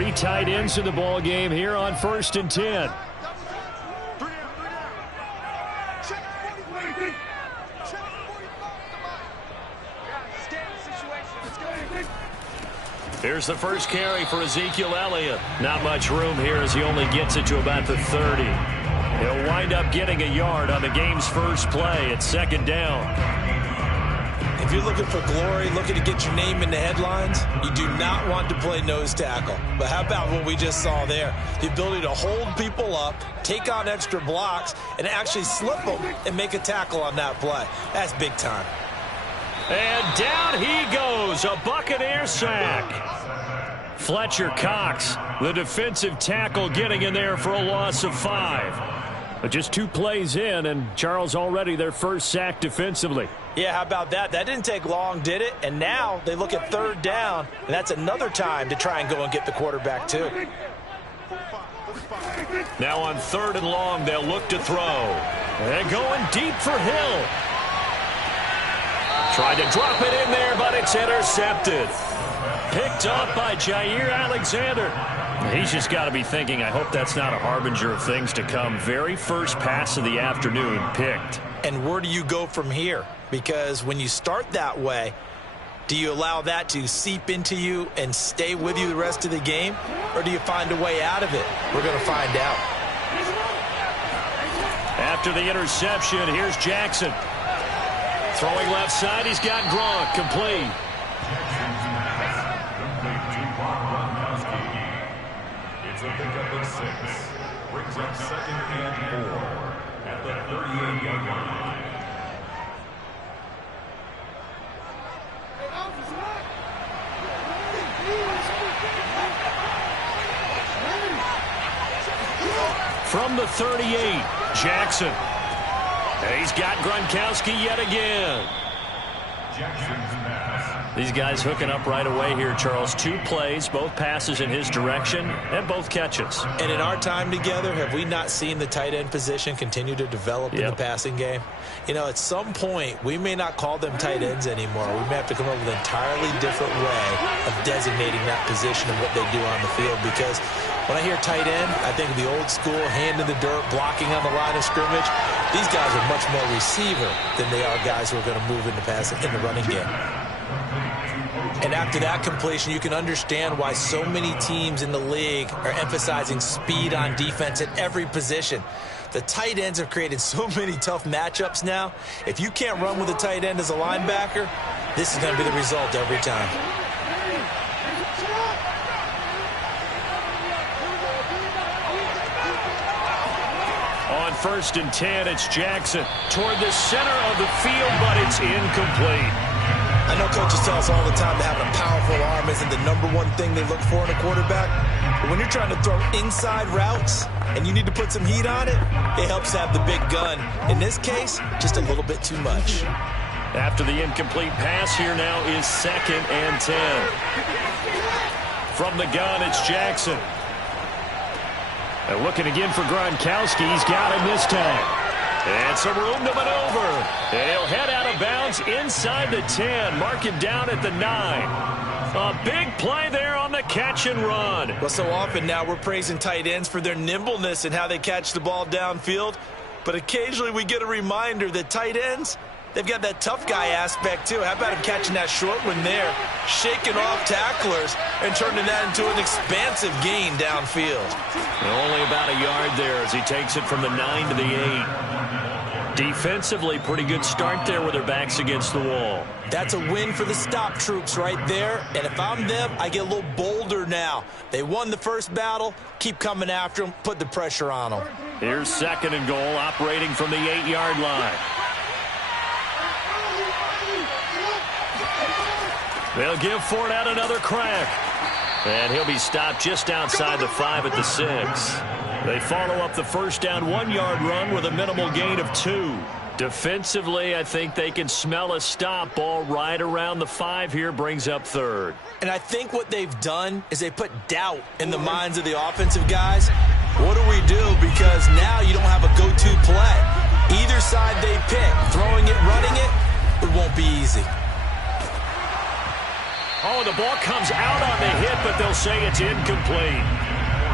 Three tight ends in the ball game here on 1st and 10. Here's the first carry for Ezekiel Elliott. Not much room here as he only gets it to about the 30. He'll wind up getting a yard on the game's first play at 2nd down. If you're looking for glory, looking to get your name in the headlines, you do not want to play nose tackle. But how about what we just saw there? The ability to hold people up, take on extra blocks, and actually slip them and make a tackle on that play. That's big time. And down he goes, a Buccaneer sack. Fletcher Cox, the defensive tackle, getting in there for a loss of 5. But just 2 plays in, and Charles already their first sack defensively. Yeah, how about that? That didn't take long, did it? And now they look at 3rd down, and that's another time to try and go and get the quarterback too. Now on 3rd and long, they'll look to throw. And going deep for Hill. Tried to drop it in there, but it's intercepted. Picked up by Jair Alexander. He's just got to be thinking, I hope that's not a harbinger of things to come. Very first pass of the afternoon picked. And where do you go from here? Because when you start that way, do you allow that to seep into you and stay with you the rest of the game? Or do you find a way out of it? We're going to find out. After the interception, here's Jackson. Throwing left side, he's got Gronk, complete. It's a pickup of 6. Brings up 2nd and 4 at the 38-yard line. From the 38, Jackson. He's got Gronkowski yet again. These guys hooking up right away here, Charles. 2 plays, both passes in his direction, and both catches. And in our time together, have we not seen the tight end position continue to develop in the passing game? You know, at some point, we may not call them tight ends anymore. We may have to come up with an entirely different way of designating that position and what they do on the field. Because when I hear tight end, I think of the old school, hand in the dirt, blocking on the line of scrimmage. These guys are much more receiver than they are guys who are going to move into passing in the running game. And after that completion, you can understand why so many teams in the league are emphasizing speed on defense at every position. The tight ends have created so many tough matchups now. If you can't run with a tight end as a linebacker, this is going to be the result every time. On 1st and 10, it's Jackson toward the center of the field, but it's incomplete. I know coaches tell us all the time that having a powerful arm isn't the #1 thing they look for in a quarterback. But when you're trying to throw inside routes and you need to put some heat on it, it helps to have the big gun. In this case, just a little bit too much. After the incomplete pass, here now is 2nd and 10. From the gun, it's Jackson. And looking again for Gronkowski. He's got him this time. And some room to maneuver. And he'll head out of bounds inside the 10. Mark him down at the 9. A big play there on the catch and run. Well, so often now we're praising tight ends for their nimbleness and how they catch the ball downfield. But occasionally we get a reminder that tight ends, they've got that tough guy aspect too. How about him catching that short one there, shaking off tacklers, and turning that into an expansive gain downfield. Only about a yard there as he takes it from the 9 to the 8. Defensively, pretty good start there with their backs against the wall. That's a win for the stop troops right there. And if I'm them, I get a little bolder now. They won the first battle. Keep coming after them. Put the pressure on them. Here's 2nd and goal, operating from the 8-yard line. They'll give Fournette another crack. And he'll be stopped just outside the 5 at the 6. They follow up the first down 1-yard run with a minimal gain of 2. Defensively, I think they can smell a stop. Ball right around the 5 here, brings up 3rd. And I think what they've done is they put doubt in the minds of the offensive guys. What do we do? Because now you don't have a go-to play. Either side they pick, throwing it, running it, it won't be easy. Oh, the ball comes out on the hit, but they'll say it's incomplete.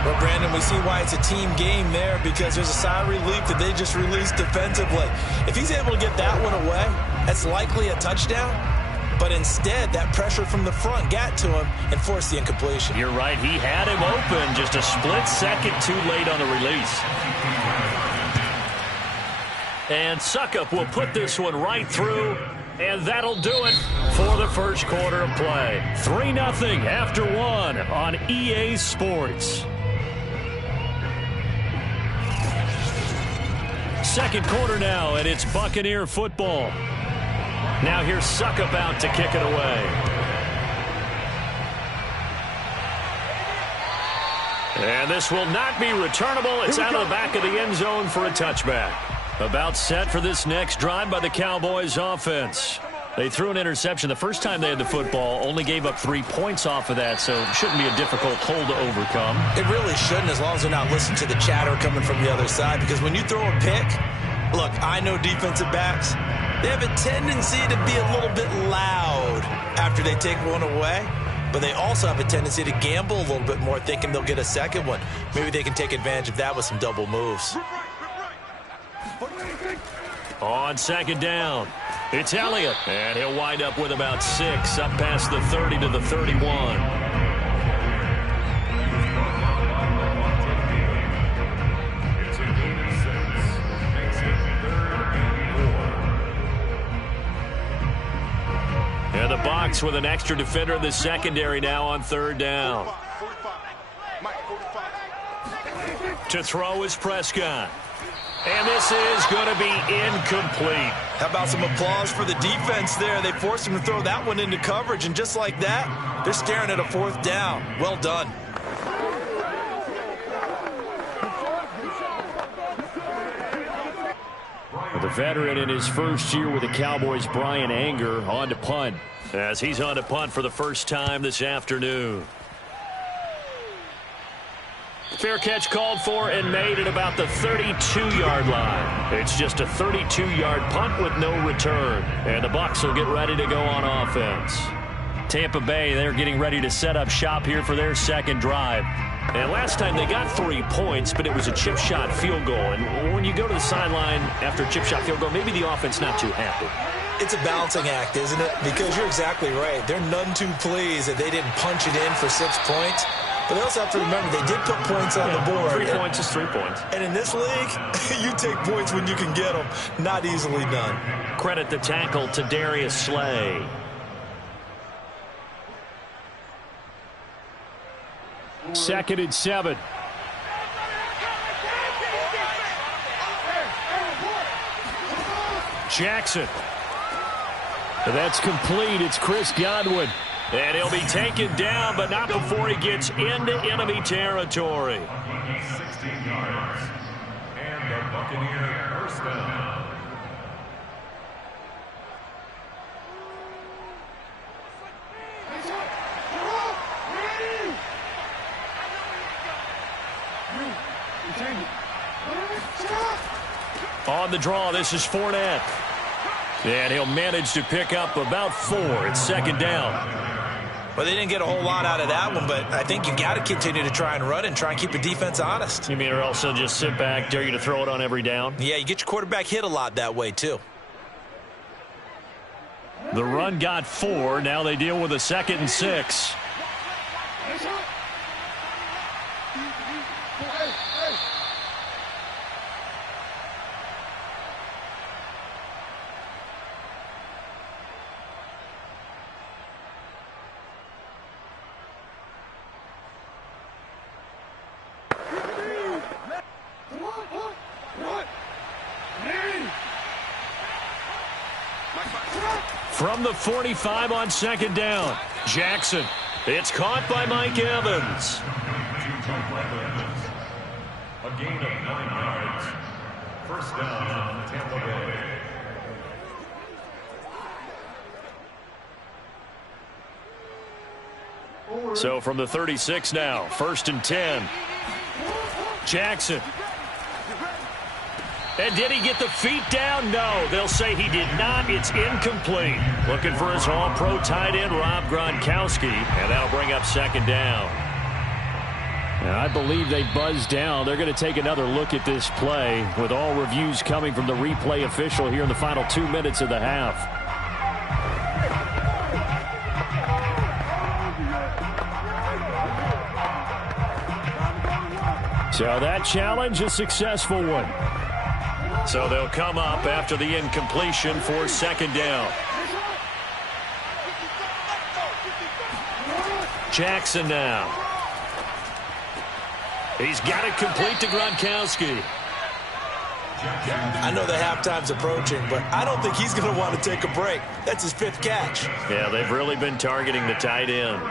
Well, Brandon, we see why it's a team game there, because there's a sigh of relief that they just released defensively. If he's able to get that one away, that's likely a touchdown. But instead, that pressure from the front got to him and forced the incompletion. You're right. He had him open, just a split second too late on the release. And Succop will put this one right through, and that'll do it for the first quarter of play. 3-0 after one on EA Sports. Second quarter now, and it's Buccaneer football. Now here's Succop out to kick it away. And this will not be returnable. It's out of the back of the end zone for a touchback. About set for this next drive by the Cowboys offense. They threw an interception the first time they had the football, only gave up 3 points off of that, so it shouldn't be a difficult hole to overcome. It really shouldn't, as long as they're not listening to the chatter coming from the other side, because when you throw a pick, look, I know defensive backs, they have a tendency to be a little bit loud after they take one away, but they also have a tendency to gamble a little bit more, thinking they'll get a second one. Maybe they can take advantage of that with some double moves. On second down, it's Elliott, and he'll wind up with about 6, up past the 30 to the 31. And the Bucs with an extra defender in the secondary now on third down. To throw is Prescott. And this is going to be incomplete. How about some applause for the defense there? They forced him to throw that one into coverage, and just like that, they're staring at a fourth down. Well done. The veteran in his first year with the Cowboys, Brian Anger, on to punt. As he's on to punt for the first time this afternoon. Fair catch called for and made at about the 32-yard line. It's just a 32-yard punt with no return. And the Bucs will get ready to go on offense. Tampa Bay, they're getting ready to set up shop here for their second drive. And last time they got 3 points, but it was a chip shot field goal. And when you go to the sideline after a chip shot field goal, maybe the offense not too happy. It's a balancing act, isn't it? Because you're exactly right. They're none too pleased that they didn't punch it in for 6 points. But they also have to remember they did put points on the board. 3 points is 3 points. And in this league, you take points when you can get them. Not easily done. Credit the tackle to Darius Slay. Second and 7. Jackson. That's complete. It's Chris Godwin. And he'll be taken down, but not before he gets into enemy territory. 16 yards. And the Buccaneer first down. On the draw, this is Fournette. And he'll manage to pick up about 4. It's second down. Well, they didn't get a whole lot out of that one, but I think you got to continue to try and run and try and keep the defense honest. You mean or else they'll just sit back, dare you to throw it on every down? Yeah, you get your quarterback hit a lot that way, too. The run got 4. Now they deal with a 2nd and 6. From the 45 on second down, Jackson. It's caught by Mike Evans. A gain of 9 yards. First down, Tampa Bay. So from the 36 now, 1st and 10. Jackson. And did he get the feet down? No, they'll say he did not. It's incomplete. Looking for his All-Pro tight end, Rob Gronkowski, and that'll bring up second down. And I believe they buzzed down. They're going to take another look at this play with all reviews coming from the replay official here in the final 2 minutes of the half. So that challenge, a successful one. So they'll come up after the incompletion for second down. Jackson now. He's got it complete to Gronkowski. I know the halftime's approaching, but I don't think he's going to want to take a break. That's his 5th catch. Yeah, they've really been targeting the tight end.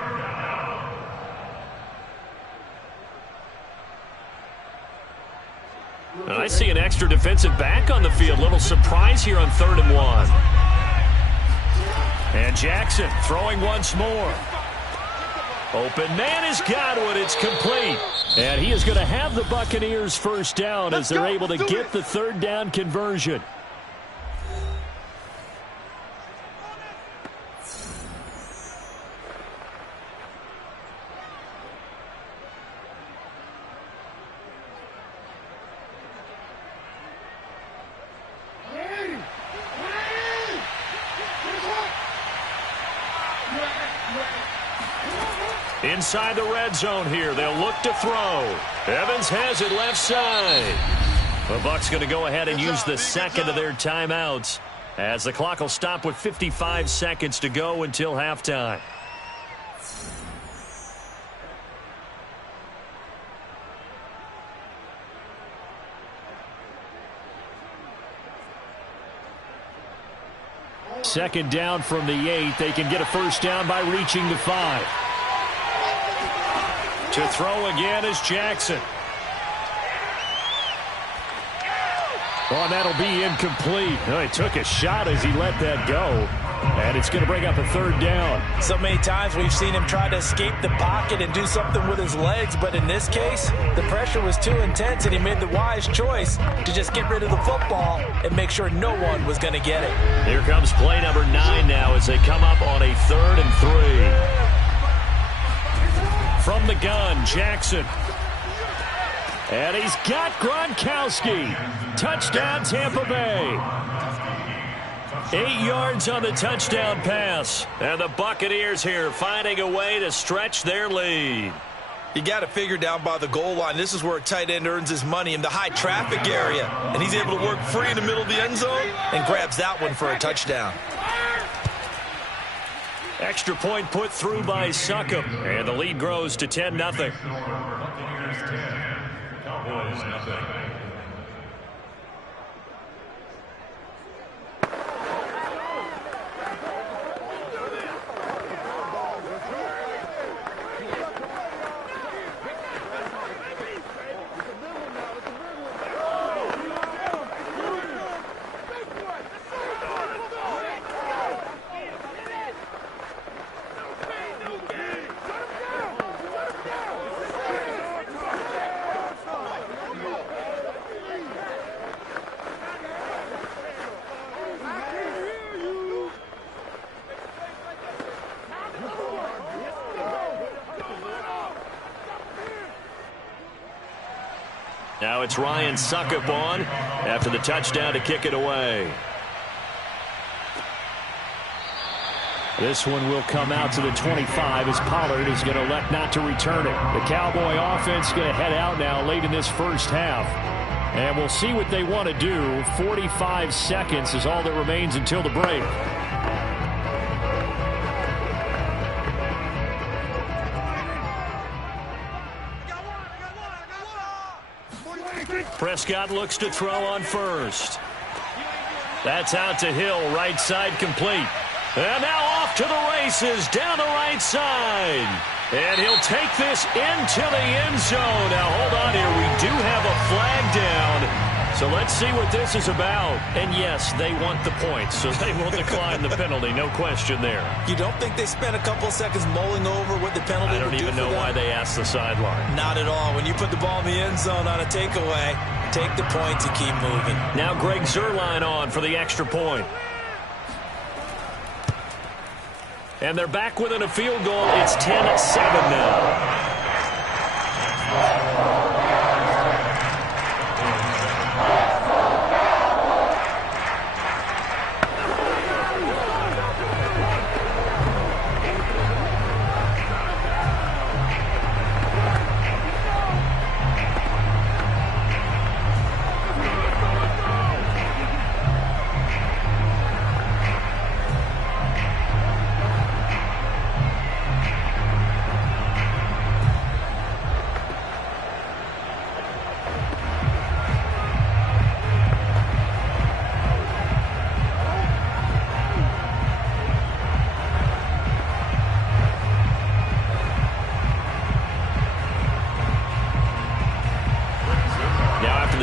And I see an extra defensive back on the field. Little surprise here on 3rd and 1. And Jackson throwing once more. Open man has got one. It's complete. And he is going to have the Buccaneers first down as they're able to get the 3rd down conversion. Inside the red zone here. They'll look to throw. Evans has it left side. The Bucs going to go ahead and use the second of their timeouts as the clock will stop with 55 seconds to go until halftime. Second down from the 8. They can get a first down by reaching the 5. To throw again is Jackson. Oh, and that'll be incomplete. Oh, he took a shot as he let that go. And it's going to bring up a 3rd down. So many times we've seen him try to escape the pocket and do something with his legs. But in this case, the pressure was too intense, and he made the wise choice to just get rid of the football and make sure no one was going to get it. Here comes play number 9 now as they come up on a 3rd and 3. From the gun, Jackson. And he's got Gronkowski. Touchdown, Tampa Bay. 8 yards on the touchdown pass. And the Buccaneers here finding a way to stretch their lead. You got to figure down by the goal line. This is where a tight end earns his money in the high traffic area. And he's able to work free in the middle of the end zone and grabs that one for a touchdown. Extra point put through by Succop. And the lead grows to 10-0. Buccaneers 10, Cowboys nothing. Now it's Ryan Succop on after the touchdown to kick it away. This one will come out to the 25 as Pollard is going to elect not to return it. The Cowboy offense going to head out now late in this first half. And we'll see what they want to do. 45 seconds is all that remains until the break. Prescott looks to throw on first. That's out to Hill, right side complete. And now off to the races, down the right side. And he'll take this into the end zone. Now hold on here, we do have a flag down. So let's see what this is about. And yes, they want the points, so they will decline the penalty, no question there. You don't think they spent a couple seconds mulling over what the penalty would do for them? I don't even know why they asked the sideline. Not at all. When you put the ball in the end zone on a takeaway, Take the points and keep moving. Now Greg Zuerlein on for the extra point. And they're back within a field goal. It's 10-7 now.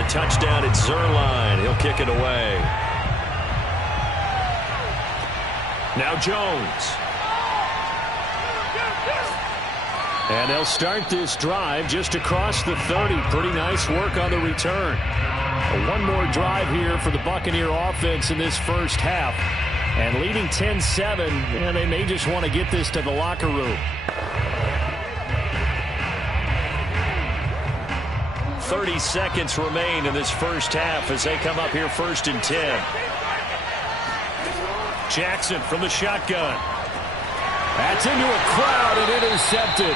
Touchdown, it's Zuerlein. He'll kick it away. Now Jones. And they'll start this drive just across the 30. Pretty nice work on the return. One more drive here for the Buccaneer offense in this first half. And leading 10-7, and they may just want to get this to the locker room. 30 seconds remain in this first half as they come up here 1st and 10. Jackson from the shotgun. That's into a crowd and intercepted.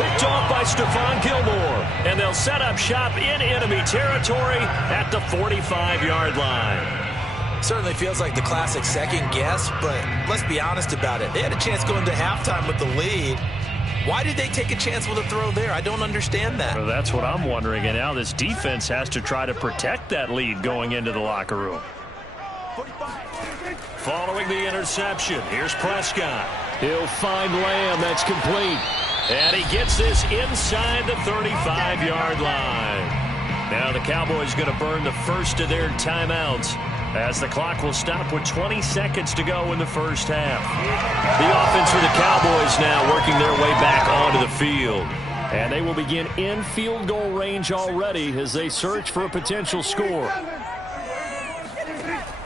Picked off by Stephon Gilmore. And they'll set up shop in enemy territory at the 45-yard line. Certainly feels like the classic second guess, but let's be honest about it. They had a chance going to halftime with the lead. Why did they take a chance with a throw there? I don't understand that. Well, that's what I'm wondering. And now this defense has to try to protect that lead going into the locker room. Following the interception, here's Prescott. He'll find Lamb. That's complete. And he gets this inside the 35-yard line. Now the Cowboys going to burn the first of their timeouts as the clock will stop with 20 seconds to go in the first half. The offense for the Cowboys now working their way back onto the field. And they will begin in field goal range already as they search for a potential score.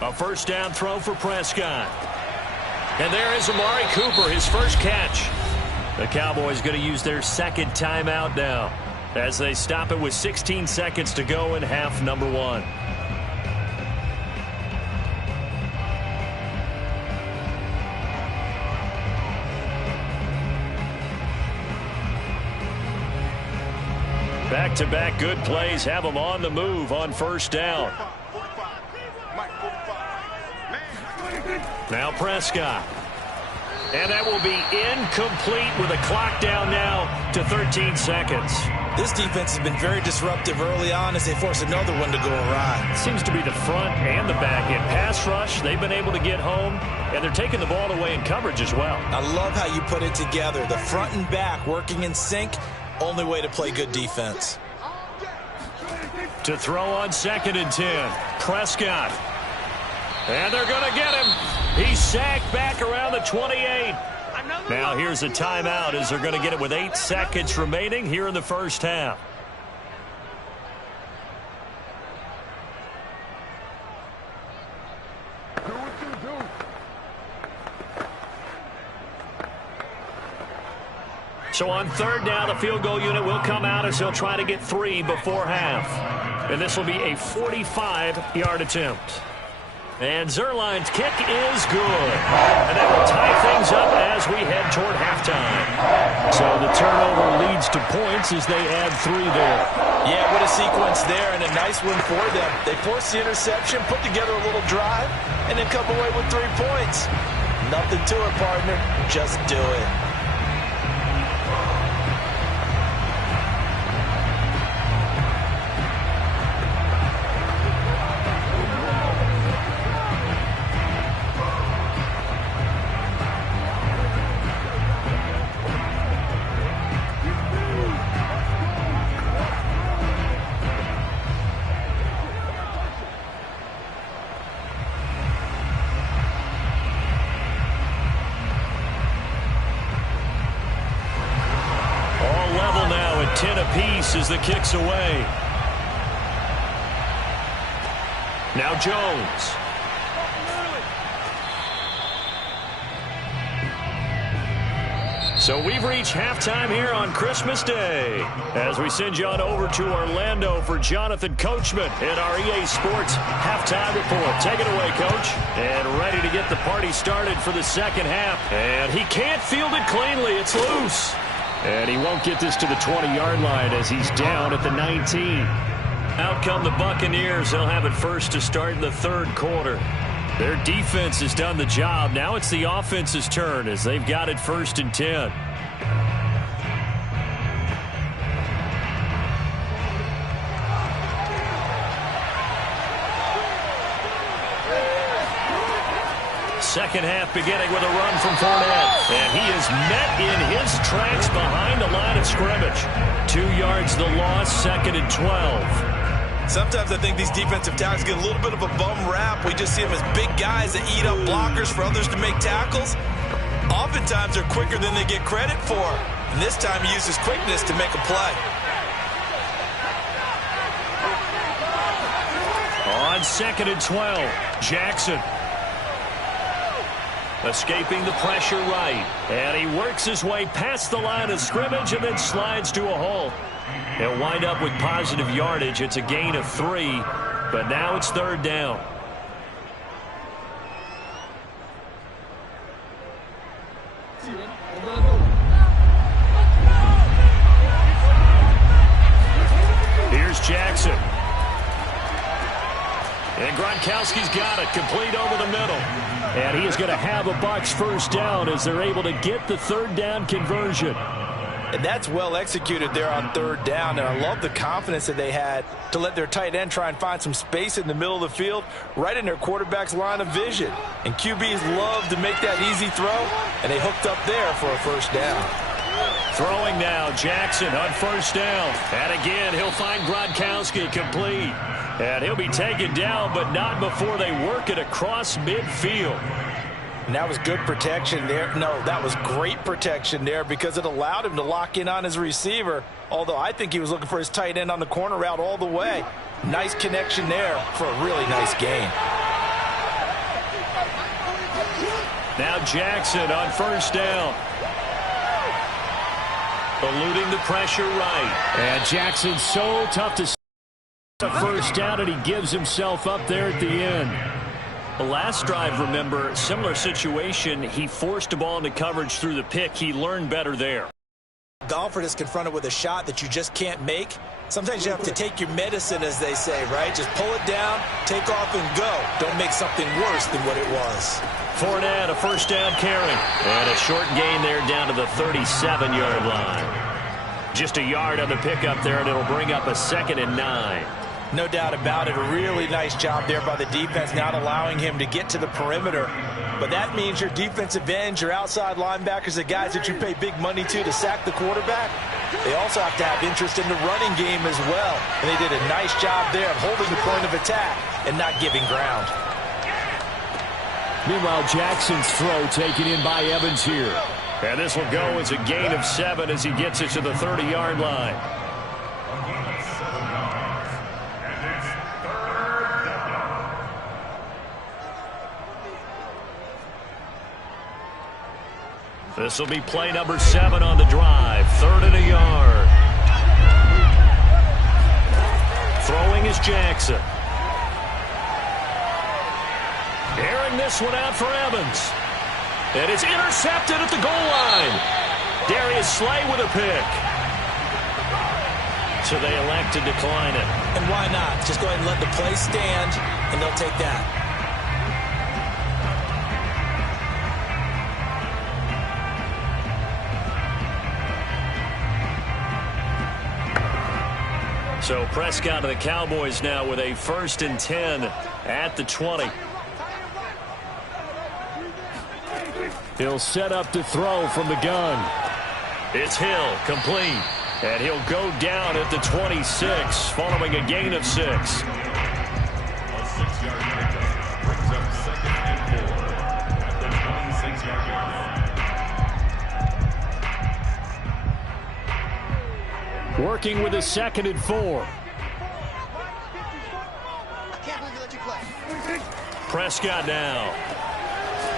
A first down throw for Prescott. And there is Amari Cooper, his first catch. The Cowboys going to use their second timeout now as they stop it with 16 seconds to go in half number 1. Back-to-back good plays have them on the move on first down. Now Prescott. And that will be incomplete with a clock down now to 13 seconds. This defense has been very disruptive early on as they force another one to go awry. Seems to be the front and the back end. Pass rush, they've been able to get home, and they're taking the ball away in coverage as well. I love how you put it together. The front and back working in sync. Only way to play good defense. To throw on 2nd and 10. Prescott. And they're going to get him. He's sacked back around the 28. Now here's a timeout as they're going to get it with 8 seconds remaining here in the first half. So on 3rd down, the field goal unit will come out as they'll try to get 3 before half. And this will be a 45-yard attempt. And Zuerlein's kick is good. And that will tie things up as we head toward halftime. So the turnover leads to points as they add 3 there. Yeah, what a sequence there and a nice win for them. They forced the interception, put together a little drive, and then come away with 3 points. Nothing to it, partner. Just do it. As the kick's away. Now Jones. So we've reached halftime here on Christmas Day as we send you on over to Orlando for Jonathan Coachman in our EA Sports halftime report. Take it away, Coach. And ready to get the party started for the second half. And he can't field it cleanly. It's loose. And he won't get this to the 20-yard line as he's down at the 19. Out come the Buccaneers. They'll have it first to start in the third quarter. Their defense has done the job. Now it's the offense's turn as they've got it first and 10. Second half beginning with a run from Fournette. And he is met in his tracks behind the line of scrimmage. 2 yards the loss, second and 12. Sometimes I think these defensive tackles get a little bit of a bum rap. We just see them as big guys that eat up blockers for others to make tackles. Oftentimes they're quicker than they get credit for. And this time he uses quickness to make a play. On second and 12, Jackson. Escaping the pressure right. And he works his way past the line of scrimmage and then slides to a hole. He'll wind up with positive yardage. It's a gain of 3, but now it's third down. Here's Jackson. And Gronkowski's got it, complete over the middle. And he is going to have a Bucs first down as they're able to get the third down conversion. And that's well executed there on third down. And I love the confidence that they had to let their tight end try and find some space in the middle of the field, right in their quarterback's line of vision. And QBs love to make that easy throw, and they hooked up there for a first down. Throwing now, Jackson on first down. And again, he'll find Gronkowski complete. And he'll be taken down, but not before they work it across midfield. And that was good protection there. No, that was great protection there because it allowed him to lock in on his receiver, although I think he was looking for his tight end on the corner route all the way. Nice connection there for a really nice gain. Now Jackson on first down. Eluding the pressure right. And Jackson's so tough to see a first down, and he gives himself up there at the end. The last drive, remember, similar situation. He forced the ball into coverage through the pick. He learned better there. Golfer is confronted with a shot that you just can't make. Sometimes you have to take your medicine, as they say, right? Just pull it down, take off, and go. Don't make something worse than what it was. Fournette, a first down carry. And a short gain there down to the 37-yard line. Just a yard on the pickup there, and it'll bring up a 2nd and 9. No doubt about it. A really nice job there by the defense, not allowing him to get to the perimeter. But that means your defensive ends, your outside linebackers, the guys that you pay big money to sack the quarterback, they also have to have interest in the running game as well. And they did a nice job there of holding the point of attack and not giving ground. Meanwhile, Jackson's throw taken in by Evans here. And this will go as a gain of 7 as he gets it to the 30-yard line. This will be play number 7 on the drive. 3rd and a yard. Throwing is Jackson. Airing this one out for Evans. And it's intercepted at the goal line. Darius Slay with a pick. So they elect to decline it. And why not? Just go ahead and let the play stand, and they'll take that. So Prescott of the Cowboys now with a 1st and 10 at the 20. He'll set up to throw from the gun. It's Hill, complete. And he'll go down at the 26 following a gain of 6. A 6-yard pickup brings up 2nd and 4 at the 26-yard line. Working with a 2nd and 4. I can't believe you let you play. Prescott now.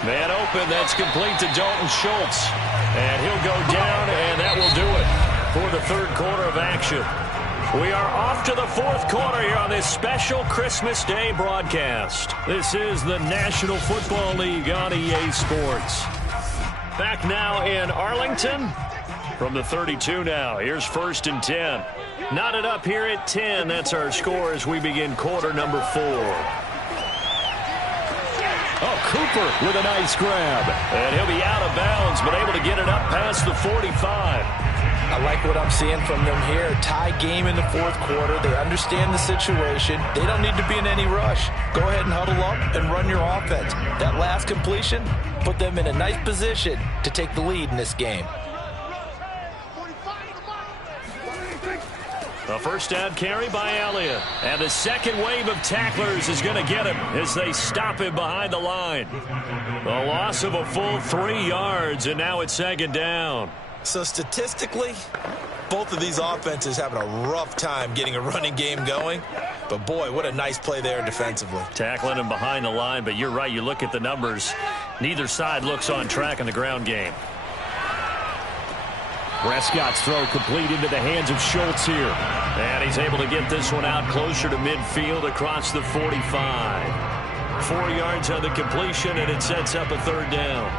Man open, that's complete to Dalton Schultz. And he'll go down, and that will do it for the third quarter of action. We are off to the fourth quarter here on this special Christmas Day broadcast. This is the National Football League on EA Sports. Back now in Arlington from the 32 now. Here's 1st and 10. Knotted up here at 10. That's our score as we begin quarter number 4. Oh, Cooper with a nice grab. And he'll be out of bounds, but able to get it up past the 45. I like what I'm seeing from them here. Tie game in the fourth quarter. They understand the situation. They don't need to be in any rush. Go ahead and huddle up and run your offense. That last completion put them in a nice position to take the lead in this game. A first down carry by Elliott. And the second wave of tacklers is going to get him as they stop him behind the line. A loss of a full 3 yards, and now it's 2nd down. So statistically, both of these offenses having a rough time getting a running game going. But boy, what a nice play there defensively. Tackling him behind the line, but you're right. You look at the numbers. Neither side looks on track in the ground game. Prescott's throw complete into the hands of Schultz here. And he's able to get this one out closer to midfield across the 45. 4 yards on the completion, and it sets up a 3rd down.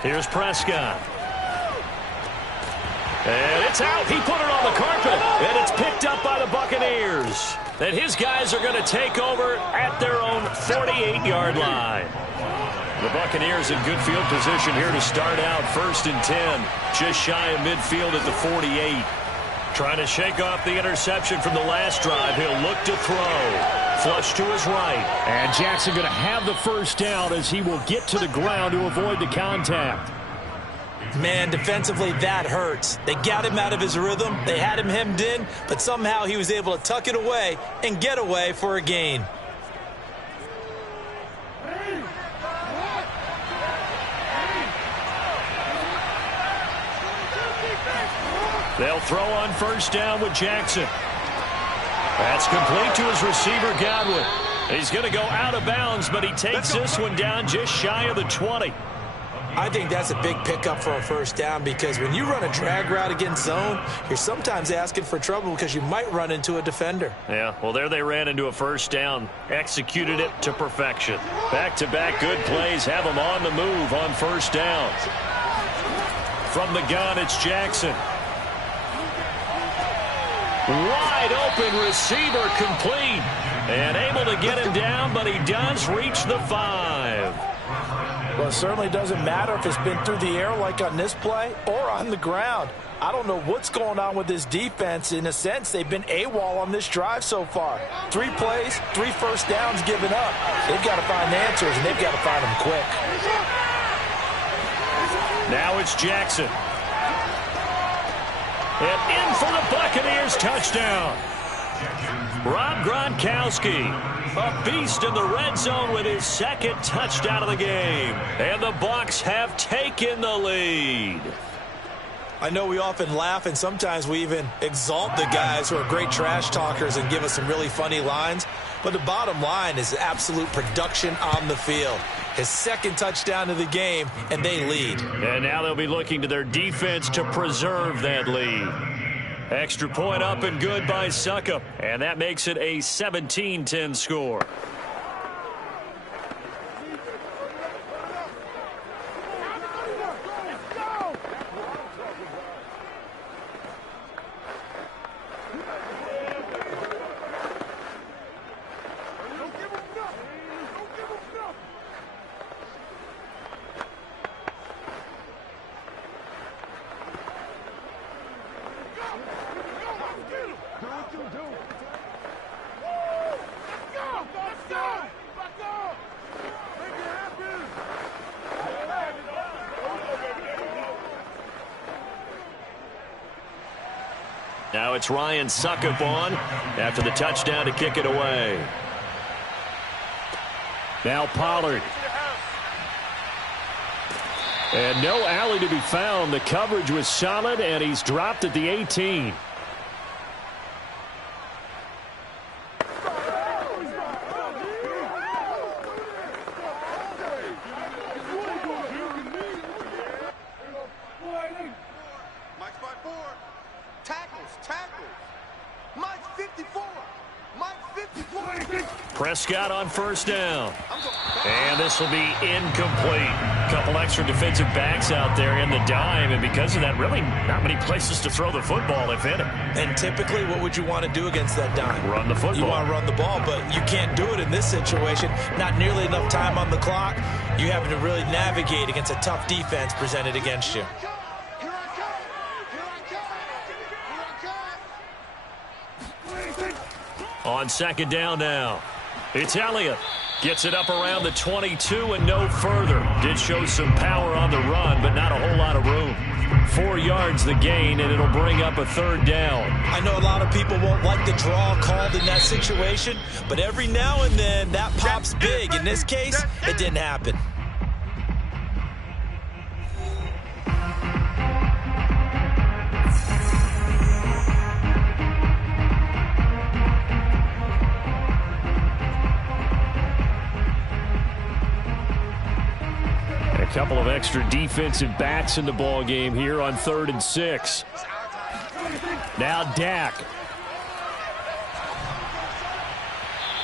Here's Prescott. And it's out. He put it on the carpet. And it's picked up by the Buccaneers. And his guys are going to take over at their own 48-yard line. The Buccaneers in good field position here to start out 1st and 10. Just shy of midfield at the 48. Trying to shake off the interception from the last drive. He'll look to throw. Flush to his right. And Jackson going to have the first down as he will get to the ground to avoid the contact. Man, defensively, that hurts. They got him out of his rhythm. They had him hemmed in, but somehow he was able to tuck it away and get away for a gain. They'll throw on first down with Jackson. That's complete to his receiver, Godwin. He's going to go out of bounds, but he takes this one down just shy of the 20. I think that's a big pickup for a first down because when you run a drag route against zone, you're sometimes asking for trouble because you might run into a defender. Yeah, well, there they ran into a first down, executed it to perfection. Back-to-back good plays have them on the move on first down. From the gun, it's Jackson. Wide open receiver complete. And able to get him down, but he does reach the 5. Well, it certainly doesn't matter if it's been through the air like on this play or on the ground. I don't know what's going on with this defense. In a sense, they've been AWOL on this drive so far. 3 plays, 3 first downs given up. They've got to find answers, and they've got to find them quick. Now it's Jackson. And in for the Buccaneers touchdown. Rob Gronkowski, a beast in the red zone with his 2nd touchdown of the game. And the Bucs have taken the lead. I know we often laugh and sometimes we even exalt the guys who are great trash talkers and give us some really funny lines. But the bottom line is absolute production on the field. His 2nd touchdown of the game, and they lead. And now they'll be looking to their defense to preserve that lead. Extra point up and good by Succop. And that makes it a 17-10 score. Now it's Ryan Succop on after the touchdown to kick it away. Now Pollard. And no alley to be found. The coverage was solid, and he's dropped at the 18. Mike's by 4. Tackles. Mike's 54. Mike's 54. Prescott on first down. And this will be incomplete. Couple extra defensive backs out there in the dime, and because of that, really not many places to throw the football if in it. And typically, what would you want to do against that dime? Run the football. You want to run the ball, but you can't do it in this situation. Not nearly enough time on the clock. You having to really navigate against a tough defense presented against you. Here I come. On second down now, it's Elliott. Gets it up around the 22 and no further. Did show some power on the run, but not a whole lot of room. 4 yards the gain, and it'll bring up a third down. I know a lot of people won't like the draw called in that situation, but every now and then that pops big. In this case, it didn't happen. A couple of extra defensive backs in the ball game here on 3rd and 6. Now Dak.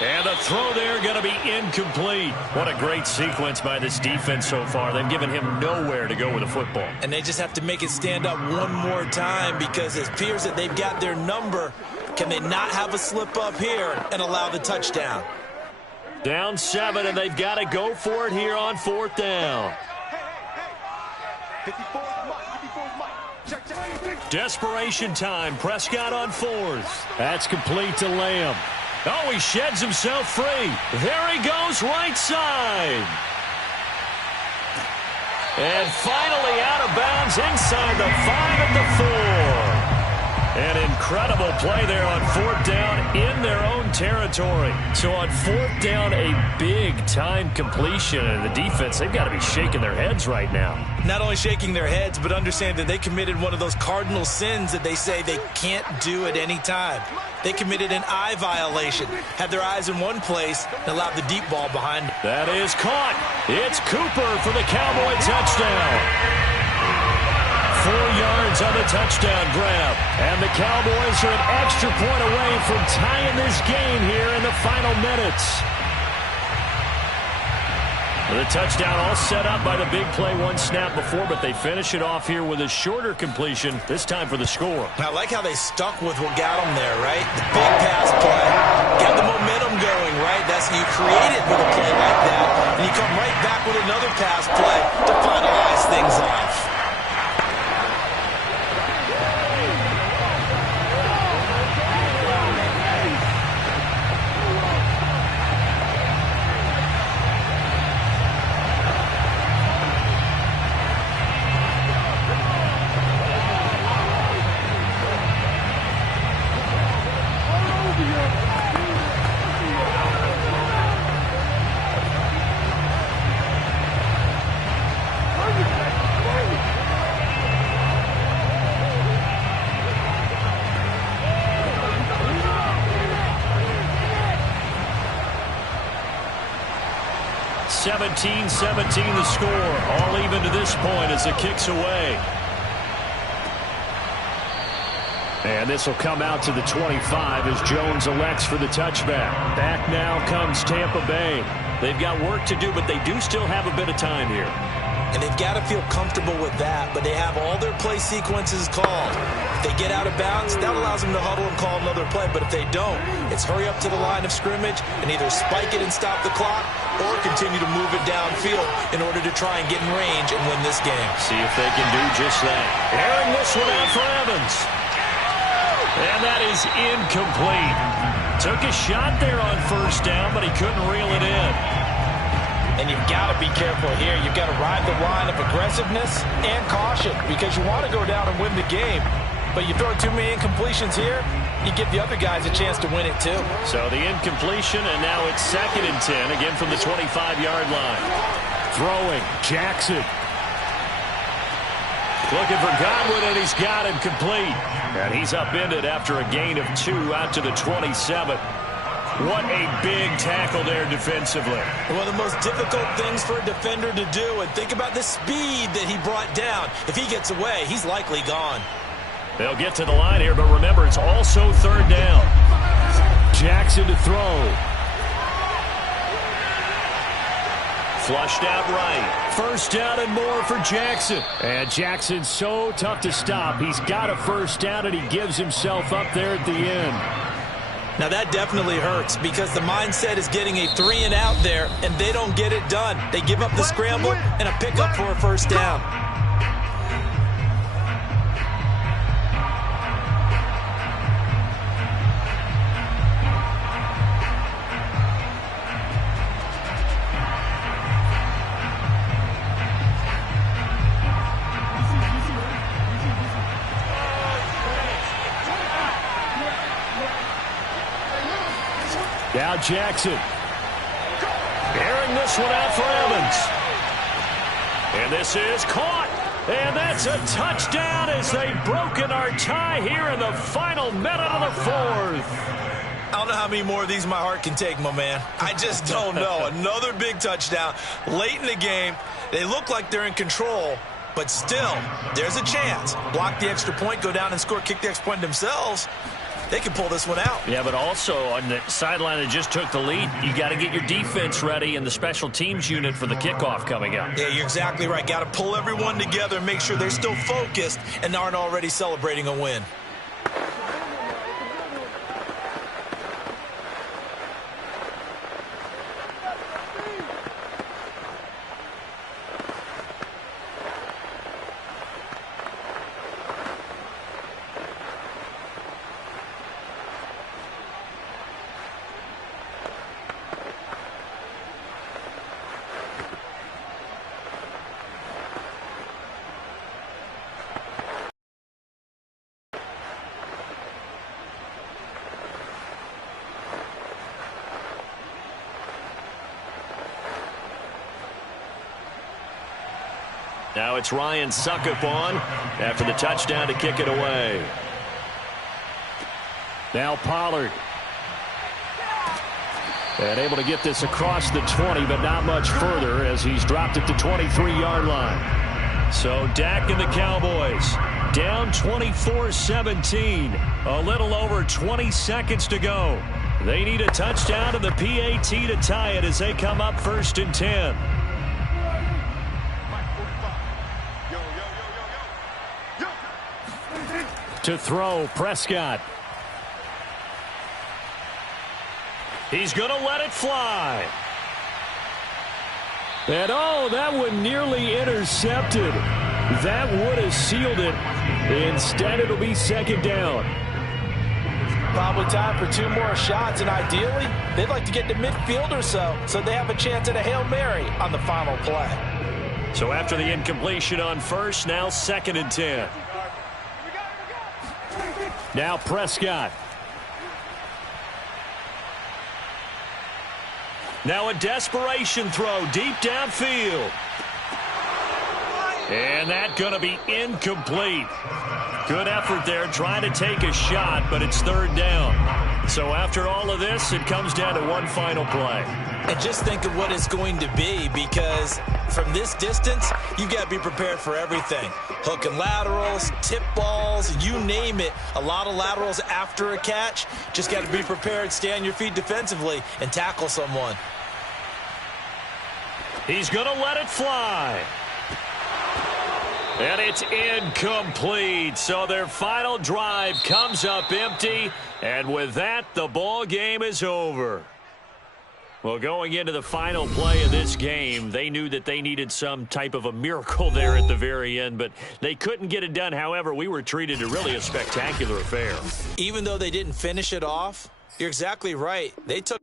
And the throw there going to be incomplete. What a great sequence by this defense so far. They've given him nowhere to go with the football. And they just have to make it stand up one more time, because it appears that they've got their number. Can they not have a slip up here and allow the touchdown? Down 7, and they've got to go for it here on 4th down. 54's Mike. Check. Desperation time. Prescott on 4th. That's complete to Lamb. Oh, he sheds himself free. There he goes, right side. And finally out of bounds inside the 5 at the 4. An incredible play there on 4th down in their own territory. So on 4th down, a big-time completion. And the defense, they've got to be shaking their heads right now. Not only shaking their heads, but understand that they committed one of those cardinal sins that they say they can't do at any time. They committed an eye violation, had their eyes in one place, and allowed the deep ball behind them. That is caught. It's Cooper for the Cowboy touchdown. 4 yards on the touchdown grab. And the Cowboys are an extra point away from tying this game here in the final minutes. The touchdown all set up by the big play one snap before, but they finish it off here with a shorter completion, this time for the score. I like how they stuck with what got them there, right? The big pass play. Got the momentum going, right? That's you create it with a play like that, and you come right back with another pass play to finalize things off. (17-17) the score. All even to this point as the kick's away. And this will come out to the 25 as Jones elects for the touchback. Back now comes Tampa Bay. They've got work to do, but they do still have a bit of time here. And they've got to feel comfortable with that, but they have all their play sequences called. If they get out of bounds, that allows them to huddle and call another play, but if they don't, it's hurry up to the line of scrimmage and either spike it and stop the clock or continue to move it downfield in order to try and get in range and win this game. See if they can do just that. Airing this one out for Evans. And that is incomplete. Took a shot there on first down, but he couldn't reel it in. And you've got to be careful here. You've got to ride the line of aggressiveness and caution because you want to go down and win the game. But you throw too many incompletions here, you give the other guys a chance to win it too. So the incompletion, and now it's 2nd and 10, again from the 25-yard line. Throwing, Jackson. Looking for Godwin, and he's got him complete. And he's upended after a gain of 2 out to the 27. What a big tackle there defensively. One of the most difficult things for a defender to do. And think about the speed that he brought down. If he gets away, he's likely gone. They'll get to the line here, but remember, it's also third down. Jackson to throw. Flushed out right. First down and more for Jackson. And Jackson's so tough to stop. He's got a first down, and he gives himself up there at the end. Now that definitely hurts because the mindset is getting a 3-and-out there, and they don't get it done. They give up the scramble and a pickup for a first down. Now Jackson. Airing this one out for Evans. And this is caught. And that's a touchdown as they've broken our tie here in the final minute of the fourth. I don't know how many more of these my heart can take, my man. I just don't know. Another big touchdown late in the game. They look like they're in control, but still, there's a chance. Block the extra point, go down and score, kick the extra point themselves. They can pull this one out. Yeah, but also on the sideline that just took the lead, you got to get your defense ready and the special teams unit for the kickoff coming up. Yeah, you're exactly right. Got to pull everyone together and make sure they're still focused and aren't already celebrating a win. Now it's Ryan Succop on after the touchdown to kick it away. Now Pollard. And able to get this across the 20, but not much further as he's dropped it to 23-yard line. So Dak and the Cowboys down 24-17. A little over 20 seconds to go. They need a touchdown to the PAT to tie it as they come up 1st and 10. To throw, Prescott. He's going to let it fly. And oh, that one nearly intercepted. That would have sealed it. Instead, it'll be 2nd down. Probably time for 2 more shots, and ideally, they'd like to get to midfield or so they have a chance at a Hail Mary on the final play. So after the incompletion on first, now 2nd and 10. Now Prescott. Now a desperation throw deep downfield. And that's going to be incomplete. Good effort there trying to take a shot, but it's 3rd down. So after all of this, it comes down to one final play. And just think of what it's going to be, because from this distance, you've got to be prepared for everything. Hook and laterals, tip balls, you name it. A lot of laterals after a catch. Just got to be prepared, stay on your feet defensively, and tackle someone. He's going to let it fly. And it's incomplete. So their final drive comes up empty. And with that, the ball game is over. Well, going into the final play of this game, they knew that they needed some type of a miracle there at the very end, but they couldn't get it done. However, we were treated to really a spectacular affair. Even though they didn't finish it off, you're exactly right. They took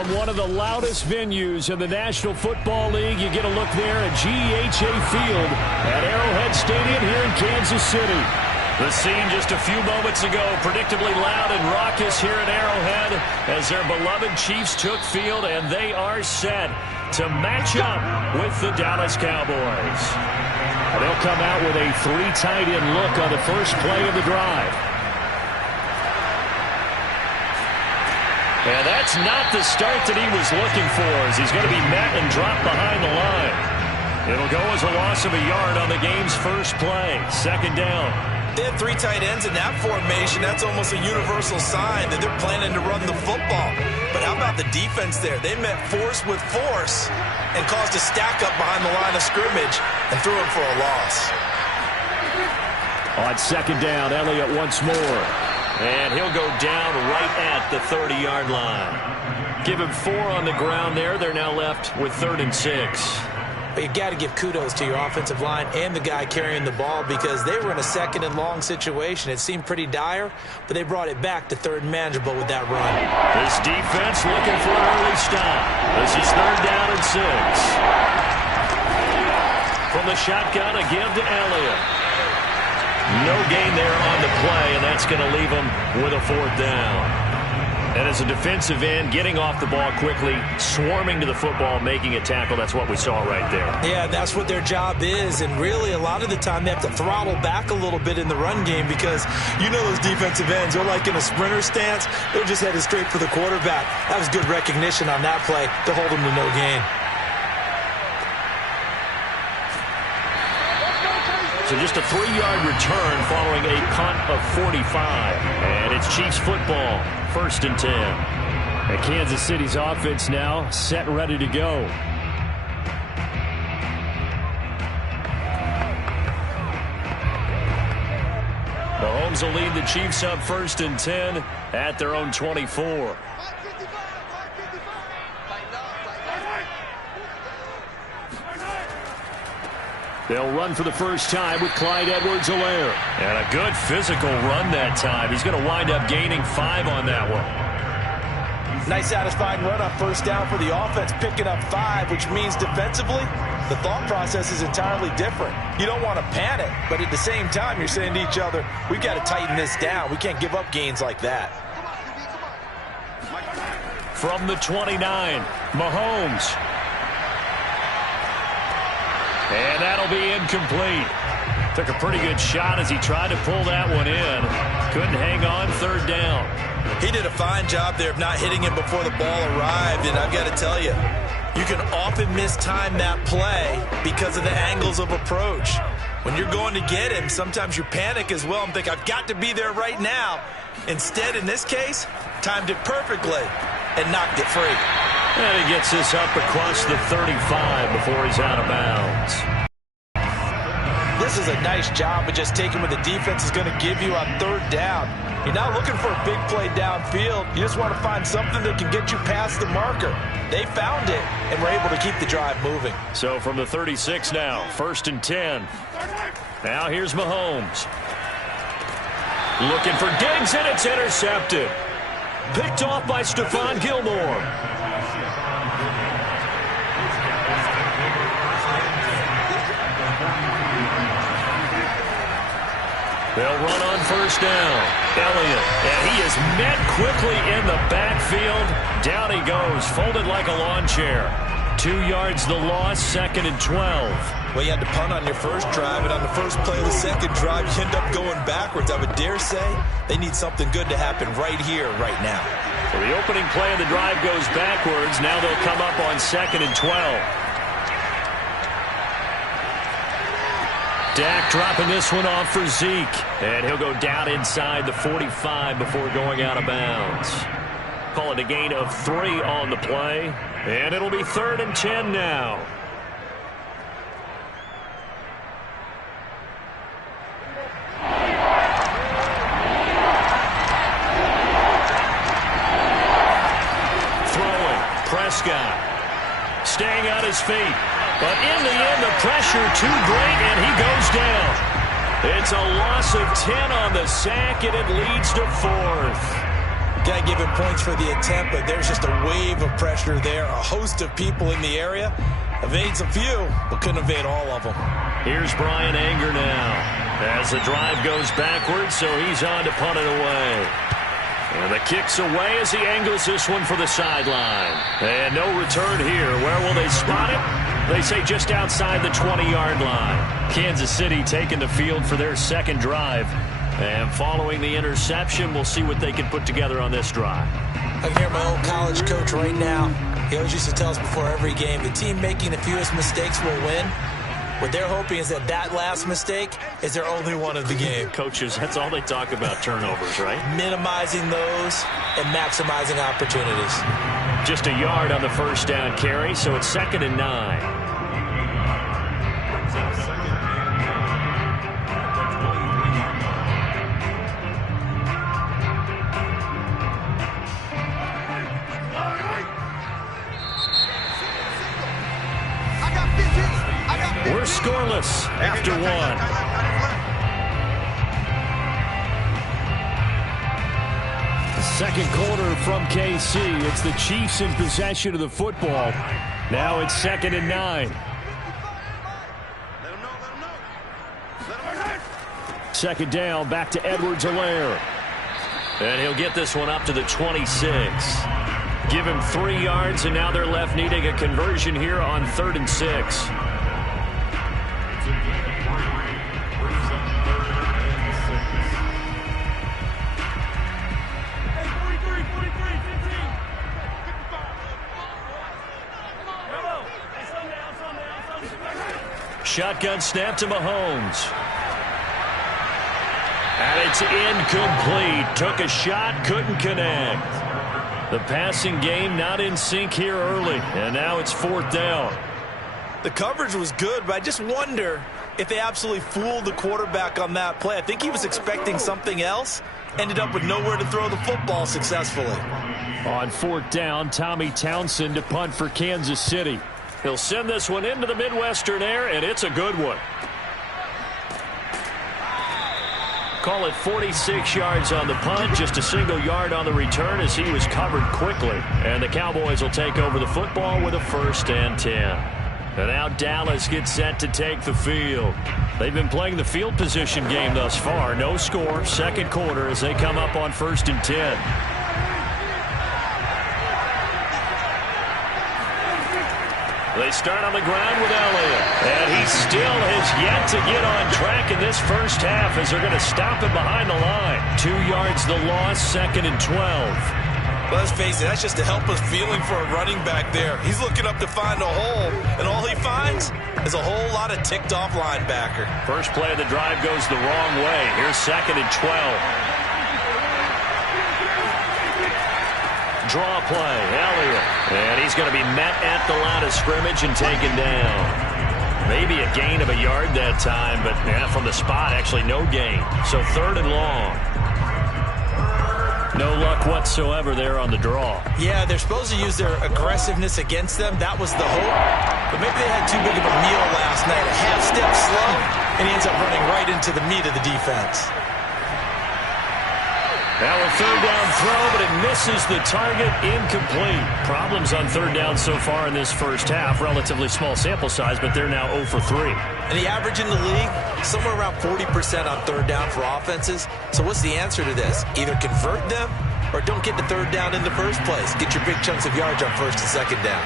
From one of the loudest venues in the National Football League, you get a look there at GEHA Field at Arrowhead Stadium here in Kansas City. The scene just a few moments ago, predictably loud and raucous here at Arrowhead as their beloved Chiefs took field, and they are set to match up with the Dallas Cowboys. They'll come out with a 3 tight end look on the first play of the drive. And that's not the start that he was looking for, as he's going to be met and dropped behind the line. It'll go as a loss of a yard on the game's first play. Second down. They have 3 tight ends in that formation. That's almost a universal sign that they're planning to run the football. But how about the defense there? They met force with force and caused a stack up behind the line of scrimmage and threw him for a loss. On second down, Elliott once more. And he'll go down right at the 30-yard line. Give him 4 on the ground there. They're now left with 3rd and 6. But you got to give kudos to your offensive line and the guy carrying the ball, because they were in a 2nd and long situation. It seemed pretty dire, but they brought it back to 3rd and manageable with that run. This defense looking for an early stop. This is 3rd down and 6. From the shotgun, a give to Elliott. No gain there on the play, and that's going to leave him with a 4th down. And as a defensive end, getting off the ball quickly, swarming to the football, making a tackle, that's what we saw right there. Yeah, that's what their job is, and really a lot of the time they have to throttle back a little bit in the run game, because you know those defensive ends, they're like in a sprinter stance. They're just headed straight for the quarterback. That was good recognition on that play to hold them to no gain. So just a 3-yard return following a punt of 45. And it's Chiefs football, 1st and 10. And Kansas City's offense now set and ready to go. Mahomes will lead the Chiefs up 1st and 10 at their own 24. They'll run for the first time with Clyde Edwards-Helaire. And a good physical run that time. He's going to wind up gaining 5 on that one. Nice satisfying run on 1st down for the offense, picking up 5, which means defensively, the thought process is entirely different. You don't want to panic, but at the same time, you're saying to each other, we've got to tighten this down. We can't give up gains like that. From the 29, Mahomes. And that'll be incomplete. Took a pretty good shot as he tried to pull that one in. Couldn't hang on, 3rd down. He did a fine job there of not hitting him before the ball arrived, and I've got to tell you, you can often mistime that play because of the angles of approach. When you're going to get him, sometimes you panic as well and think, I've got to be there right now. Instead, in this case, timed it perfectly and knocked it free. And he gets this up across the 35 before he's out of bounds. This is a nice job of just taking what the defense is going to give you on 3rd down. You're not looking for a big play downfield. You just want to find something that can get you past the marker. They found it and were able to keep the drive moving. So from the 36 now, 1st and 10. Now here's Mahomes. Looking for Diggs, and it's intercepted. Picked off by Stephon Gilmore. They'll run on 1st down. Elliott, and he is met quickly in the backfield. Down he goes, folded like a lawn chair. 2 yards the loss, 2nd and 12. Well, you had to punt on your first drive, and on the first play of the second drive, you end up going backwards. I would dare say they need something good to happen right here, right now. So the opening play of the drive goes backwards. Now they'll come up on 2nd and 12. Dak dropping this one off for Zeke. And he'll go down inside the 45 before going out of bounds. Call it a gain of 3 on the play. And it'll be 3rd and 10 now. Throwing. Prescott. Staying on his feet. But in the end, the pressure too great, and he goes down. It's a loss of 10 on the sack, and it leads to 4th. Got to give him points for the attempt, but there's just a wave of pressure there. A host of people in the area. Evades a few, but couldn't evade all of them. Here's Bryan Anger now. As the drive goes backwards, so he's on to punt it away. And the kick's away as he angles this one for the sideline. And no return here. Where will they spot it? They say just outside the 20-yard line. Kansas City taking the field for their second drive. And following the interception, we'll see what they can put together on this drive. I can hear my old college coach right now. He always used to tell us before every game, the team making the fewest mistakes will win. What they're hoping is that that last mistake is their only one of the game. Coaches, that's all they talk about, turnovers, right? Minimizing those and maximizing opportunities. Just a yard on the first down carry, so it's 2nd and 9. We're scoreless after one. The second quarter from KC. It's the Chiefs in possession of the football. Now it's 2nd and 9. Second down, back to Edwards-Helaire. And he'll get this one up to the 26. Give him 3 yards, and now they're left needing a conversion here on 3rd and 6. Shotgun snap to Mahomes. And it's incomplete. Took a shot, couldn't connect. The passing game not in sync here early. And now it's 4th down. The coverage was good, but I just wonder if they absolutely fooled the quarterback on that play. I think he was expecting something else. Ended up with nowhere to throw the football successfully. On 4th down, Tommy Townsend to punt for Kansas City. He'll send this one into the Midwestern air, and it's a good one. Call it 46 yards on the punt, just a single yard on the return as he was covered quickly. And the Cowboys will take over the football with a 1st and 10. And now Dallas gets set to take the field. They've been playing the field position game thus far. No score, second quarter as they come up on 1st and 10. They start on the ground with Elliott. And he still has yet to get on track in this first half as they're going to stop him behind the line. 2 yards the loss, 2nd and 12. Let's face it, that's just a helpless feeling for a running back there. He's looking up to find a hole, and all he finds is a whole lot of ticked-off linebacker. First play of the drive goes the wrong way. Here's 2nd and 12. Draw play, Elliott. And he's going to be met at the line of scrimmage and taken down. Maybe a gain of a yard that time, but from the spot, actually no gain. So 3rd and long. No luck whatsoever there on the draw. Yeah, they're supposed to use their aggressiveness against them. That was the hope. But maybe they had too big of a meal last night. A half step slow, and he ends up running right into the meat of the defense. Now a 3rd down throw, but it misses the target, incomplete. Problems on 3rd down so far in this first half. Relatively small sample size, but they're now 0 for 3. And the average in the league, somewhere around 40% on 3rd down for offenses. So what's the answer to this? Either convert them or don't get the 3rd down in the first place. Get your big chunks of yards on 1st and 2nd down.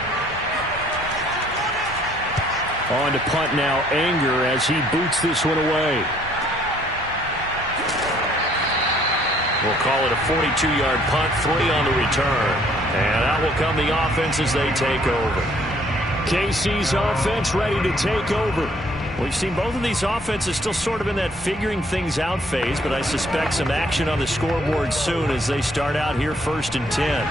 On to punt now, Anger as he boots this one away. We'll call it a 42-yard punt, 3 on the return. And out will come the offense as they take over. KC's offense ready to take over. We've seen both of these offenses still sort of in that figuring things out phase, but I suspect some action on the scoreboard soon as they start out here 1st and 10.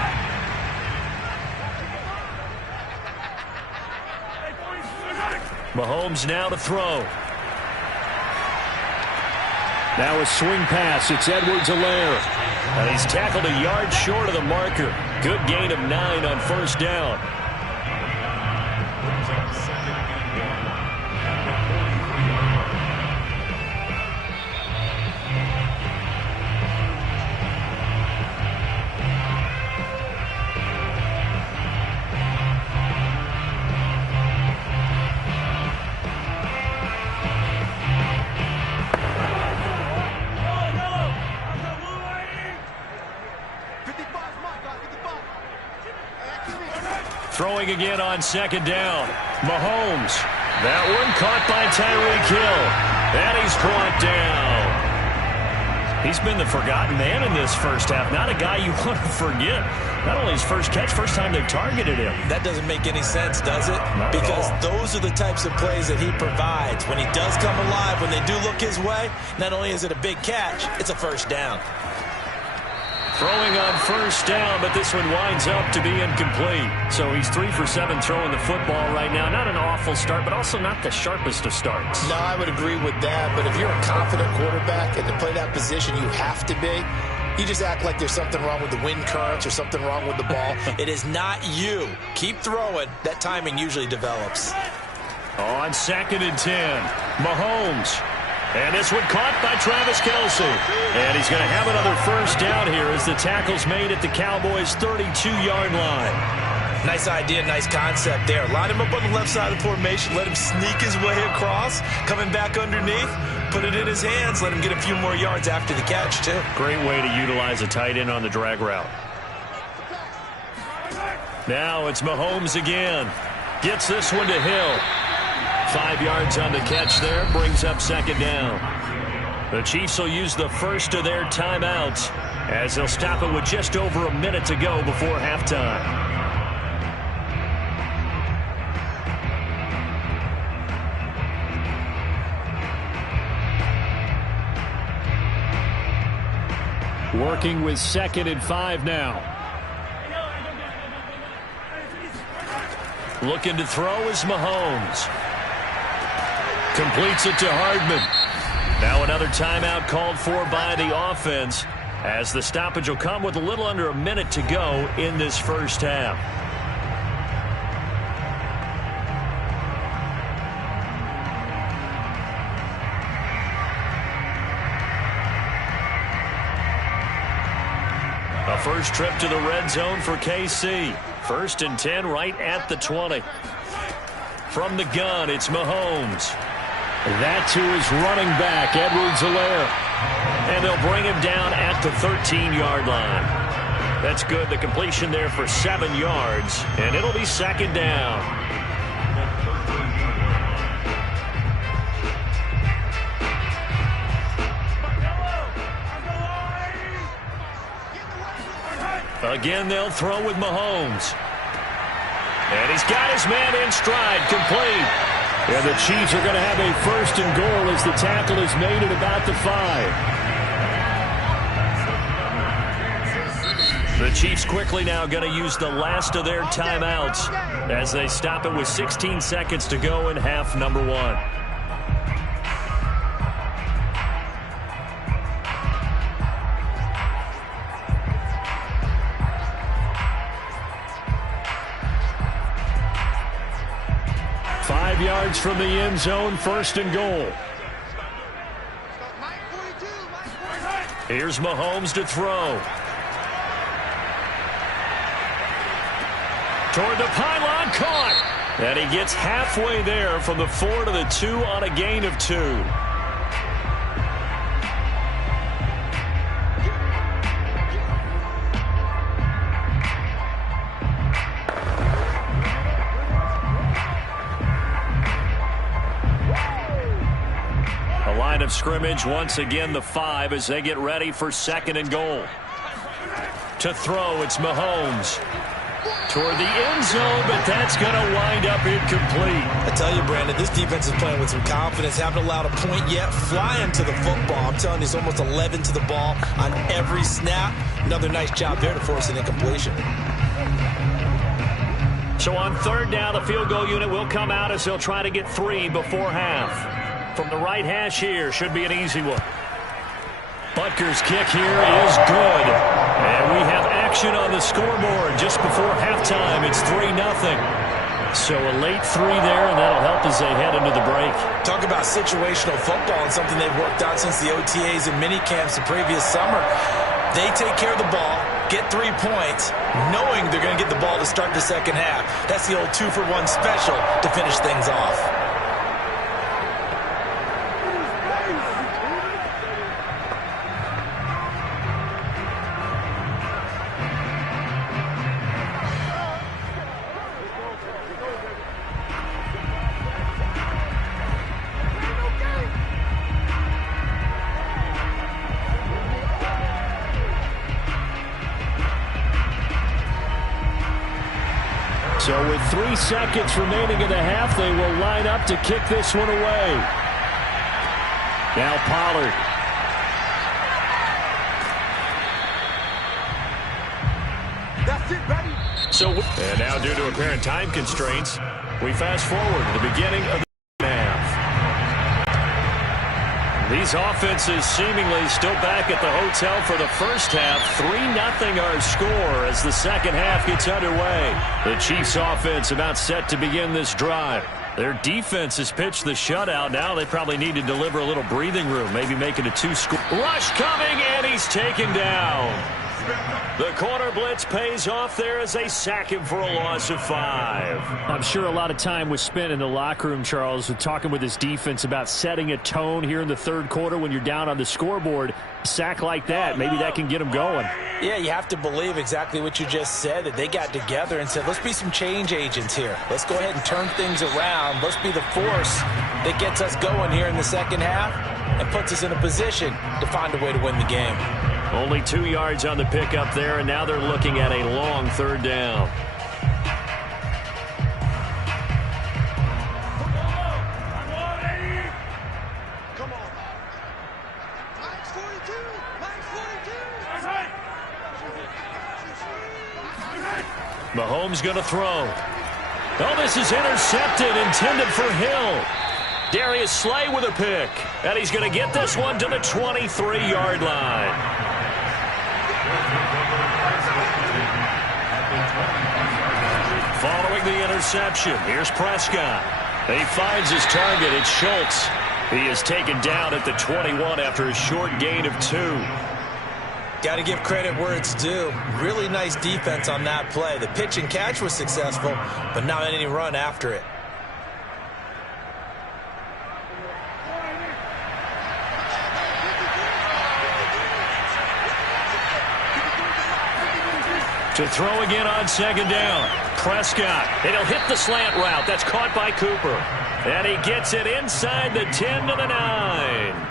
Mahomes now to throw. Now a swing pass. It's Edwards-Helaire. And he's tackled a yard short of the marker. Good gain of 9 on 1st down. Throwing again on second down. Mahomes. That one caught by Tyreek Hill. And he's brought down. He's been the forgotten man in this first half. Not a guy you want to forget. Not only his first catch, first time they've targeted him. That doesn't make any sense, does it? Not because at all. those are the types of plays that he provides. When he does come alive, when they do look his way, not only is it a big catch, it's a first down. Throwing on first down, but this one winds up to be incomplete. So he's 3 for 7 throwing the football right now. Not an awful start, but also not the sharpest of starts. No, I would agree with that. But if you're a confident quarterback and to play that position, you have to be. You just act like there's something wrong with the wind currents or something wrong with the ball. It is not you. Keep throwing. That timing usually develops. On 2nd and 10, Mahomes. And this one caught by Travis Kelce. And he's going to have another first down here as the tackle's made at the Cowboys' 32-yard line. Nice idea, nice concept there. Line him up on the left side of the formation. Let him sneak his way across. Coming back underneath. Put it in his hands. Let him get a few more yards after the catch, too. Great way to utilize a tight end on the drag route. Now it's Mahomes again. Gets this one to Hill. 5 yards on the catch there. Brings up second down. The Chiefs will use the first of their timeouts as they'll stop it with just over a minute to go before halftime. Working with 2nd and 5 now. Looking to throw is Mahomes. Completes it to Hardman. Now another timeout called for by the offense as the stoppage will come with a little under a minute to go in this first half. A first trip to the red zone for KC. 1st and 10 right at the 20. From the gun, it's Mahomes. That to his running back, Edwards-Helaire. And they'll bring him down at the 13-yard line. That's good. The completion there for 7 yards. And it'll be second down. Again, they'll throw with Mahomes. And he's got his man in stride, complete. And the Chiefs are going to have a 1st and goal as the tackle is made at about the 5. The Chiefs quickly now going to use the last of their timeouts as they stop it with 16 seconds to go in half number 1. Yards from the end zone, 1st and goal. Here's Mahomes to throw. Toward the pylon, caught. And he gets halfway there from the 4 to the 2 on a gain of 2. Of scrimmage once again the 5 as they get ready for 2nd and goal. To throw, it's Mahomes toward the end zone, but that's going to wind up incomplete. I tell you, Brandon, this defense is playing with some confidence. Haven't allowed a point yet. Flying to the football. I'm telling you, it's almost 11 to the ball on every snap. Another nice job there to force an incompletion. So on 3rd down, the field goal unit will come out as they'll try to get 3 before half. From the right hash here, should be an easy one. Butker's kick here is good. And we have action on the scoreboard just before halftime. It's 3-0. So a late 3 there, and that'll help as they head into the break. Talk about situational football and something they've worked on since the OTAs and mini camps the previous summer. They take care of the ball, get 3 points, knowing they're going to get the ball to start the second half. That's the old 2-for-1 special to finish things off. So with 3 seconds remaining in the half, they will line up to kick this one away. Now Pollard. That's it, baby. And now due to apparent time constraints, we fast forward to the beginning of the half. These offenses seemingly still back at the hotel for the first half. 3-0 our score as the second half gets underway. The Chiefs offense about set to begin this drive. Their defense has pitched the shutout. Now they probably need to deliver a little breathing room, maybe make it a 2-score. Rush coming, and he's taken down. The corner blitz pays off there as they sack him for a loss of 5. I'm sure a lot of time was spent in the locker room, Charles, with talking with his defense about setting a tone here in the third quarter when you're down on the scoreboard. A sack like that, maybe that can get them going. Yeah, you have to believe exactly what you just said, that they got together and said, let's be some change agents here. Let's go ahead and turn things around. Let's be the force that gets us going here in the second half and puts us in a position to find a way to win the game. Only 2 yards on the pickup there, and now they're looking at a long third down. Come on. Max 42. Max 42. Mahomes going to throw. Oh, this is intercepted, intended for Hill. Darius Slay with a pick, and he's going to get this one to the 23-yard line. Following the interception, here's Prescott. He finds his target. It's Schultz. He is taken down at the 21 after a short gain of 2. Got to give credit where it's due. Really nice defense on that play. The pitch and catch was successful, but not any run after it. To throw again on second down. Prescott, and he'll hit the slant route. That's caught by Cooper. And he gets it inside the 10 to the 9.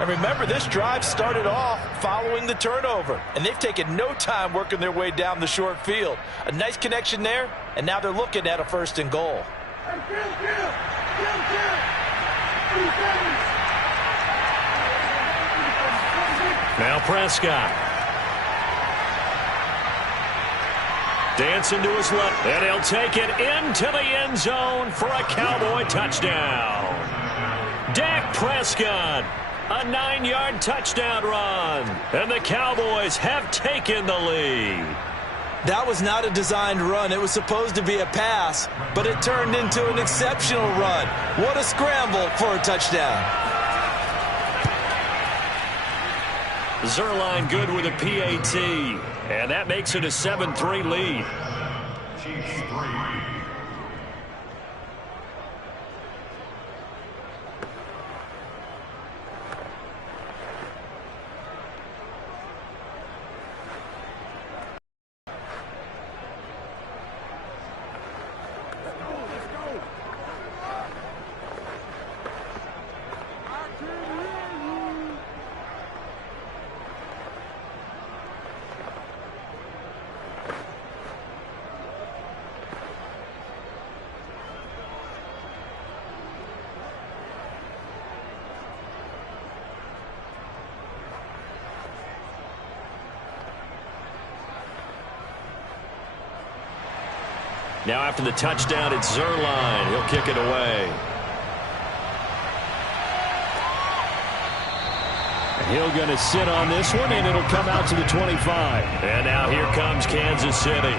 And remember, this drive started off following the turnover, and they've taken no time working their way down the short field. A nice connection there, and now they're looking at a 1st and goal. Now Prescott. Dancing to his left, and he'll take it into the end zone for a Cowboy touchdown. Dak Prescott, a 9-yard touchdown run, and the Cowboys have taken the lead. That was not a designed run. It was supposed to be a pass, but it turned into an exceptional run. What a scramble for a touchdown. Zuerlein good with a PAT, and that makes it a 7-3 lead. Chiefs 3. Now after the touchdown, it's Zuerlein. He'll kick it away. Hill going to sit on this one, and it'll come out to the 25. And now here comes Kansas City.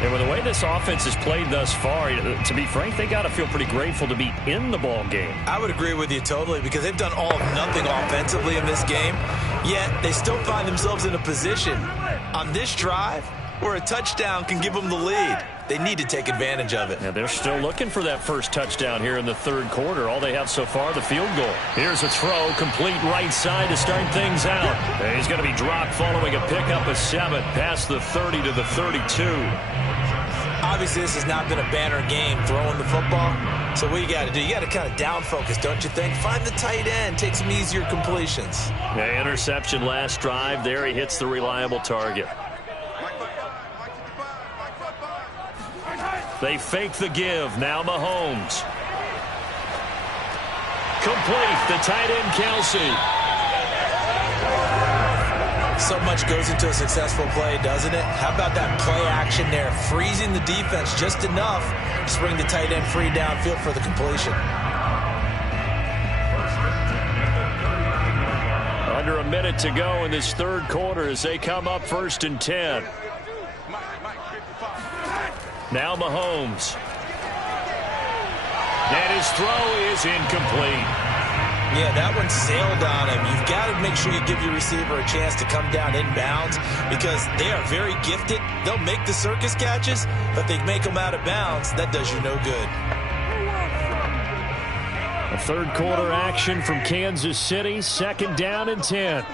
And with the way this offense has played thus far, to be frank, they got to feel pretty grateful to be in the ball game. I would agree with you totally, because they've done all of nothing offensively in this game, yet they still find themselves in a position on this drive where a touchdown can give them the lead. They need to take advantage of it. And they're still looking for that first touchdown here in the third quarter. All they have so far, the field goal. Here's a throw, complete right side to start things out. And he's going to be dropped following a pickup of 7 past the 30 to the 32. Obviously, this has not been a banner game throwing the football. So what you got to do, you got to kind of down focus, don't you think? Find the tight end, take some easier completions. Yeah, interception last drive. There he hits the reliable target. They fake the give. Now Mahomes. Complete. The tight end, Kelsey. So much goes into a successful play, doesn't it? How about that play action there? Freezing the defense just enough to bring the tight end free downfield for the completion. Under a minute to go in this third quarter as they come up 1st and 10. Now Mahomes. And his throw is incomplete. Yeah, that one sailed on him. You've got to make sure you give your receiver a chance to come down inbounds because they are very gifted. They'll make the circus catches, but if they make them out of bounds, that does you no good. A third quarter action from Kansas City. 2nd down and 10.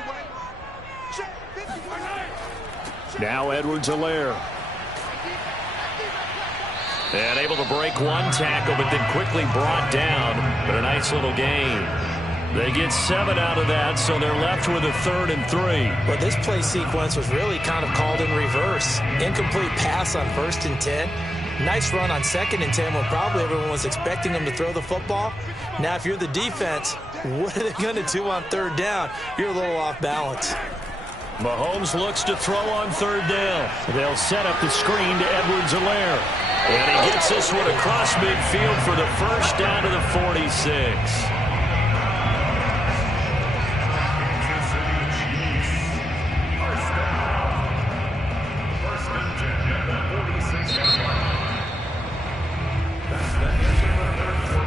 Now Edwards-Helaire. And able to break one tackle, but then quickly brought down. But a nice little gain. They get 7 out of that, so they're left with a 3rd and 3. Well, this play sequence was really kind of called in reverse. Incomplete pass on 1st and 10. Nice run on 2nd and 10 when probably everyone was expecting them to throw the football. Now, if you're the defense, what are they going to do on 3rd down? You're a little off balance. Mahomes looks to throw on 3rd down. They'll set up the screen to Edwards-Helaire. And he gets this one across midfield for the 1st down to the 46.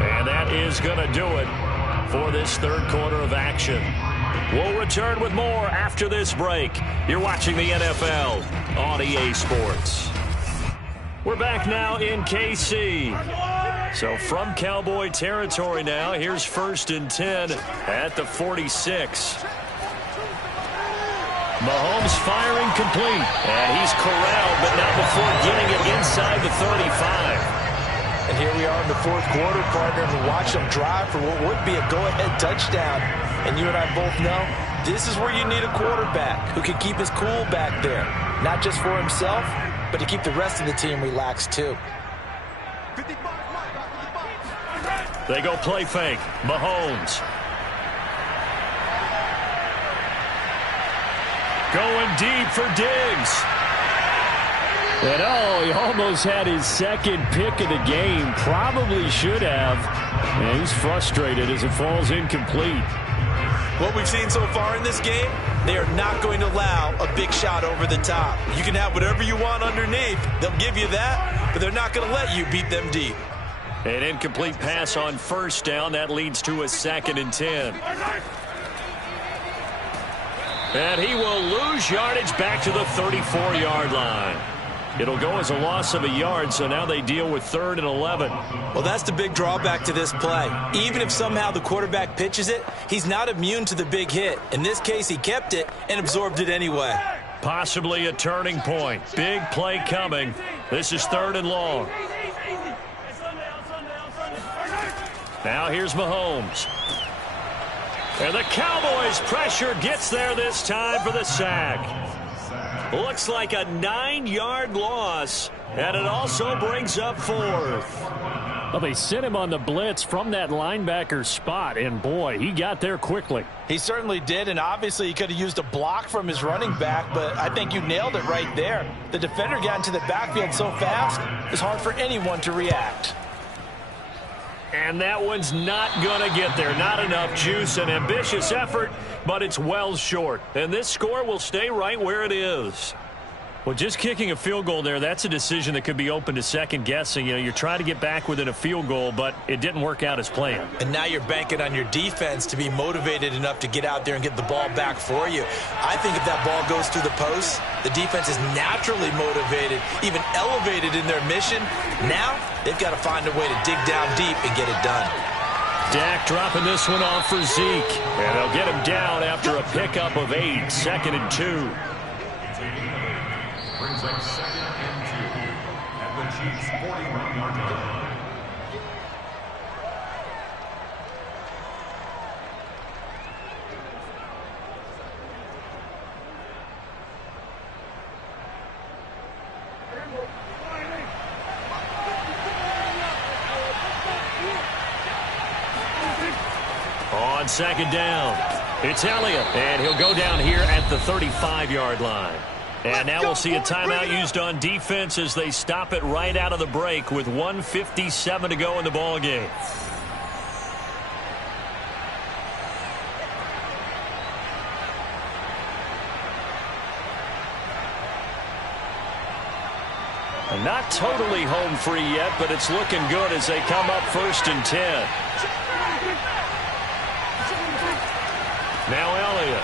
And that is going to do it for this third quarter of action. We'll return with more after this break. You're watching the NFL on EA Sports. We're back now in KC. So from Cowboy territory now, here's 1st and 10 at the 46. Mahomes firing complete. And he's corralled, but not before getting it inside the 35. And here we are in the 4th quarter, partner, and watch them drive for what would be a go-ahead touchdown. And you and I both know this is where you need a quarterback who can keep his cool back there. Not just for himself, but to keep the rest of the team relaxed too. They go play fake. Mahomes. Going deep for Diggs. And he almost had his 2nd pick of the game. Probably should have. And he's frustrated as it falls incomplete. What we've seen so far in this game, they are not going to allow a big shot over the top. You can have whatever you want underneath. They'll give you that, but they're not going to let you beat them deep. An incomplete pass on 1st down. That leads to a 2nd and 10. And he will lose yardage back to the 34-yard line. It'll go as a loss of a yard, so now they deal with 3rd and 11. Well, that's the big drawback to this play. Even if somehow the quarterback pitches it, he's not immune to the big hit. In this case, he kept it and absorbed it anyway. Possibly a turning point. Big play coming. This is 3rd and long. Now here's Mahomes. And the Cowboys' pressure gets there this time for the sack. Looks like a 9-yard loss, and it also brings up 4th. Well, they sent him on the blitz from that linebacker spot, and boy, he got there quickly. He certainly did, and obviously he could have used a block from his running back, but I think you nailed it right there. The defender got into the backfield so fast, it's hard for anyone to react. And that one's not going to get there. Not enough juice. An ambitious effort, but it's well short. And this score will stay right where it is. Well, just kicking a field goal there, that's a decision that could be open to second guessing. You know, you're trying to get back within a field goal, but it didn't work out as planned. And now you're banking on your defense to be motivated enough to get out there and get the ball back for you. I think if that ball goes through the post, the defense is naturally motivated, even elevated in their mission. Now they've got to find a way to dig down deep and get it done. Dak dropping this one off for Zeke. And they'll get him down after a pickup of 8, 2nd and 2. Brings up 2nd and 2 at the Chiefs' 41-yard line. On second down, it's Elliott, and he'll go down here at the 35-yard line. And now we'll see a timeout used on defense as they stop it right out of the break with 1:57 to go in the ballgame. Not totally home free yet, but it's looking good as they come up 1st and 10. Now Elliott.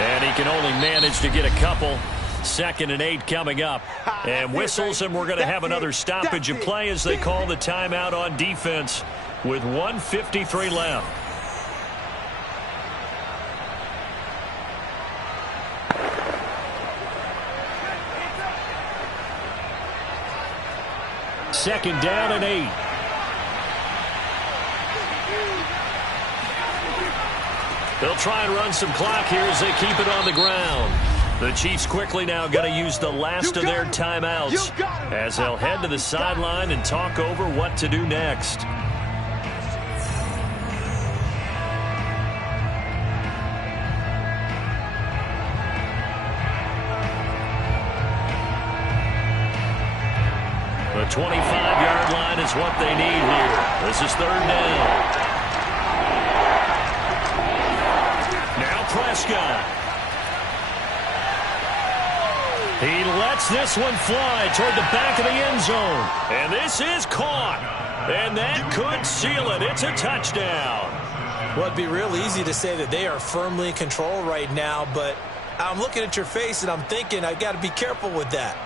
And he can only manage to get a couple. 2nd and 8 coming up. And whistles, and we're going to have another stoppage of play as they call the timeout on defense with 1:53 left. Second down and 8. They'll try and run some clock here as they keep it on the ground. The Chiefs quickly now going to use the last of their timeouts as they'll head to the sideline and talk over what to do next. The 25-yard line is what they need here. This is 3rd down. Now Prescott. He lets this one fly toward the back of the end zone. And this is caught. And that could seal it. It's a touchdown. Well, it'd be real easy to say that they are firmly in control right now, but I'm looking at your face and I'm thinking I got to be careful with that.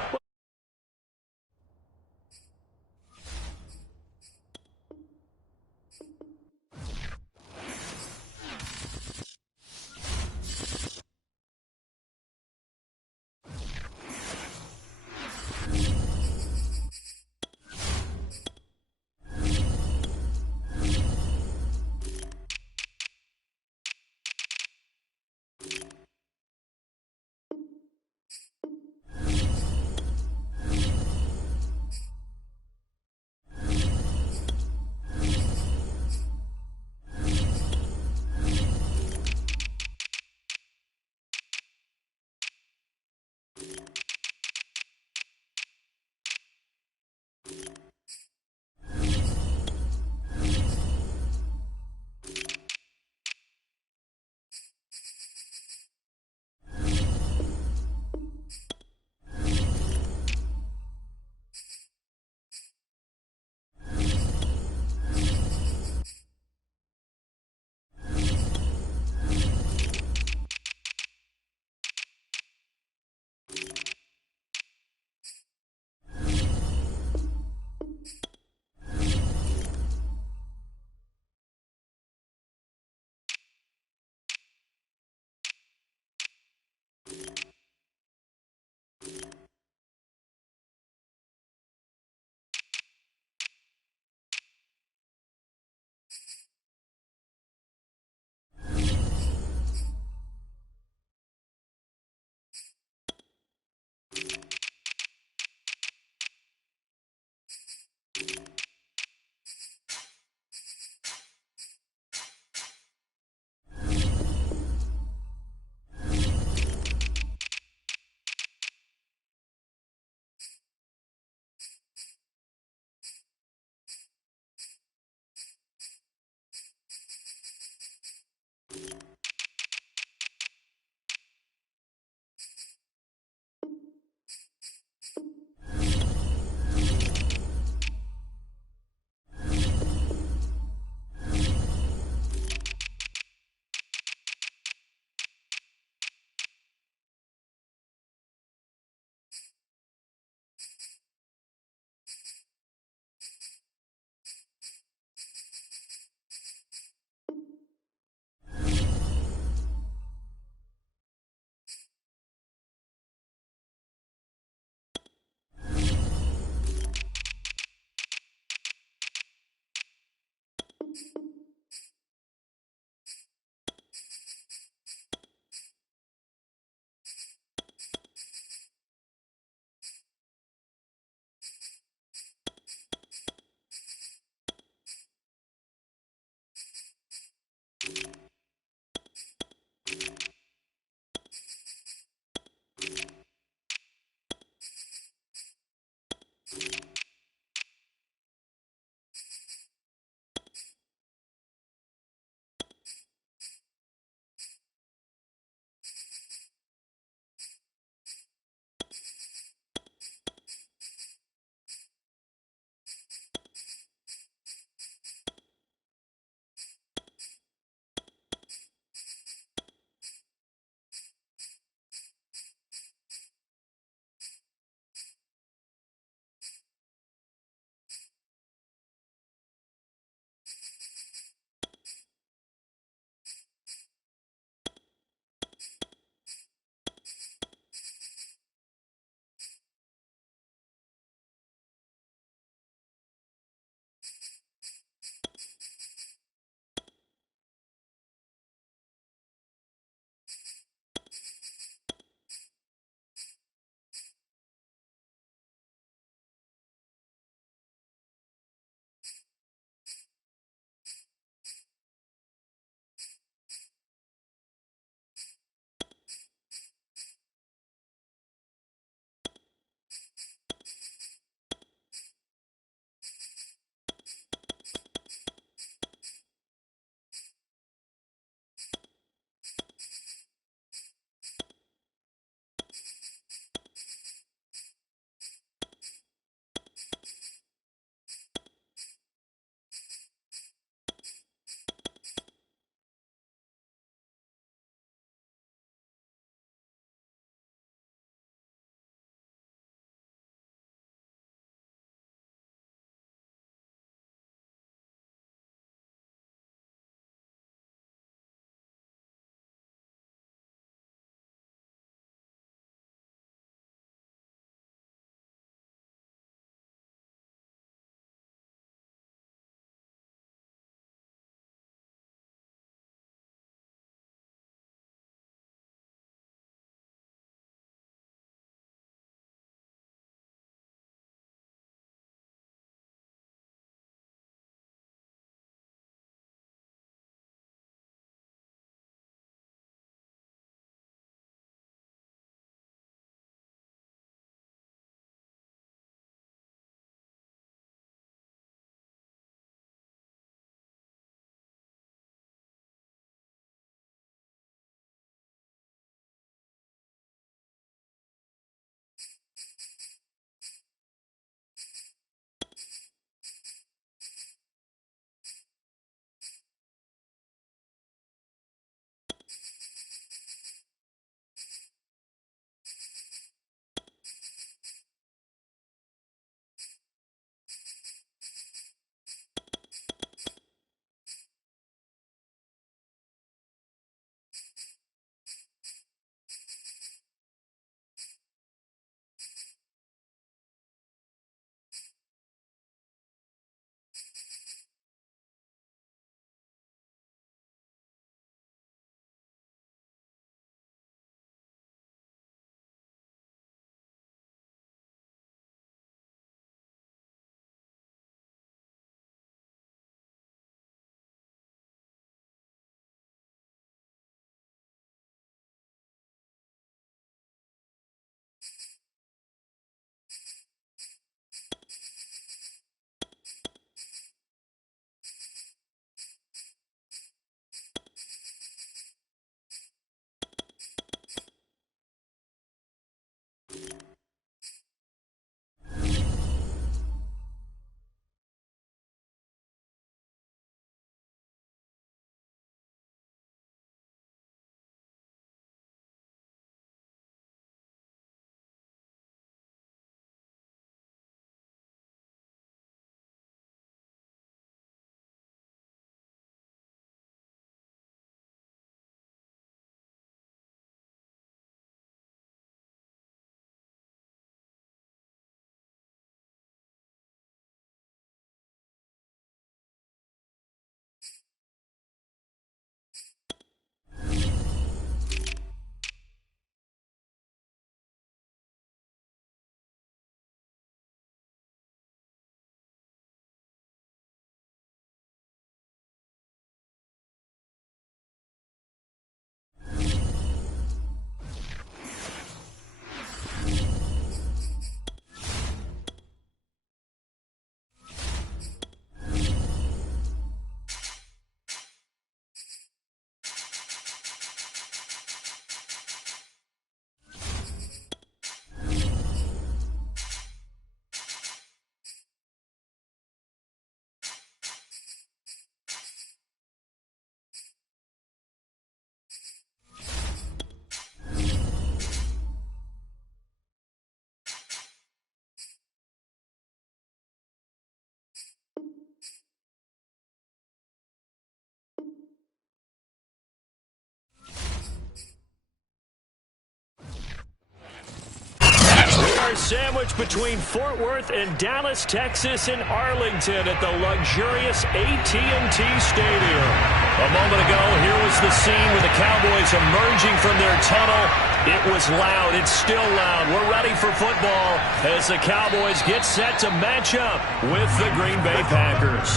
They're sandwiched between Fort Worth and Dallas, Texas, and Arlington at the luxurious AT&T Stadium. A moment ago, here was the scene with the Cowboys emerging from their tunnel. It was loud. It's still loud. We're ready for football as the Cowboys get set to match up with the Green Bay Packers.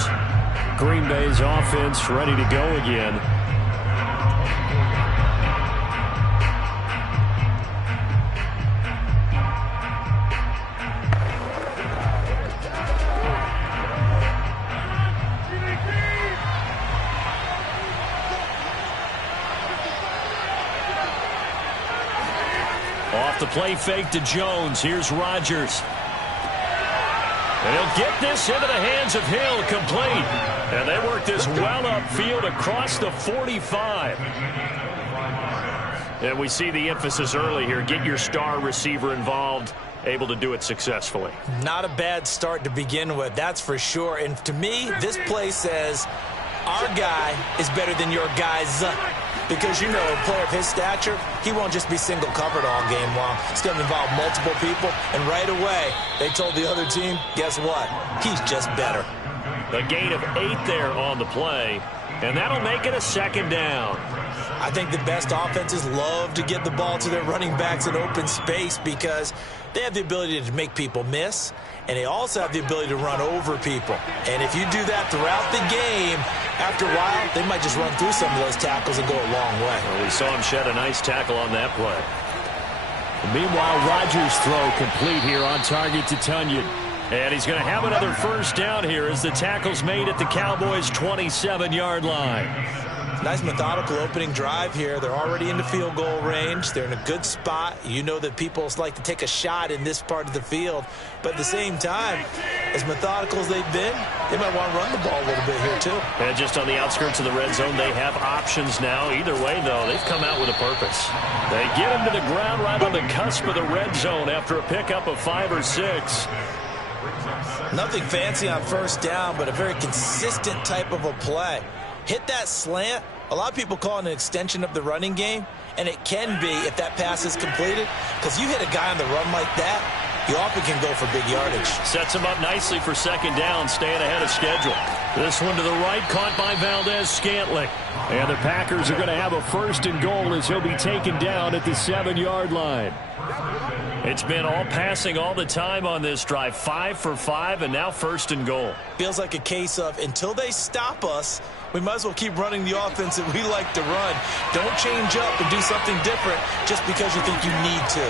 Green Bay's offense ready to go again. Off the play fake to Jones. Here's Rodgers. And he'll get this into the hands of Hill, complete. And they work this well upfield across the 45. And we see the emphasis early here. Get your star receiver involved, able to do it successfully. Not a bad start to begin with, that's for sure. And to me, this play says our guy is better than your guy's. Because, you know, a player of his stature, he won't just be single covered all game long. It's going to involve multiple people. And right away, they told the other team, guess what? He's just better. A gain of 8 there on the play. And that'll make it a second down. I think the best offenses love to get the ball to their running backs in open space because they have the ability to make people miss, and they also have the ability to run over people. And if you do that throughout the game, after a while, they might just run through some of those tackles and go a long way. Well, we saw him shed a nice tackle on that play. Meanwhile, Rodgers' throw complete here on target to Tunyon. And he's going to have another first down here as the tackle's made at the Cowboys' 27-yard line. Nice methodical opening drive here. They're already in the field goal range. They're in a good spot. You know that people like to take a shot in this part of the field. But at the same time, as methodical as they've been, they might want to run the ball a little bit here too. And just on the outskirts of the red zone, they have options now. Either way, though, they've come out with a purpose. They get him to the ground right on the cusp of the red zone after a pickup of 5 or 6. Nothing fancy on first down, but a very consistent type of a play. Hit that slant. A lot of people call it an extension of the running game, and it can be if that pass is completed, because you hit a guy on the run like that, you often can go for big yardage. Sets him up nicely for second down, staying ahead of schedule. This one to the right, caught by Valdez-Scantling. And the Packers are going to have a first and goal as he'll be taken down at the 7-yard line. It's been all passing all the time on this drive. 5 for 5, and now first and goal. Feels like a case of until they stop us, we might as well keep running the offense that we like to run. Don't change up and do something different just because you think you need to.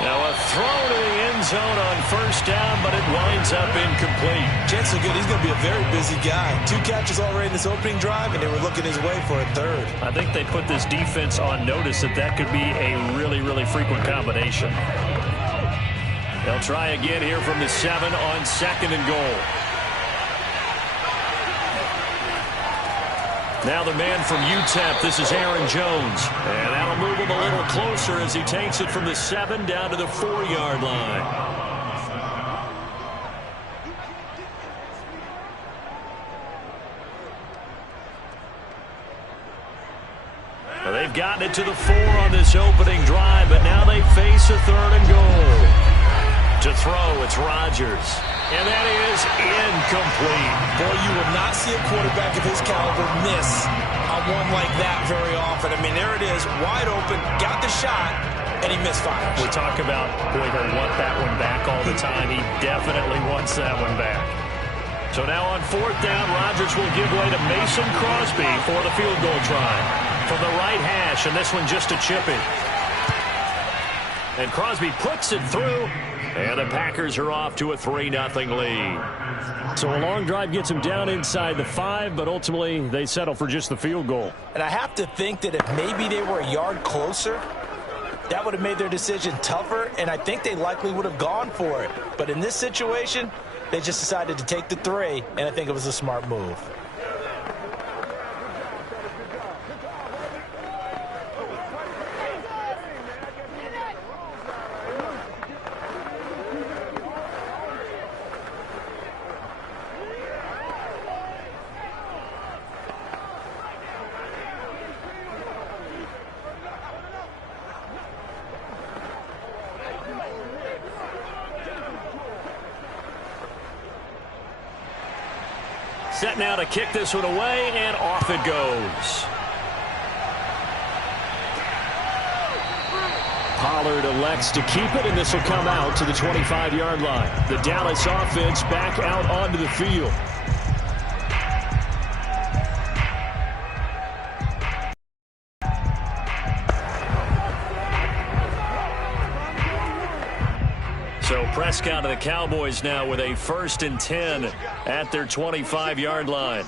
Now a throw to the end zone on first down, but it winds up incomplete. Chances are good. He's going to be a very busy guy. 2 catches already in this opening drive, and they were looking his way for a third. I think they put this defense on notice that could be a really, really frequent combination. They'll try again here from the 7 on second and goal. Now the man from UTEP, this is Aaron Jones. And that'll move him a little closer as he takes it from the 7 down to the 4-yard line. Well, they've gotten it to the 4 on this opening drive, but now they face a third and goal. To throw, it's Rodgers. And that is incomplete. Boy, you will not see a quarterback of his caliber miss on one like that very often. I mean, there it is, wide open, got the shot, and he misfires. We talk about, boy, he'll want that one back all the time. He definitely wants that one back. So now on fourth down, Rodgers will give way to Mason Crosby for the field goal try. From the right hash, and this one just a chip in. And Crosby puts it through. And the Packers are off to a 3-0 lead. So a long drive gets them down inside the 5, but ultimately they settle for just the field goal. And I have to think that if maybe they were a yard closer, that would have made their decision tougher, and I think they likely would have gone for it. But in this situation, they just decided to take the 3, and I think it was a smart move. set now to kick this one away, and off it goes. Pollard elects to keep it, and this will come out to the 25-yard line. The Dallas offense back out onto the field. So Prescott and the Cowboys now with a 1st and 10 at their 25-yard line.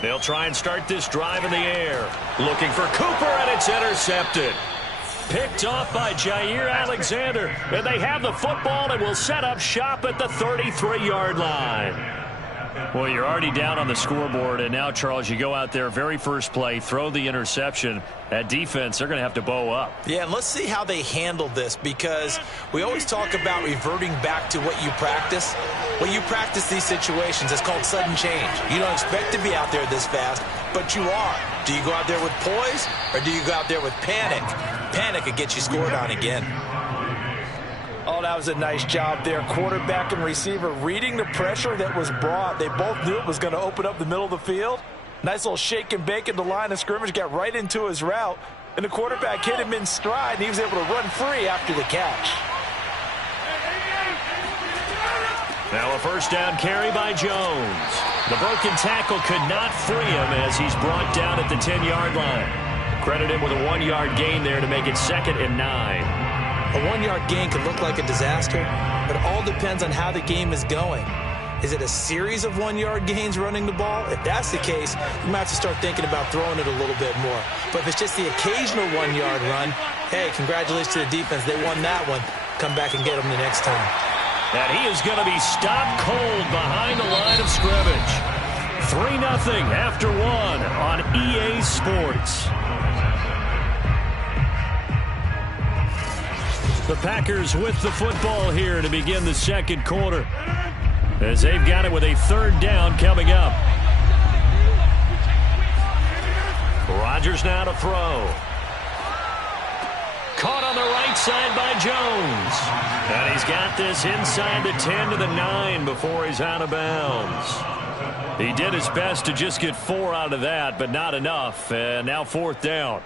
They'll try and start this drive in the air. Looking for Cooper, and it's intercepted. Picked off by Jair Alexander. And they have the football and will set up shop at the 33-yard line. Well, you're already down on the scoreboard, and now, Charles, you go out there, very first play, throw the interception. At defense, they're going to have to bow up. Yeah, and let's see how they handle this, because we always talk about reverting back to what you practice. When you practice these situations, it's called sudden change. You don't expect to be out there this fast, but you are. Do you go out there with poise, or do you go out there with panic? Panic could get you scored on again. Oh, that was a nice job there. Quarterback and receiver reading the pressure that was brought. They both knew it was going to open up the middle of the field. Nice little shake and bake in the line of scrimmage, got right into his route, and the quarterback hit him in stride, and he was able to run free after the catch. Now a 1st down carry by Jones. The broken tackle could not free him as he's brought down at the 10-yard line. Credit him with a 1-yard gain there to make it 2nd and 9. A 1-yard gain could look like a disaster, but it all depends on how the game is going. Is it a series of 1-yard gains running the ball? If that's the case, you might have to start thinking about throwing it a little bit more. But if it's just the occasional 1-yard run, hey, congratulations to the defense. They won that one. Come back and get them the next time. And he is going to be stopped cold behind the line of scrimmage. 3-0 after 1 on EA Sports. The Packers with the football here to begin the 2nd quarter, as they've got it with a 3rd down coming up. Rodgers now to throw. Caught on the right side by Jones. And he's got this inside the 10 to the 9 before he's out of bounds. He did his best to just get 4 out of that, but not enough. And now 4th down.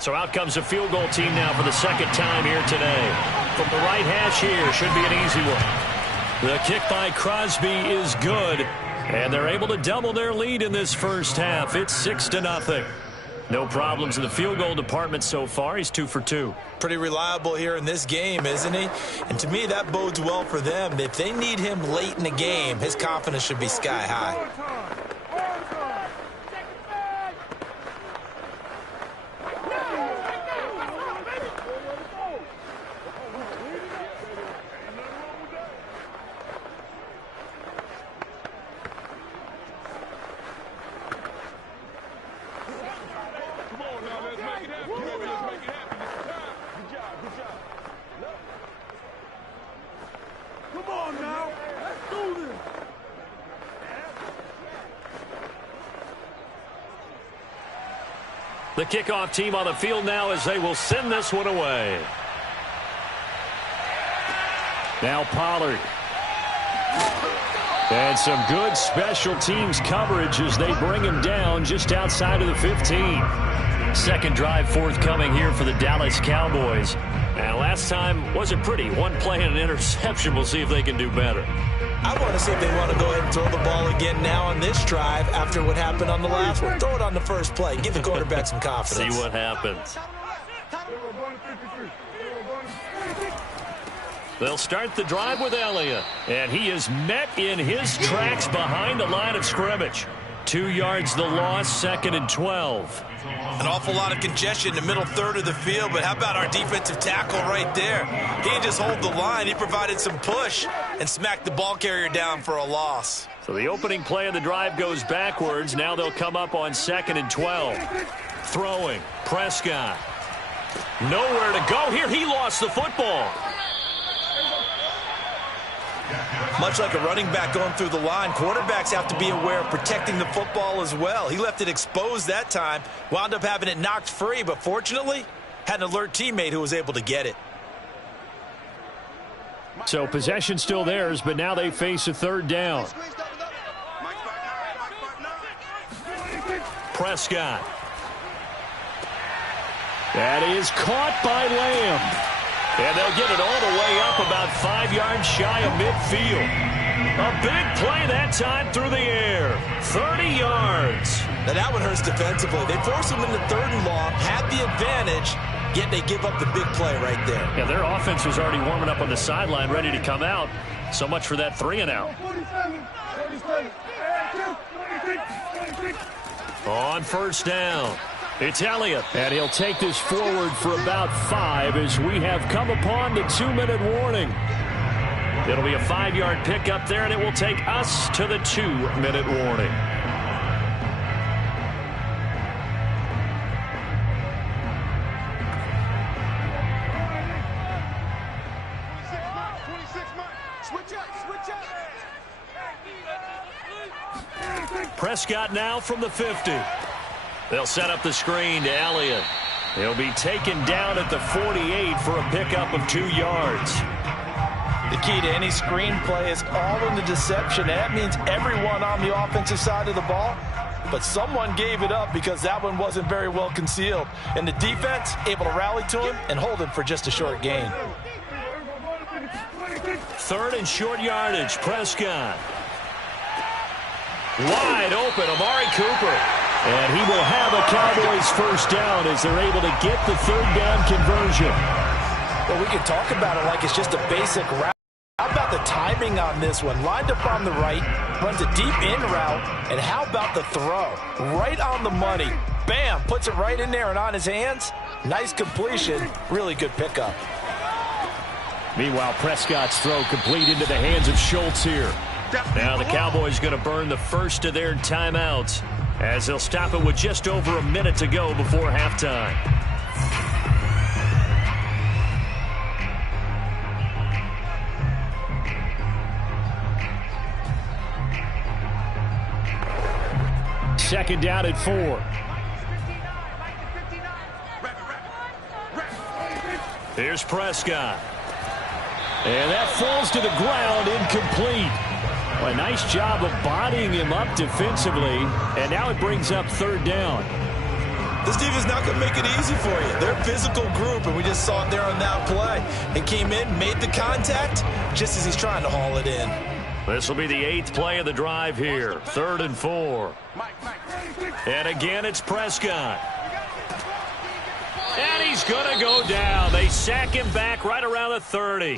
So out comes a field goal team now for the 2nd time here today. From the right hash here, should be an easy one. The kick by Crosby is good, and they're able to double their lead in this first half. It's 6-0. No problems in the field goal department so far. He's 2 for 2. Pretty reliable here in this game, isn't he? And to me, that bodes well for them. If they need him late in the game, his confidence should be sky high. The kickoff team on the field now as they will send this one away. Now Pollard. And some good special teams coverage as they bring him down just outside of the 15. 2nd drive forthcoming here for the Dallas Cowboys. And last time wasn't pretty. 1 play and an interception. We'll see if they can do better. I want to see if they want to go ahead and throw the ball again now on this drive after what happened on the last one. Throw it on the first play. Give the quarterback some confidence. See what happens. They'll start the drive with Elliott. And he is met in his tracks behind the line of scrimmage. 2 yards the loss, 2nd and 12. An awful lot of congestion in the middle third of the field, but how about our defensive tackle right there? He didn't just hold the line. He provided some push and smacked the ball carrier down for a loss. So the opening play of the drive goes backwards. Now they'll come up on 2nd and 12. Throwing. Prescott. Nowhere to go here. He lost the football. Much like a running back going through the line, quarterbacks have to be aware of protecting the football as well. He left it exposed that time, wound up having it knocked free, but fortunately, had an alert teammate who was able to get it. So possession still theirs, but now they face a third down. Prescott. That is caught by Lamb. And they'll get it all the way up about 5 yards shy of midfield. A big play that time through the air. 30 yards. Now that one hurts defensively. They forced them into 3rd and long, had the advantage, yet they give up the big play right there. Yeah, their offense was already warming up on the sideline, ready to come out. So much for that 3 and out. On first down, it's Elliott. And he'll take this forward for about 5 as we have come upon the 2-minute warning. It'll be a 5-yard pickup there, and it will take us to the 2-minute warning. Prescott now from the 50. They'll set up the screen to Elliott. He'll be taken down at the 48 for a pickup of 2 yards. The key to any screen play is all in the deception. That means everyone on the offensive side of the ball. But someone gave it up because that one wasn't very well concealed. And the defense able to rally to him and hold him for just a short gain. 3rd and short yardage. Prescott. Wide open, Amari Cooper. And he will have a Cowboys first down as they're able to get the 3rd down conversion. Well, we can talk about it like it's just a basic route. How about the timing on this one? Lined up on the right, runs a deep in route, and how about the throw? Right on the money. Bam, puts it right in there and on his hands. Nice completion, really good pickup. Meanwhile, Prescott's throw complete into the hands of Schultz here. Now the Cowboys going to burn the first of their timeouts as they'll stop it with just over a minute to go before halftime. Second down at 4. Here's Prescott. And that falls to the ground, incomplete. Well, a nice job of bodying him up defensively, and now it brings up 3rd down. This defense not going to make it easy for you. They're a physical group, and we just saw it there on that play. It came in, made the contact, just as he's trying to haul it in. This will be the 8th play of the drive here. 3rd and 4. And again, it's Prescott. And he's going to go down. They sack him back right around the 30.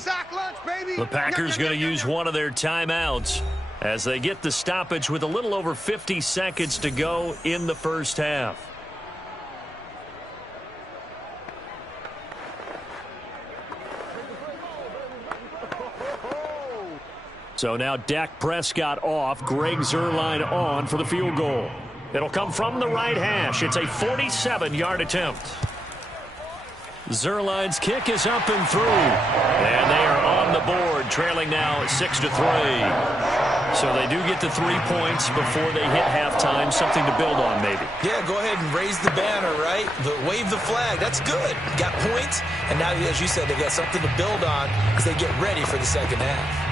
The Packers going to use one of their timeouts as they get the stoppage with a little over 50 seconds to go in the first half. So now Dak Prescott off, Greg Zuerlein on for the field goal. It'll come from the right hash. It's a 47-yard attempt. Zuerlein's kick is up and through. And they are on the board, trailing now 6-3. So they do get the 3 points before they hit halftime, something to build on maybe. Yeah, go ahead and raise the banner, right? Wave the flag. That's good. Got points, and now, as you said, they got something to build on as they get ready for the second half.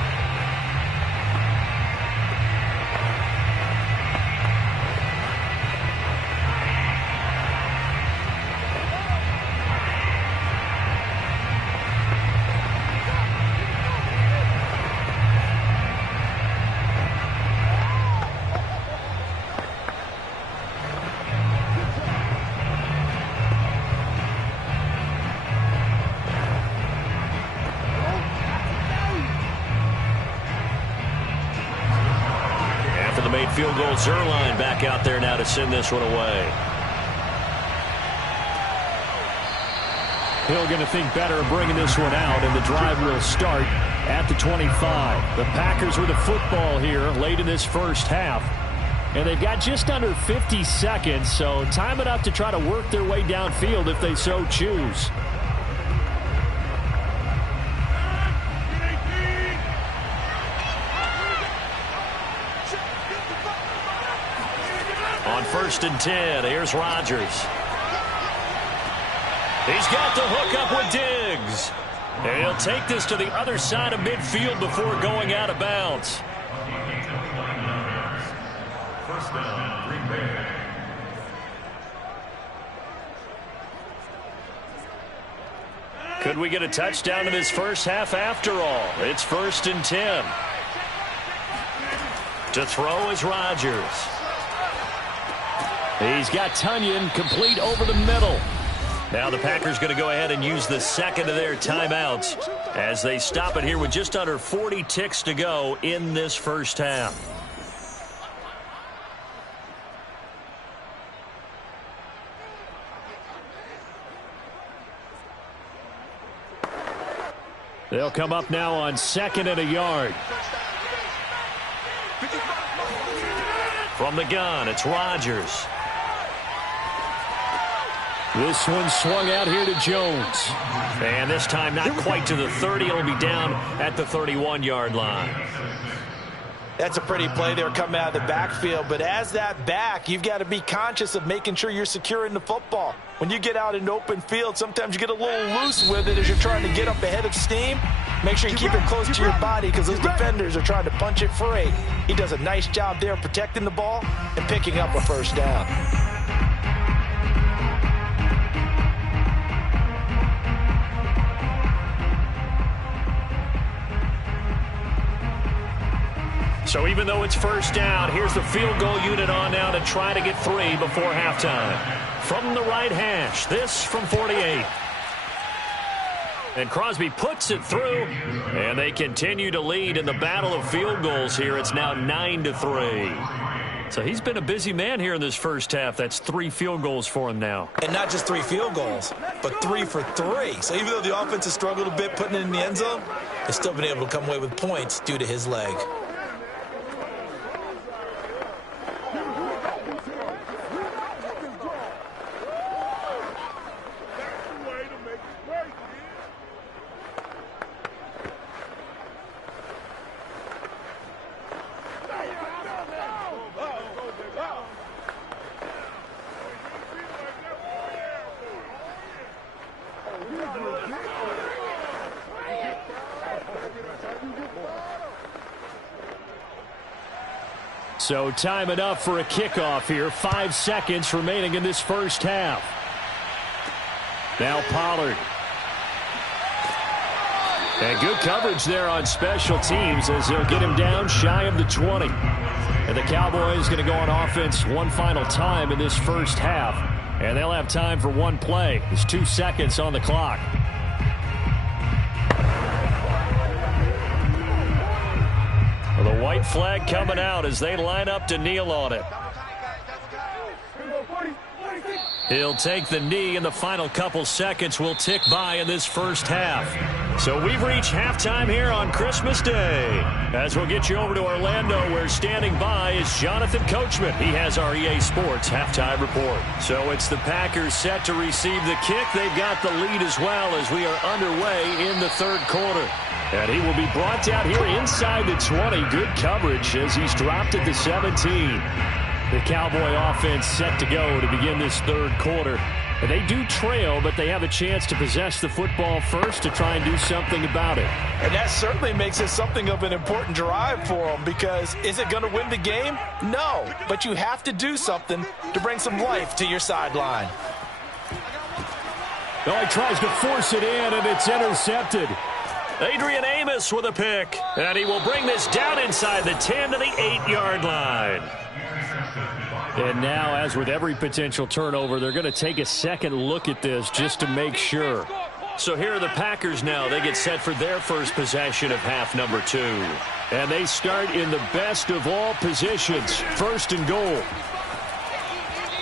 Field goal, Zuerlein back out there now to send this one away. Hill going to think better of bringing this one out, and the drive will start at the 25. The Packers with the football here late in this first half, and they've got just under 50 seconds, so time enough to try to work their way downfield if they so choose. On 1st and 10, here's Rodgers. He's got the hook up with Diggs. And he'll take this to the other side of midfield before going out of bounds. First down, Green Bay. Could we get a touchdown in this first half after all? It's 1st and 10. To throw is Rodgers. He's got Tonyan complete over the middle. Now the Packers going to go ahead and use the second of their timeouts as they stop it here with just under 40 ticks to go in this first half. They'll come up now on 2nd and a yard. From the gun, it's Rodgers. This one swung out here to Jones. And this time not quite to the 30. It'll be down at the 31-yard line. That's a pretty play there coming out of the backfield. But as that back, you've got to be conscious of making sure you're securing the football. When you get out in open field, sometimes you get a little loose with it as you're trying to get up ahead of steam. Make sure you keep it close to your body because those defenders are trying to punch it free. He does a nice job there protecting the ball and picking up a first down. So even though it's first down, here's the field goal unit on now to try to get 3 before halftime. From the right hash, this from 48. And Crosby puts it through, and they continue to lead in the battle of field goals here. It's now 9-3. So he's been a busy man here in this first half. That's 3 field goals for him now. And not just 3 field goals, but 3 for 3. So even though the offense has struggled a bit putting it in the end zone, they've still been able to come away with points due to his leg. So time enough for a kickoff here. 5 seconds remaining in this first half. Now Pollard. And good coverage there on special teams as they'll get him down shy of the 20. And the Cowboys going to go on offense one final time in this first half. And they'll have time for one play. There's 2 seconds on the clock. The white flag coming out as they line up to kneel on it. He'll take the knee, and the final couple seconds will tick by in this first half. So we've reached halftime here on Christmas Day. As we'll get you over to Orlando, where standing by is Jonathan Coachman. He has our EA Sports halftime report. So it's the Packers set to receive the kick. They've got the lead as well as we are underway in the third quarter. And he will be brought down here inside the 20. Good coverage as he's dropped at the 17. The Cowboy offense set to go to begin this third quarter. And they do trail, but they have a chance to possess the football first to try and do something about it. And that certainly makes it something of an important drive for them, because is it going to win the game? No, but you have to do something to bring some life to your sideline. Oh, he tries to force it in, and it's intercepted. Adrian Amos with a pick, and he will bring this down inside the 10 to the 8-yard line. And now, as with every potential turnover, they're going to take a second look at this just to make sure. So here are the Packers now. They get set for their first possession of half number 2. And they start in the best of all positions, 1st and goal.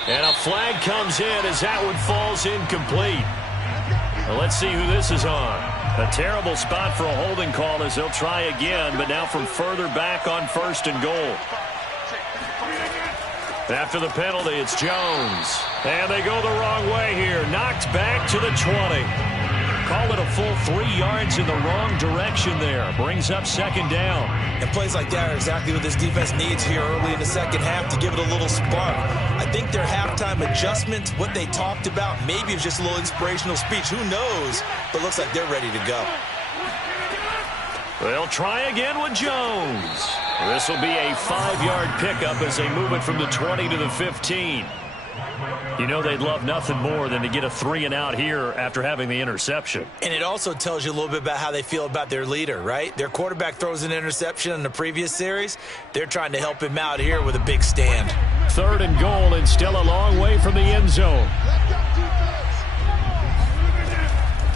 And a flag comes in as that one falls incomplete. Well, let's see who this is on. A terrible spot for a holding call as they'll try again, but now from further back on 1st and goal. After the penalty, it's Jones. And they go the wrong way here. Knocked back to the 20. Call it a full 3 yards in the wrong direction there. Brings up second down. And plays like that are exactly what this defense needs here early in the second half to give it a little spark. I think their halftime adjustment, what they talked about, maybe it was just a little inspirational speech. Who knows? But looks like they're ready to go. They'll try again with Jones. This will be a 5-yard pickup as they move it from the 20 to the 15. You know they'd love nothing more than to get a 3-and-out here after having the interception. And it also tells you a little bit about how they feel about their leader, right? Their quarterback throws an interception in the previous series. They're trying to help him out here with a big stand. 3rd and goal and still a long way from the end zone.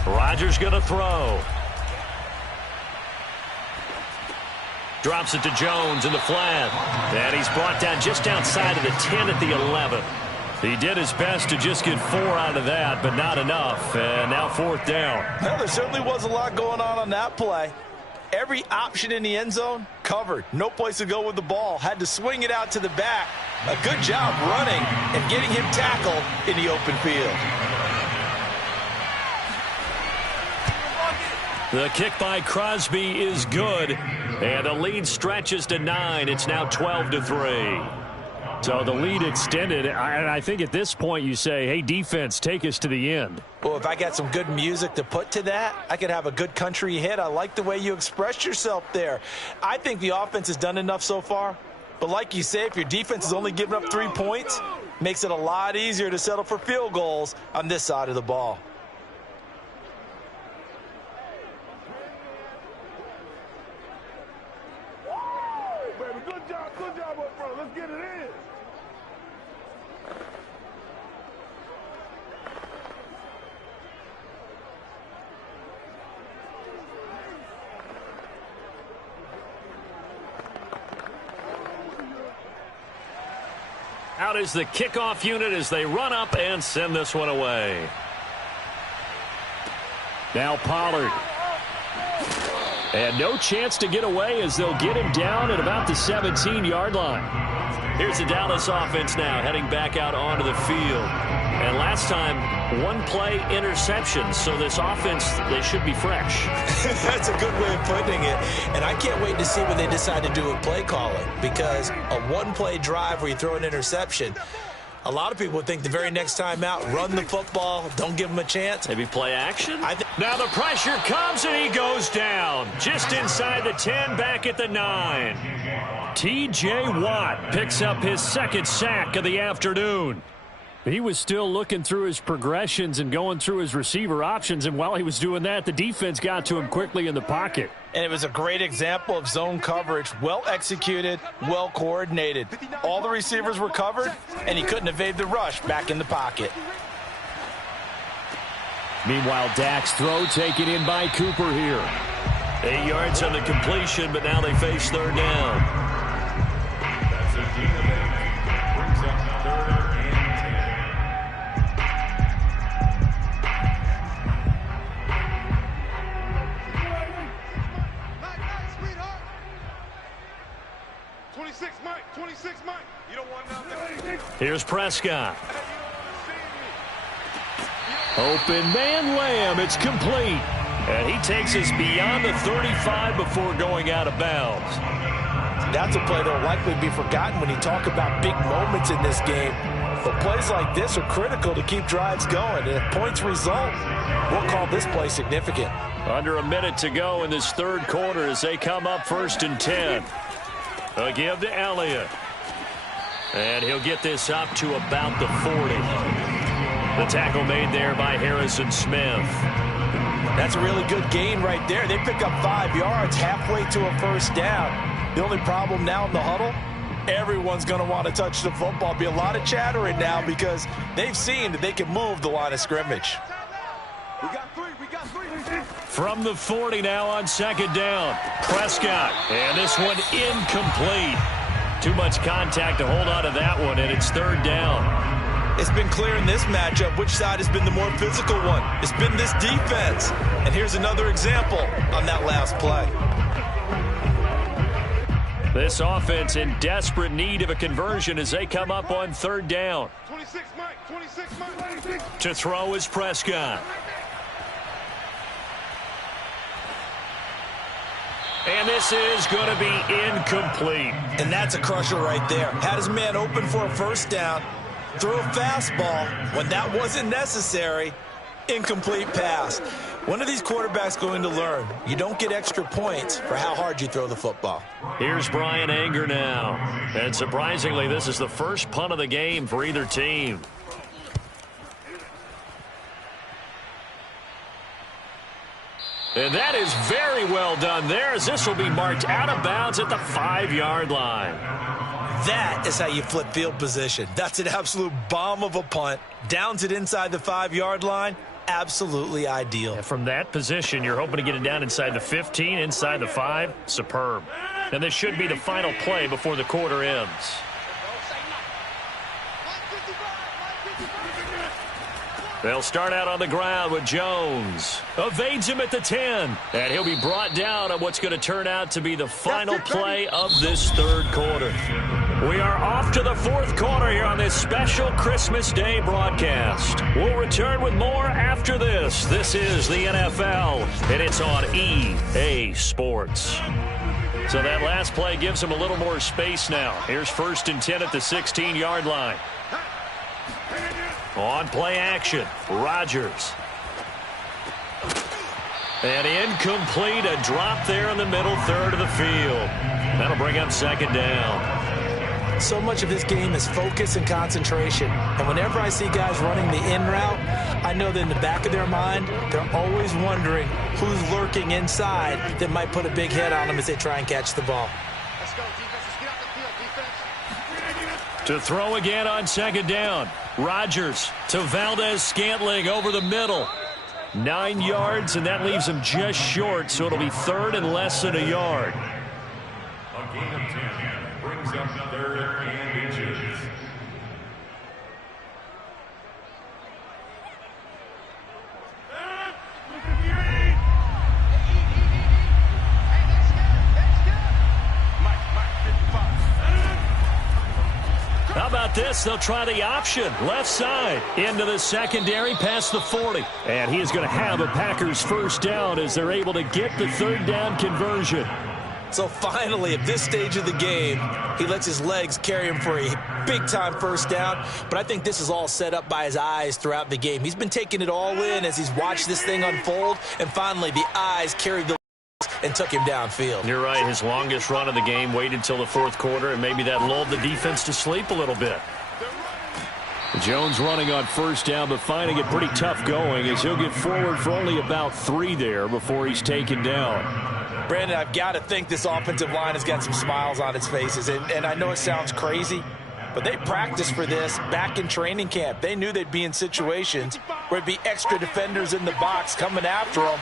Rodgers going to throw. Drops it to Jones in the flat. And he's brought down just outside of the 10 at the 11. He did his best to just get 4 out of that, but not enough. And now 4th down. Well, there certainly was a lot going on that play. Every option in the end zone covered. No place to go with the ball. Had to swing it out to the back. A good job running and getting him tackled in the open field. The kick by Crosby is good. And the lead stretches to 9. It's now 12-3. So the lead extended, and I think at this point you say, hey, defense, take us to the end. Well, if I got some good music to put to that, I could have a good country hit. I like the way you expressed yourself there. I think the offense has done enough so far. But like you say, if your defense is only giving up 3 points, makes it a lot easier to settle for field goals on this side of the ball. Baby, good job up front. Let's get it in. Out is the kickoff unit as they run up and send this one away. Now Pollard. And no chance to get away as they'll get him down at about the 17-yard line. Here's the Dallas offense now heading back out onto the field. And last time, 1-play interception. So this offense, they should be fresh. That's a good way of putting it. And I can't wait to see what they decide to do with play calling. Because a 1-play drive where you throw an interception, a lot of people would think the very next time out, run the football, don't give them a chance. Maybe play action? Now the pressure comes and he goes down. Just inside the 10, back at the 9. T.J. Watt picks up his 2nd sack of the afternoon. He was still looking through his progressions and going through his receiver options, and while he was doing that, the defense got to him quickly in the pocket. And it was a great example of zone coverage, well executed, well coordinated. All the receivers were covered, and he couldn't evade the rush back in the pocket. Meanwhile, Dak's throw taken in by Cooper here. 8 yards on the completion, but now they face 3rd down. That's a gain of 8. Brings up 3rd and 10. Sweetheart. 26, Mike. 26, Mike. You don't want nothing. Here's Prescott. Open man Lamb. It's complete. And he takes us beyond the 35 before going out of bounds. That's a play that will likely be forgotten when you talk about big moments in this game. But plays like this are critical to keep drives going. And if points result, we'll call this play significant. Under a minute to go in this 3rd quarter as they come up 1st and 10. A give to Elliott. And he'll get this up to about the 40. The tackle made there by Harrison Smith. That's a really good gain right there. They pick up 5 yards halfway to a 1st down. The only problem now in the huddle, everyone's going to want to touch the football. Be a lot of chattering now because they've seen that they can move the line of scrimmage. We got 3. We got 3. From the 40 now on 2nd down. Prescott. And this one incomplete. Too much contact to hold on to that one, and it's 3rd down. It's been clear in this matchup which side has been the more physical one. It's been this defense. And here's another example on that last play. This offense in desperate need of a conversion as they come up on 3rd down. 26, Mike. 26, Mike. To throw is Prescott. this is going to be incomplete. And that's a crusher right there. Had his man open for a first down, threw a fastball when that wasn't necessary, incomplete pass. When are these quarterbacks going to learn? You don't get extra points for how hard you throw the football. Here's Brian Anger now. And surprisingly, this is the first punt of the game for either team. And that is very well done there, as this will be marked out of bounds at the 5-yard line. That is how you flip field position. That's an absolute bomb of a punt. Downs it inside the 5-yard line. Absolutely ideal. And from that position, you're hoping to get it down inside the 15, inside the 5. Superb. And this should be the final play before the quarter ends. They'll start out on the ground with Jones. Evades him at the 10. And he'll be brought down on what's going to turn out to be the final play of this third quarter. We are off to the fourth quarter here on this special Christmas Day broadcast. We'll return with more after this. This is the NFL, and it's on EA Sports. So that last play gives them a little more space now. Here's 1st and 10 at the 16-yard line. On play action, Rodgers. And incomplete, a drop there in the middle third of the field. That'll bring up 2nd down. So much of this game is focus and concentration. And whenever I see guys running the in route, I know that in the back of their mind, they're always wondering who's lurking inside that might put a big hit on them as they try and catch the ball. Let's go, defense. Let's get out the field, defense. To throw again on 2nd down. Rodgers to Valdez-Scantling over the middle. 9 yards, and that leaves him just short, so it'll be 3rd and less than a yard. A gain of 10 brings up 3rd and inches. How about this? They'll try the option. Left side into the secondary past the 40. And he is going to have a Packers first down as they're able to get the 3rd down conversion. So finally, at this stage of the game, he lets his legs carry him for a big-time first down. But I think this is all set up by his eyes throughout the game. He's been taking it all in as he's watched this thing unfold. And finally, the eyes carried the and took him downfield. You're right. His longest run of the game waited until the 4th quarter, and maybe that lulled the defense to sleep a little bit. Jones running on 1st down, but finding it pretty tough going as he'll get forward for only about 3 there before he's taken down. Brandon, I've got to think this offensive line has got some smiles on its faces. And I know it sounds crazy, but they practiced for this back in training camp. They knew they'd be in situations where it'd be extra defenders in the box coming after them,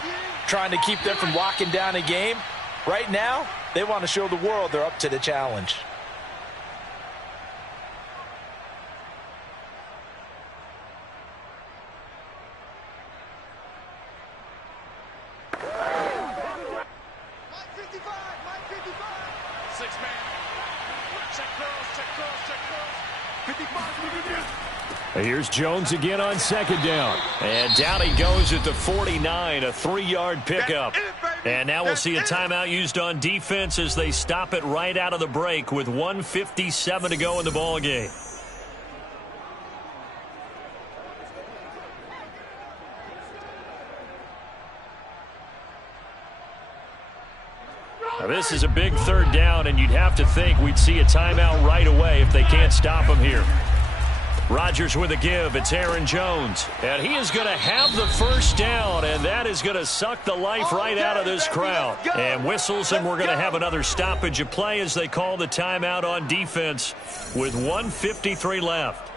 trying to keep them from locking down a game. Right now, they want to show the world they're up to the challenge. Here's Jones again on 2nd down. And down he goes at the 49, a 3-yard pickup. And now we'll see a timeout used on defense as they stop it right out of the break with 1:57 to go in the ballgame. Now this is a big 3rd down, and you'd have to think we'd see a timeout right away if they can't stop him here. Rodgers with a give. It's Aaron Jones. And he is going to have the first down, and that is going to suck the life right out of this crowd. And whistles, and we're going to have another stoppage of play as they call the timeout on defense with 1:53 left.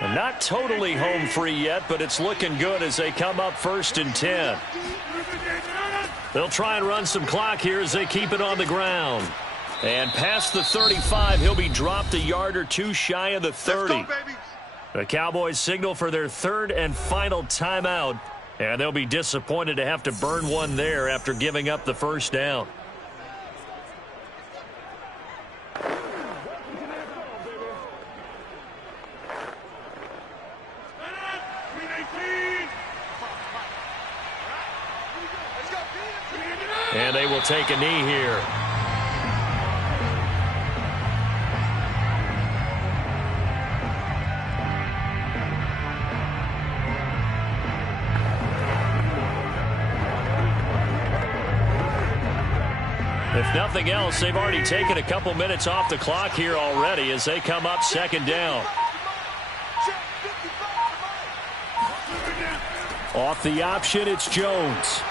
And not totally home free yet, but it's looking good as they come up 1st and 10. They'll try and run some clock here as they keep it on the ground. And past the 35, he'll be dropped a yard or 2 shy of the 30. Let's go, baby. The Cowboys signal for their 3rd and final timeout. And they'll be disappointed to have to burn one there after giving up the first down. And they will take a knee here. If nothing else, they've already taken a couple minutes off the clock here already as they come up second down. Off the option, it's Jones.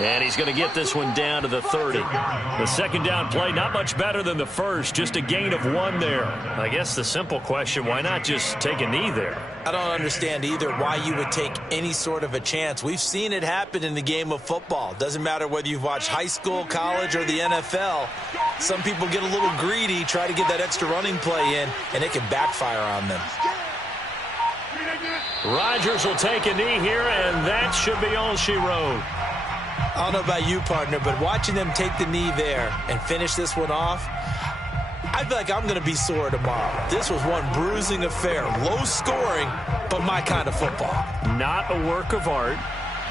And he's going to get this one down to the 30. The second down play, not much better than the first, just a gain of 1 there. I guess the simple question, why not just take a knee there? I don't understand either why you would take any sort of a chance. We've seen it happen in the game of football. Doesn't matter whether you've watched high school, college, or the NFL. Some people get a little greedy, try to get that extra running play in, and it can backfire on them. Rodgers will take a knee here, and that should be all she wrote. I don't know about you, partner, but watching them take the knee there and finish this one off, I feel like I'm going to be sore tomorrow. This was one bruising affair. Low scoring, but my kind of football. Not a work of art,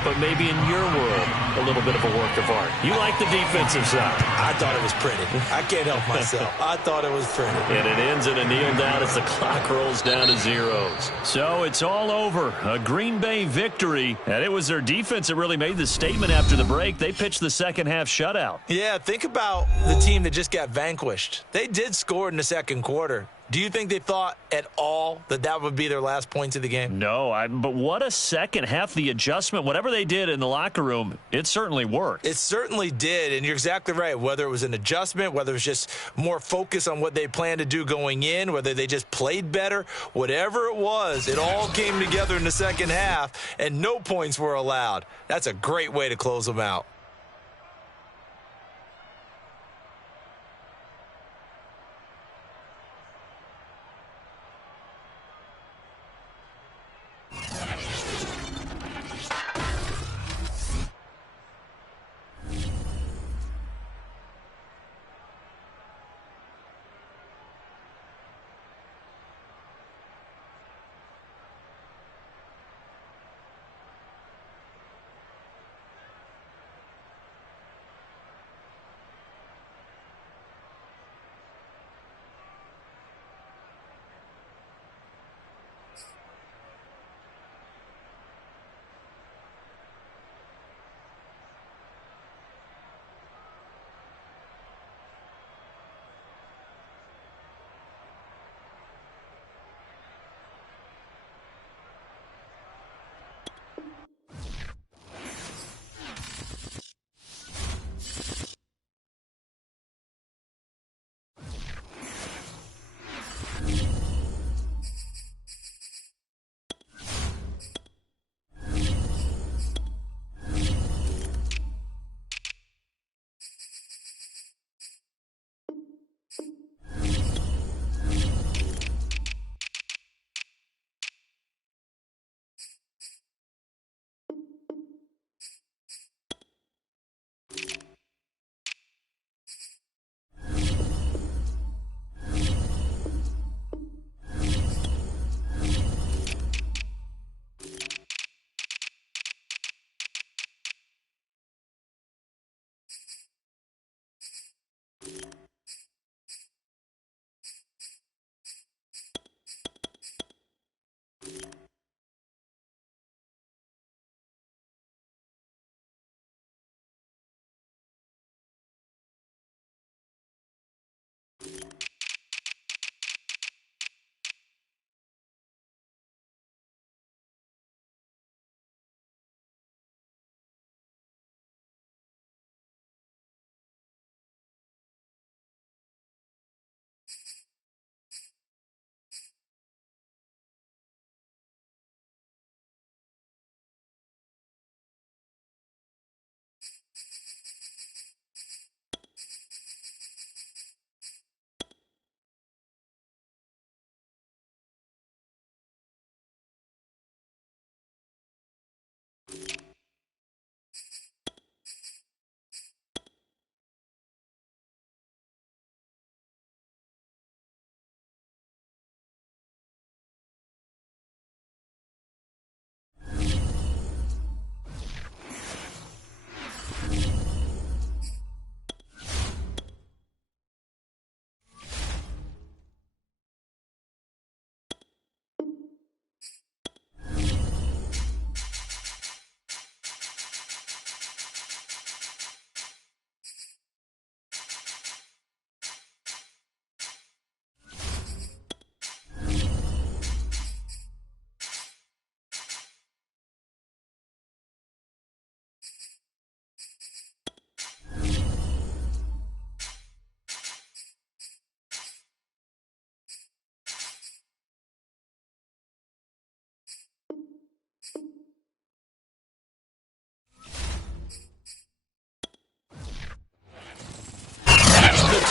but maybe in your world, a little bit of a work of art. You like the defensive side. I thought it was pretty. I can't help myself. I thought it was pretty. And it ends in a kneel down as the clock rolls down to zeros. So it's all over. A Green Bay victory. And it was their defense that really made the statement after the break. They pitched the second half shutout. Yeah, think about the team that just got vanquished. They did score in the second quarter. Do you think they thought at all that that would be their last points of the game? No, but what a second half. The adjustment, whatever they did in the locker room, it certainly worked. It certainly did, and you're exactly right. Whether it was an adjustment, whether it was just more focus on what they planned to do going in, whether they just played better, whatever it was, it all came together in the second half, and no points were allowed. That's a great way to close them out.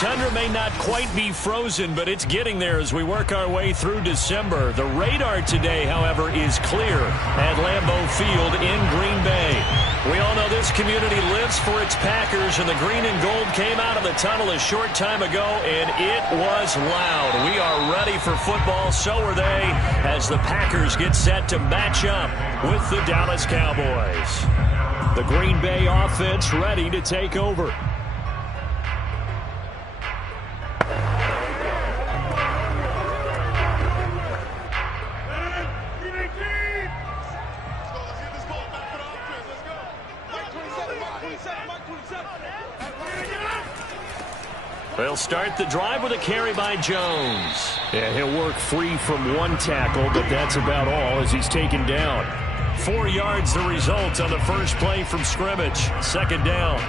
tundra may not quite be frozen, but it's getting there as we work our way through December. The radar today, however, is clear at Lambeau Field in Green Bay. We all know this community lives for its Packers, and the green and gold came out of the tunnel a short time ago, and it was loud. We are ready for football, so are they, as the Packers get set to match up with the Dallas Cowboys. The Green Bay offense ready to take over. They'll start the drive with a carry by Jones. Yeah, he'll work free from one tackle, but that's about all as he's taken down. 4 yards the result on the first play from scrimmage. Second down.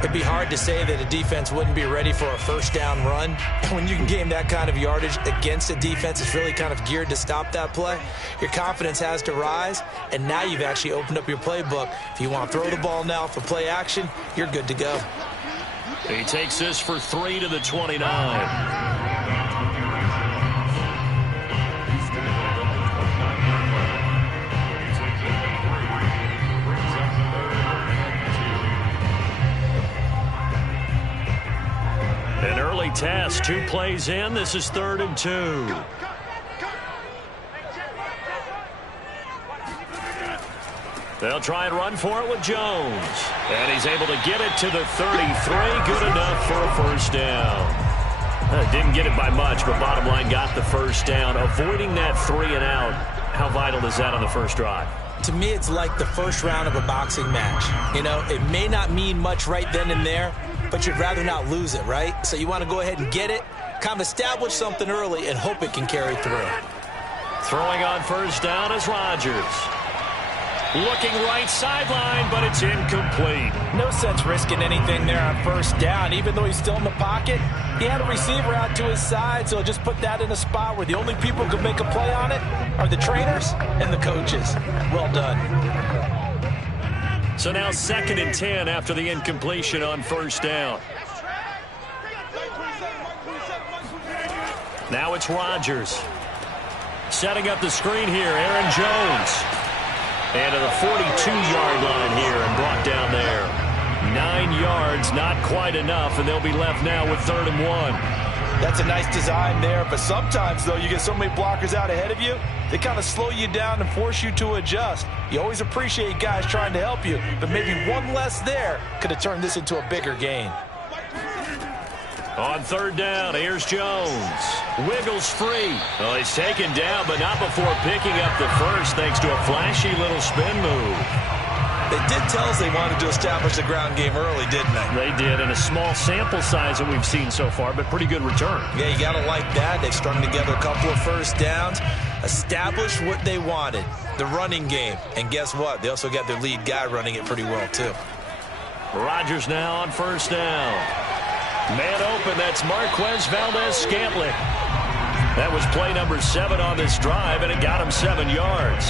It'd be hard to say that a defense wouldn't be ready for a first down run. When you can gain that kind of yardage against a defense that's really kind of geared to stop that play, your confidence has to rise, and now you've actually opened up your playbook. If you want to throw the ball now for play action, you're good to go. He takes this for 3 to the 29. An early test, 2 plays in. This is 3rd and 2. They'll try and run for it with Jones. And he's able to get it to the 33. Good enough for a first down. Didn't get it by much, but bottom line got the first down. Avoiding that 3 and out, how vital is that on the first drive? To me, it's like the first round of a boxing match. You know, it may not mean much right then and there, but you'd rather not lose it, right? So you want to go ahead and get it, kind of establish something early, and hope it can carry through. Throwing on first down is Rodgers. Looking right sideline, but it's incomplete. No sense risking anything there on first down. Even though he's still in the pocket, he had a receiver out to his side, so just put that in a spot where the only people who can make a play on it are the trainers and the coaches. Well done. So now 2nd and 10 after the incompletion on first down. Now it's Rodgers. Setting up the screen here, Aaron Jones. And to the 42-yard line here and brought down there. 9 yards, not quite enough, and they'll be left now with 3rd and 1. That's a nice design there, but sometimes, though, you get so many blockers out ahead of you, they kind of slow you down and force you to adjust. You always appreciate guys trying to help you, but maybe one less there could have turned this into a bigger gain. On 3rd down, here's Jones. Wiggles free. Well, he's taken down, but not before picking up the first, thanks to a flashy little spin move. They did tell us they wanted to establish the ground game early, didn't they? They did, and a small sample size that we've seen so far, but pretty good return. Yeah, you got to like that. They've strung together a couple of first downs, established what they wanted, the running game. And guess what? They also got their lead guy running it pretty well, too. Rodgers now on first down. Man open, that's Marquez Valdez-Scantling. That was play number 7 on this drive, and it got him 7 yards.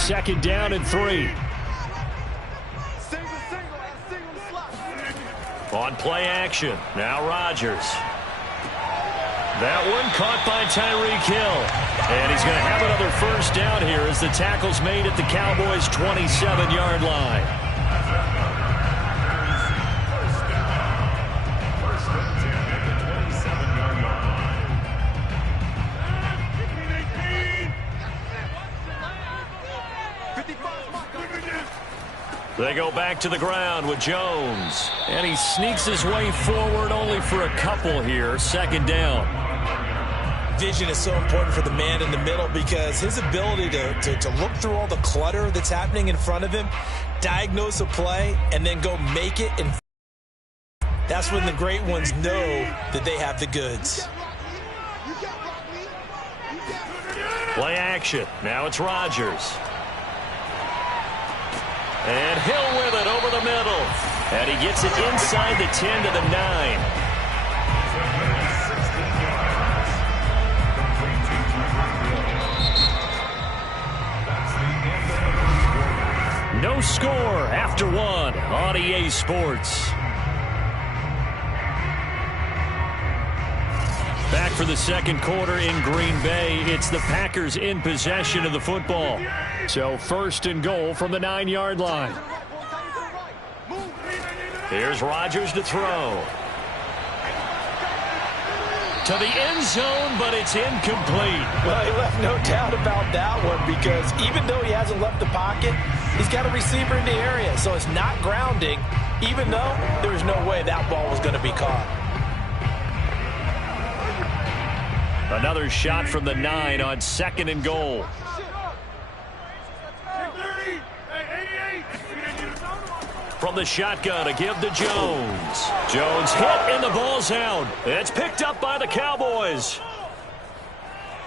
Second down and 3. On play action, now Rodgers. That one caught by Tyreek Hill. And he's going to have another first down here as the tackle's made at the Cowboys' 27-yard line. They go back to the ground with Jones. And he sneaks his way forward only for a couple here. 2nd down. Vision is so important for the man in the middle because his ability to look through all the clutter that's happening in front of him, diagnose a play, and then go make it. And that's when the great ones know that they have the goods. Play action. Now it's Rodgers. And Hill with it over the middle. And he gets it inside the 10 to the 9. No score after one on EA Sports. Back for the second quarter in Green Bay. It's the Packers in possession of the football. So first and goal from the 9-yard line. Here's Rodgers to throw. To the end zone, but it's incomplete. Well, he left no doubt about that one because even though he hasn't left the pocket, he's got a receiver in the area. So it's not grounding, even though there was no way that ball was going to be caught. Another shot from the 9 on second and goal. From the shotgun to give to Jones. Jones hit and the ball's out. It's picked up by the Cowboys.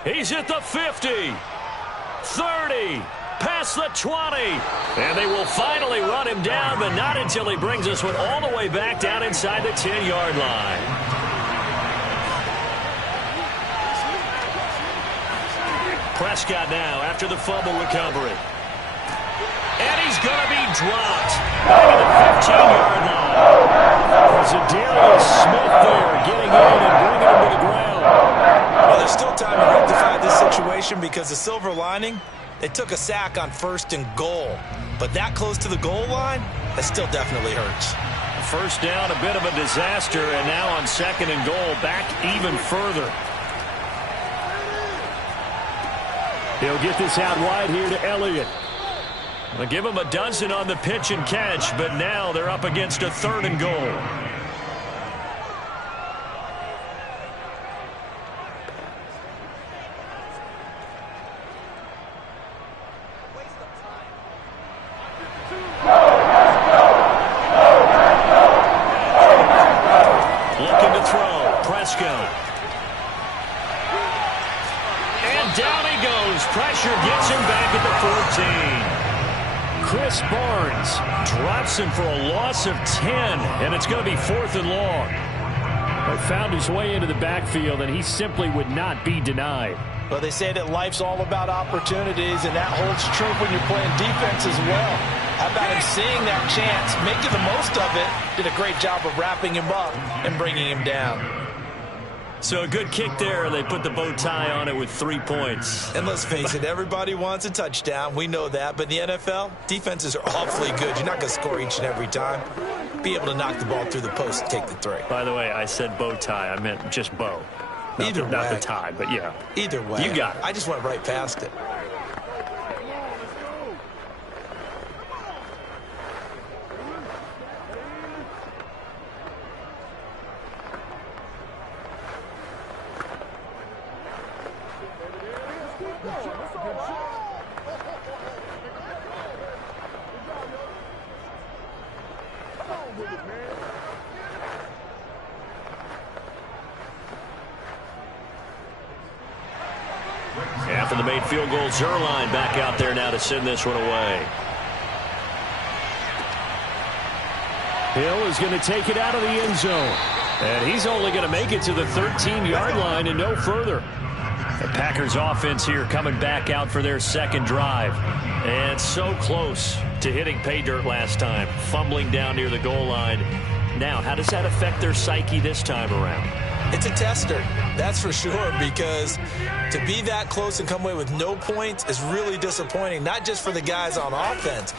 He's at the 50, 30, past the 20. And they will finally run him down, but not until he brings this one all the way back down inside the 10-yard line. Prescott now after the fumble recovery. And he's going to be dropped back at the 15-yard line. Zadarius Smith there getting in and bringing him to the ground. Well, there's still time to rectify this situation because the silver lining, they took a sack on first and goal. But that close to the goal line, that still definitely hurts. First down, a bit of a disaster, and now on second and goal, back even further. He'll get this out wide here to Elliott. They'll give him a dozen on the pitch and catch, but now they're up against a third and goal. Looking to throw, Prescott. And down he goes. Pressure gets him back at the 14. Chris Barnes drops him for a loss of 10, and it's going to be fourth and long. But found his way into the backfield, and he simply would not be denied. Well, they say that life's all about opportunities, and that holds true when you're playing defense as well. How about him seeing that chance, making the most of it, did a great job of wrapping him up and bringing him down. So a good kick there. They put the bow tie on it with 3 points. And let's face it, everybody wants a touchdown. We know that. But in the NFL, defenses are awfully good. You're not going to score each and every time. Be able to knock the ball through the post and take the 3. By the way, I said bow tie. I meant just bow. Not the tie, but yeah. Either way. You got it. I just went right past it. After the made field goal, Zuerlein back out there now to send this one away. Hill is going to take it out of the end zone. And he's only going to make it to the 13-yard line and no further. The Packers offense here coming back out for their second drive. And so close to hitting pay dirt last time. Fumbling down near the goal line. Now, how does that affect their psyche this time around? It's a tester, that's for sure, because to be that close and come away with no points is really disappointing, not just for the guys on offense,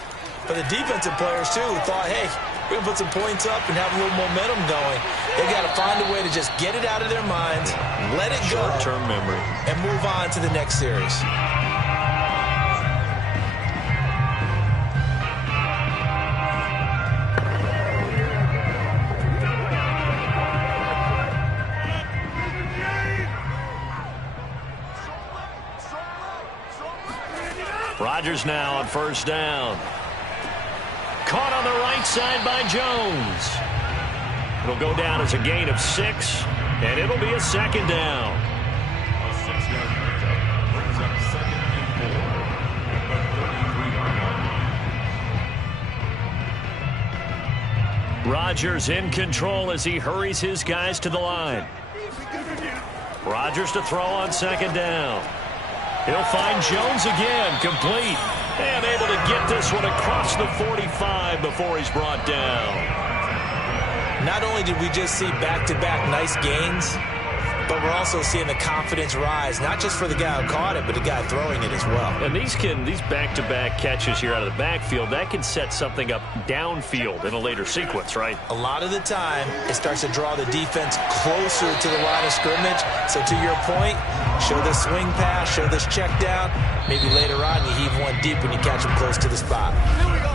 but the defensive players, too, who thought, hey, we're going to put some points up and have a little momentum going. They've got to find a way to just get it out of their minds, let it go, short-term memory, and move on to the next series. Rodgers now on first down. Caught on the right side by Jones. It'll go down as a gain of 6, and it'll be a second down. A 6-yard pickup brings up second and 4 at the 33-yard line. Rodgers in control as he hurries his guys to the line. Rodgers to throw on second down. He'll find Jones again, complete. And able to get this one across the 45 before he's brought down. Not only did we just see back-to-back nice gains, but we're also seeing the confidence rise, not just for the guy who caught it, but the guy throwing it as well. And these back-to-back catches here out of the backfield, that can set something up downfield in a later sequence, right? A lot of the time, it starts to draw the defense closer to the line of scrimmage. So to your point, show this swing pass, show this check down. Maybe later on you heave one deep when you catch them close to the spot.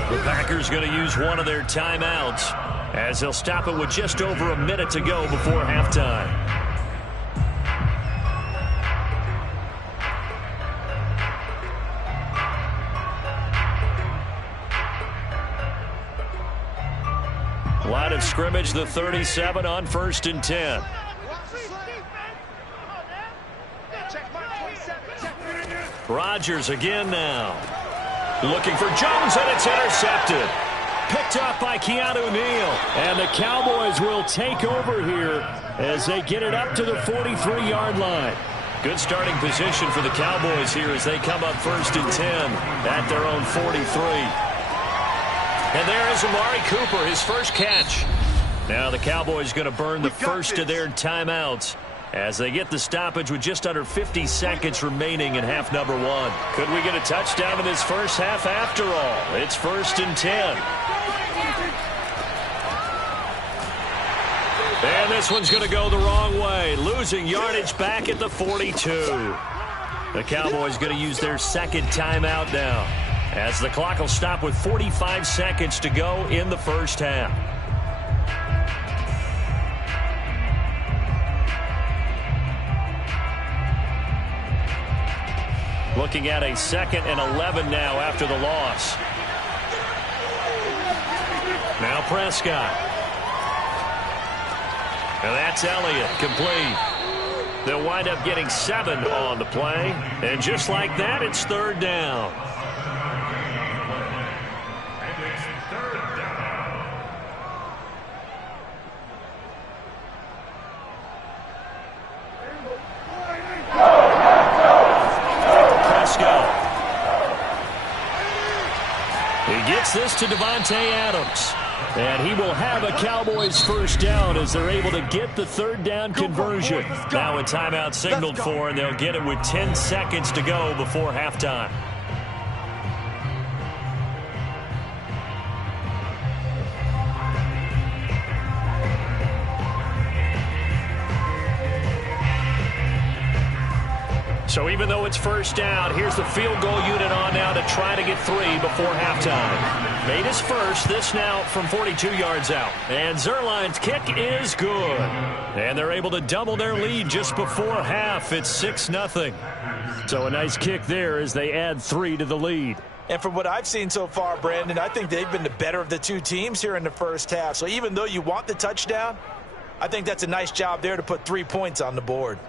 The Packers going to use one of their timeouts as they'll stop it with just over a minute to go before halftime. Line of scrimmage, the 37 on 1st and 10. Rodgers again now. Looking for Jones, and it's intercepted. Picked up by Keanu Neal. And the Cowboys will take over here as they get it up to the 43-yard line. Good starting position for the Cowboys here as they come up 1st and 10 at their own 43. And there is Amari Cooper, his first catch. Now the Cowboys going to burn the first of their timeouts as they get the stoppage with just under 50 seconds remaining in half number 1. Could we get a touchdown in this first half after all? It's 1st and 10. And this one's going to go the wrong way, losing yardage back at the 42. The Cowboys going to use their second timeout now, as the clock will stop with 45 seconds to go in the first half. Looking at a 2nd and 11 now after the loss. Now Prescott. And that's Elliott, complete. They'll wind up getting 7 on the play. And just like that, it's 3rd down. Prescott. He gets this to Devontae Adams. And he will have a Cowboys first down as they're able to get the 3rd down conversion. Now a timeout signaled for, and they'll get it with 10 seconds to go before halftime. So even though it's first down, here's the field goal unit on now to try to get 3 before halftime. Made his first, this now from 42 yards out. And Zuerlein's kick is good. And they're able to double their lead just before half. It's 6-0. So a nice kick there as they add 3 to the lead. And from what I've seen so far, Brandon, I think they've been the better of the two teams here in the first half. So even though you want the touchdown, I think that's a nice job there to put 3 points on the board.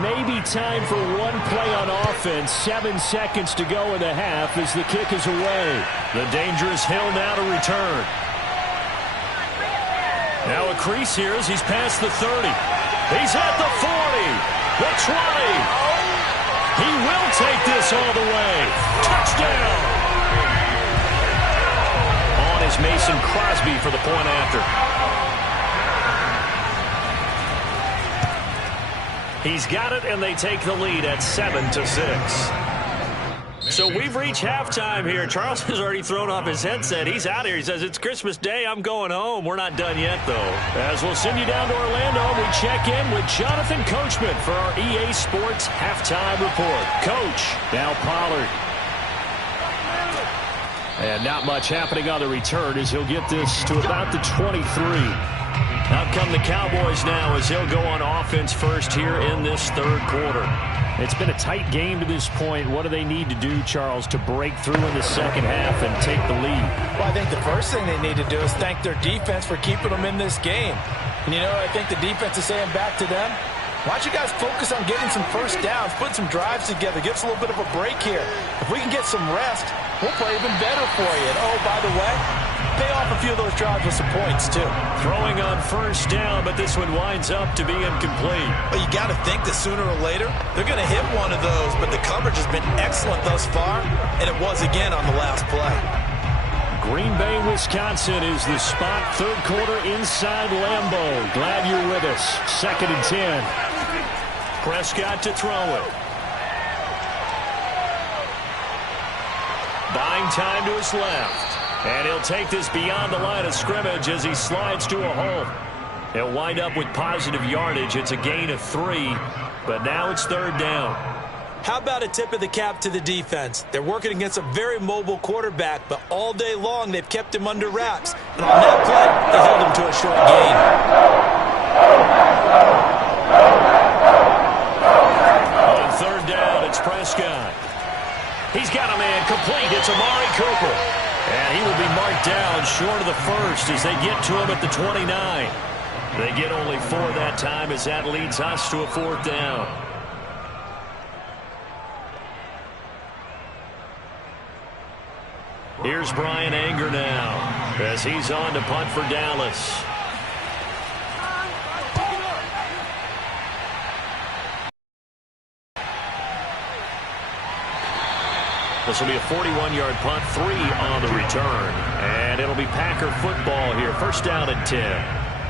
Maybe time for one play on offense. 7 seconds to go in the half as the kick is away. The dangerous Hill now to return. Now a crease here as he's past the 30. He's at the 40, the 20. He will take this all the way. Touchdown! On is Mason Crosby for the point after. He's got it, and they take the lead at 7-6. So we've reached halftime here. Charles has already thrown off his headset. He's out here. He says, it's Christmas Day. I'm going home. We're not done yet, though. As we'll send you down to Orlando, we check in with Jonathan Coachman for our EA Sports Halftime Report. Coach, now Pollard. And not much happening on the return as he'll get this to about the 23. Out come the Cowboys now as they'll go on offense first here in this third quarter. It's been a tight game to this point. What do they need to do, Charles, to break through in the second half and take the lead? Well, I think the first thing they need to do is thank their defense for keeping them in this game. And, you know, I think the defense is saying back to them, why don't you guys focus on getting some first downs, put some drives together, give us a little bit of a break here. If we can get some rest, we'll play even better for you. And, oh, by the way, pay off a few of those drives with some points, too. Throwing on first down, but this one winds up to be incomplete. But you got to think that sooner or later, they're going to hit one of those, but the coverage has been excellent thus far, and it was again on the last play. Green Bay, Wisconsin is the spot. Third quarter inside Lambeau. Glad you're with us. 2nd and 10. Prescott to throw it. Buying time to his left. And he'll take this beyond the line of scrimmage as he slides to a hole. He'll wind up with positive yardage. It's a gain of 3, but now it's 3rd down. How about a tip of the cap to the defense? They're working against a very mobile quarterback, but all day long they've kept him under wraps. And on that play, they held him to a short gain. On 3rd down, it's Prescott. He's got a man complete. It's Amari Cooper. And he will be marked down short of the first as they get to him at the 29. They get only 4 that time as that leads us to a 4th down. Here's Brian Anger now as he's on to punt for Dallas. This will be a 41-yard punt, 3 on the return. And it'll be Packer football here. 1st down and 10.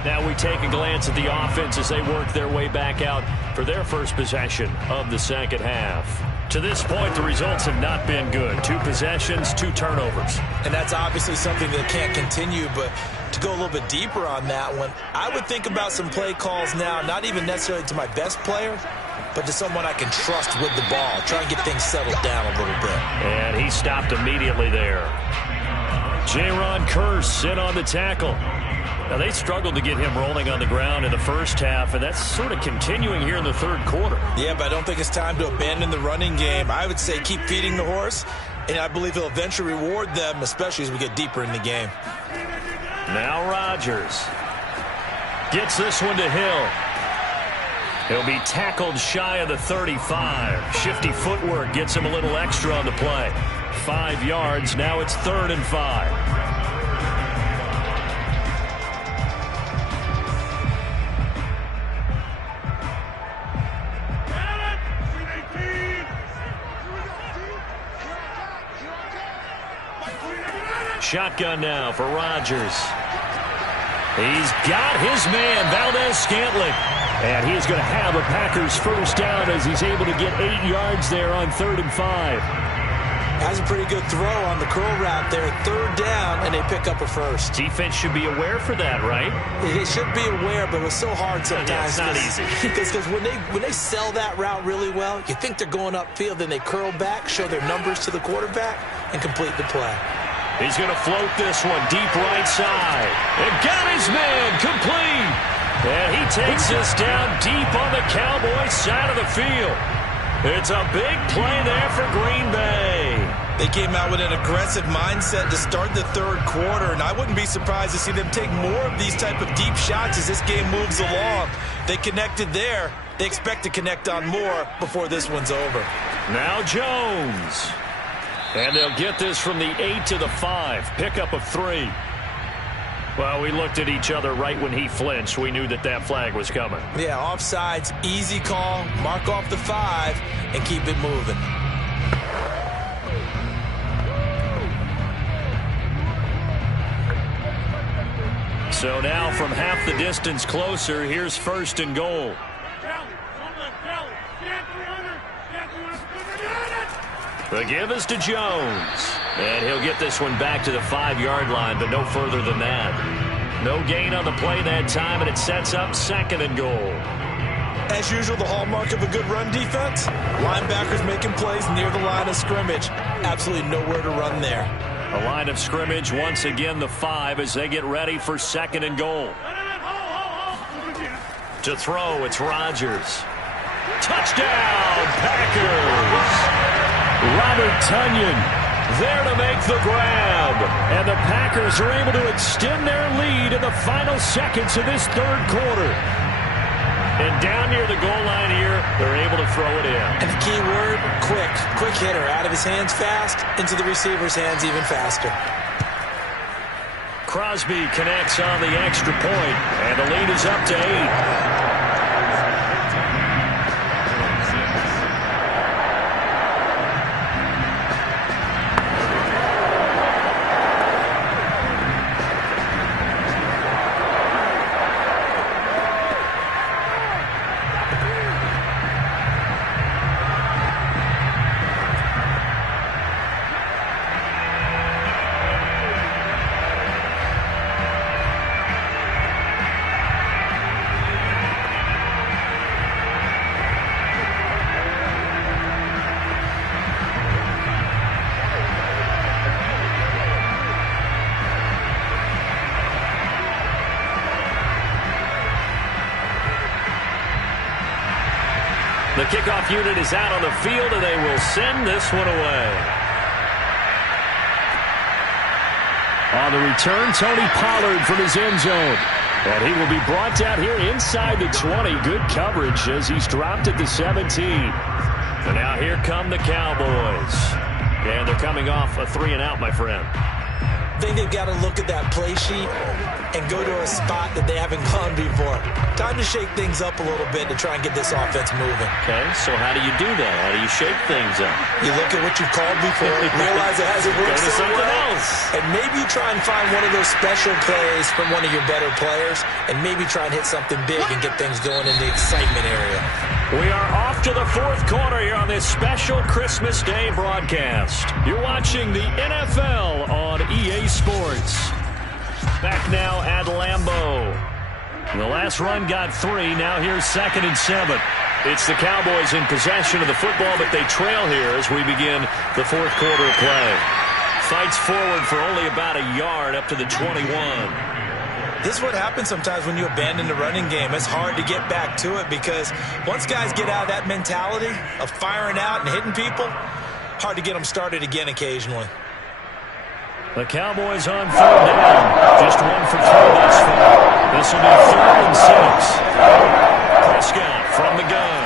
Now we take a glance at the offense as they work their way back out for their first possession of the second half. To this point, the results have not been good. 2 possessions, 2 turnovers. And that's obviously something that can't continue, but to go a little bit deeper on that one, I would think about some play calls now, not even necessarily to my best player, but to someone I can trust with the ball. Try and get things settled down a little bit. And he stopped immediately there. Jaron Kearse in on the tackle. Now, they struggled to get him rolling on the ground in the first half, and that's sort of continuing here in the 3rd quarter. Yeah, but I don't think it's time to abandon the running game. I would say keep feeding the horse, and I believe he'll eventually reward them, especially as we get deeper in the game. Now Rodgers gets this one to Hill. He'll be tackled shy of the 35. Shifty footwork gets him a little extra on the play. 5 yards. Now it's 3rd and 5. Shotgun now for Rodgers. He's got his man, Valdez-Scantling. And he's going to have a Packers first down as he's able to get 8 yards there on 3rd and 5. Has a pretty good throw on the curl route there. 3rd down, and they pick up a first. Defense should be aware for that, right? They should be aware, but it was so hard sometimes. Yeah, it's not easy. Because when they sell that route really well, you think they're going upfield, then they curl back, show their numbers to the quarterback, and complete the play. He's going to float this one deep right side. And got his man complete. And he takes this down deep on the Cowboys side of the field. It's a big play there for Green Bay. They came out with an aggressive mindset to start the 3rd quarter, and I wouldn't be surprised to see them take more of these type of deep shots as this game moves along. They connected there. They expect to connect on more before this one's over. Now Jones. And they'll get this from the 8 to the 5. Pickup of 3. Well, we looked at each other right when he flinched. We knew that that flag was coming. Yeah, offsides, easy call. Mark off the 5 and keep it moving. So now from half the distance closer, here's 1st and goal. The give is to Jones. And he'll get this one back to the 5-yard line, but no further than that. No gain on the play that time, and it sets up 2nd and goal. As usual, the hallmark of a good run defense, linebackers making plays near the line of scrimmage. Absolutely nowhere to run there. The line of scrimmage, once again, the 5 as they get ready for 2nd and goal. To throw, it's Rodgers. Touchdown, Packers! Robert Tonyan there to make the grab. And the Packers are able to extend their lead in the final seconds of this third quarter. And down near the goal line here, they're able to throw it in. And the key word, quick. Quick hitter. Out of his hands fast, into the receiver's hands even faster. Crosby connects on the extra point, and the lead is up to 8. The kickoff unit is out on the field, and they will send this one away. On the return, Tony Pollard from his end zone. And he will be brought down here inside the 20. Good coverage as he's dropped at the 17. And now here come the Cowboys. And they're coming off a 3-and-out, my friend. I think they've got to look at that play sheet and go to a spot that they haven't gone before. Time to shake things up a little bit to try and get this offense moving. Okay, so how do you do that? How do you shake things up? You look at what you called before, realize it hasn't worked so well, and maybe you try and find one of those special plays from one of your better players, and maybe try and hit something big and get things going in the excitement area. We are off to the fourth quarter here on this special Christmas Day broadcast. You're watching the NFL on EA Sports. Back now at Lambeau. The last run got 3. Now here's 2nd and 7. It's the Cowboys in possession of the football, but they trail here as we begin the fourth quarter of play. Fights forward for only about a yard up to the 21. This is what happens sometimes when you abandon the running game. It's hard to get back to it because once guys get out of that mentality of firing out and hitting people, hard to get them started again occasionally. The Cowboys on 3rd down. Just 1 for 3 thus far. This will be 3rd and 6. Prescott from the gun.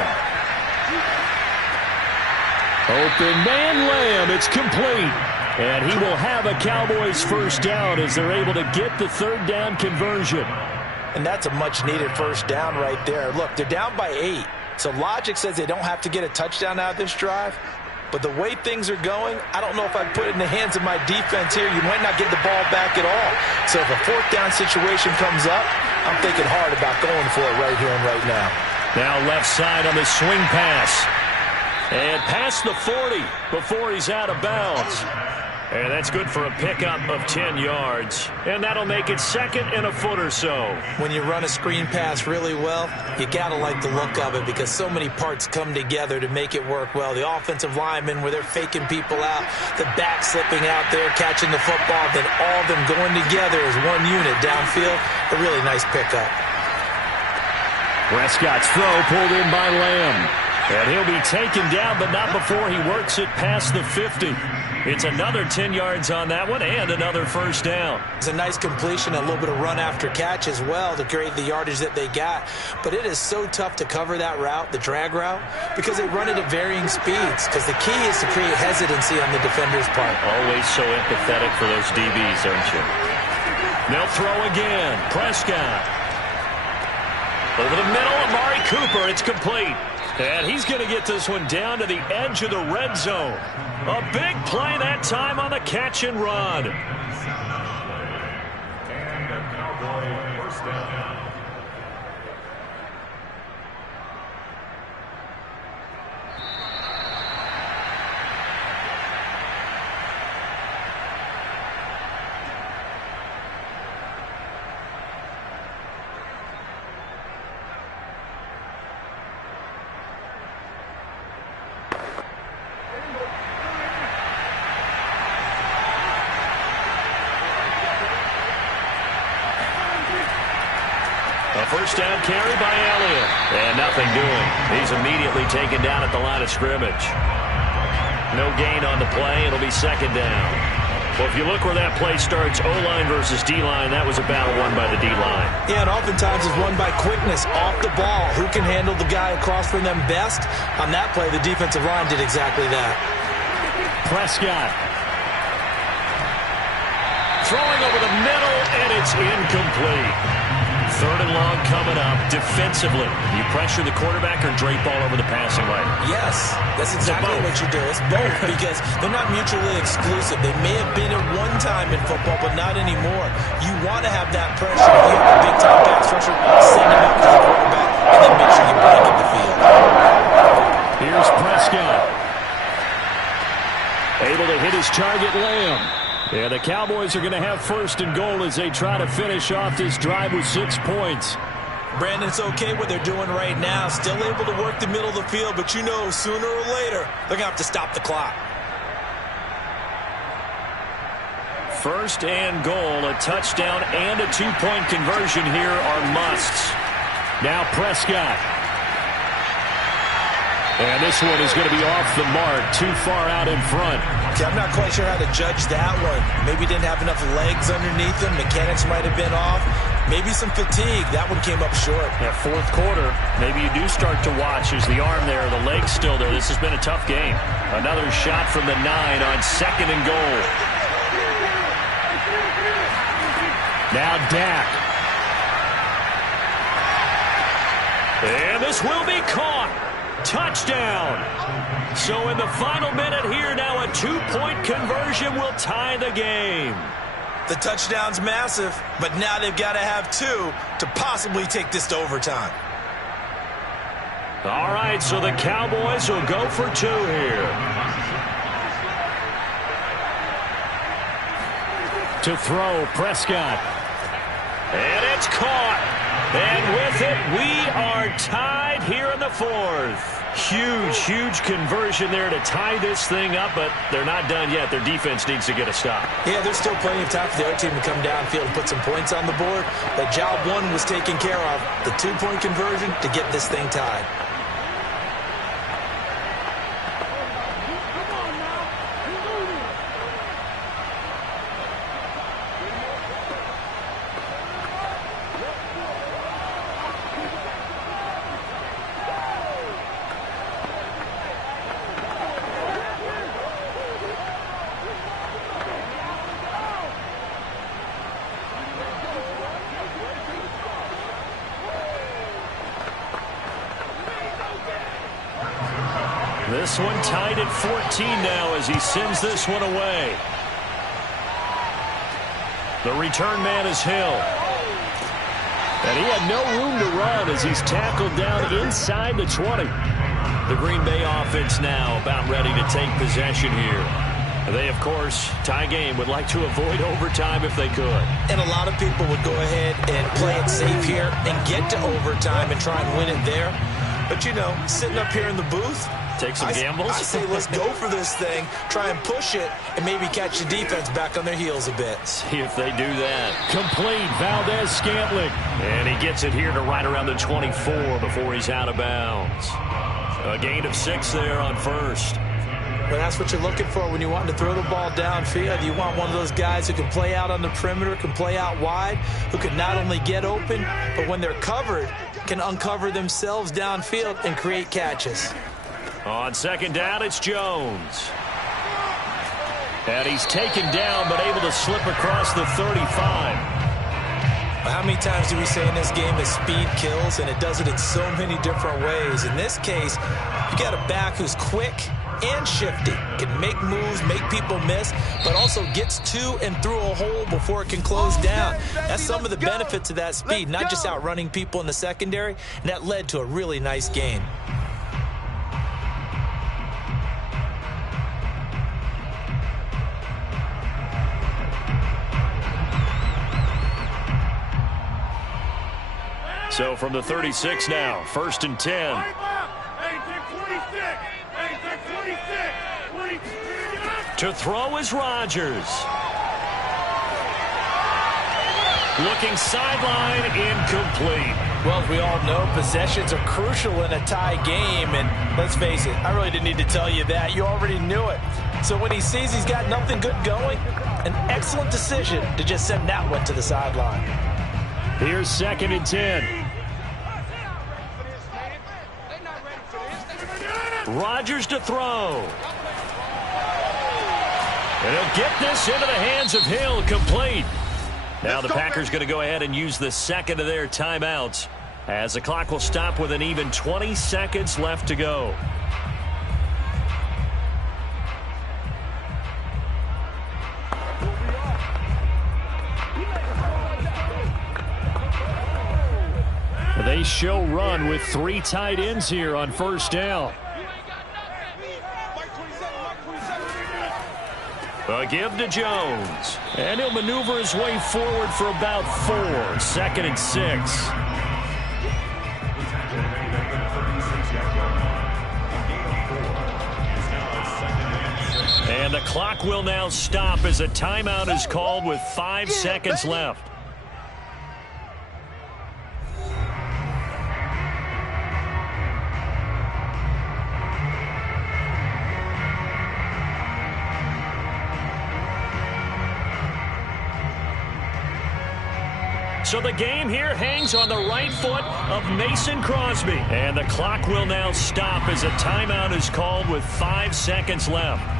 Open man Lamb. It's complete. And he will have a Cowboys first down as they're able to get the 3rd down conversion. And that's a much-needed first down right there. Look, they're down by 8. So logic says they don't have to get a touchdown out of this drive. But the way things are going, I don't know if I'd put it in the hands of my defense here. You might not get the ball back at all. So if a 4th down situation comes up, I'm thinking hard about going for it right here and right now. Now left side on the swing pass. And past the 40 before he's out of bounds. And that's good for a pickup of 10 yards. And that'll make it 2nd and a foot or so. When you run a screen pass really well, you got to like the look of it because so many parts come together to make it work well. The offensive linemen where they're faking people out, the back slipping out there, catching the football, then all of them going together as one unit downfield. A really nice pickup. Prescott's throw pulled in by Lamb. And he'll be taken down, but not before he works it past the 50. It's another 10 yards on that one and another first down. It's a nice completion, a little bit of run after catch as well to create the yardage that they got. But it is so tough to cover that route, the drag route, because they run it at varying speeds. Because the key is to create hesitancy on the defender's part. Always so empathetic for those DBs, aren't you? They'll throw again. Prescott. Over the middle, Amari Cooper. It's complete. And he's going to get this one down to the edge of the red zone. A big play that time on the catch and run. And a Cowboy first down. First down carry by Elliott. And nothing doing. He's immediately taken down at the line of scrimmage. No gain on the play. It'll be second down. Well, if you look where that play starts, O-line versus D-line, that was a battle won by the D-line. Yeah, and oftentimes it's won by quickness off the ball. Who can handle the guy across from them best? On that play, the defensive line did exactly that. Prescott. Throwing over the middle, and it's incomplete. Third and long coming up. Defensively, you pressure the quarterback or drape all over the passing lane? Yes, that's exactly what you do. It's both because they're not mutually exclusive. They may have been at one time in football, but not anymore. You want to have that pressure. You have a big-time pass rusher, send him out to the quarterback, and then make sure you break in the field. Here's Prescott. Able to hit his target, Lamb. Yeah, the Cowboys are going to have first and goal as they try to finish off this drive with 6 points. Brandon, it's okay what they're doing right now. Still able to work the middle of the field, but you know sooner or later they're going to have to stop the clock. First and goal, a touchdown and a 2-point conversion here are musts. Now Prescott. And this one is going to be off the mark, too far out in front. Okay, I'm not quite sure how to judge that one. Maybe didn't have enough legs underneath him. Mechanics might have been off. Maybe some fatigue. That one came up short. Yeah, fourth quarter, maybe you do start to watch. Is the arm there, the leg's still there. This has been a tough game. Another shot from the 9 on second and goal. Now Dak. And this will be caught. Touchdown. So in the final minute here, now a 2-point conversion will tie the game. The touchdown's massive, but now they've got to have 2 to possibly take this to overtime. All right, so the Cowboys will go for 2 here. To throw, Prescott. And it's caught. And with it, we are tied here in the 4th. Huge conversion there to tie this thing up, but they're not done yet. Their defense needs to get a stop. Yeah, there's still plenty of time for the other team to come downfield and put some points on the board. But job 1 was taken care of. The 2-point conversion to get this thing tied. This one tied at 14 now as he sends this one away. The return man is Hill. And he had no room to run as he's tackled down inside the 20. The Green Bay offense now about ready to take possession here. They, of course, tie game, would like to avoid overtime if they could. And a lot of people would go ahead and play it safe here and get to overtime and try and win it there. But, you know, sitting up here in the booth, take some gambles. I say let's go for this thing, try and push it, and maybe catch the defense back on their heels a bit. See if they do that. Complete, Valdez-Scantling. And he gets it here to right around the 24 before he's out of bounds. A gain of 6 there on first. But that's what you're looking for when you want to throw the ball downfield. You want one of those guys who can play out on the perimeter, can play out wide, who can not only get open, but when they're covered, can uncover themselves downfield and create catches. On second down, it's Jones. And he's taken down, but able to slip across the 35. How many times do we say in this game that speed kills, and it does it in so many different ways? In this case, you got a back who's quick and shifty, can make moves, make people miss, but also gets to and through a hole before it can close down. That's some of the benefits of that speed, not just outrunning people in the secondary, and that led to a really nice gain. So from the 36 now, 1st and 10. To throw is Rodgers. Looking sideline, incomplete. Well, as we all know, possessions are crucial in a tie game, and let's face it, I really didn't need to tell you that. You already knew it. So when he sees he's got nothing good going, an excellent decision to just send that one to the sideline. Here's 2nd and 10. Rodgers to throw. And he'll get this into the hands of Hill, complete. Now the Packers going to go ahead and use the second of their timeouts as the clock will stop with an even 20 seconds left to go. They show run with 3 tight ends here on 1st down. A give to Jones. And he'll maneuver his way forward for about 4. 2nd and 6. And the clock will now stop as a timeout is called with 5 seconds left. So the game here hangs on the right foot of Mason Crosby. And the clock will now stop as a timeout is called with 5 seconds left.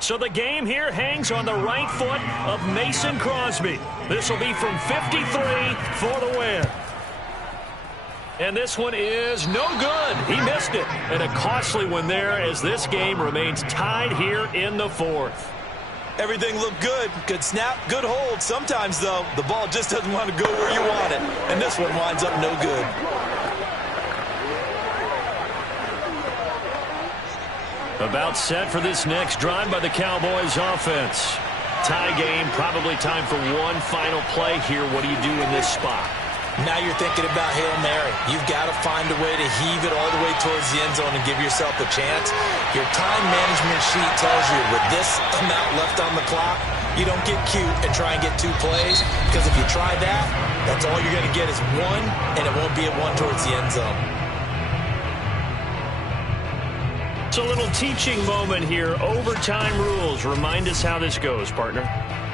So the game here hangs on the right foot of Mason Crosby. This will be from 53 for the win. And this one is no good. He missed it. And a costly one there as this game remains tied here in the 4th. Everything looked good. Good snap, good hold. Sometimes, though, the ball just doesn't want to go where you want it. And this one winds up no good. About set for this next drive by the Cowboys offense. Tie game, probably time for one final play here. What do you do in this spot? Now you're thinking about Hail Mary. You've got to find a way to heave it all the way towards the end zone and give yourself a chance. Your time management sheet tells you with this amount left on the clock, you don't get cute and try and get 2 plays, because if you try that, that's all you're going to get is 1, and it won't be a 1 towards the end zone. It's a little teaching moment here. Overtime rules. Remind us how this goes, partner.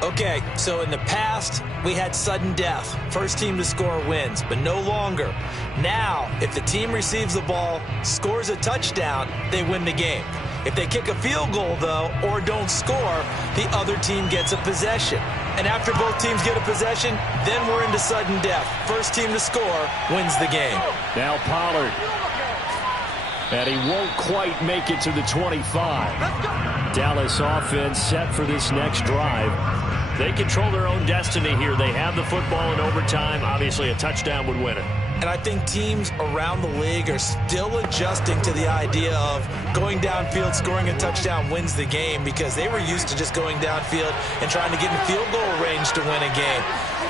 Okay, so in the past, we had sudden death. First team to score wins, but no longer. Now, if the team receives the ball, scores a touchdown, they win the game. If they kick a field goal, though, or don't score, the other team gets a possession. And after both teams get a possession, then we're into sudden death. First team to score wins the game. Now Pollard. And he won't quite make it to the 25. Dallas offense set for this next drive. They control their own destiny here. They have the football in overtime. Obviously, a touchdown would win it. And I think teams around the league are still adjusting to the idea of going downfield, scoring a touchdown wins the game, because they were used to just going downfield and trying to get in field goal range to win a game.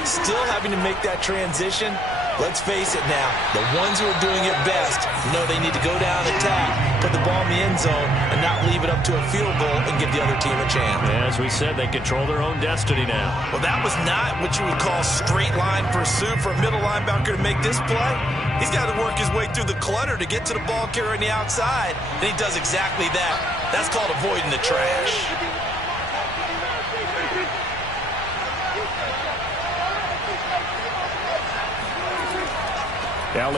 Still having to make that transition. Let's face it now, the ones who are doing it best know they need to go down, attack, put the ball in the end zone, and not leave it up to a field goal and give the other team a chance. As we said, they control their own destiny now. Well, that was not what you would call straight line pursuit for a middle linebacker to make this play. He's got to work his way through the clutter to get to the ball carrier on the outside, and he does exactly that. That's called avoiding the trash. Now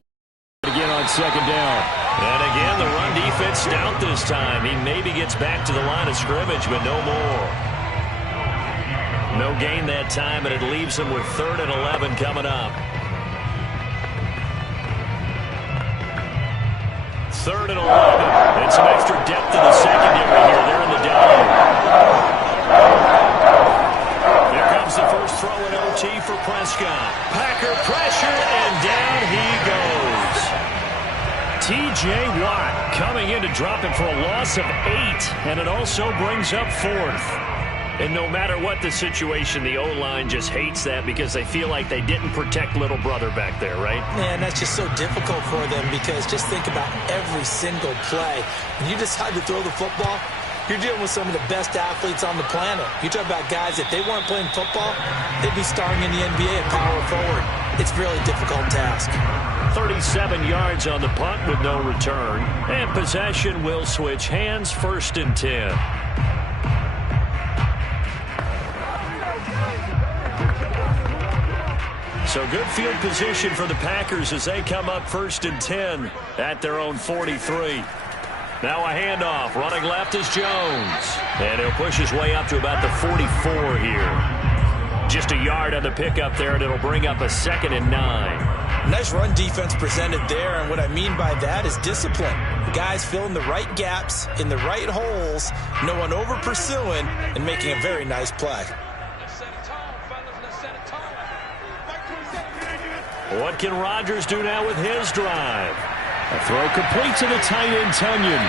again on 2nd down. And again, the run defense stout this time. He maybe gets back to the line of scrimmage, but no more. No gain that time, and it leaves him with 3rd and 11 coming up. 3rd and 11. And some extra depth in the secondary here. They're in the dome. Here comes the first throw in OT for Prescott. Packer pressure, and down he goes. T.J. Watt coming in to drop it for a loss of 8, and it also brings up 4th. And no matter what the situation, the O-line just hates that because they feel like they didn't protect little brother back there, right? Man, that's just so difficult for them because just think about every single play. When you decide to throw the football, you're dealing with some of the best athletes on the planet. You talk about guys, if they weren't playing football, they'd be starring in the NBA at power forward. It's a really difficult task. 37 yards on the punt with no return. And possession will switch hands, 1st and 10. So good field position for the Packers as they come up 1st and 10 at their own 43. Now a handoff. Running left is Jones. And he'll push his way up to about the 44 here. Just a yard on the pickup there, and it'll bring up a 2nd and 9. Nice run defense presented there, and what I mean by that is discipline. The guys filling the right gaps in the right holes, no one over pursuing, and making a very nice play. What can Rodgers do now with his drive? A throw complete to the tight end, Tunyon.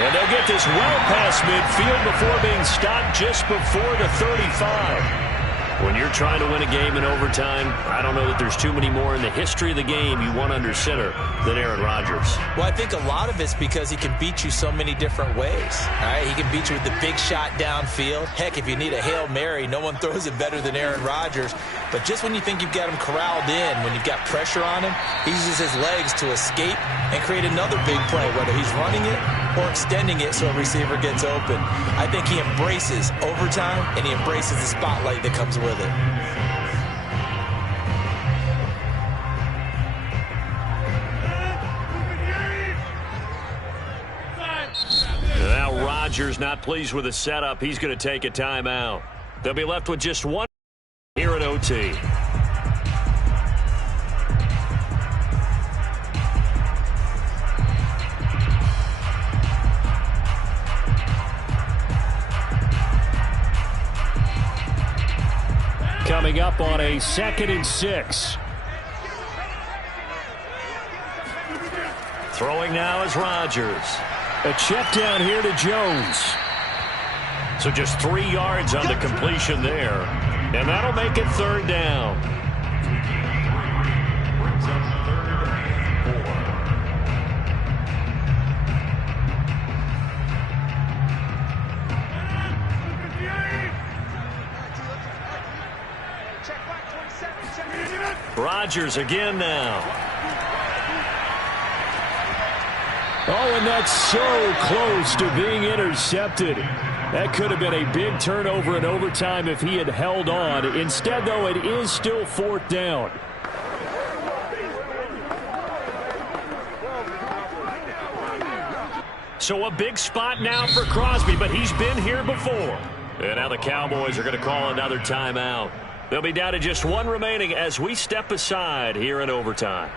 And they'll get this well past midfield before being stopped just before the 35. When you're trying to win a game in overtime, I don't know that there's too many more in the history of the game you want under center than Aaron Rodgers. Well, I think a lot of it's because he can beat you so many different ways. All right, he can beat you with the big shot downfield. Heck, if you need a Hail Mary, no one throws it better than Aaron Rodgers. But just when you think you've got him corralled in, when you've got pressure on him, he uses his legs to escape and create another big play, whether he's running it or extending it so a receiver gets open. I think he embraces overtime, and he embraces the spotlight that comes with it. Now Rodgers not pleased with the setup. He's going to take a timeout. They'll be left with just one here at OT. Coming up on a 2nd and 6. Throwing now is Rodgers. A check down here to Jones. So just 3 yards on the completion there. And that'll make it 3rd down. Rodgers again now. Oh, and that's so close to being intercepted. That could have been a big turnover in overtime if he had held on. Instead, though, it is still 4th down. So a big spot now for Crosby, but he's been here before. And now the Cowboys are going to call another timeout. They'll be down to just 1 remaining as we step aside here in overtime.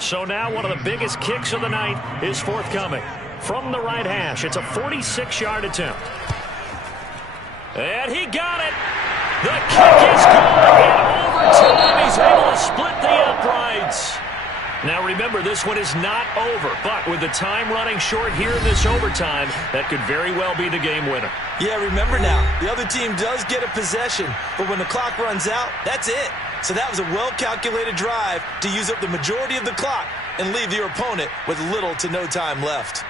So now one of the biggest kicks of the night is forthcoming. From the right hash, it's a 46-yard attempt. And he got it. The kick is good. In overtime, he's able to split the uprights. Now remember, this one is not over, but with the time running short here in this overtime, that could very well be the game winner. Yeah, remember now, the other team does get a possession, but when the clock runs out, that's it. So that was a well-calculated drive to use up the majority of the clock and leave your opponent with little to no time left.